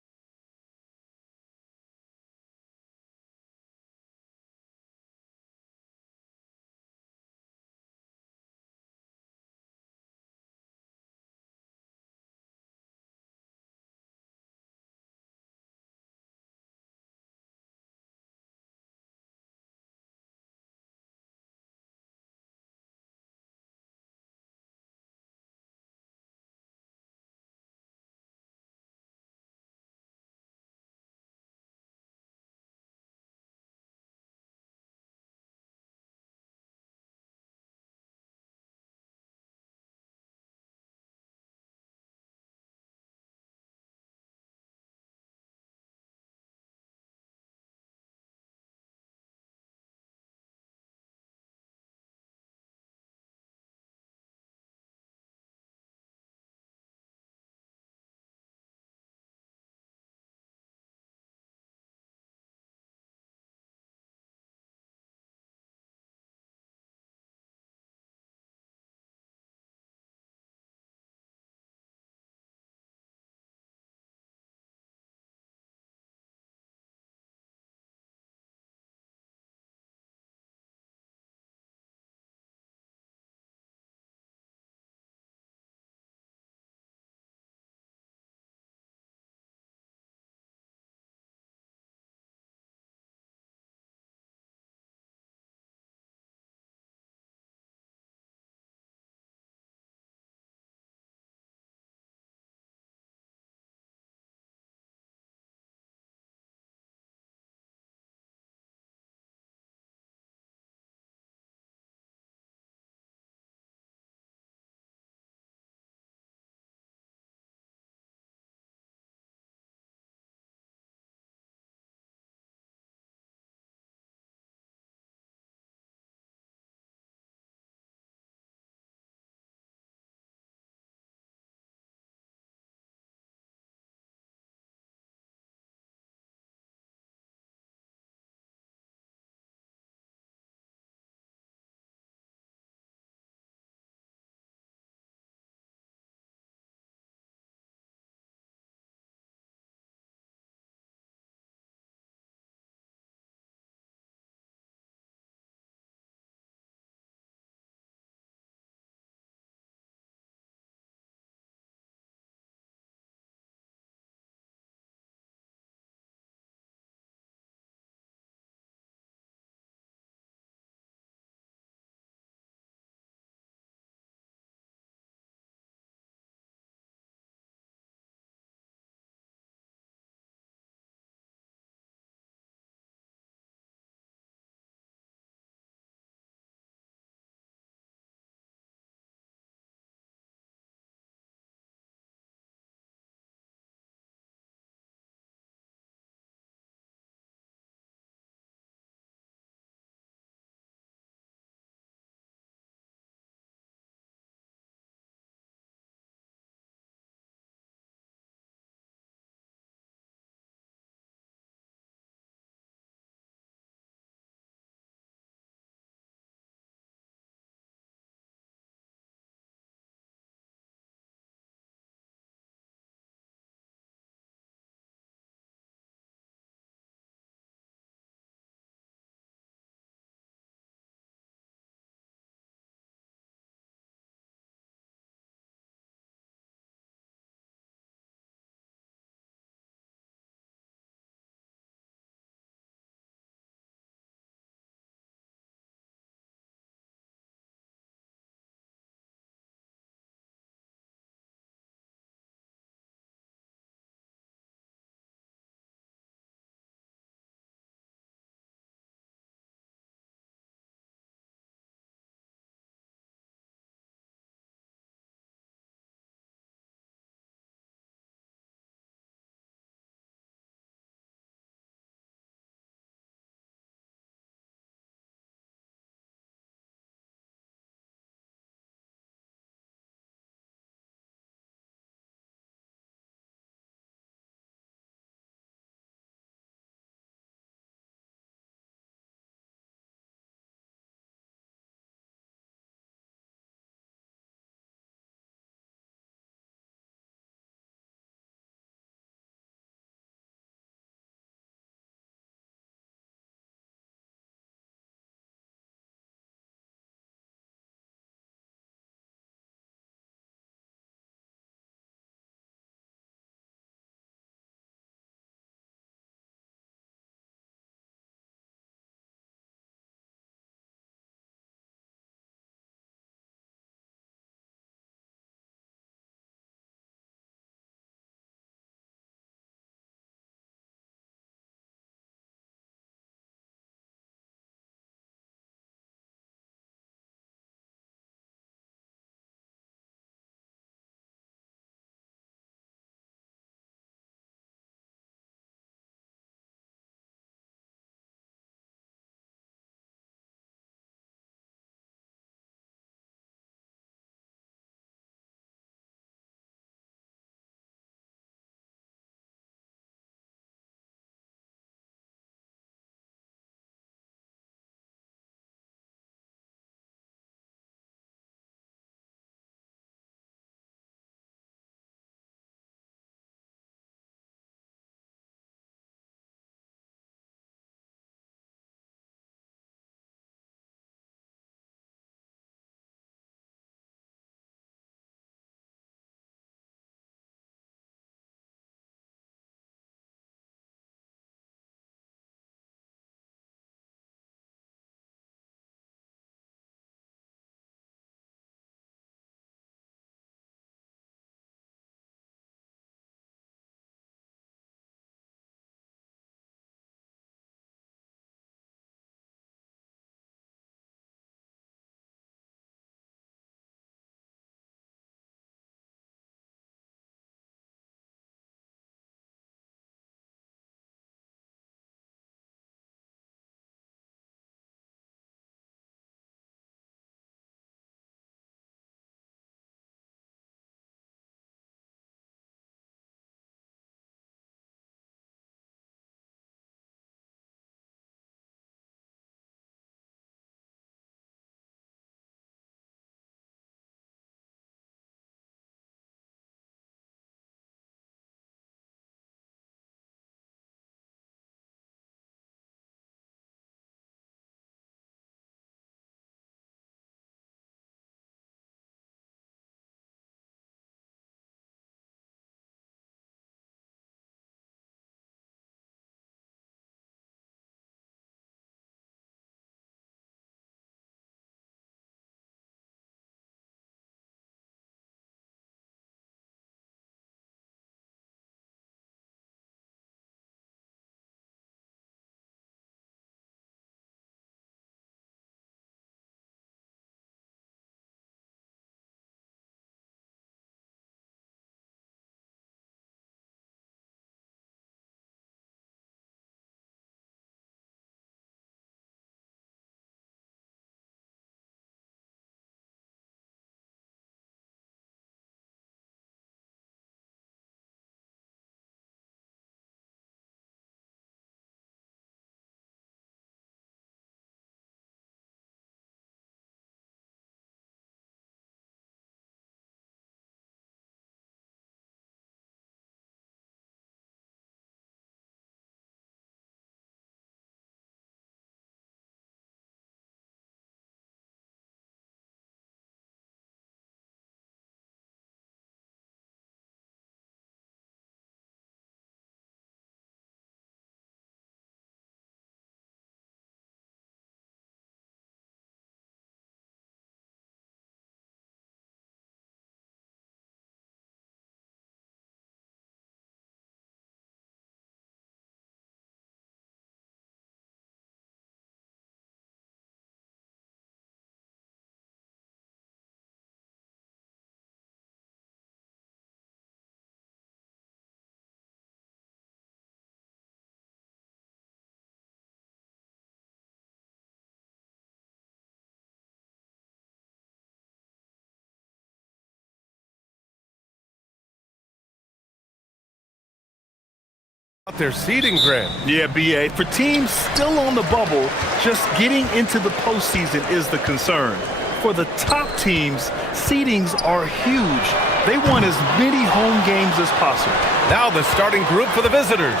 Their seeding grid. Yeah, BA. For teams still on the bubble, just getting into the postseason is the concern. For the top teams, seedings are huge. They want as many home games as possible. Now the starting group for the visitors.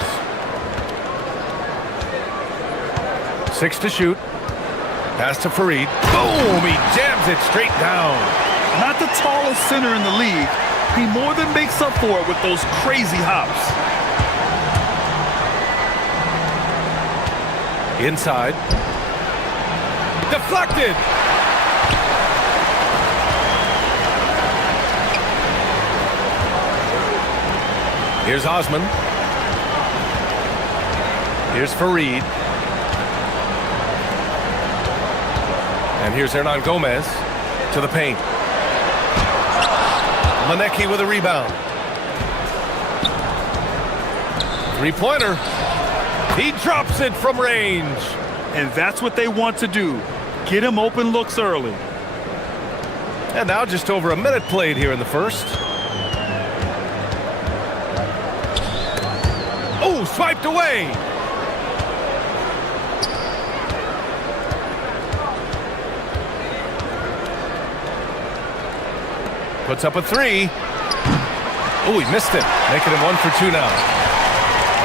6 to shoot. Pass to Fareed. Boom! He jams it straight down. Not the tallest center in the league. He more than makes up for it with those crazy hops. Inside. Deflected! Here's Osman. Here's Fareed. And here's Hernan Gomez to the paint. Manecki with a rebound. Three-pointer. He drops it from range. And that's what they want to do. Get him open looks early. And now just over a minute played here in the first. Oh, swiped away. Puts up a three. Oh, he missed it. Making it 1 for 2 now.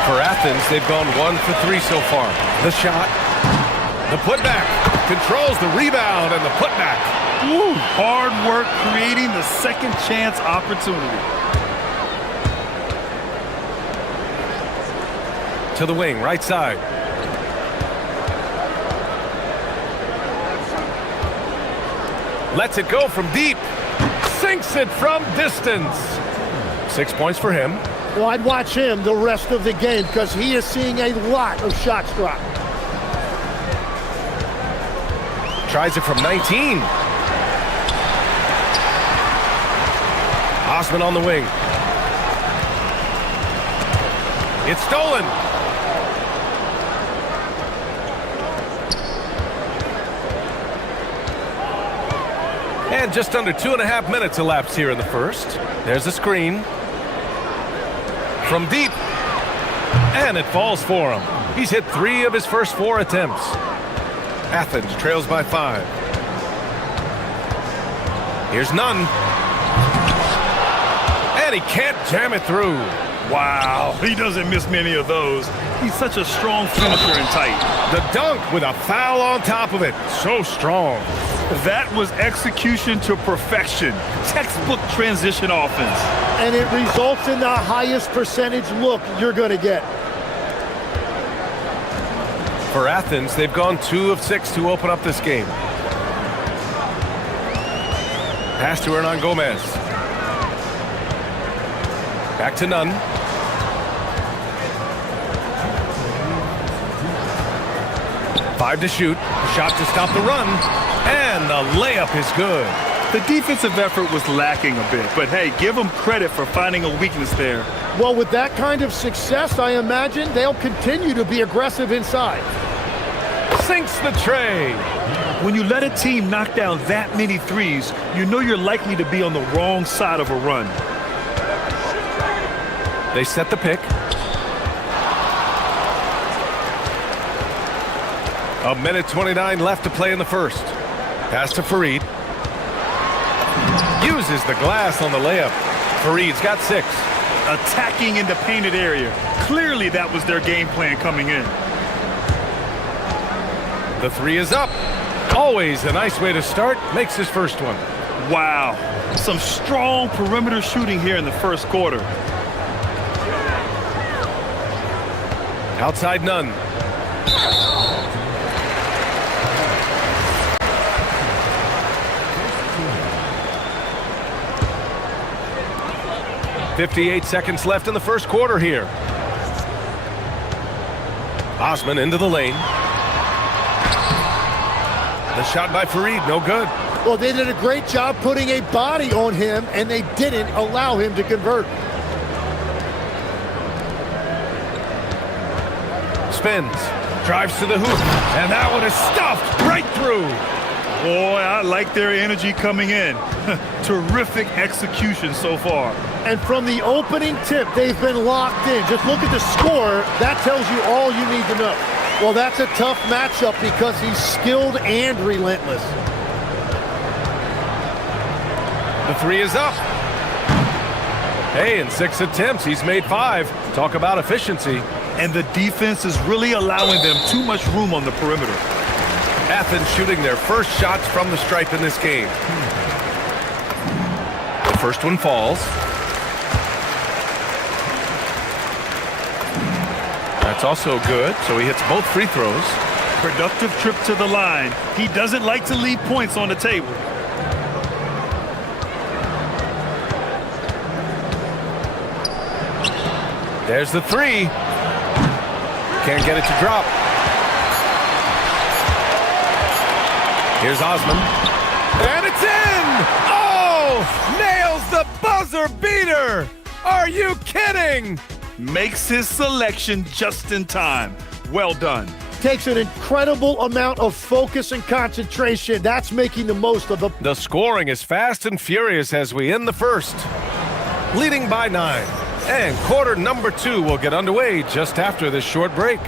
For Athens, they've gone 1 for 3 so far. The shot. The putback. Controls the rebound and the putback. Woo, hard work creating the second chance opportunity. To the wing, right side. Lets it go from deep. Sinks it from distance. 6 points for him. Well, I'd watch him the rest of the game because he is seeing a lot of shots drop. Tries it from 19. Osman on the wing. It's stolen. And just under 2.5 minutes elapsed here in the first. There's a screen. From deep. And it falls for him. He's hit 3 of his first 4 attempts. Athens trails by 5. Here's Nunn. And he can't jam it through. Wow, he doesn't miss many of those. He's such a strong finisher and tight. The dunk with a foul on top of it. So strong. That was execution to perfection. Textbook transition offense. And it results in the highest percentage look you're going to get. For Athens, they've gone 2 of 6 to open up this game. Pass to Hernan Gomez. Back to Nunn. Five to shoot. Shot to stop the run. And the layup is good. The defensive effort was lacking a bit, but hey, give them credit for finding a weakness there. Well, with that kind of success, I imagine they'll continue to be aggressive inside. Sinks the tray. When you let a team knock down that many threes, you know you're likely to be on the wrong side of a run. They set the pick. A minute 29 left to play in the first. Pass to Fareed. Uses the glass on the layup. Fareed's got 6. Attacking in the painted area. Clearly that was their game plan coming in. The 3 is up. Always a nice way to start. Makes his first one. Wow. Some strong perimeter shooting here in the first quarter. Outside Nunn. .58 seconds left in the first quarter here. Osman into the lane. The shot by Fareed, no good. Well, they did a great job putting a body on him, and they didn't allow him to convert. Spins, drives to the hoop, and that one is stuffed right through. Boy, I like their energy coming in. Terrific execution so far. And from the opening tip, they've been locked in. Just look at the score. That tells you all you need to know. Well, that's a tough matchup because he's skilled and relentless. The three is up. Hey, in 6 attempts, he's made 5. Talk about efficiency. And the defense is really allowing them too much room on the perimeter. Athens shooting their first shots from the stripe in this game. The first one falls. That's also good, so he hits both free throws. Productive trip to the line. He doesn't like to leave points on the table. There's the three. Can't get it to drop. Here's Osman. And it's in! Oh! Nails the buzzer beater! Are you kidding? Makes his selection just in time. Well done. Takes an incredible amount of focus and concentration. That's making the most of the... The scoring is fast and furious as we end the first. Leading by 9. And quarter number 2 will get underway just after this short break.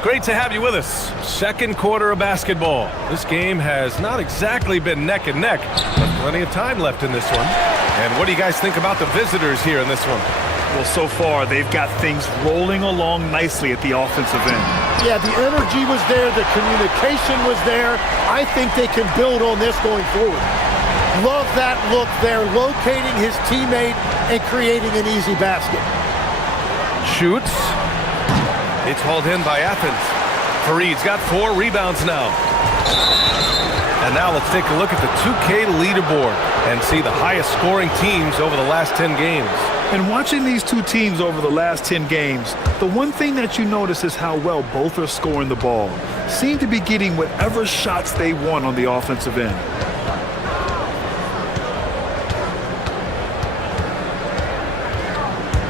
Great to have you with us. Second quarter of basketball. This game has not exactly been neck and neck, but plenty of time left in this one. And what do you guys think about the visitors here in this one? Well, so far, they've got things rolling along nicely at the offensive end. Yeah, the energy was there. The communication was there. I think they can build on this going forward. Love that look there, locating his teammate and creating an easy basket. Shoots. It's hauled in by Athens. Fareed's got 4 rebounds now. And now let's take a look at the 2K leaderboard and see the highest scoring teams over the last 10 games. And watching these two teams over the last 10 games, the one thing that you notice is how well both are scoring the ball. Seem to be getting whatever shots they want on the offensive end.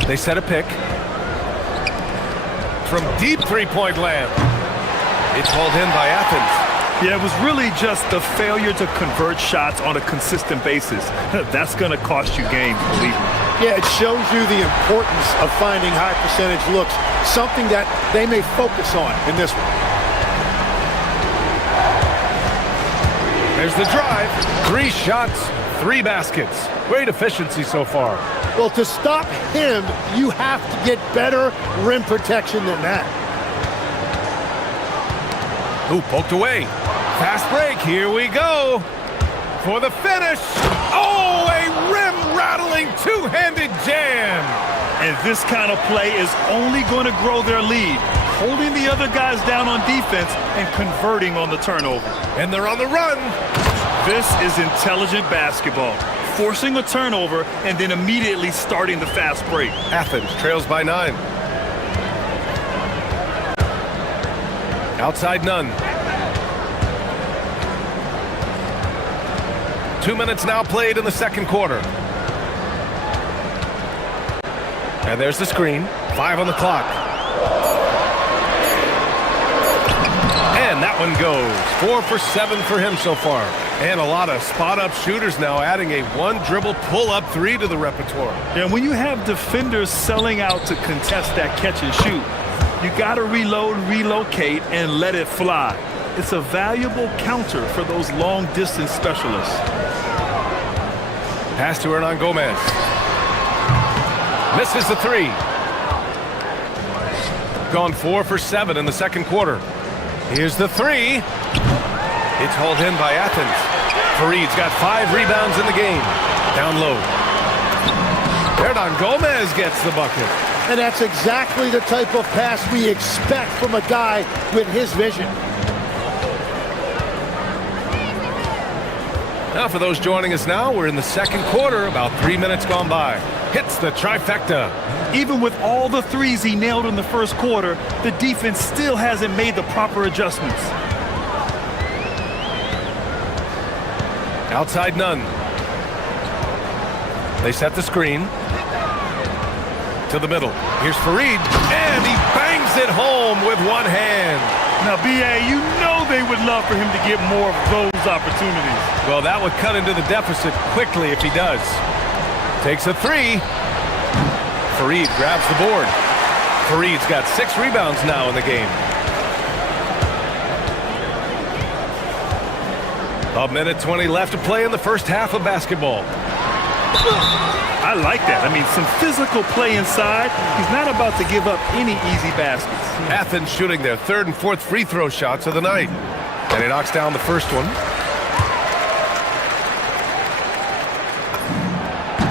They set a pick. From deep three-point land. It's hauled in by Athens. Yeah, it was really just the failure to convert shots on a consistent basis. That's going to cost you games, believe me. Yeah, it shows you the importance of finding high percentage looks, something that they may focus on in this one. There's the drive. 3 shots, 3 baskets. Great efficiency so far. Well, to stop him, you have to get better rim protection than that. Ooh, poked away. Fast break. Here we go. For the finish. Oh, a rim-rattling two-handed jam. And this kind of play is only going to grow their lead, holding the other guys down on defense and converting on the turnover. And they're on the run. This is intelligent basketball. Forcing a turnover and then immediately starting the fast break. Athens trails by 9. Outside none. 2 minutes now played in the second quarter. And there's the screen. 5 on the clock. And that one goes. 4 for 7 for him so far. And a lot of spot-up shooters now, adding a one-dribble pull-up 3 to the repertoire. And when you have defenders selling out to contest that catch and shoot, you got to reload, relocate, and let it fly. It's a valuable counter for those long-distance specialists. Pass to Hernan Gomez. Misses the 3. Gone 4 for 7 in the second quarter. Here's the 3. It's hauled in by Athens. Fareed's got 5 rebounds in the game. Down low. Hernan Gomez gets the bucket. And that's exactly the type of pass we expect from a guy with his vision. Now for those joining us now, we're in the second quarter, about 3 minutes gone by. Hits the trifecta. Even with all the threes he nailed in the first quarter, the defense still hasn't made the proper adjustments. Outside none. They set the screen. To the middle. Here's Fareed. And he bangs it home with one hand. Now, B.A., you know they would love for him to get more of those opportunities. Well, that would cut into the deficit quickly if he does. Takes a three. Fareed grabs the board. Fareed's got 6 rebounds now in the game. A minute 20 left to play in the first half of basketball. I like that. I mean, some physical play inside. He's not about to give up any easy baskets. Athens shooting their 3rd and 4th free throw shots of the night. And he knocks down the first one.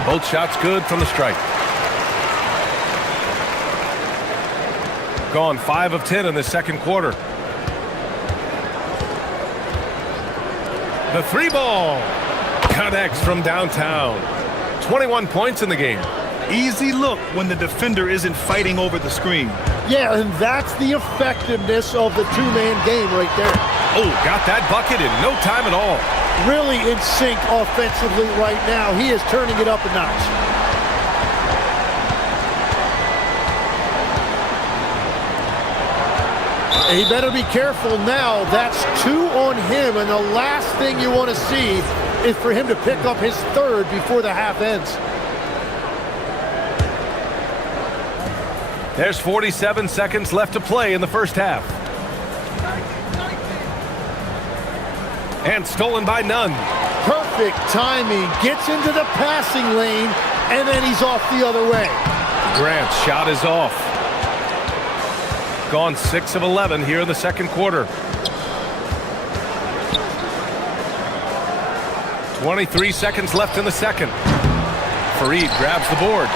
Both shots good from the stripe. Gone 5 of 10 in the second quarter. The 3 ball connects from downtown. 21 points in the game. Easy look when the defender isn't fighting over the screen. Yeah, and that's the effectiveness of the two-man game right there. Oh, got that bucket in no time at all. Really in sync offensively right now. He is turning it up a notch. He better be careful now. That's 2 on him, and the last thing you want to see is for him to pick up his 3rd before the half ends. There's 47 seconds left to play in the first half. And stolen by Nunn. Perfect timing. Gets into the passing lane, and then he's off the other way. Grant's shot is off. Gone 6 of 11 here in the second quarter. 23 seconds left in the second. Fareed grabs the board.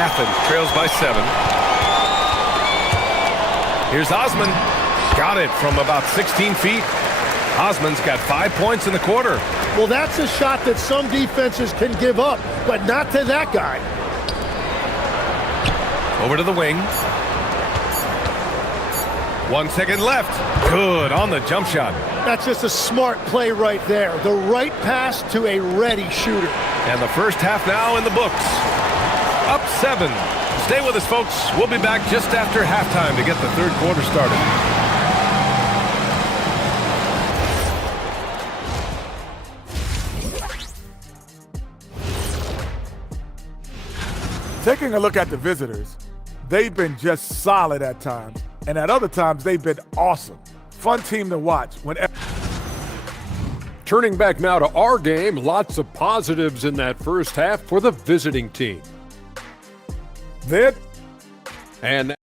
Athens trails by 7. Here's Osman. Got it from about 16 feet. Osman's got 5 points in the quarter. Well, that's a shot that some defenses can give up, but not to that guy. Over to the wing. 1 second left. Good on the jump shot. That's just a smart play right there. The right pass to a ready shooter. And the first half now in the books. Up 7. Stay with us, folks. We'll be back just after halftime to get the third quarter started. Taking a look at the visitors, they've been just solid at times, and at other times they've been awesome. Fun team to watch. Turning back now to our game, lots of positives in that first half for the visiting team. And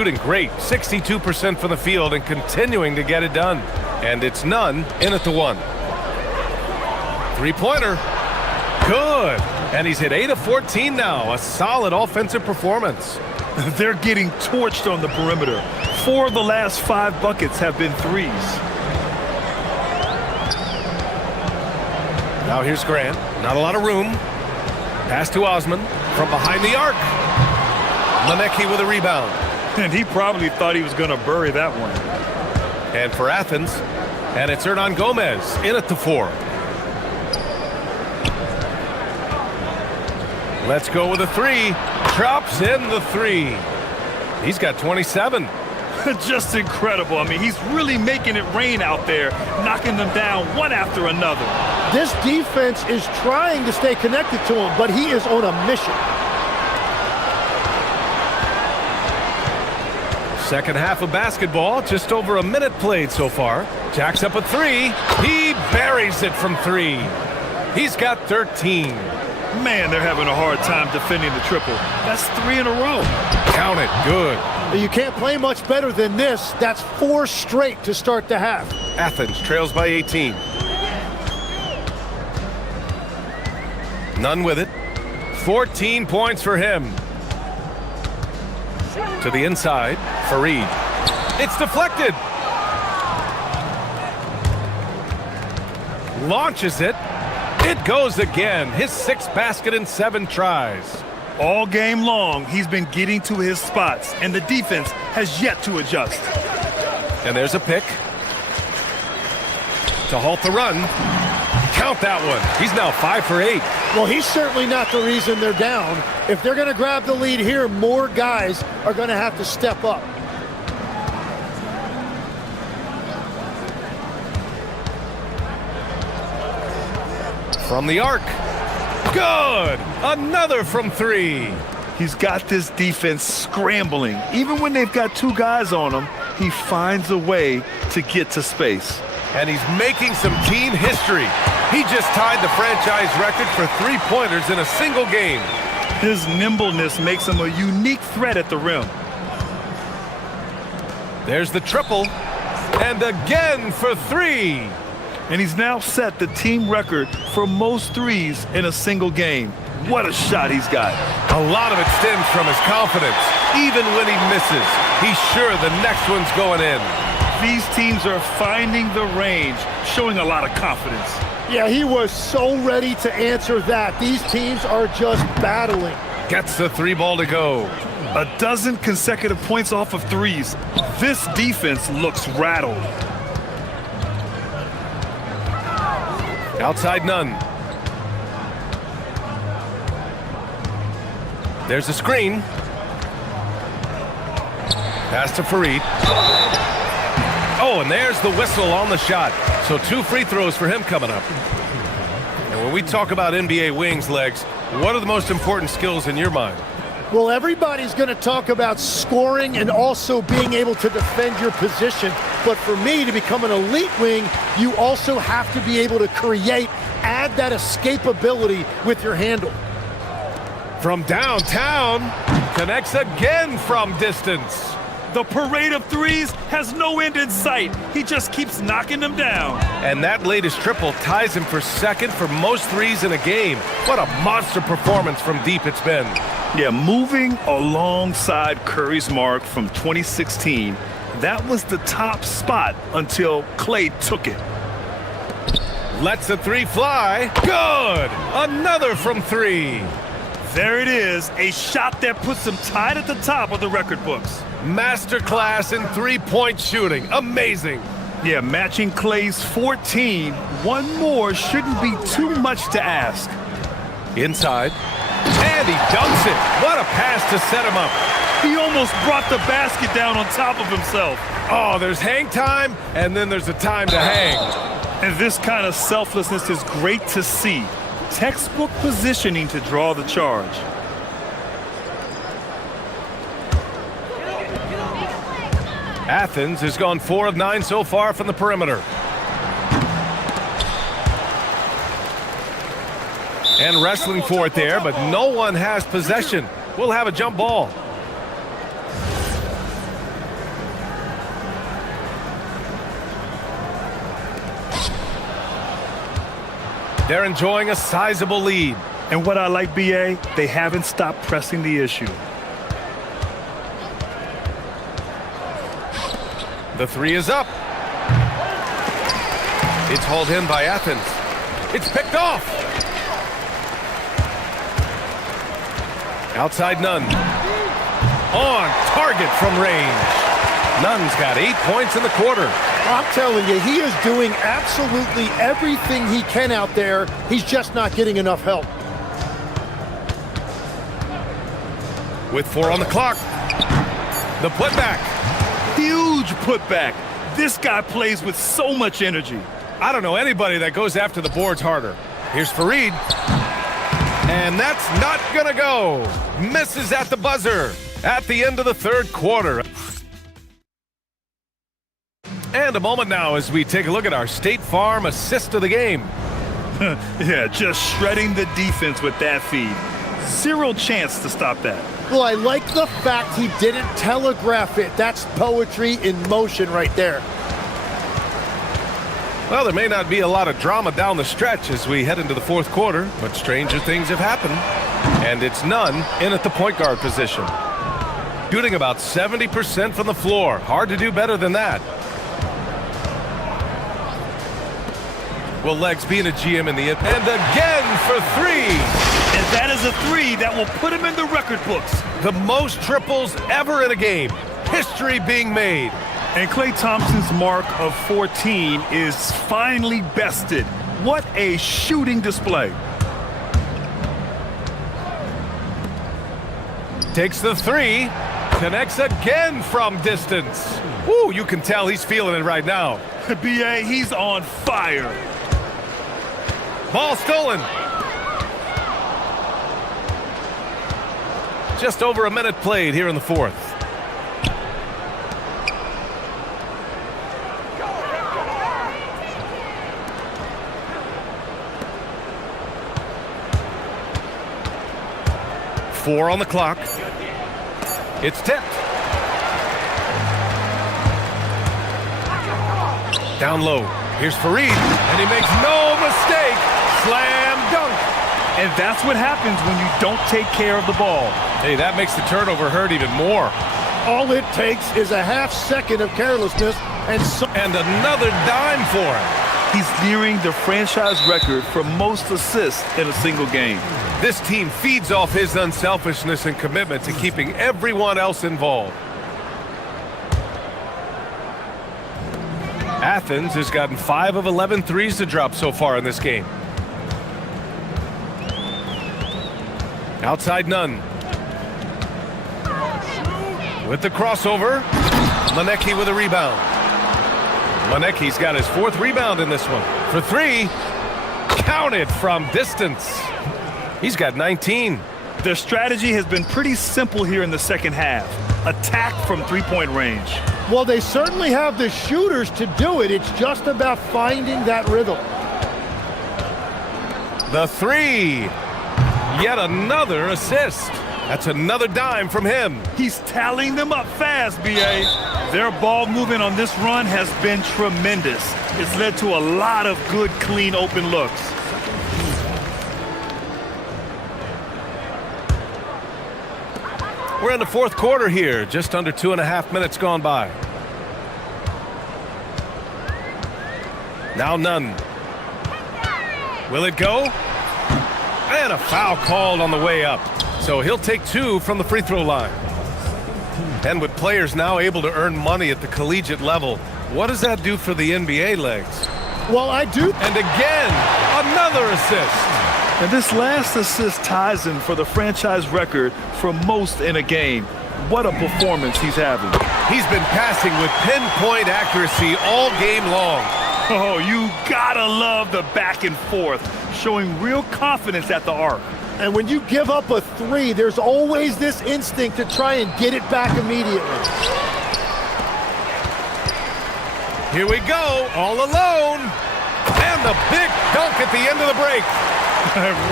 Shooting great, 62% from the field and continuing to get it done. And it's Nunn in at the 1. 3-pointer. Good. And he's hit 8 of 14 now. A solid offensive performance. They're getting torched on the perimeter. 4 of the last 5 buckets have been threes. Now here's Grant. Not a lot of room. Pass to Osman from behind the arc. Lenecki with a rebound. And he probably thought he was going to bury that one. And for Athens, and it's Hernan Gomez in at the 4. Let's go with a 3. Drops in the 3. He's got 27. Just incredible. I mean, he's really making it rain out there, knocking them down one after another. This defense is trying to stay connected to him, but he is on a mission. Second half of basketball, just over a minute played so far. Jacks up a three. He buries it from three. He's got 13. Man, they're having a hard time defending the triple. That's 3 in a row. Count it. Good. You can't play much better than this. That's 4 straight to start the half. Athens trails by 18. None with it. 14 points for him. To the inside, Fareed. It's deflected. Launches it. It goes again. His 6th basket in 7 tries. All game long, he's been getting to his spots, and the defense has yet to adjust. And there's a pick. To halt the run. Count that one. He's now 5 for 8. Well, he's certainly not the reason they're down. If they're going to grab the lead here, more guys are going to have to step up. From the arc. Good! Another from 3. He's got this defense scrambling. Even when they've got 2 guys on him, he finds a way to get to space. And he's making some team history. He just tied the franchise record for 3-pointers in a single game. His nimbleness makes him a unique threat at the rim. There's the triple. And again for 3. And he's now set the team record for most threes in a single game. What a shot he's got. A lot of it stems from his confidence. Even when he misses, he's sure the next one's going in. These teams are finding the range, showing a lot of confidence. Yeah, he was so ready to answer that. These teams are just battling. Gets the 3 ball to go. A dozen consecutive points off of threes. This defense looks rattled. Outside none. There's a screen. Pass to Fareed. Oh, and there's the whistle on the shot. So 2 free throws for him coming up. And when we talk about NBA wings, Legs, what are the most important skills in your mind? Well, everybody's going to talk about scoring and also being able to defend your position. But for me, to become an elite wing, you also have to be able to create, add that escapability with your handle. From downtown, connects again from distance. The parade of threes has no end in sight. He just keeps knocking them down. And that latest triple ties him for 2nd for most threes in a game. What a monster performance from deep it's been. Yeah, moving alongside Curry's mark from 2016, that was the top spot until Clay took it. Lets the 3 fly. Good! Another from 3. There it is, a shot that puts him tied at the top of the record books. Masterclass in 3-point shooting. Amazing. Yeah, matching Clay's 14. One more shouldn't be too much to ask. Inside. And he dunks it. What a pass to set him up. He almost brought the basket down on top of himself. Oh, there's hang time, and then there's a time to hang. And this kind of selflessness is great to see. Textbook positioning to draw the charge. Athens has gone 4 of 9 so far from the perimeter. And wrestling for it there, but no one has possession. We'll have a jump ball. They're enjoying a sizable lead. And what I like, BA, they haven't stopped pressing the issue. The 3 is up. It's hauled in by Athens. It's picked off. Outside Nunn. On target from range. Nunn's got 8 points in the quarter. I'm telling you, he is doing absolutely everything he can out there. He's just not getting enough help. With 4 on the clock. The putback. Huge putback. This guy plays with so much energy. I don't know anybody that goes after the boards harder. Here's Fareed. And that's not going to go. Misses at the buzzer at the end of the third quarter. And a moment now as we take a look at our State Farm assist of the game. Yeah, just shredding the defense with that feed. Zero chance to stop that. Well, I like the fact he didn't telegraph it. That's poetry in motion right there. Well, there may not be a lot of drama down the stretch as we head into the fourth quarter, but stranger things have happened. And it's none in at the point guard position. Shooting about 70% from the floor. Hard to do better than that. Will Legs being a GM in the end. And again for three. And that is a three that will put him in the record books. The most triples ever in a game. History being made. And Klay Thompson's mark of 14 is finally bested. What a shooting display. Takes the three. Connects again from distance. Woo, you can tell he's feeling it right now. B.A., he's on fire. Ball stolen. Just over a minute played here in the fourth. Four on the clock. It's tipped. Down low. Here's Fareed, and he makes no mistake. Slam dunk. And that's what happens when you don't take care of the ball. Hey, that makes the turnover hurt even more. All it takes is a half second of carelessness and another dime for him. He's nearing the franchise record for most assists in a single game. This team feeds off his unselfishness and commitment to keeping everyone else involved. Athens has gotten 5 of 11 threes to drop so far in this game. Outside none. With the crossover, Manecki with a rebound. Manecki's got his 4th rebound in this one. For three, counted from distance. He's got 19. Their strategy has been pretty simple here in the second half. Attack from three-point range. Well, they certainly have the shooters to do it. It's just about finding that rhythm. The three. Yet another assist. That's another dime from him. He's tallying them up fast, B.A. Their ball movement on this run has been tremendous. It's led to a lot of good, clean, open looks. We're in the fourth quarter here, just under 2.5 minutes gone by. Now none. Will it go? And a foul called on the way up. So he'll take 2 from the free throw line. And with players now able to earn money at the collegiate level, what does that do for the NBA Legs? Well, I do. And again, another assist. And this last assist ties him for the franchise record for most in a game. What a performance he's having. He's been passing with pinpoint accuracy all game long. Oh, you gotta love the back and forth, showing real confidence at the arc. And when you give up a three, there's always this instinct to try and get it back immediately. Here we go, all alone. And the big dunk at the end of the break.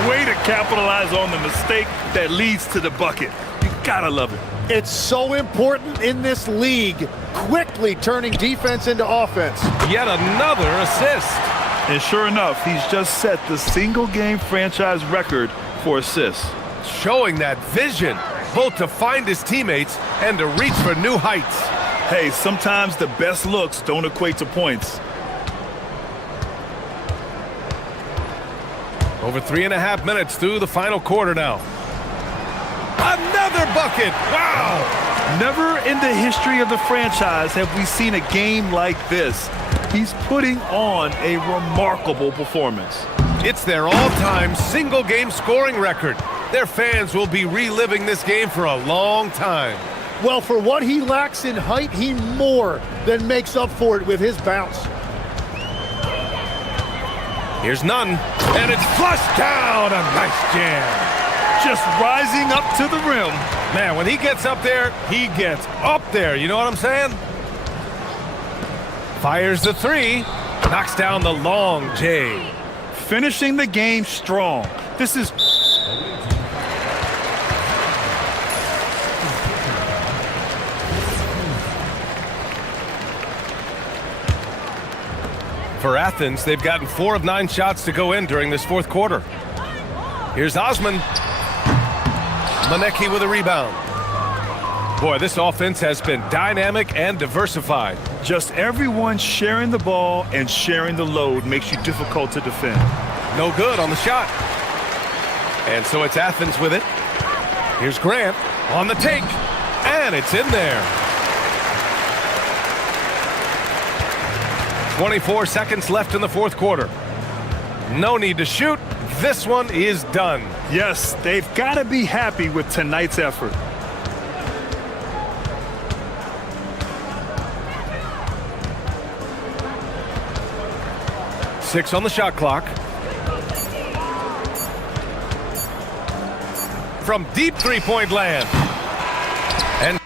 Way to capitalize on the mistake that leads to the bucket. You gotta love it. It's so important in this league, quickly turning defense into offense. Yet another assist. And sure enough, he's just set the single-game franchise record for assists. Showing that vision, both to find his teammates and to reach for new heights. Hey, sometimes the best looks don't equate to points. Over 3.5 minutes through the final quarter now. Another bucket! Wow! Never in the history of the franchise have we seen a game like this. He's putting on a remarkable performance. It's their all-time single-game scoring record. Their fans will be reliving this game for a long time. Well, for what he lacks in height, he more than makes up for it with his bounce. Here's none, and it's flushed down. A nice jam. Just rising up to the rim. Man, when he gets up there, he gets up there. You know what I'm saying? Fires the three, knocks down the long J. Finishing the game strong. This is... For Athens, they've gotten 4 of 9 shots to go in during this fourth quarter. Here's Osman. Manecki with a rebound. Boy, this offense has been dynamic and diversified. Just everyone sharing the ball and sharing the load makes you difficult to defend. No good on the shot. And so it's Athens with it. Here's Grant on the take, and it's in there. 24 seconds left in the fourth quarter. No need to shoot. This one is done. Yes, they've got to be happy with tonight's effort. Six on the shot clock. From deep three-point land. And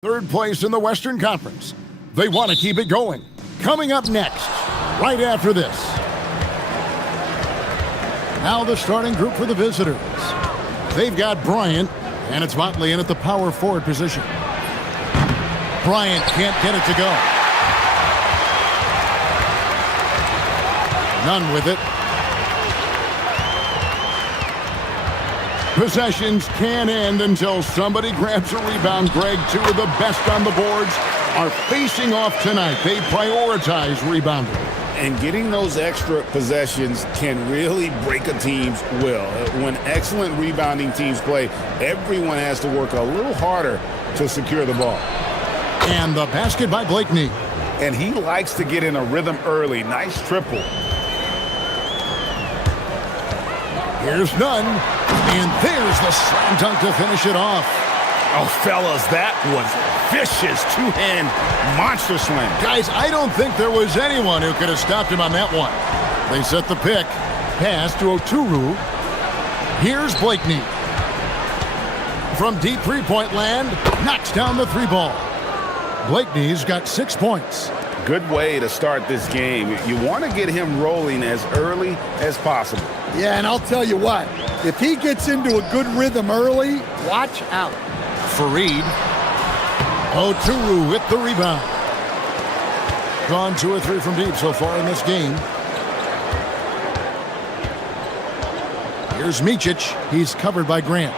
Third place in the Western Conference. They want to keep it going. Coming up next, right after this. Now the starting group for the visitors. They've got Bryant, and it's Motley in at the power forward position. Bryant can't get it to go. None with it. Possessions can end until somebody grabs a rebound. Greg, two of the best on the boards are facing off tonight. They prioritize rebounding. And getting those extra possessions can really break a team's will. When excellent rebounding teams play, everyone has to work a little harder to secure the ball. And the basket by Blakeney. And he likes to get in a rhythm early. Nice triple. Here's Nunn. And there's the slam dunk to finish it off. Oh, fellas, that was vicious two-hand monster slam. Guys, I don't think there was anyone who could have stopped him on that one. They set the pick. Pass to Oturu. Here's Blakeney. From deep three-point land, knocks down the three ball. Blakeney's got 6 points. Good way to start this game. You want to get him rolling as early as possible. Yeah, and I'll tell you what, if he gets into a good rhythm early, watch out. Fareed. Oturu with the rebound. Gone 2 or 3 from deep so far in this game. Here's Micic. He's covered by Grant.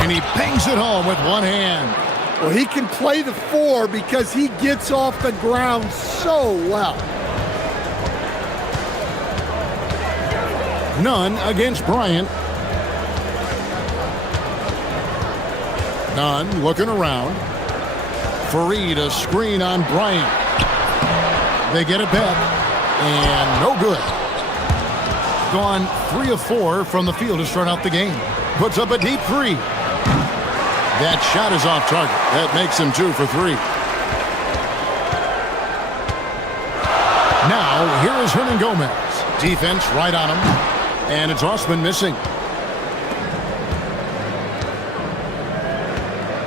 And he bangs it home with one hand. Well, he can play the 4 because he gets off the ground so well. Nunn against Bryant. Nunn looking around. Fareed, a screen on Bryant. They get it back. And no good. Gone 3 of 4 from the field to start out the game. Puts up a deep 3. That shot is off target. That makes him 2 for 3. Now, here is Hernan Gomez. Defense right on him. And it's Osman missing.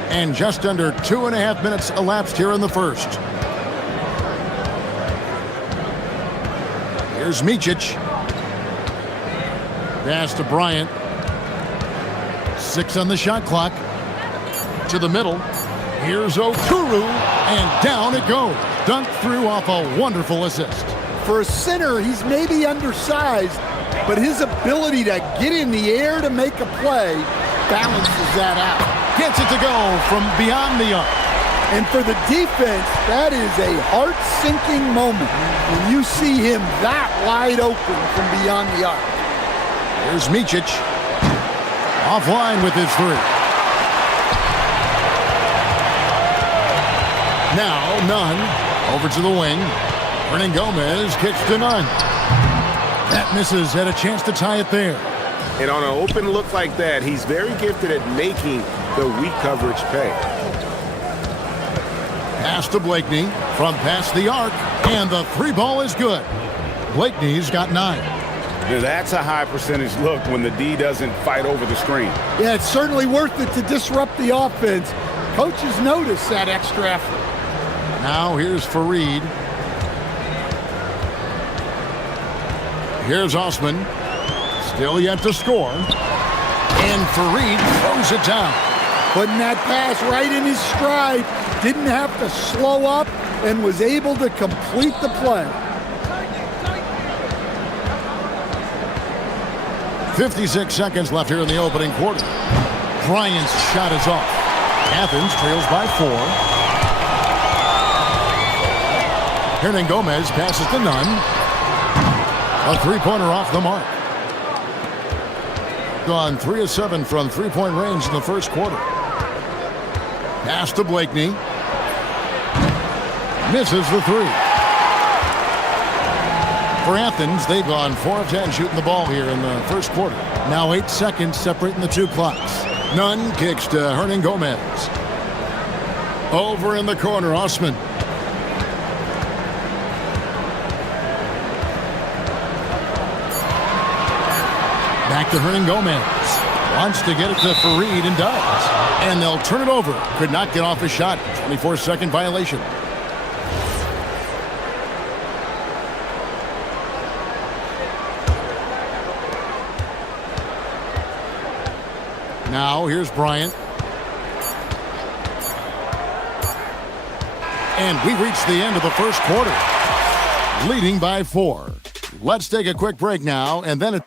And just under 2.5 minutes elapsed here in the first. Here's Micic. Pass to Bryant. 6 on the shot clock. To the middle. Here's Oturu. And down it goes. Dunked through off a wonderful assist. For a center, he's maybe undersized, but his ability to get in the air to make a play balances that out. Gets it to go from beyond the arc. And for the defense, that is a heart-sinking moment when you see him that wide open from beyond the arc. Here's Micic. Offline with his 3. Now, Nunn over to the wing. Hernan Gomez kicks to Nunn. That misses. Had a chance to tie it there. And on an open look like that, he's very gifted at making the weak coverage pay. Pass to Blakeney from past the arc, and the 3 ball is good. Blakeney's got 9. Now that's a high percentage look when the D doesn't fight over the screen. Yeah, it's certainly worth it to disrupt the offense. Coaches notice that extra effort. Now here's Fareed. Here's Osman. Still yet to score. And Fareed throws it down. Putting that pass right in his stride. Didn't have to slow up and was able to complete the play. 56 seconds left here in the opening quarter. Bryant's shot is off. Athens trails by 4. Hernan Gomez passes to Nunn. A 3-pointer off the mark. Gone 3 of 7 from 3-point range in the first quarter. Pass to Blakeney. Misses the 3. For Athens, they've gone 4 of 10 shooting the ball here in the first quarter. Now 8 seconds separating the 2 clocks. Nunn kicks to Hernan Gomez. Over in the corner, Osman. Back to Hernan Gomez. Wants to get it to Fareed and does. And they'll turn it over. Could not get off his shot. 24-second violation. Now, here's Bryant. And we reach the end of the first quarter, leading by 4. Let's take a quick break now, and then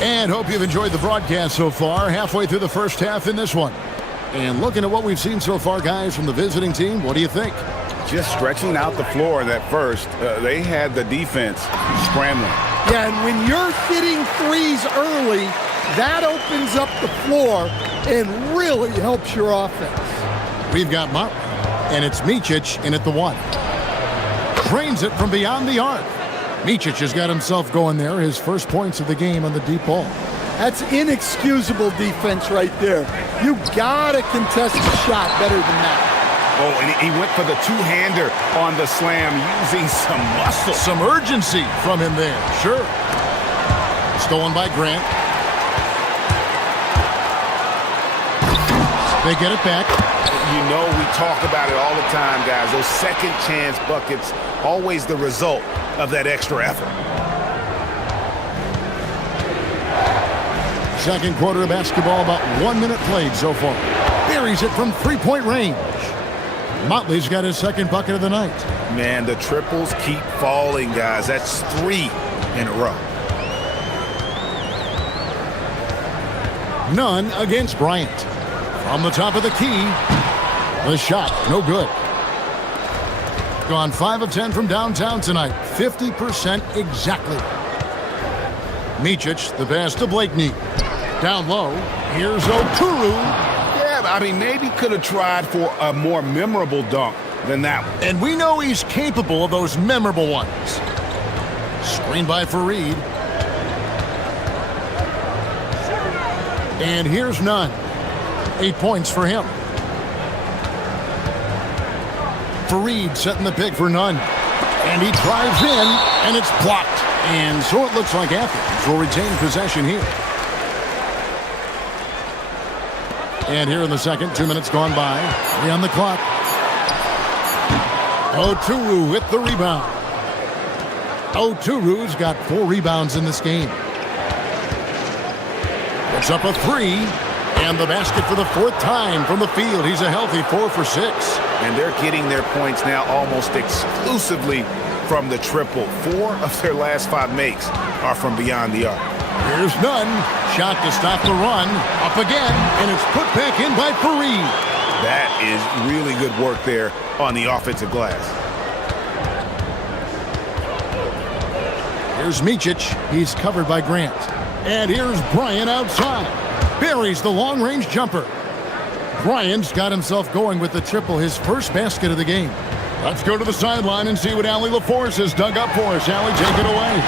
And hope you've enjoyed the broadcast so far, halfway through the first half in this one. And looking at what we've seen so far, guys, from the visiting team, what do you think? Just stretching out the floor in that first. They had the defense scrambling. Yeah, and when you're hitting threes early, that opens up the floor and really helps your offense. We've got Motley, and it's Micic in at the 1. Drains it from beyond the arc. Micic has got himself going there, his first points of the game on the deep ball. That's inexcusable defense right there. You gotta contest the shot better than that. Oh, and he went for the two-hander on the slam, using some muscle. Some urgency from him there, sure. Stolen by Grant. They get it back. You know, we talk about it all the time, guys. Those second chance buckets, always the result of that extra effort. Second quarter of basketball, about 1 minute played so far. Buries it from three-point range. Motley's got his second bucket of the night. Man, the triples keep falling, guys. That's 3 in a row. None against Bryant. From the top of the key, the shot, no good. Gone 5 of 10 from downtown tonight, 50% exactly. Micic, the pass to Blakeney. Down low, here's Oturu. Yeah, I mean, maybe could have tried for a more memorable dunk than that one. And we know he's capable of those memorable ones. Screen by Fareed. And here's Nunn. 8 points for him. Fareed setting the pick for Nunn. And he drives in, and it's blocked. And so it looks like Athens will retain possession here. And here in the second, 2 minutes gone by. 3 on the clock. Oturu with the rebound. Oturu's got 4 rebounds in this game. Puts up a 3. And the basket for the 4th time from the field. He's a healthy 4 for 6. And they're getting their points now almost exclusively from the triple. 4 of their last 5 makes are from beyond the arc. Here's Nunn. Shot to stop the run. Up again, and it's put back in by Fareed. That is really good work there on the offensive glass. Here's Micic. He's covered by Grant. And here's Bryant outside. Buries the long-range jumper. Bryant's got himself going with the triple, his first basket of the game. Let's go to the sideline and see what Allie LaForce has dug up for us. Allie, take it away.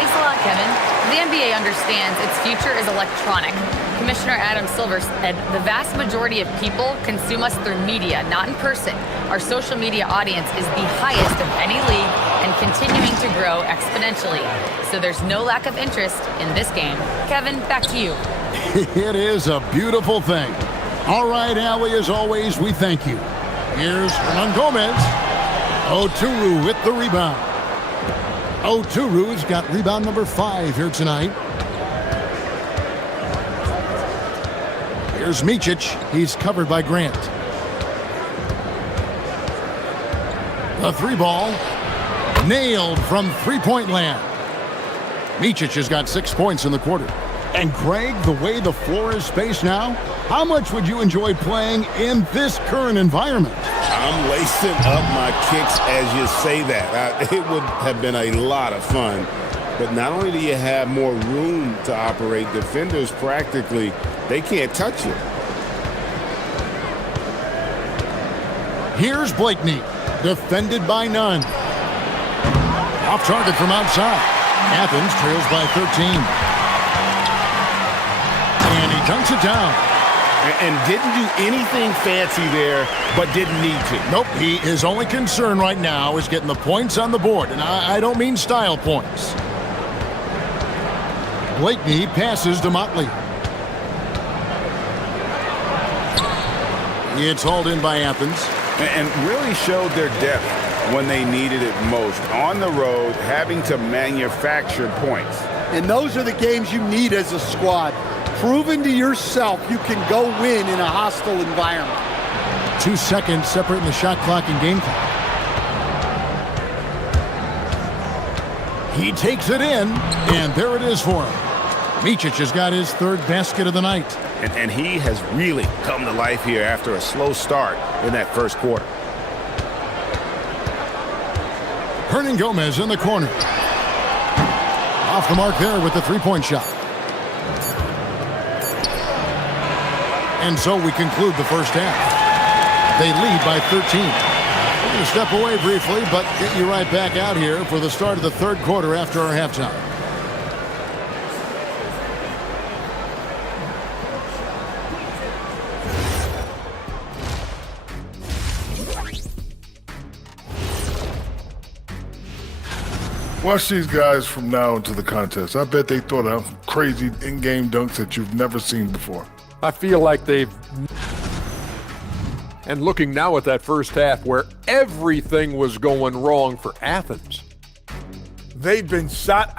Thanks a lot, Kevin. The NBA understands its future is electronic. Commissioner Adam Silver said the vast majority of people consume us through media, not in person. Our social media audience is the highest of any league and continuing to grow exponentially. So there's no lack of interest in this game. Kevin, back to you. It is a beautiful thing. All right, Allie, as always, we thank you. Here's Hernan Gomez. Oturu with the rebound. Oturu's got rebound number 5 here tonight. Here's Micic. He's covered by Grant. The 3 ball. Nailed from three-point land. Micic has got 6 points in the quarter. And Greg, the way the floor is spaced now, how much would you enjoy playing in this current environment? I'm lacing up my kicks as you say that. It would have been a lot of fun. But not only do you have more room to operate, defenders practically, they can't touch you. Here's Blakeney, defended by Nunn. Off target from outside. Athens trails by 13. And he dunks it down. And didn't do anything fancy there, but didn't need to. Nope, his only concern right now is getting the points on the board. And I don't mean style points. Blakeney passes to Motley. It's hauled in by Athens. And really showed their depth when they needed it most. On the road, having to manufacture points. And those are the games you need as a squad. Proving to yourself you can go win in a hostile environment. 2 seconds separating the shot clock and game clock. He takes it in, and there it is for him. Micic has got his third basket of the night. And he has really come to life here after a slow start in that first quarter. Hernan Gomez in the corner. Off the mark there with the three-point shot. And so we conclude the first half. They lead by 13. We're going to step away briefly, but get you right back out here for the start of the third quarter after our halftime. Watch these guys from now into the contest. I bet they thought of crazy in-game dunks that you've never seen before. I feel like they've... And looking now at that first half where everything was going wrong for Athens. They've been shot.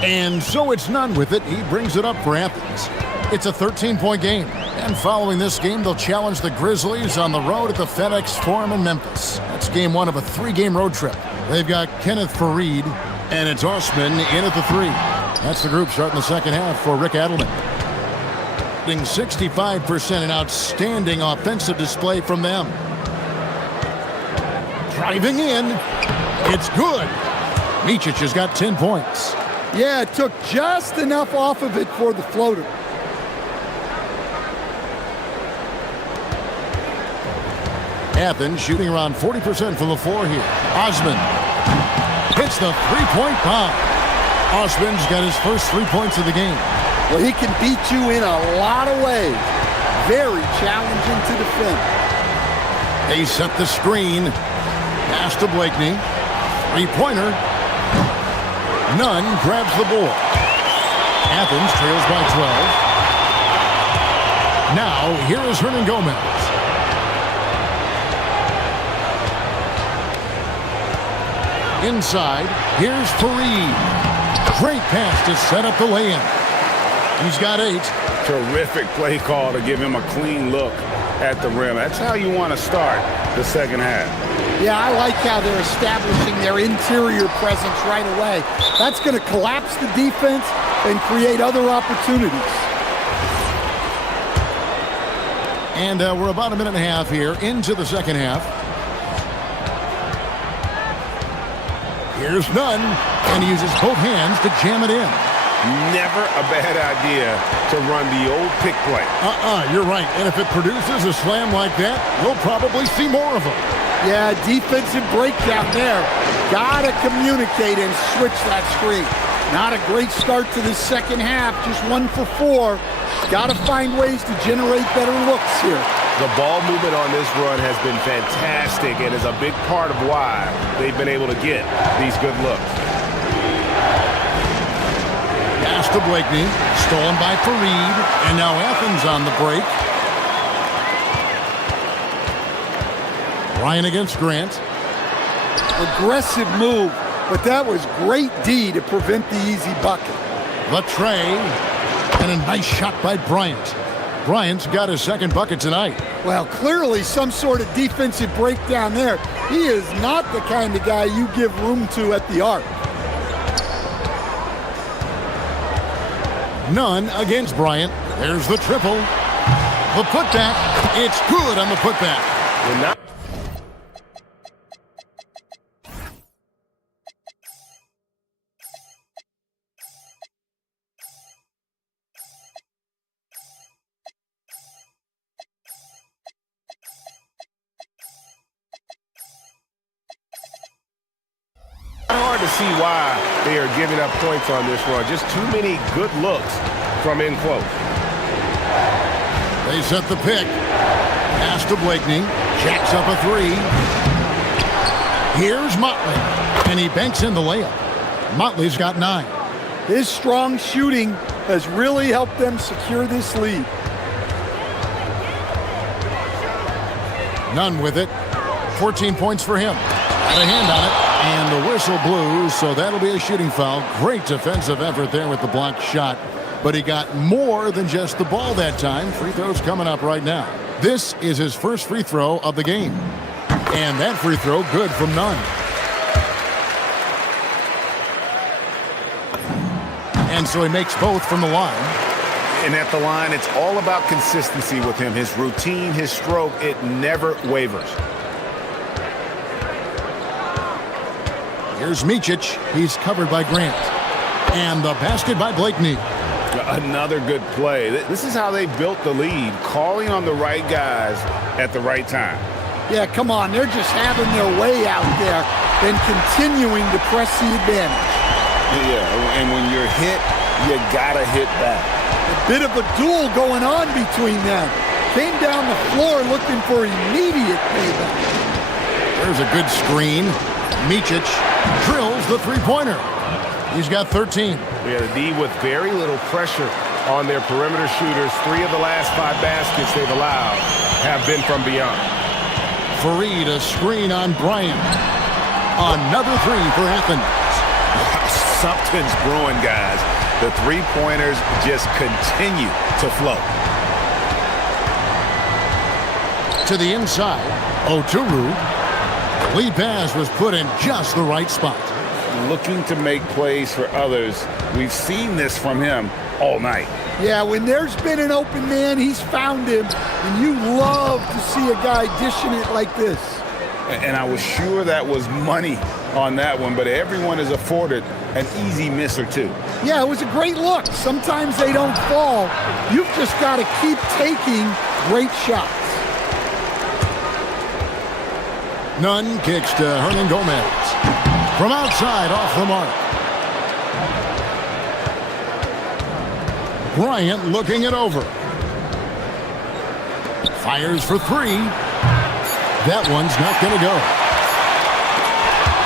And so it's none with it. He brings it up for Athens. It's a 13-point game. And following this game, they'll challenge the Grizzlies on the road at the FedEx Forum in Memphis. That's game one of a 3-game road trip. They've got Kenneth Fareed, and it's Osman in at the 3. That's the group starting the second half for Rick Adelman. 65%, an outstanding offensive display from them. Driving in, it's good. Micic has got 10 points. Yeah, it took just enough off of it for the floater. Athens shooting around 40% from the floor here. Osman hits the three-point bomb. Osman's got his first 3 points of the game. Well, he can beat you in a lot of ways. Very challenging to defend. They set the screen. Pass to Blakeney. Three-pointer. Nunn grabs the ball. Athens trails by 12. Now, here is Hernan Gomez. Inside, here's Fareed. Great pass to set up the lay-in. He's got 8. Terrific play call to give him a clean look at the rim. That's how you want to start the second half. Yeah, I like how they're establishing their interior presence right away. That's going to collapse the defense and create other opportunities. And we're about a minute and a half here into the second half. Here's Nunn, and he uses both hands to jam it in. Never a bad idea to run the old pick play. You're right. And if it produces a slam like that, we'll probably see more of them. Yeah, defensive breakdown there. Gotta communicate and switch that screen. Not a great start to the second half, just 1 for 4. Gotta find ways to generate better looks here. The ball movement on this run has been fantastic and is a big part of why they've been able to get these good looks. Pass to Blakeney, stolen by Fareed, and now Athens on the break. Bryant against Grant. Aggressive move, but that was great D to prevent the easy bucket. The tray, and a nice shot by Bryant. Bryant's got his second bucket tonight. Well, clearly some sort of defensive breakdown there. He is not the kind of guy you give room to at the arc. None against Bryant. There's the triple. The putback. It's good on the putback. Hard to see why they are giving up points on this run. Just too many good looks from in close. They set the pick. Pass to Blakeney. Jacks up a three. Here's Motley. And he banks in the layup. Motley's got 9. His strong shooting has really helped them secure this lead. None with it. 14 points for him. Got a hand on it. And the whistle blew, so that'll be a shooting foul. Great defensive effort there with the blocked shot. But he got more than just the ball that time. Free throws coming up right now. This is his first free throw of the game. And that free throw good from Nunn. And so he makes both from the line. And at the line, it's all about consistency with him. His routine, his stroke, it never wavers. Here's Micic. He's covered by Grant. And the basket by Blakeney. Another good play. This is how they built the lead, calling on the right guys at the right time. Yeah, come on. They're just having their way out there and continuing to press the advantage. Yeah, and when you're hit, you gotta hit back. A bit of a duel going on between them. Came down the floor looking for immediate payback. There's a good screen. Micic drills the three-pointer. He's got 13. Yeah, the D with very little pressure on their perimeter shooters. 3 of the last 5 baskets they've allowed have been from beyond. Fareed, a screen on Bryant. Another 3 for Athens. Something's brewing, guys. The three-pointers just continue to flow. To the inside, Oturu. Lead pass was put in just the right spot. Looking to make plays for others. We've seen this from him all night. Yeah, when there's been an open man, he's found him, and you love to see a guy dishing it like this. And I was sure that was money on that one, but everyone is afforded an easy miss or two. Yeah, it was a great look. Sometimes they don't fall. You've just got to keep taking great shots. Nunn kicks to Hernan Gomez. From outside, off the mark. Bryant looking it over. Fires for 3. That one's not going to go.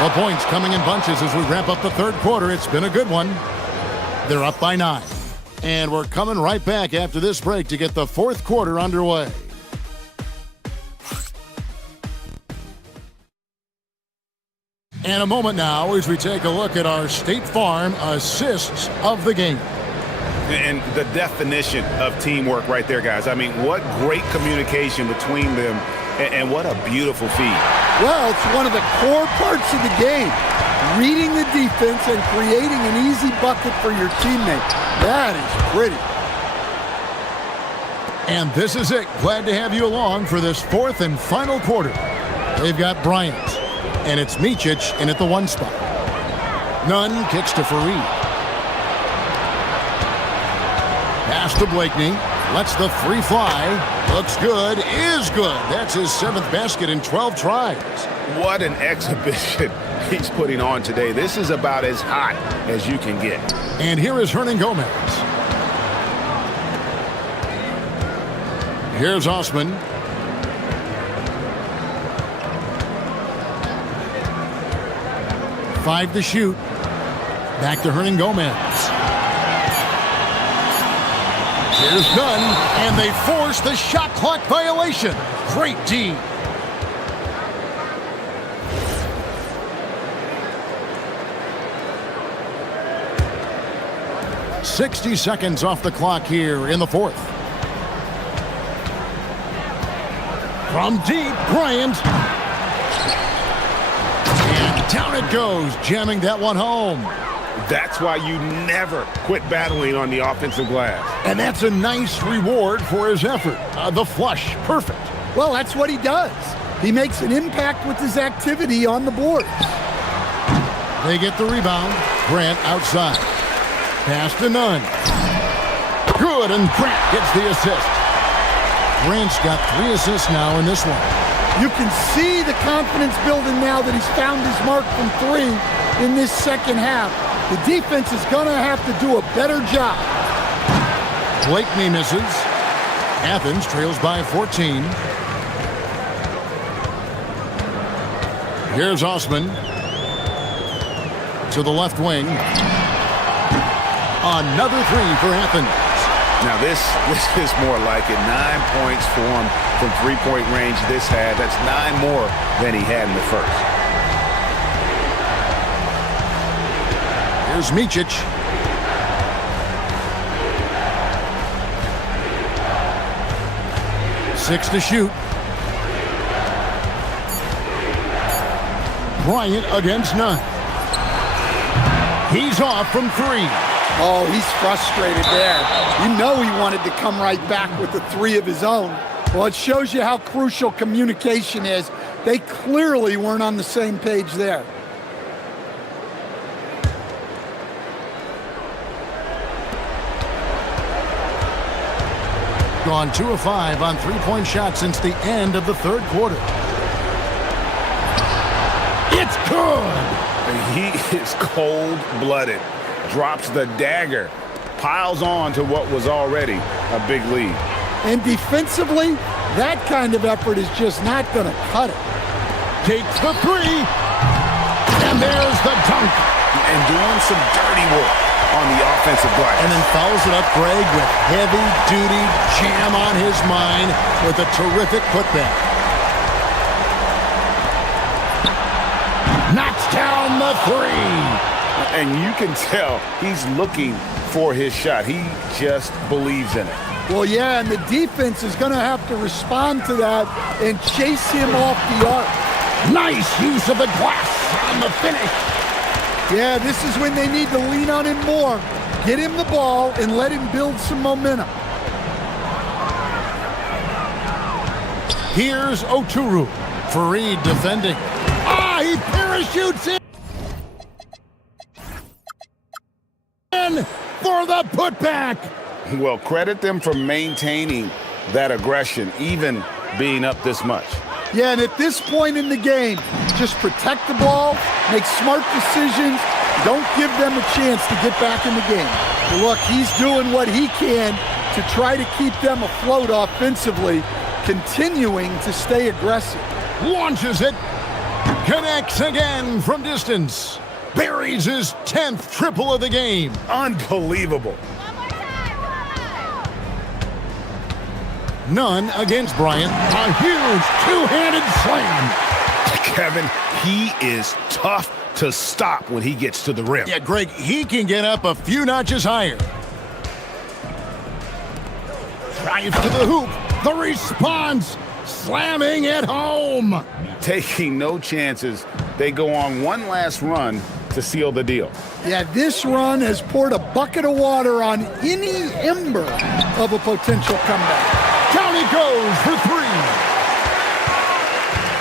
The points coming in bunches as we wrap up the third quarter. It's been a good one. They're up by 9. And we're coming right back after this break to get the fourth quarter underway. And a moment now as we take a look at our State Farm assists of the game. And the definition of teamwork right there, guys. I mean, what great communication between them, and what a beautiful feed. Well, it's one of the core parts of the game. Reading the defense and creating an easy bucket for your teammate. That is pretty. And this is it. Glad to have you along for this fourth and final quarter. They've got Bryant. And it's Micic in at the 1 spot. Nunn kicks to Fareed. Pass to Blakeney. Lets the 3 fly. Looks good. Is good. That's his 7th basket in 12 tries. What an exhibition he's putting on today. This is about as hot as you can get. And here is Hernan Gomez. Here's Osman. Five to shoot. Back to Hernan Gomez. Here's Nunn, and they force the shot clock violation. Great D. 60 seconds off the clock here in the fourth. From deep, Bryant. And down it goes, jamming that one home. That's why you never quit battling on the offensive glass. And that's a nice reward for his effort. The flush, perfect. Well, that's what he does. He makes an impact with his activity on the boards. They get the rebound. Grant outside. Pass to Nunn. Good, and Grant gets the assist. Grant's got 3 assists now in this one. You can see the confidence building now that he's found his mark from 3 in this second half. The defense is going to have to do a better job. Blakeney misses. Athens trails by 14. Here's Osman. To the left wing. Another 3 for Athens. Now this is more like it. 9 points for him from three-point range this half. That's 9 more than he had in the first. Here's Micic. Six to shoot. Bryant against Nunn. He's off from 3. Oh, he's frustrated there. You know he wanted to come right back with the 3 of his own. Well, it shows you how crucial communication is. They clearly weren't on the same page there. Gone 2 of 5 on 3-point shots since the end of the third quarter. It's good! He is cold-blooded. Drops the dagger. Piles on to what was already a big lead. And defensively, that kind of effort is just not going to cut it. Takes the 3. And there's the dunk. And doing some dirty work on the offensive glass. And then follows it up, Greg, with heavy-duty jam on his mind with a terrific putback. Knocks down the 3. And you can tell he's looking for his shot. He just believes in it. Well, yeah, and the defense is going to have to respond to that and chase him off the arc. Nice use of the glass on the finish. Yeah, this is when they need to lean on him more. Get him the ball and let him build some momentum. Here's Oturu. Fareed defending. He parachutes in for the putback. Well, credit them for maintaining that aggression, even being up this much. Yeah, and at this point in the game, just protect the ball, make smart decisions, don't give them a chance to get back in the game. But look, he's doing what he can to try to keep them afloat offensively, continuing to stay aggressive. Launches it. Connects again from distance. Buries his 10th triple of the game. Unbelievable. Nunn against Bryant. A huge two-handed slam. Kevin, he is tough to stop when he gets to the rim. Yeah, Greg, he can get up a few notches higher. Drives to the hoop. The response. Slamming it home. Taking no chances. They go on one last run to seal the deal. Yeah, this run has poured a bucket of water on any ember of a potential comeback. Down he goes for 3.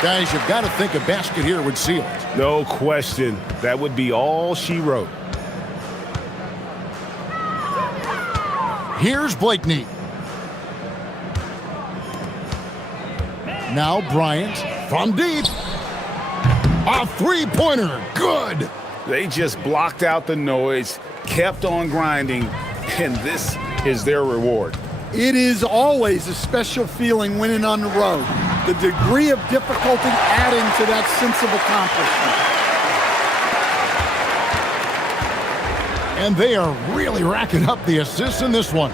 Guys, you've got to think a basket here would seal it. No question. That would be all she wrote. Here's Blakeney. Now Bryant from deep. A 3-pointer. Good. They just blocked out the noise, kept on grinding, and this is their reward. It is always a special feeling winning on the road. The degree of difficulty adding to that sense of accomplishment. And they are really racking up the assists in this one.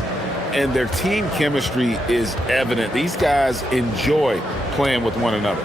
And their team chemistry is evident. These guys enjoy playing with one another.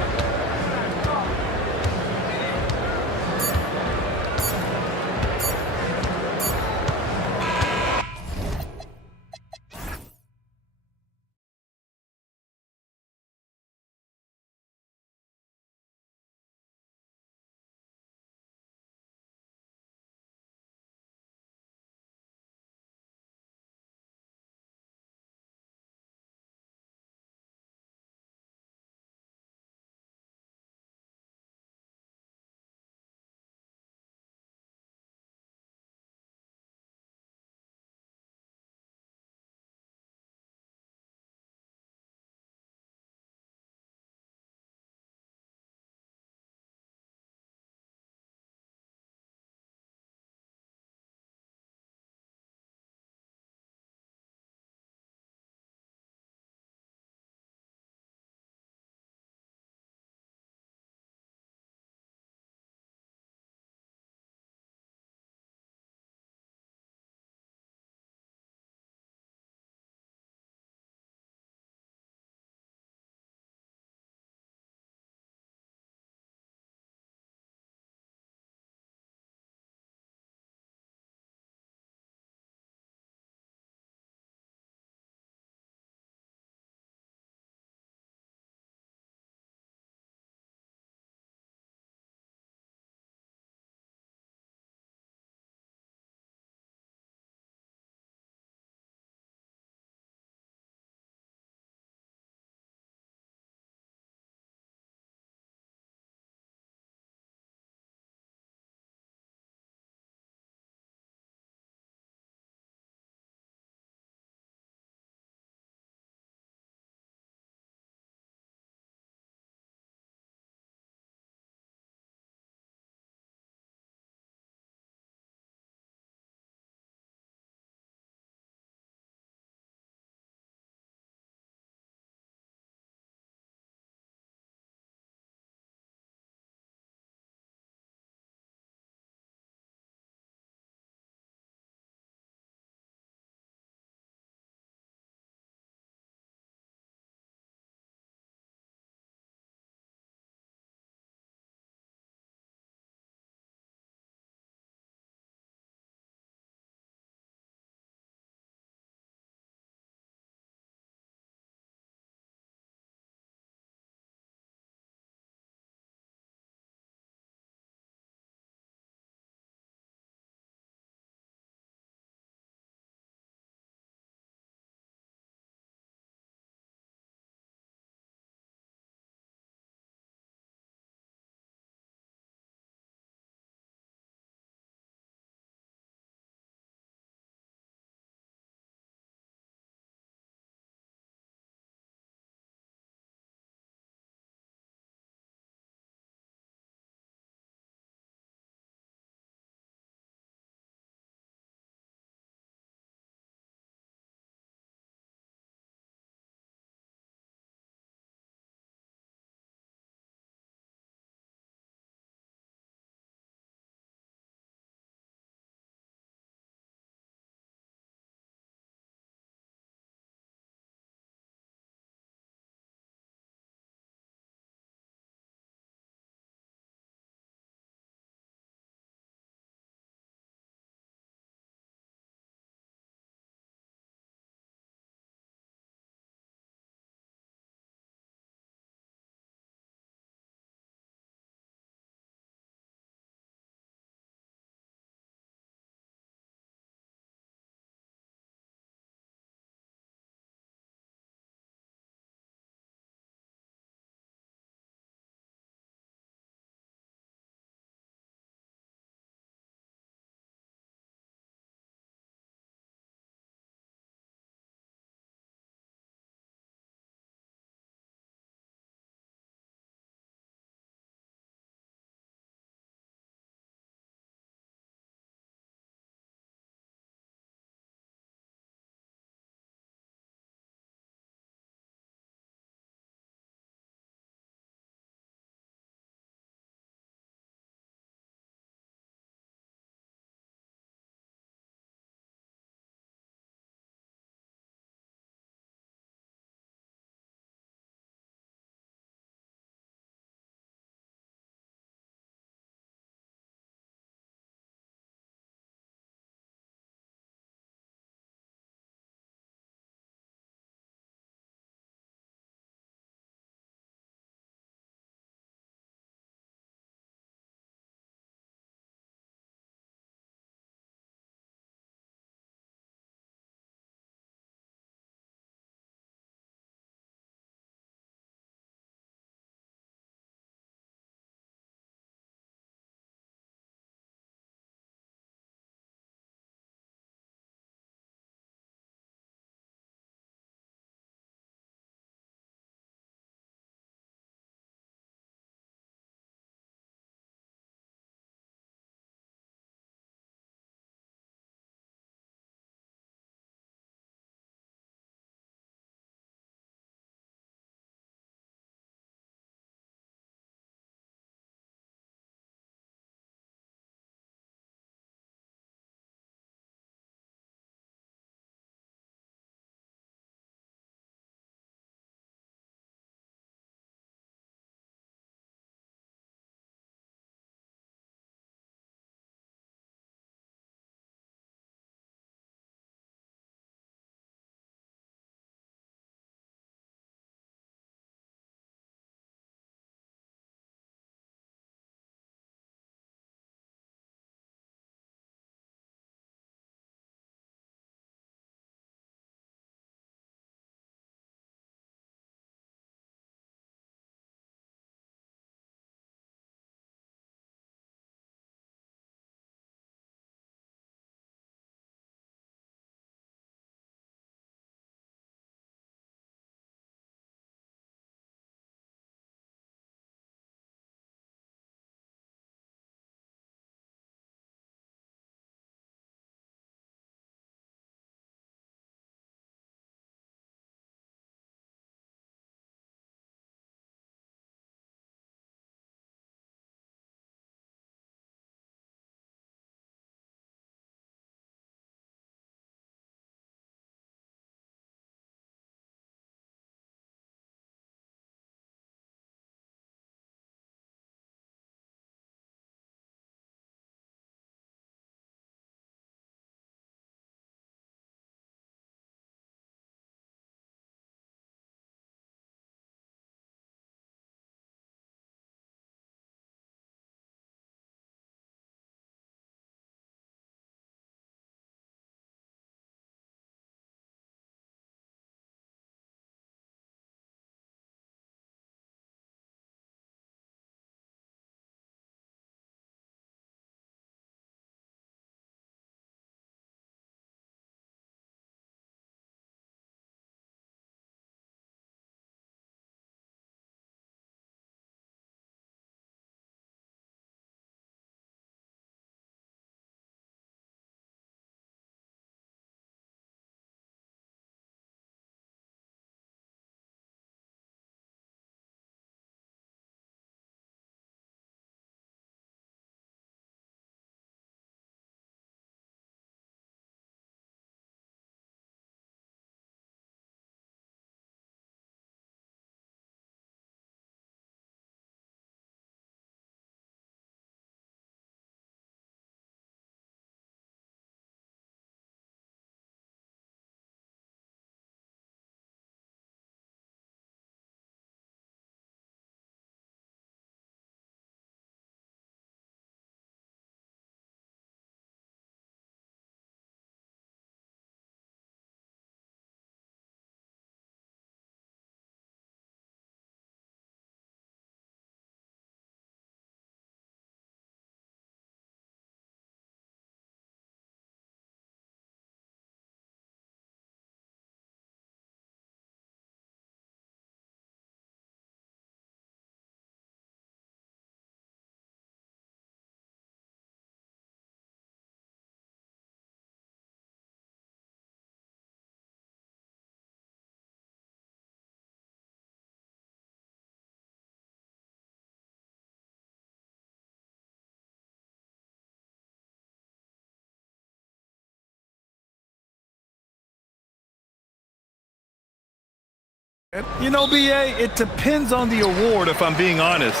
You know, BA, it depends on the award, if I'm being honest.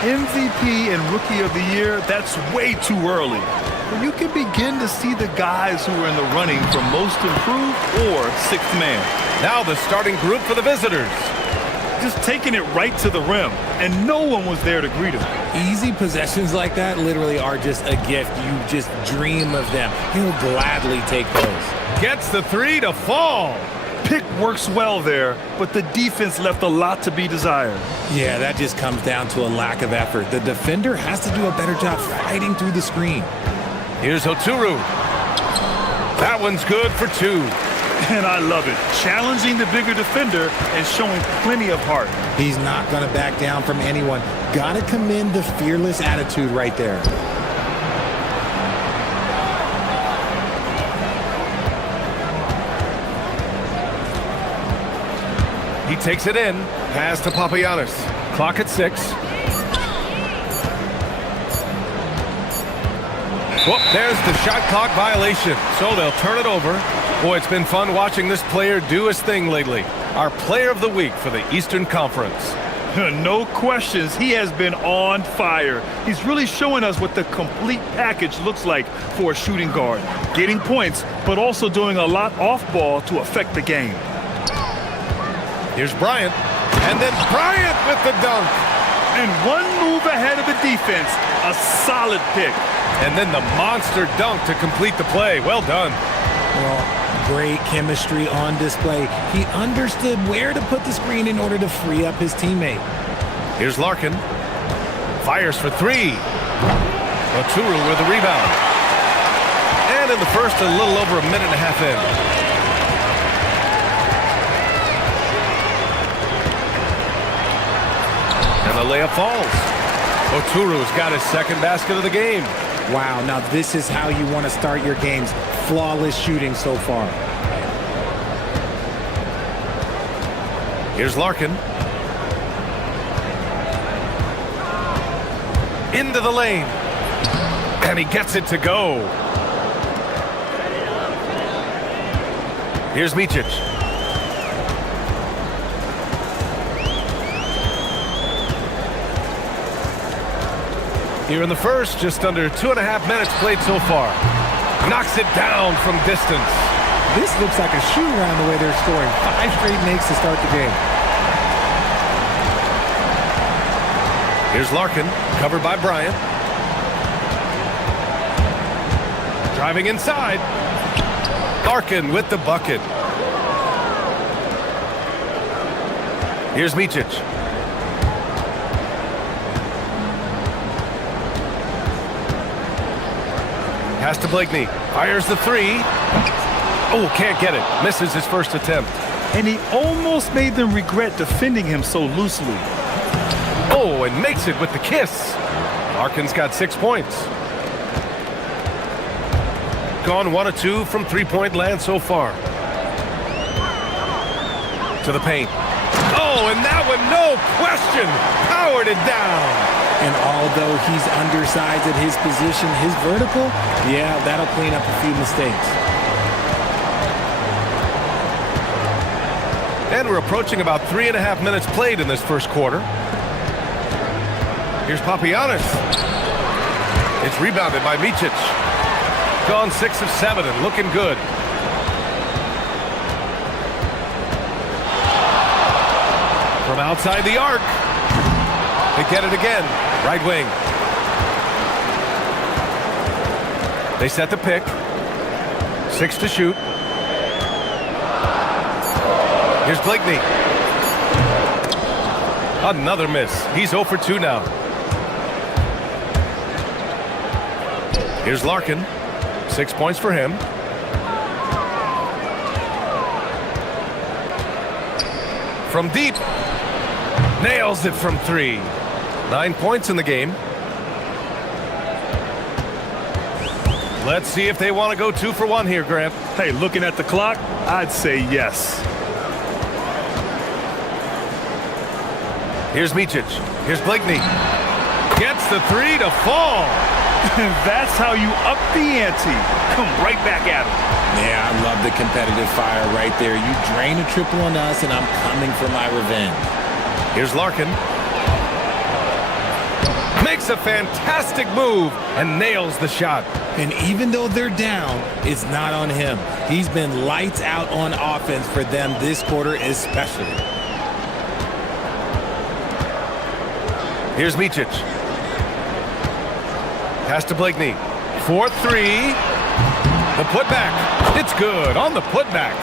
MVP and Rookie of the Year, that's way too early. But you can begin to see the guys who are in the running for Most Improved or Sixth Man. Now the starting group for the visitors. Just taking it right to the rim, and no one was there to greet him. Easy possessions like that literally are just a gift. You just dream of them. He'll gladly take those. Gets the three to fall. Pick works well there, but the defense left a lot to be desired. Yeah, that just comes down to a lack of effort. The defender has to do a better job fighting through the screen. Here's Oturu. That one's good for two. And I love it. Challenging the bigger defender and showing plenty of heart. He's not going to back down from anyone. Got to commend the fearless attitude right there. He takes it in. Pass to Papagiannis. Clock at 6. Whoop, there's the shot clock violation. So they'll turn it over. Boy, it's been fun watching this player do his thing lately. Our player of the week for the Eastern Conference. No questions, he has been on fire. He's really showing us what the complete package looks like for a shooting guard. Getting points, but also doing a lot off ball to affect the game. Here's Bryant. And then Bryant with the dunk. And one move ahead of the defense. A solid pick. And then the monster dunk to complete the play. Well done. Well, great chemistry on display. He understood where to put the screen in order to free up his teammate. Here's Larkin. Fires for three. Oturu with the rebound. And in the first, a little over a minute and a half in. And the layup falls. Oturu's got his second basket of the game. Wow, now this is how you want to start your games. Flawless shooting so far. Here's Larkin. Into the lane. And he gets it to go. Here's Micic. Here in the first, just under 2.5 minutes played so far. Knocks it down from distance. This looks like a shoot-around the way they're scoring. 5 straight makes to start the game. Here's Larkin, covered by Bryant. Driving inside. Larkin with the bucket. Here's Micic. Pass to Blakeney. Fires the three. Oh, can't get it. Misses his first attempt. And he almost made them regret defending him so loosely. Oh, and makes it with the kiss. Larkin's got 6 points. Gone 1 of 2 from three-point land so far. To the paint. Oh, and that one, no question, powered it down. And although he's undersized at his position, his vertical, yeah, that'll clean up a few mistakes. And we're approaching about 3.5 minutes played in this first quarter. Here's Papagiannis. It's rebounded by Micic. Gone 6 of 7 and looking good. From outside the arc. They get it again. Right wing. They set the pick. 6 to shoot. Here's Blakeney. Another miss. He's 0 for 2 now. Here's Larkin. 6 points for him. From deep. Nails it from 3. 9 points in the game. Let's see if they want to go 2 for 1 here, Grant. Hey, looking at the clock, I'd say yes. Here's Micic. Here's Blakeney. Gets the 3 to fall. And that's how you up the ante. Come right back at him. Yeah, I love the competitive fire right there. You drain a triple on us, and I'm coming for my revenge. Here's Larkin. Makes a fantastic move and nails the shot. And even though they're down, it's not on him. He's been lights out on offense for them this quarter especially. Here's Micic. Pass to Blakeney. 4-3. The putback. It's good on the putback.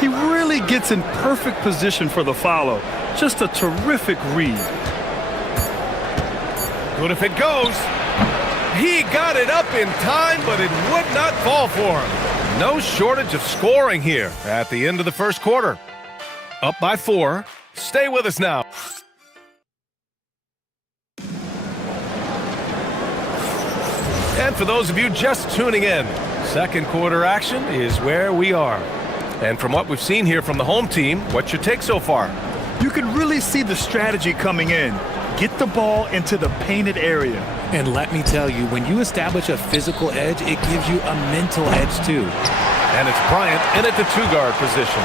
He really gets in perfect position for the follow. Just a terrific read. Good if it goes. He got it up in time, but it would not fall for him. No shortage of scoring here at the end of the first quarter. Up by 4. Stay with us now. And for those of you just tuning in, second quarter action is where we are. And from what we've seen here from the home team, what's your take so far? You can really see the strategy coming in. Get the ball into the painted area. And let me tell you, when you establish a physical edge, it gives you a mental edge too. And it's Bryant in at the 2-guard position.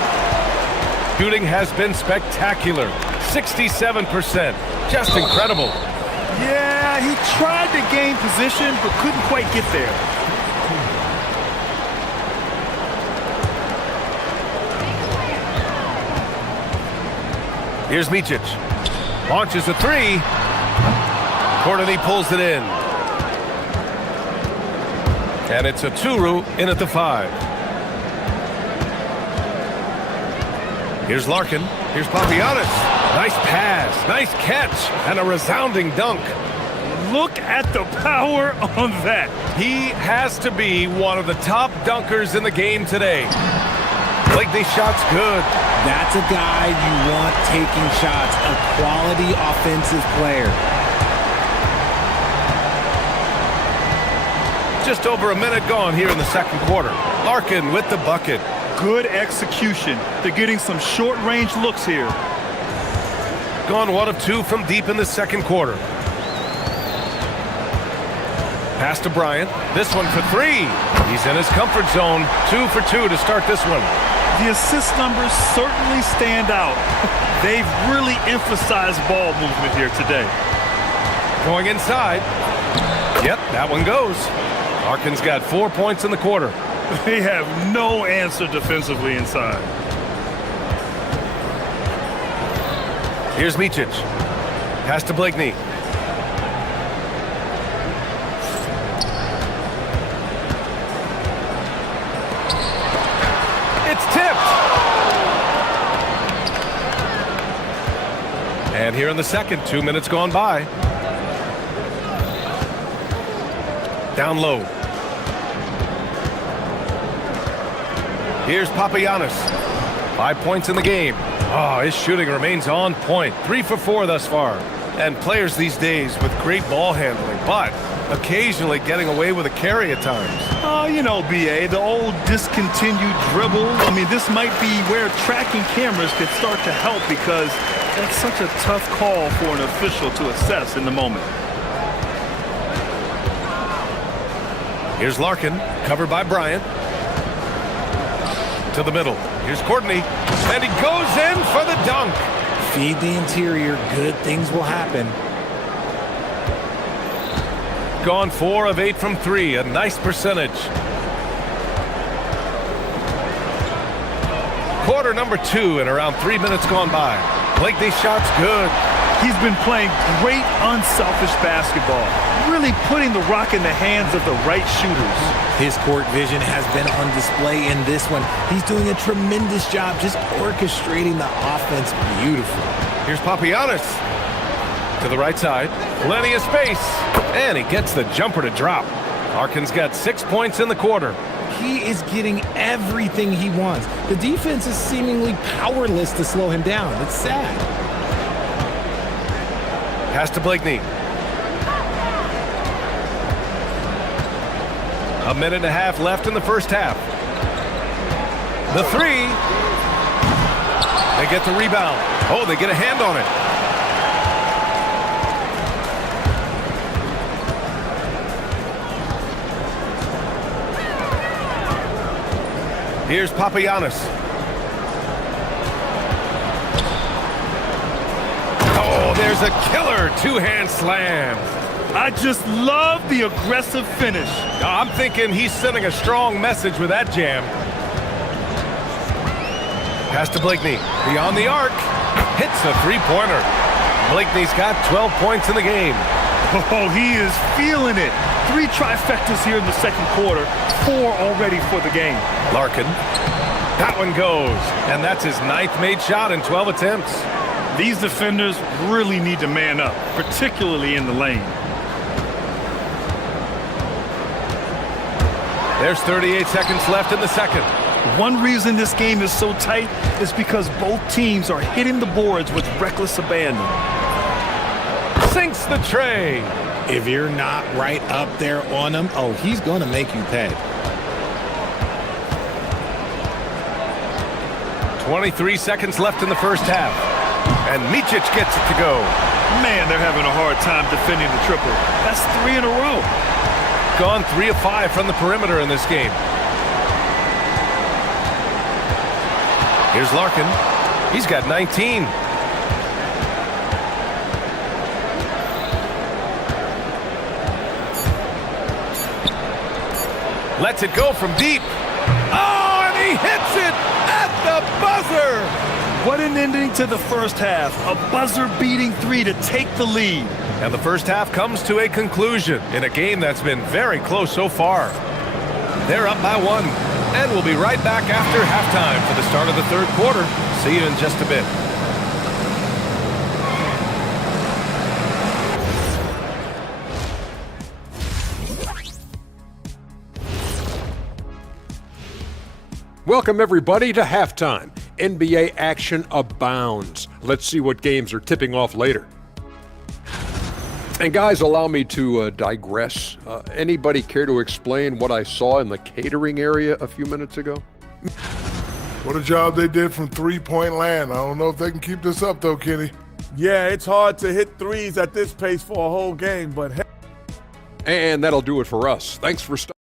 Shooting has been spectacular. 67%. Just incredible. Yeah, he tried to gain position, but couldn't quite get there. Here's Micic. Launches a 3. Courtney pulls it in. And it's a Turu in at the 5. Here's Larkin. Here's Papianis. Nice pass. Nice catch. And a resounding dunk. Look at the power on that. He has to be one of the top dunkers in the game today. Blakeney shot's good. That's a guy you want taking shots, a quality offensive player. Just over a minute gone here in the second quarter. Larkin with the bucket. Good execution. They're getting some short-range looks here. Gone 1 of 2 from deep in the second quarter. Pass to Bryant. This one for 3. He's in his comfort zone. 2 for 2 to start this one. The assist numbers certainly stand out. They've really emphasized ball movement here today. Going inside. Yep, that one goes. Larkin's got 4 points in the quarter. They have no answer defensively inside. Here's Micic. Pass to Blakeney. It's tipped. And here in the second, 2 minutes gone by. Down low. Here's Papagiannis. 5 points in the game. Oh, his shooting remains on point. 3 for 4 thus far. And players these days with great ball handling, but occasionally getting away with a carry at times. Oh, you know, BA, the old discontinued dribble. I mean, this might be where tracking cameras could start to help because that's such a tough call for an official to assess in the moment. Here's Larkin, covered by Bryant. To the middle. Here's Courtney. And he goes in for the dunk. Feed the interior. Good things will happen. Gone 4 of 8 from 3. A nice percentage. Quarter number 2 and around 3 minutes gone by. Blakeney's shot's good. He's been playing great unselfish basketball. Really putting the rock in the hands of the right shooters. His court vision has been on display in this one. He's doing a tremendous job just orchestrating the offense beautifully. Here's Papagiannis. To the right side. Plenty of space. And he gets the jumper to drop. Larkin's got 6 points in the quarter. He is getting everything he wants. The defense is seemingly powerless to slow him down. It's sad. Pass to Blakeney. A minute and a half left in the first half. The 3. They get the rebound. Oh, they get a hand on it. Here's Papagiannis. Oh, there's a killer two-hand slam. I just love the aggressive finish. I'm thinking he's sending a strong message with that jam. Pass to Blakeney. Beyond the arc. Hits a three-pointer. Blakeney's got 12 points in the game. Oh, he is feeling it. 3 trifectas here in the second quarter. 4 already for the game. Larkin. That one goes. And that's his 9th made shot in 12 attempts. These defenders really need to man up, particularly in the lane. There's 38 seconds left in the second. One reason this game is so tight is because both teams are hitting the boards with reckless abandon. Sinks the tray. If you're not right up there on him, oh, he's going to make you pay. 23 seconds left in the first half. And Micic gets it to go. Man, they're having a hard time defending the triple. That's 3 in a row. Gone 3 of 5 from the perimeter in this game. Here's Larkin. He's got 19. Lets it go from deep. Oh, and he hits it at the buzzer. What an ending to the first half. A buzzer-beating 3 to take the lead. And the first half comes to a conclusion in a game that's been very close so far. They're up by 1. And we'll be right back after halftime for the start of the third quarter. See you in just a bit. Welcome, everybody, to halftime. NBA action abounds. Let's see what games are tipping off later. And guys, allow me to digress. Anybody care to explain what I saw in the catering area a few minutes ago? What a job they did from three-point land. I don't know if they can keep this up, though, Kenny. Yeah, it's hard to hit threes at this pace for a whole game, but hey. And that'll do it for us. Thanks for stopping.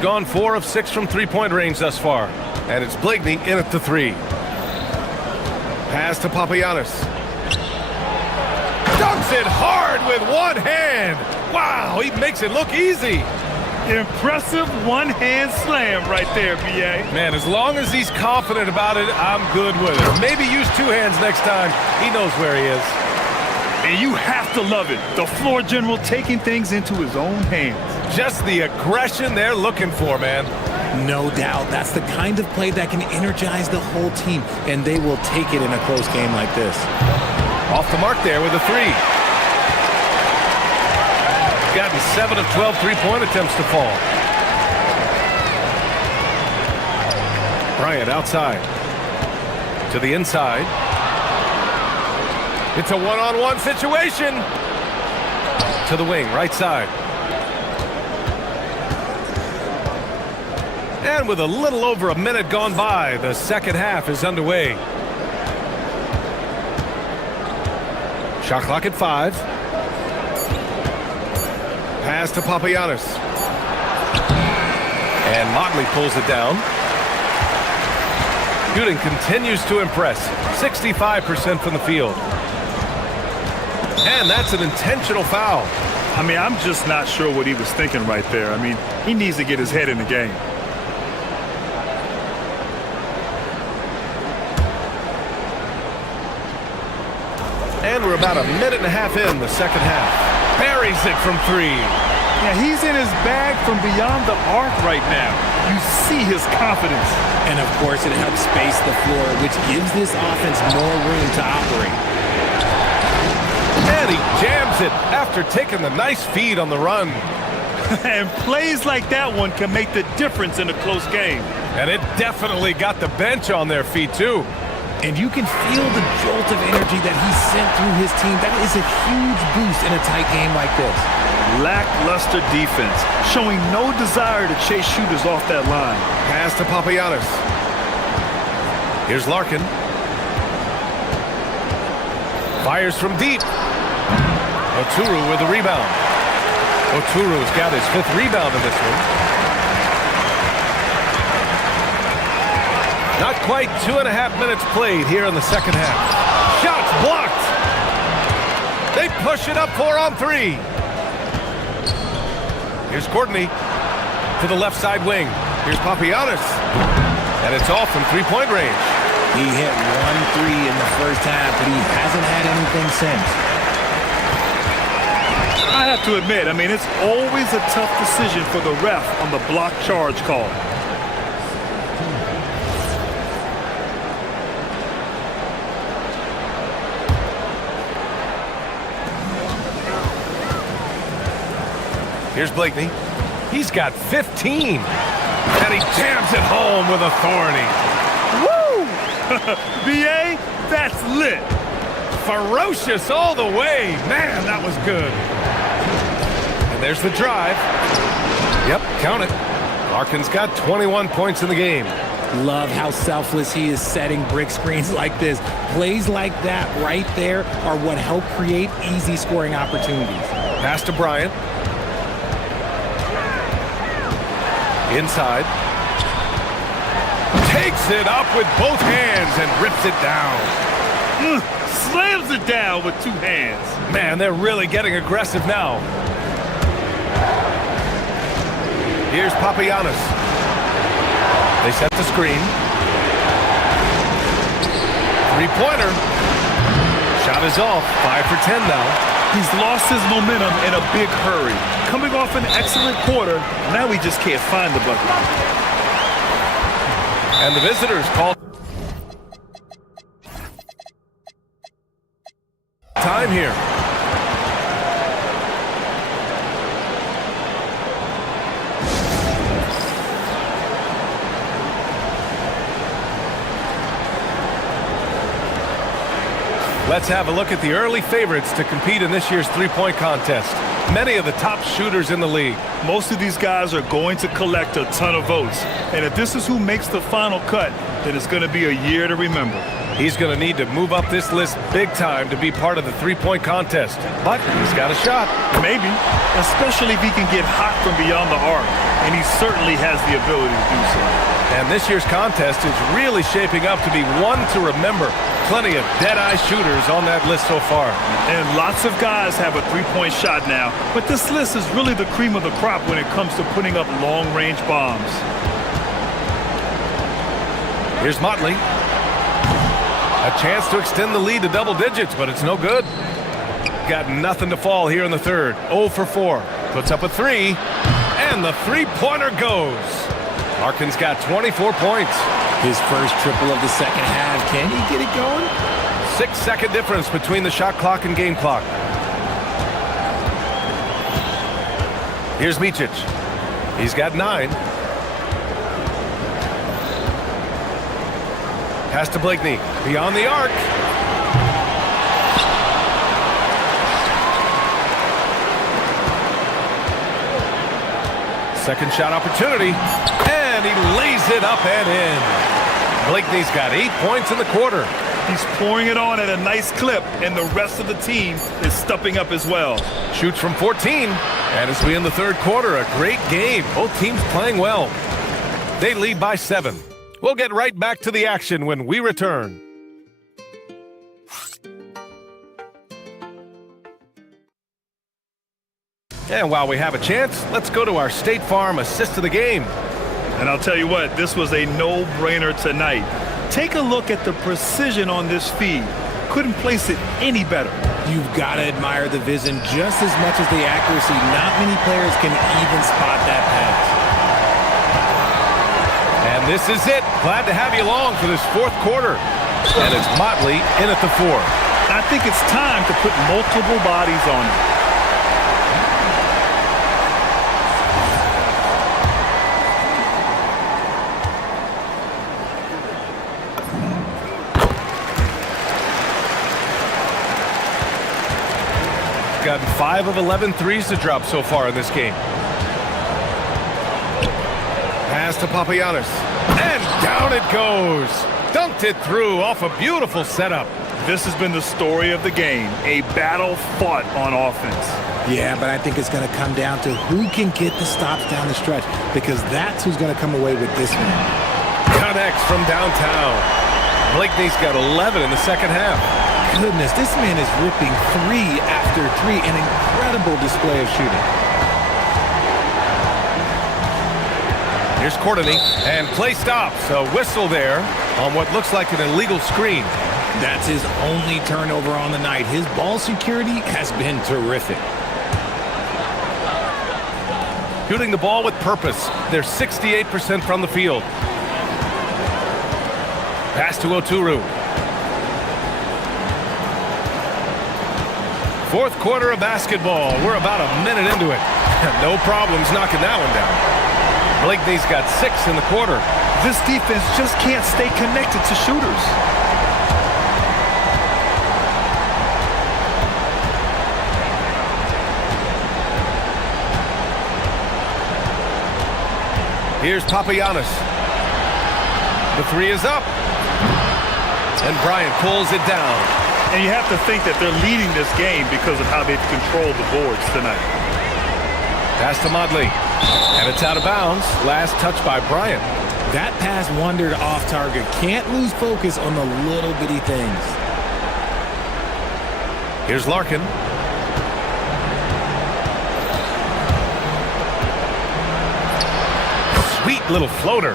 Gone 4 of 6 from three-point range thus far. And it's Blakeney in at the 3. Pass to Papagiannis. Dunks it hard with one hand. Wow, he makes it look easy. Impressive one-hand slam right there, B.A. Man, as long as he's confident about it, I'm good with it. Maybe use 2 hands next time. He knows where he is. And you have to love it. The floor general taking things into his own hands. Just the aggression they're looking for, man. No doubt. That's the kind of play that can energize the whole team, and they will take it in a close game like this. Off the mark there with a 3. Gotten 7 of 12 three-point attempts to fall. Bryant outside. To the inside. It's a one-on-one situation. To the wing, right side. And with a little over a minute gone by, the second half is underway. Shot clock at 5. Pass to Papagiannis. And Motley pulls it down. Shooting continues to impress. 65% from the field. And that's an intentional foul. I mean, I'm just not sure what he was thinking right there. I mean, he needs to get his head in the game. And we're about a minute and a half in the second half. Buries it from three. Yeah, he's in his bag from beyond the arc right now. You see his confidence. And of course, it helps space the floor, which gives this offense more room to operate. And he jams it after taking the nice feed on the run. And plays like that one can make the difference in a close game. And it definitely got the bench on their feet, too. And you can feel the jolt of energy that he sent through his team. That is a huge boost in a tight game like this. Lackluster defense, showing no desire to chase shooters off that line. Pass to Papagiannis. Here's Larkin. Fires from deep. Oturu with the rebound. Oturu's got his 5th rebound in this one. Not quite 2.5 minutes played here in the second half. Shots blocked. They push it up 4-on-3. Here's Courtney to the left side wing. Here's Papagiannis. And it's off from three-point range. He hit 1 3 in the first half, but he hasn't had anything since. I have to admit, I mean, it's always a tough decision for the ref on the block charge call. Here's Blakeney. He's got 15. And he jams it home with authority. Woo! BA, that's lit. Ferocious all the way. Man, that was good. And there's the drive. Yep, count it. Larkin's got 21 points in the game. Love how selfless he is setting brick screens like this. Plays like that right there are what help create easy scoring opportunities. Pass to Bryant. Inside. Takes it up with both hands and rips it down. Slams it down with 2 hands. Man, they're really getting aggressive now. Here's Papagiannis. They set the screen. Three-pointer. Shot is off. 5 for 10 now. He's lost his momentum in a big hurry. Coming off an excellent quarter, now he just can't find the bucket. And the visitors call time here. Let's have a look at the early favorites to compete in this year's three-point contest. Many of the top shooters in the league. Most of these guys are going to collect a ton of votes. And if this is who makes the final cut, then it's going to be a year to remember. He's going to need to move up this list big time to be part of the three-point contest. But he's got a shot. Maybe, especially if he can get hot from beyond the arc. And he certainly has the ability to do so. And this year's contest is really shaping up to be one to remember. Plenty of dead-eye shooters on that list so far. And lots of guys have a three-point shot now. But this list is really the cream of the crop when it comes to putting up long-range bombs. Here's Motley. A chance to extend the lead to double digits, but it's no good. Got nothing to fall here in the third. 0 for 4. Puts up a 3. And the three-pointer goes. Larkin's got 24 points. His first triple of the second half. Can he get it going? 6-second difference between the shot clock and game clock. Here's Micic. He's got 9. Pass to Blakeney. Beyond the arc. Second shot opportunity. And he lays it up and in. Blakeney's got 8 points in the quarter. He's pouring it on at a nice clip, and the rest of the team is stepping up as well. Shoots from 14. And as we end the third quarter, a great game. Both teams playing well. They lead by 7. We'll get right back to the action when we return. And while we have a chance, let's go to our State Farm assist of the game. And I'll tell you what, this was a no-brainer tonight. Take a look at the precision on this feed. Couldn't place it any better. You've got to admire the vision just as much as the accuracy. Not many players can even spot that pass. And this is it. Glad to have you along for this fourth quarter. And it's Motley in at the 4. I think it's time to put multiple bodies on it. Gotten 5 of 11 threes to drop so far in this game. Pass to Papagiannis. And down it goes. Dunked it through off a beautiful setup. This has been the story of the game. A battle fought on offense. Yeah, but I think it's going to come down to who can get the stops down the stretch, because that's who's going to come away with this one. Connects from downtown. Blakeney's got 11 in the second half. Goodness, this man is ripping 3 after 3. An incredible display of shooting. Here's Courtney, and play stops. A whistle there on what looks like an illegal screen. That's his only turnover on the night. His ball security has been terrific. Shooting the ball with purpose. They're 68% from the field. Pass to Oturu. Fourth quarter of basketball. We're about a minute into it. No problems knocking that one down. Blakeney's got 6 in the quarter. This defense just can't stay connected to shooters. Here's Papagiannis. The 3 is up. And Bryant pulls it down. And you have to think that they're leading this game because of how they've controlled the boards tonight. Pass to Motley. And it's out of bounds. Last touch by Bryant. That pass wandered off target. Can't lose focus on the little bitty things. Here's Larkin. Sweet little floater.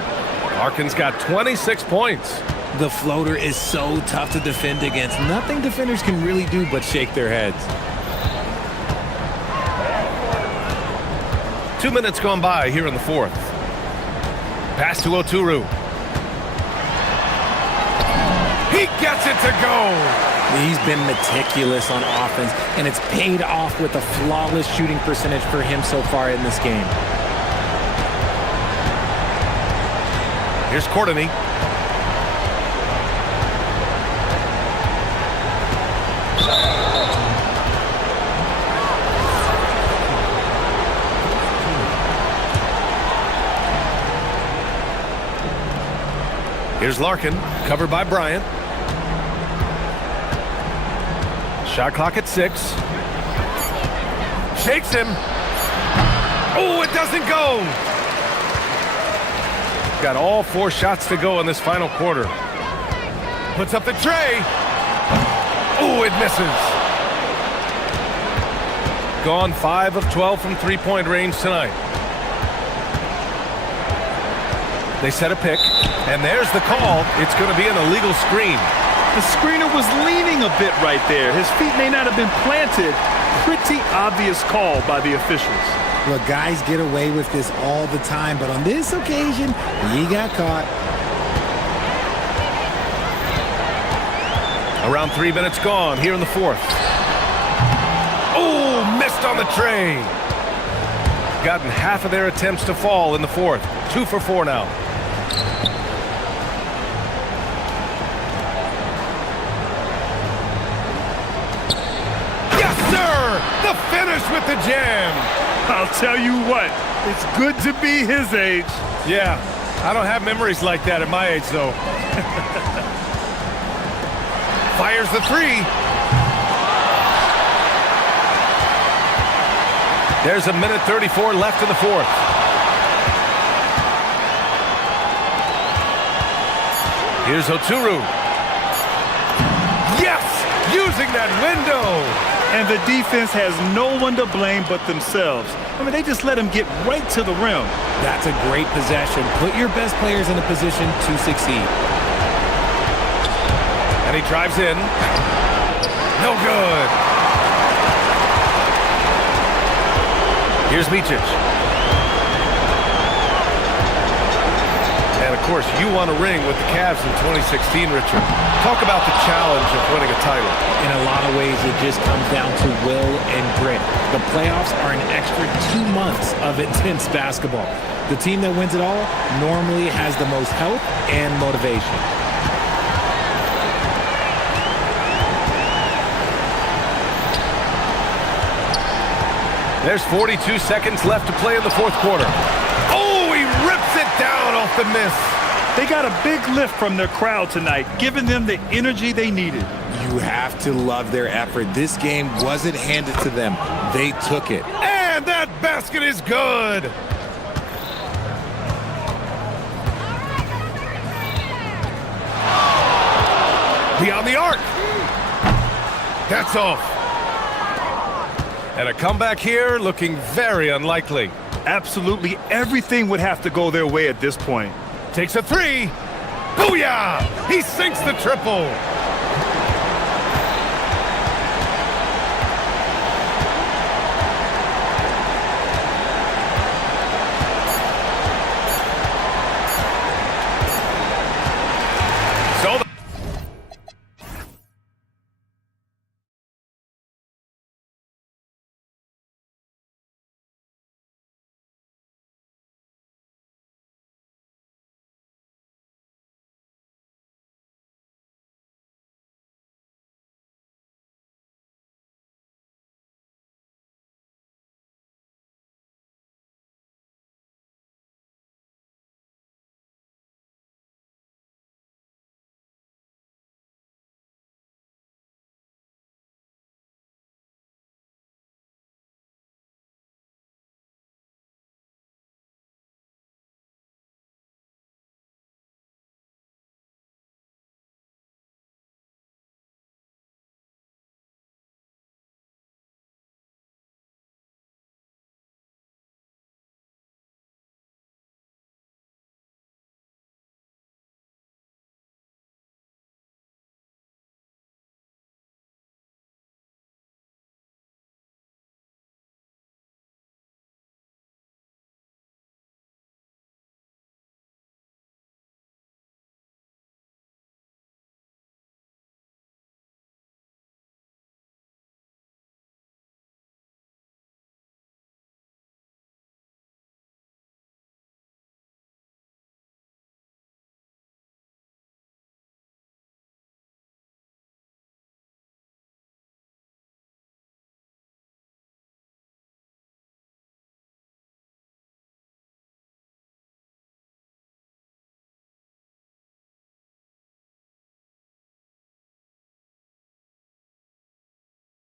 Larkin's got 26 points. The floater is so tough to defend against. Nothing defenders can really do but shake their heads. 2 minutes gone by here in the fourth. Pass to Oturu. He gets it to go. He's been meticulous on offense, and it's paid off with a flawless shooting percentage for him so far in this game. Here's Courtney. Here's Larkin, covered by Bryant. Shot clock at 6. Shakes him. Oh, it doesn't go. Got all 4 shots to go in this final quarter. Puts up the tray. Oh, it misses. Gone 5 of 12 from three-point range tonight. They set a pick, and there's the call. It's going to be an illegal screen. The screener was leaning a bit right there. His feet may not have been planted. Pretty obvious call by the officials. Look, guys get away with this all the time, but on this occasion, he got caught. Around 3 minutes gone here in the fourth. Oh, missed on the tray. Gotten half of their attempts to fall in the fourth. 2 for 4 now. Yes, sir! The finish with the jam. I'll tell you what, it's good to be his age. Yeah, I don't have memories like that at my age, though. Fires the 3. There's a minute 34 left in the fourth. Here's Oturu. Yes! Using that window! And the defense has no one to blame but themselves. I mean, they just let him get right to the rim. That's a great possession. Put your best players in a position to succeed. And he drives in. No good. Here's Micic. And, of course, you won a ring with the Cavs in 2016, Richard. Talk about the challenge of winning a title. In a lot of ways, it just comes down to will and grit. The playoffs are an extra 2 months of intense basketball. The team that wins it all normally has the most health and motivation. There's 42 seconds left to play in the fourth quarter. Oh, he rips it down off the miss. They got a big lift from their crowd tonight, giving them the energy they needed. You have to love their effort. This game wasn't handed to them. They took it. And that basket is good. Beyond the arc. That's off. And a comeback here looking very unlikely. Absolutely everything would have to go their way at this point. Takes a three. Booyah! He sinks the triple.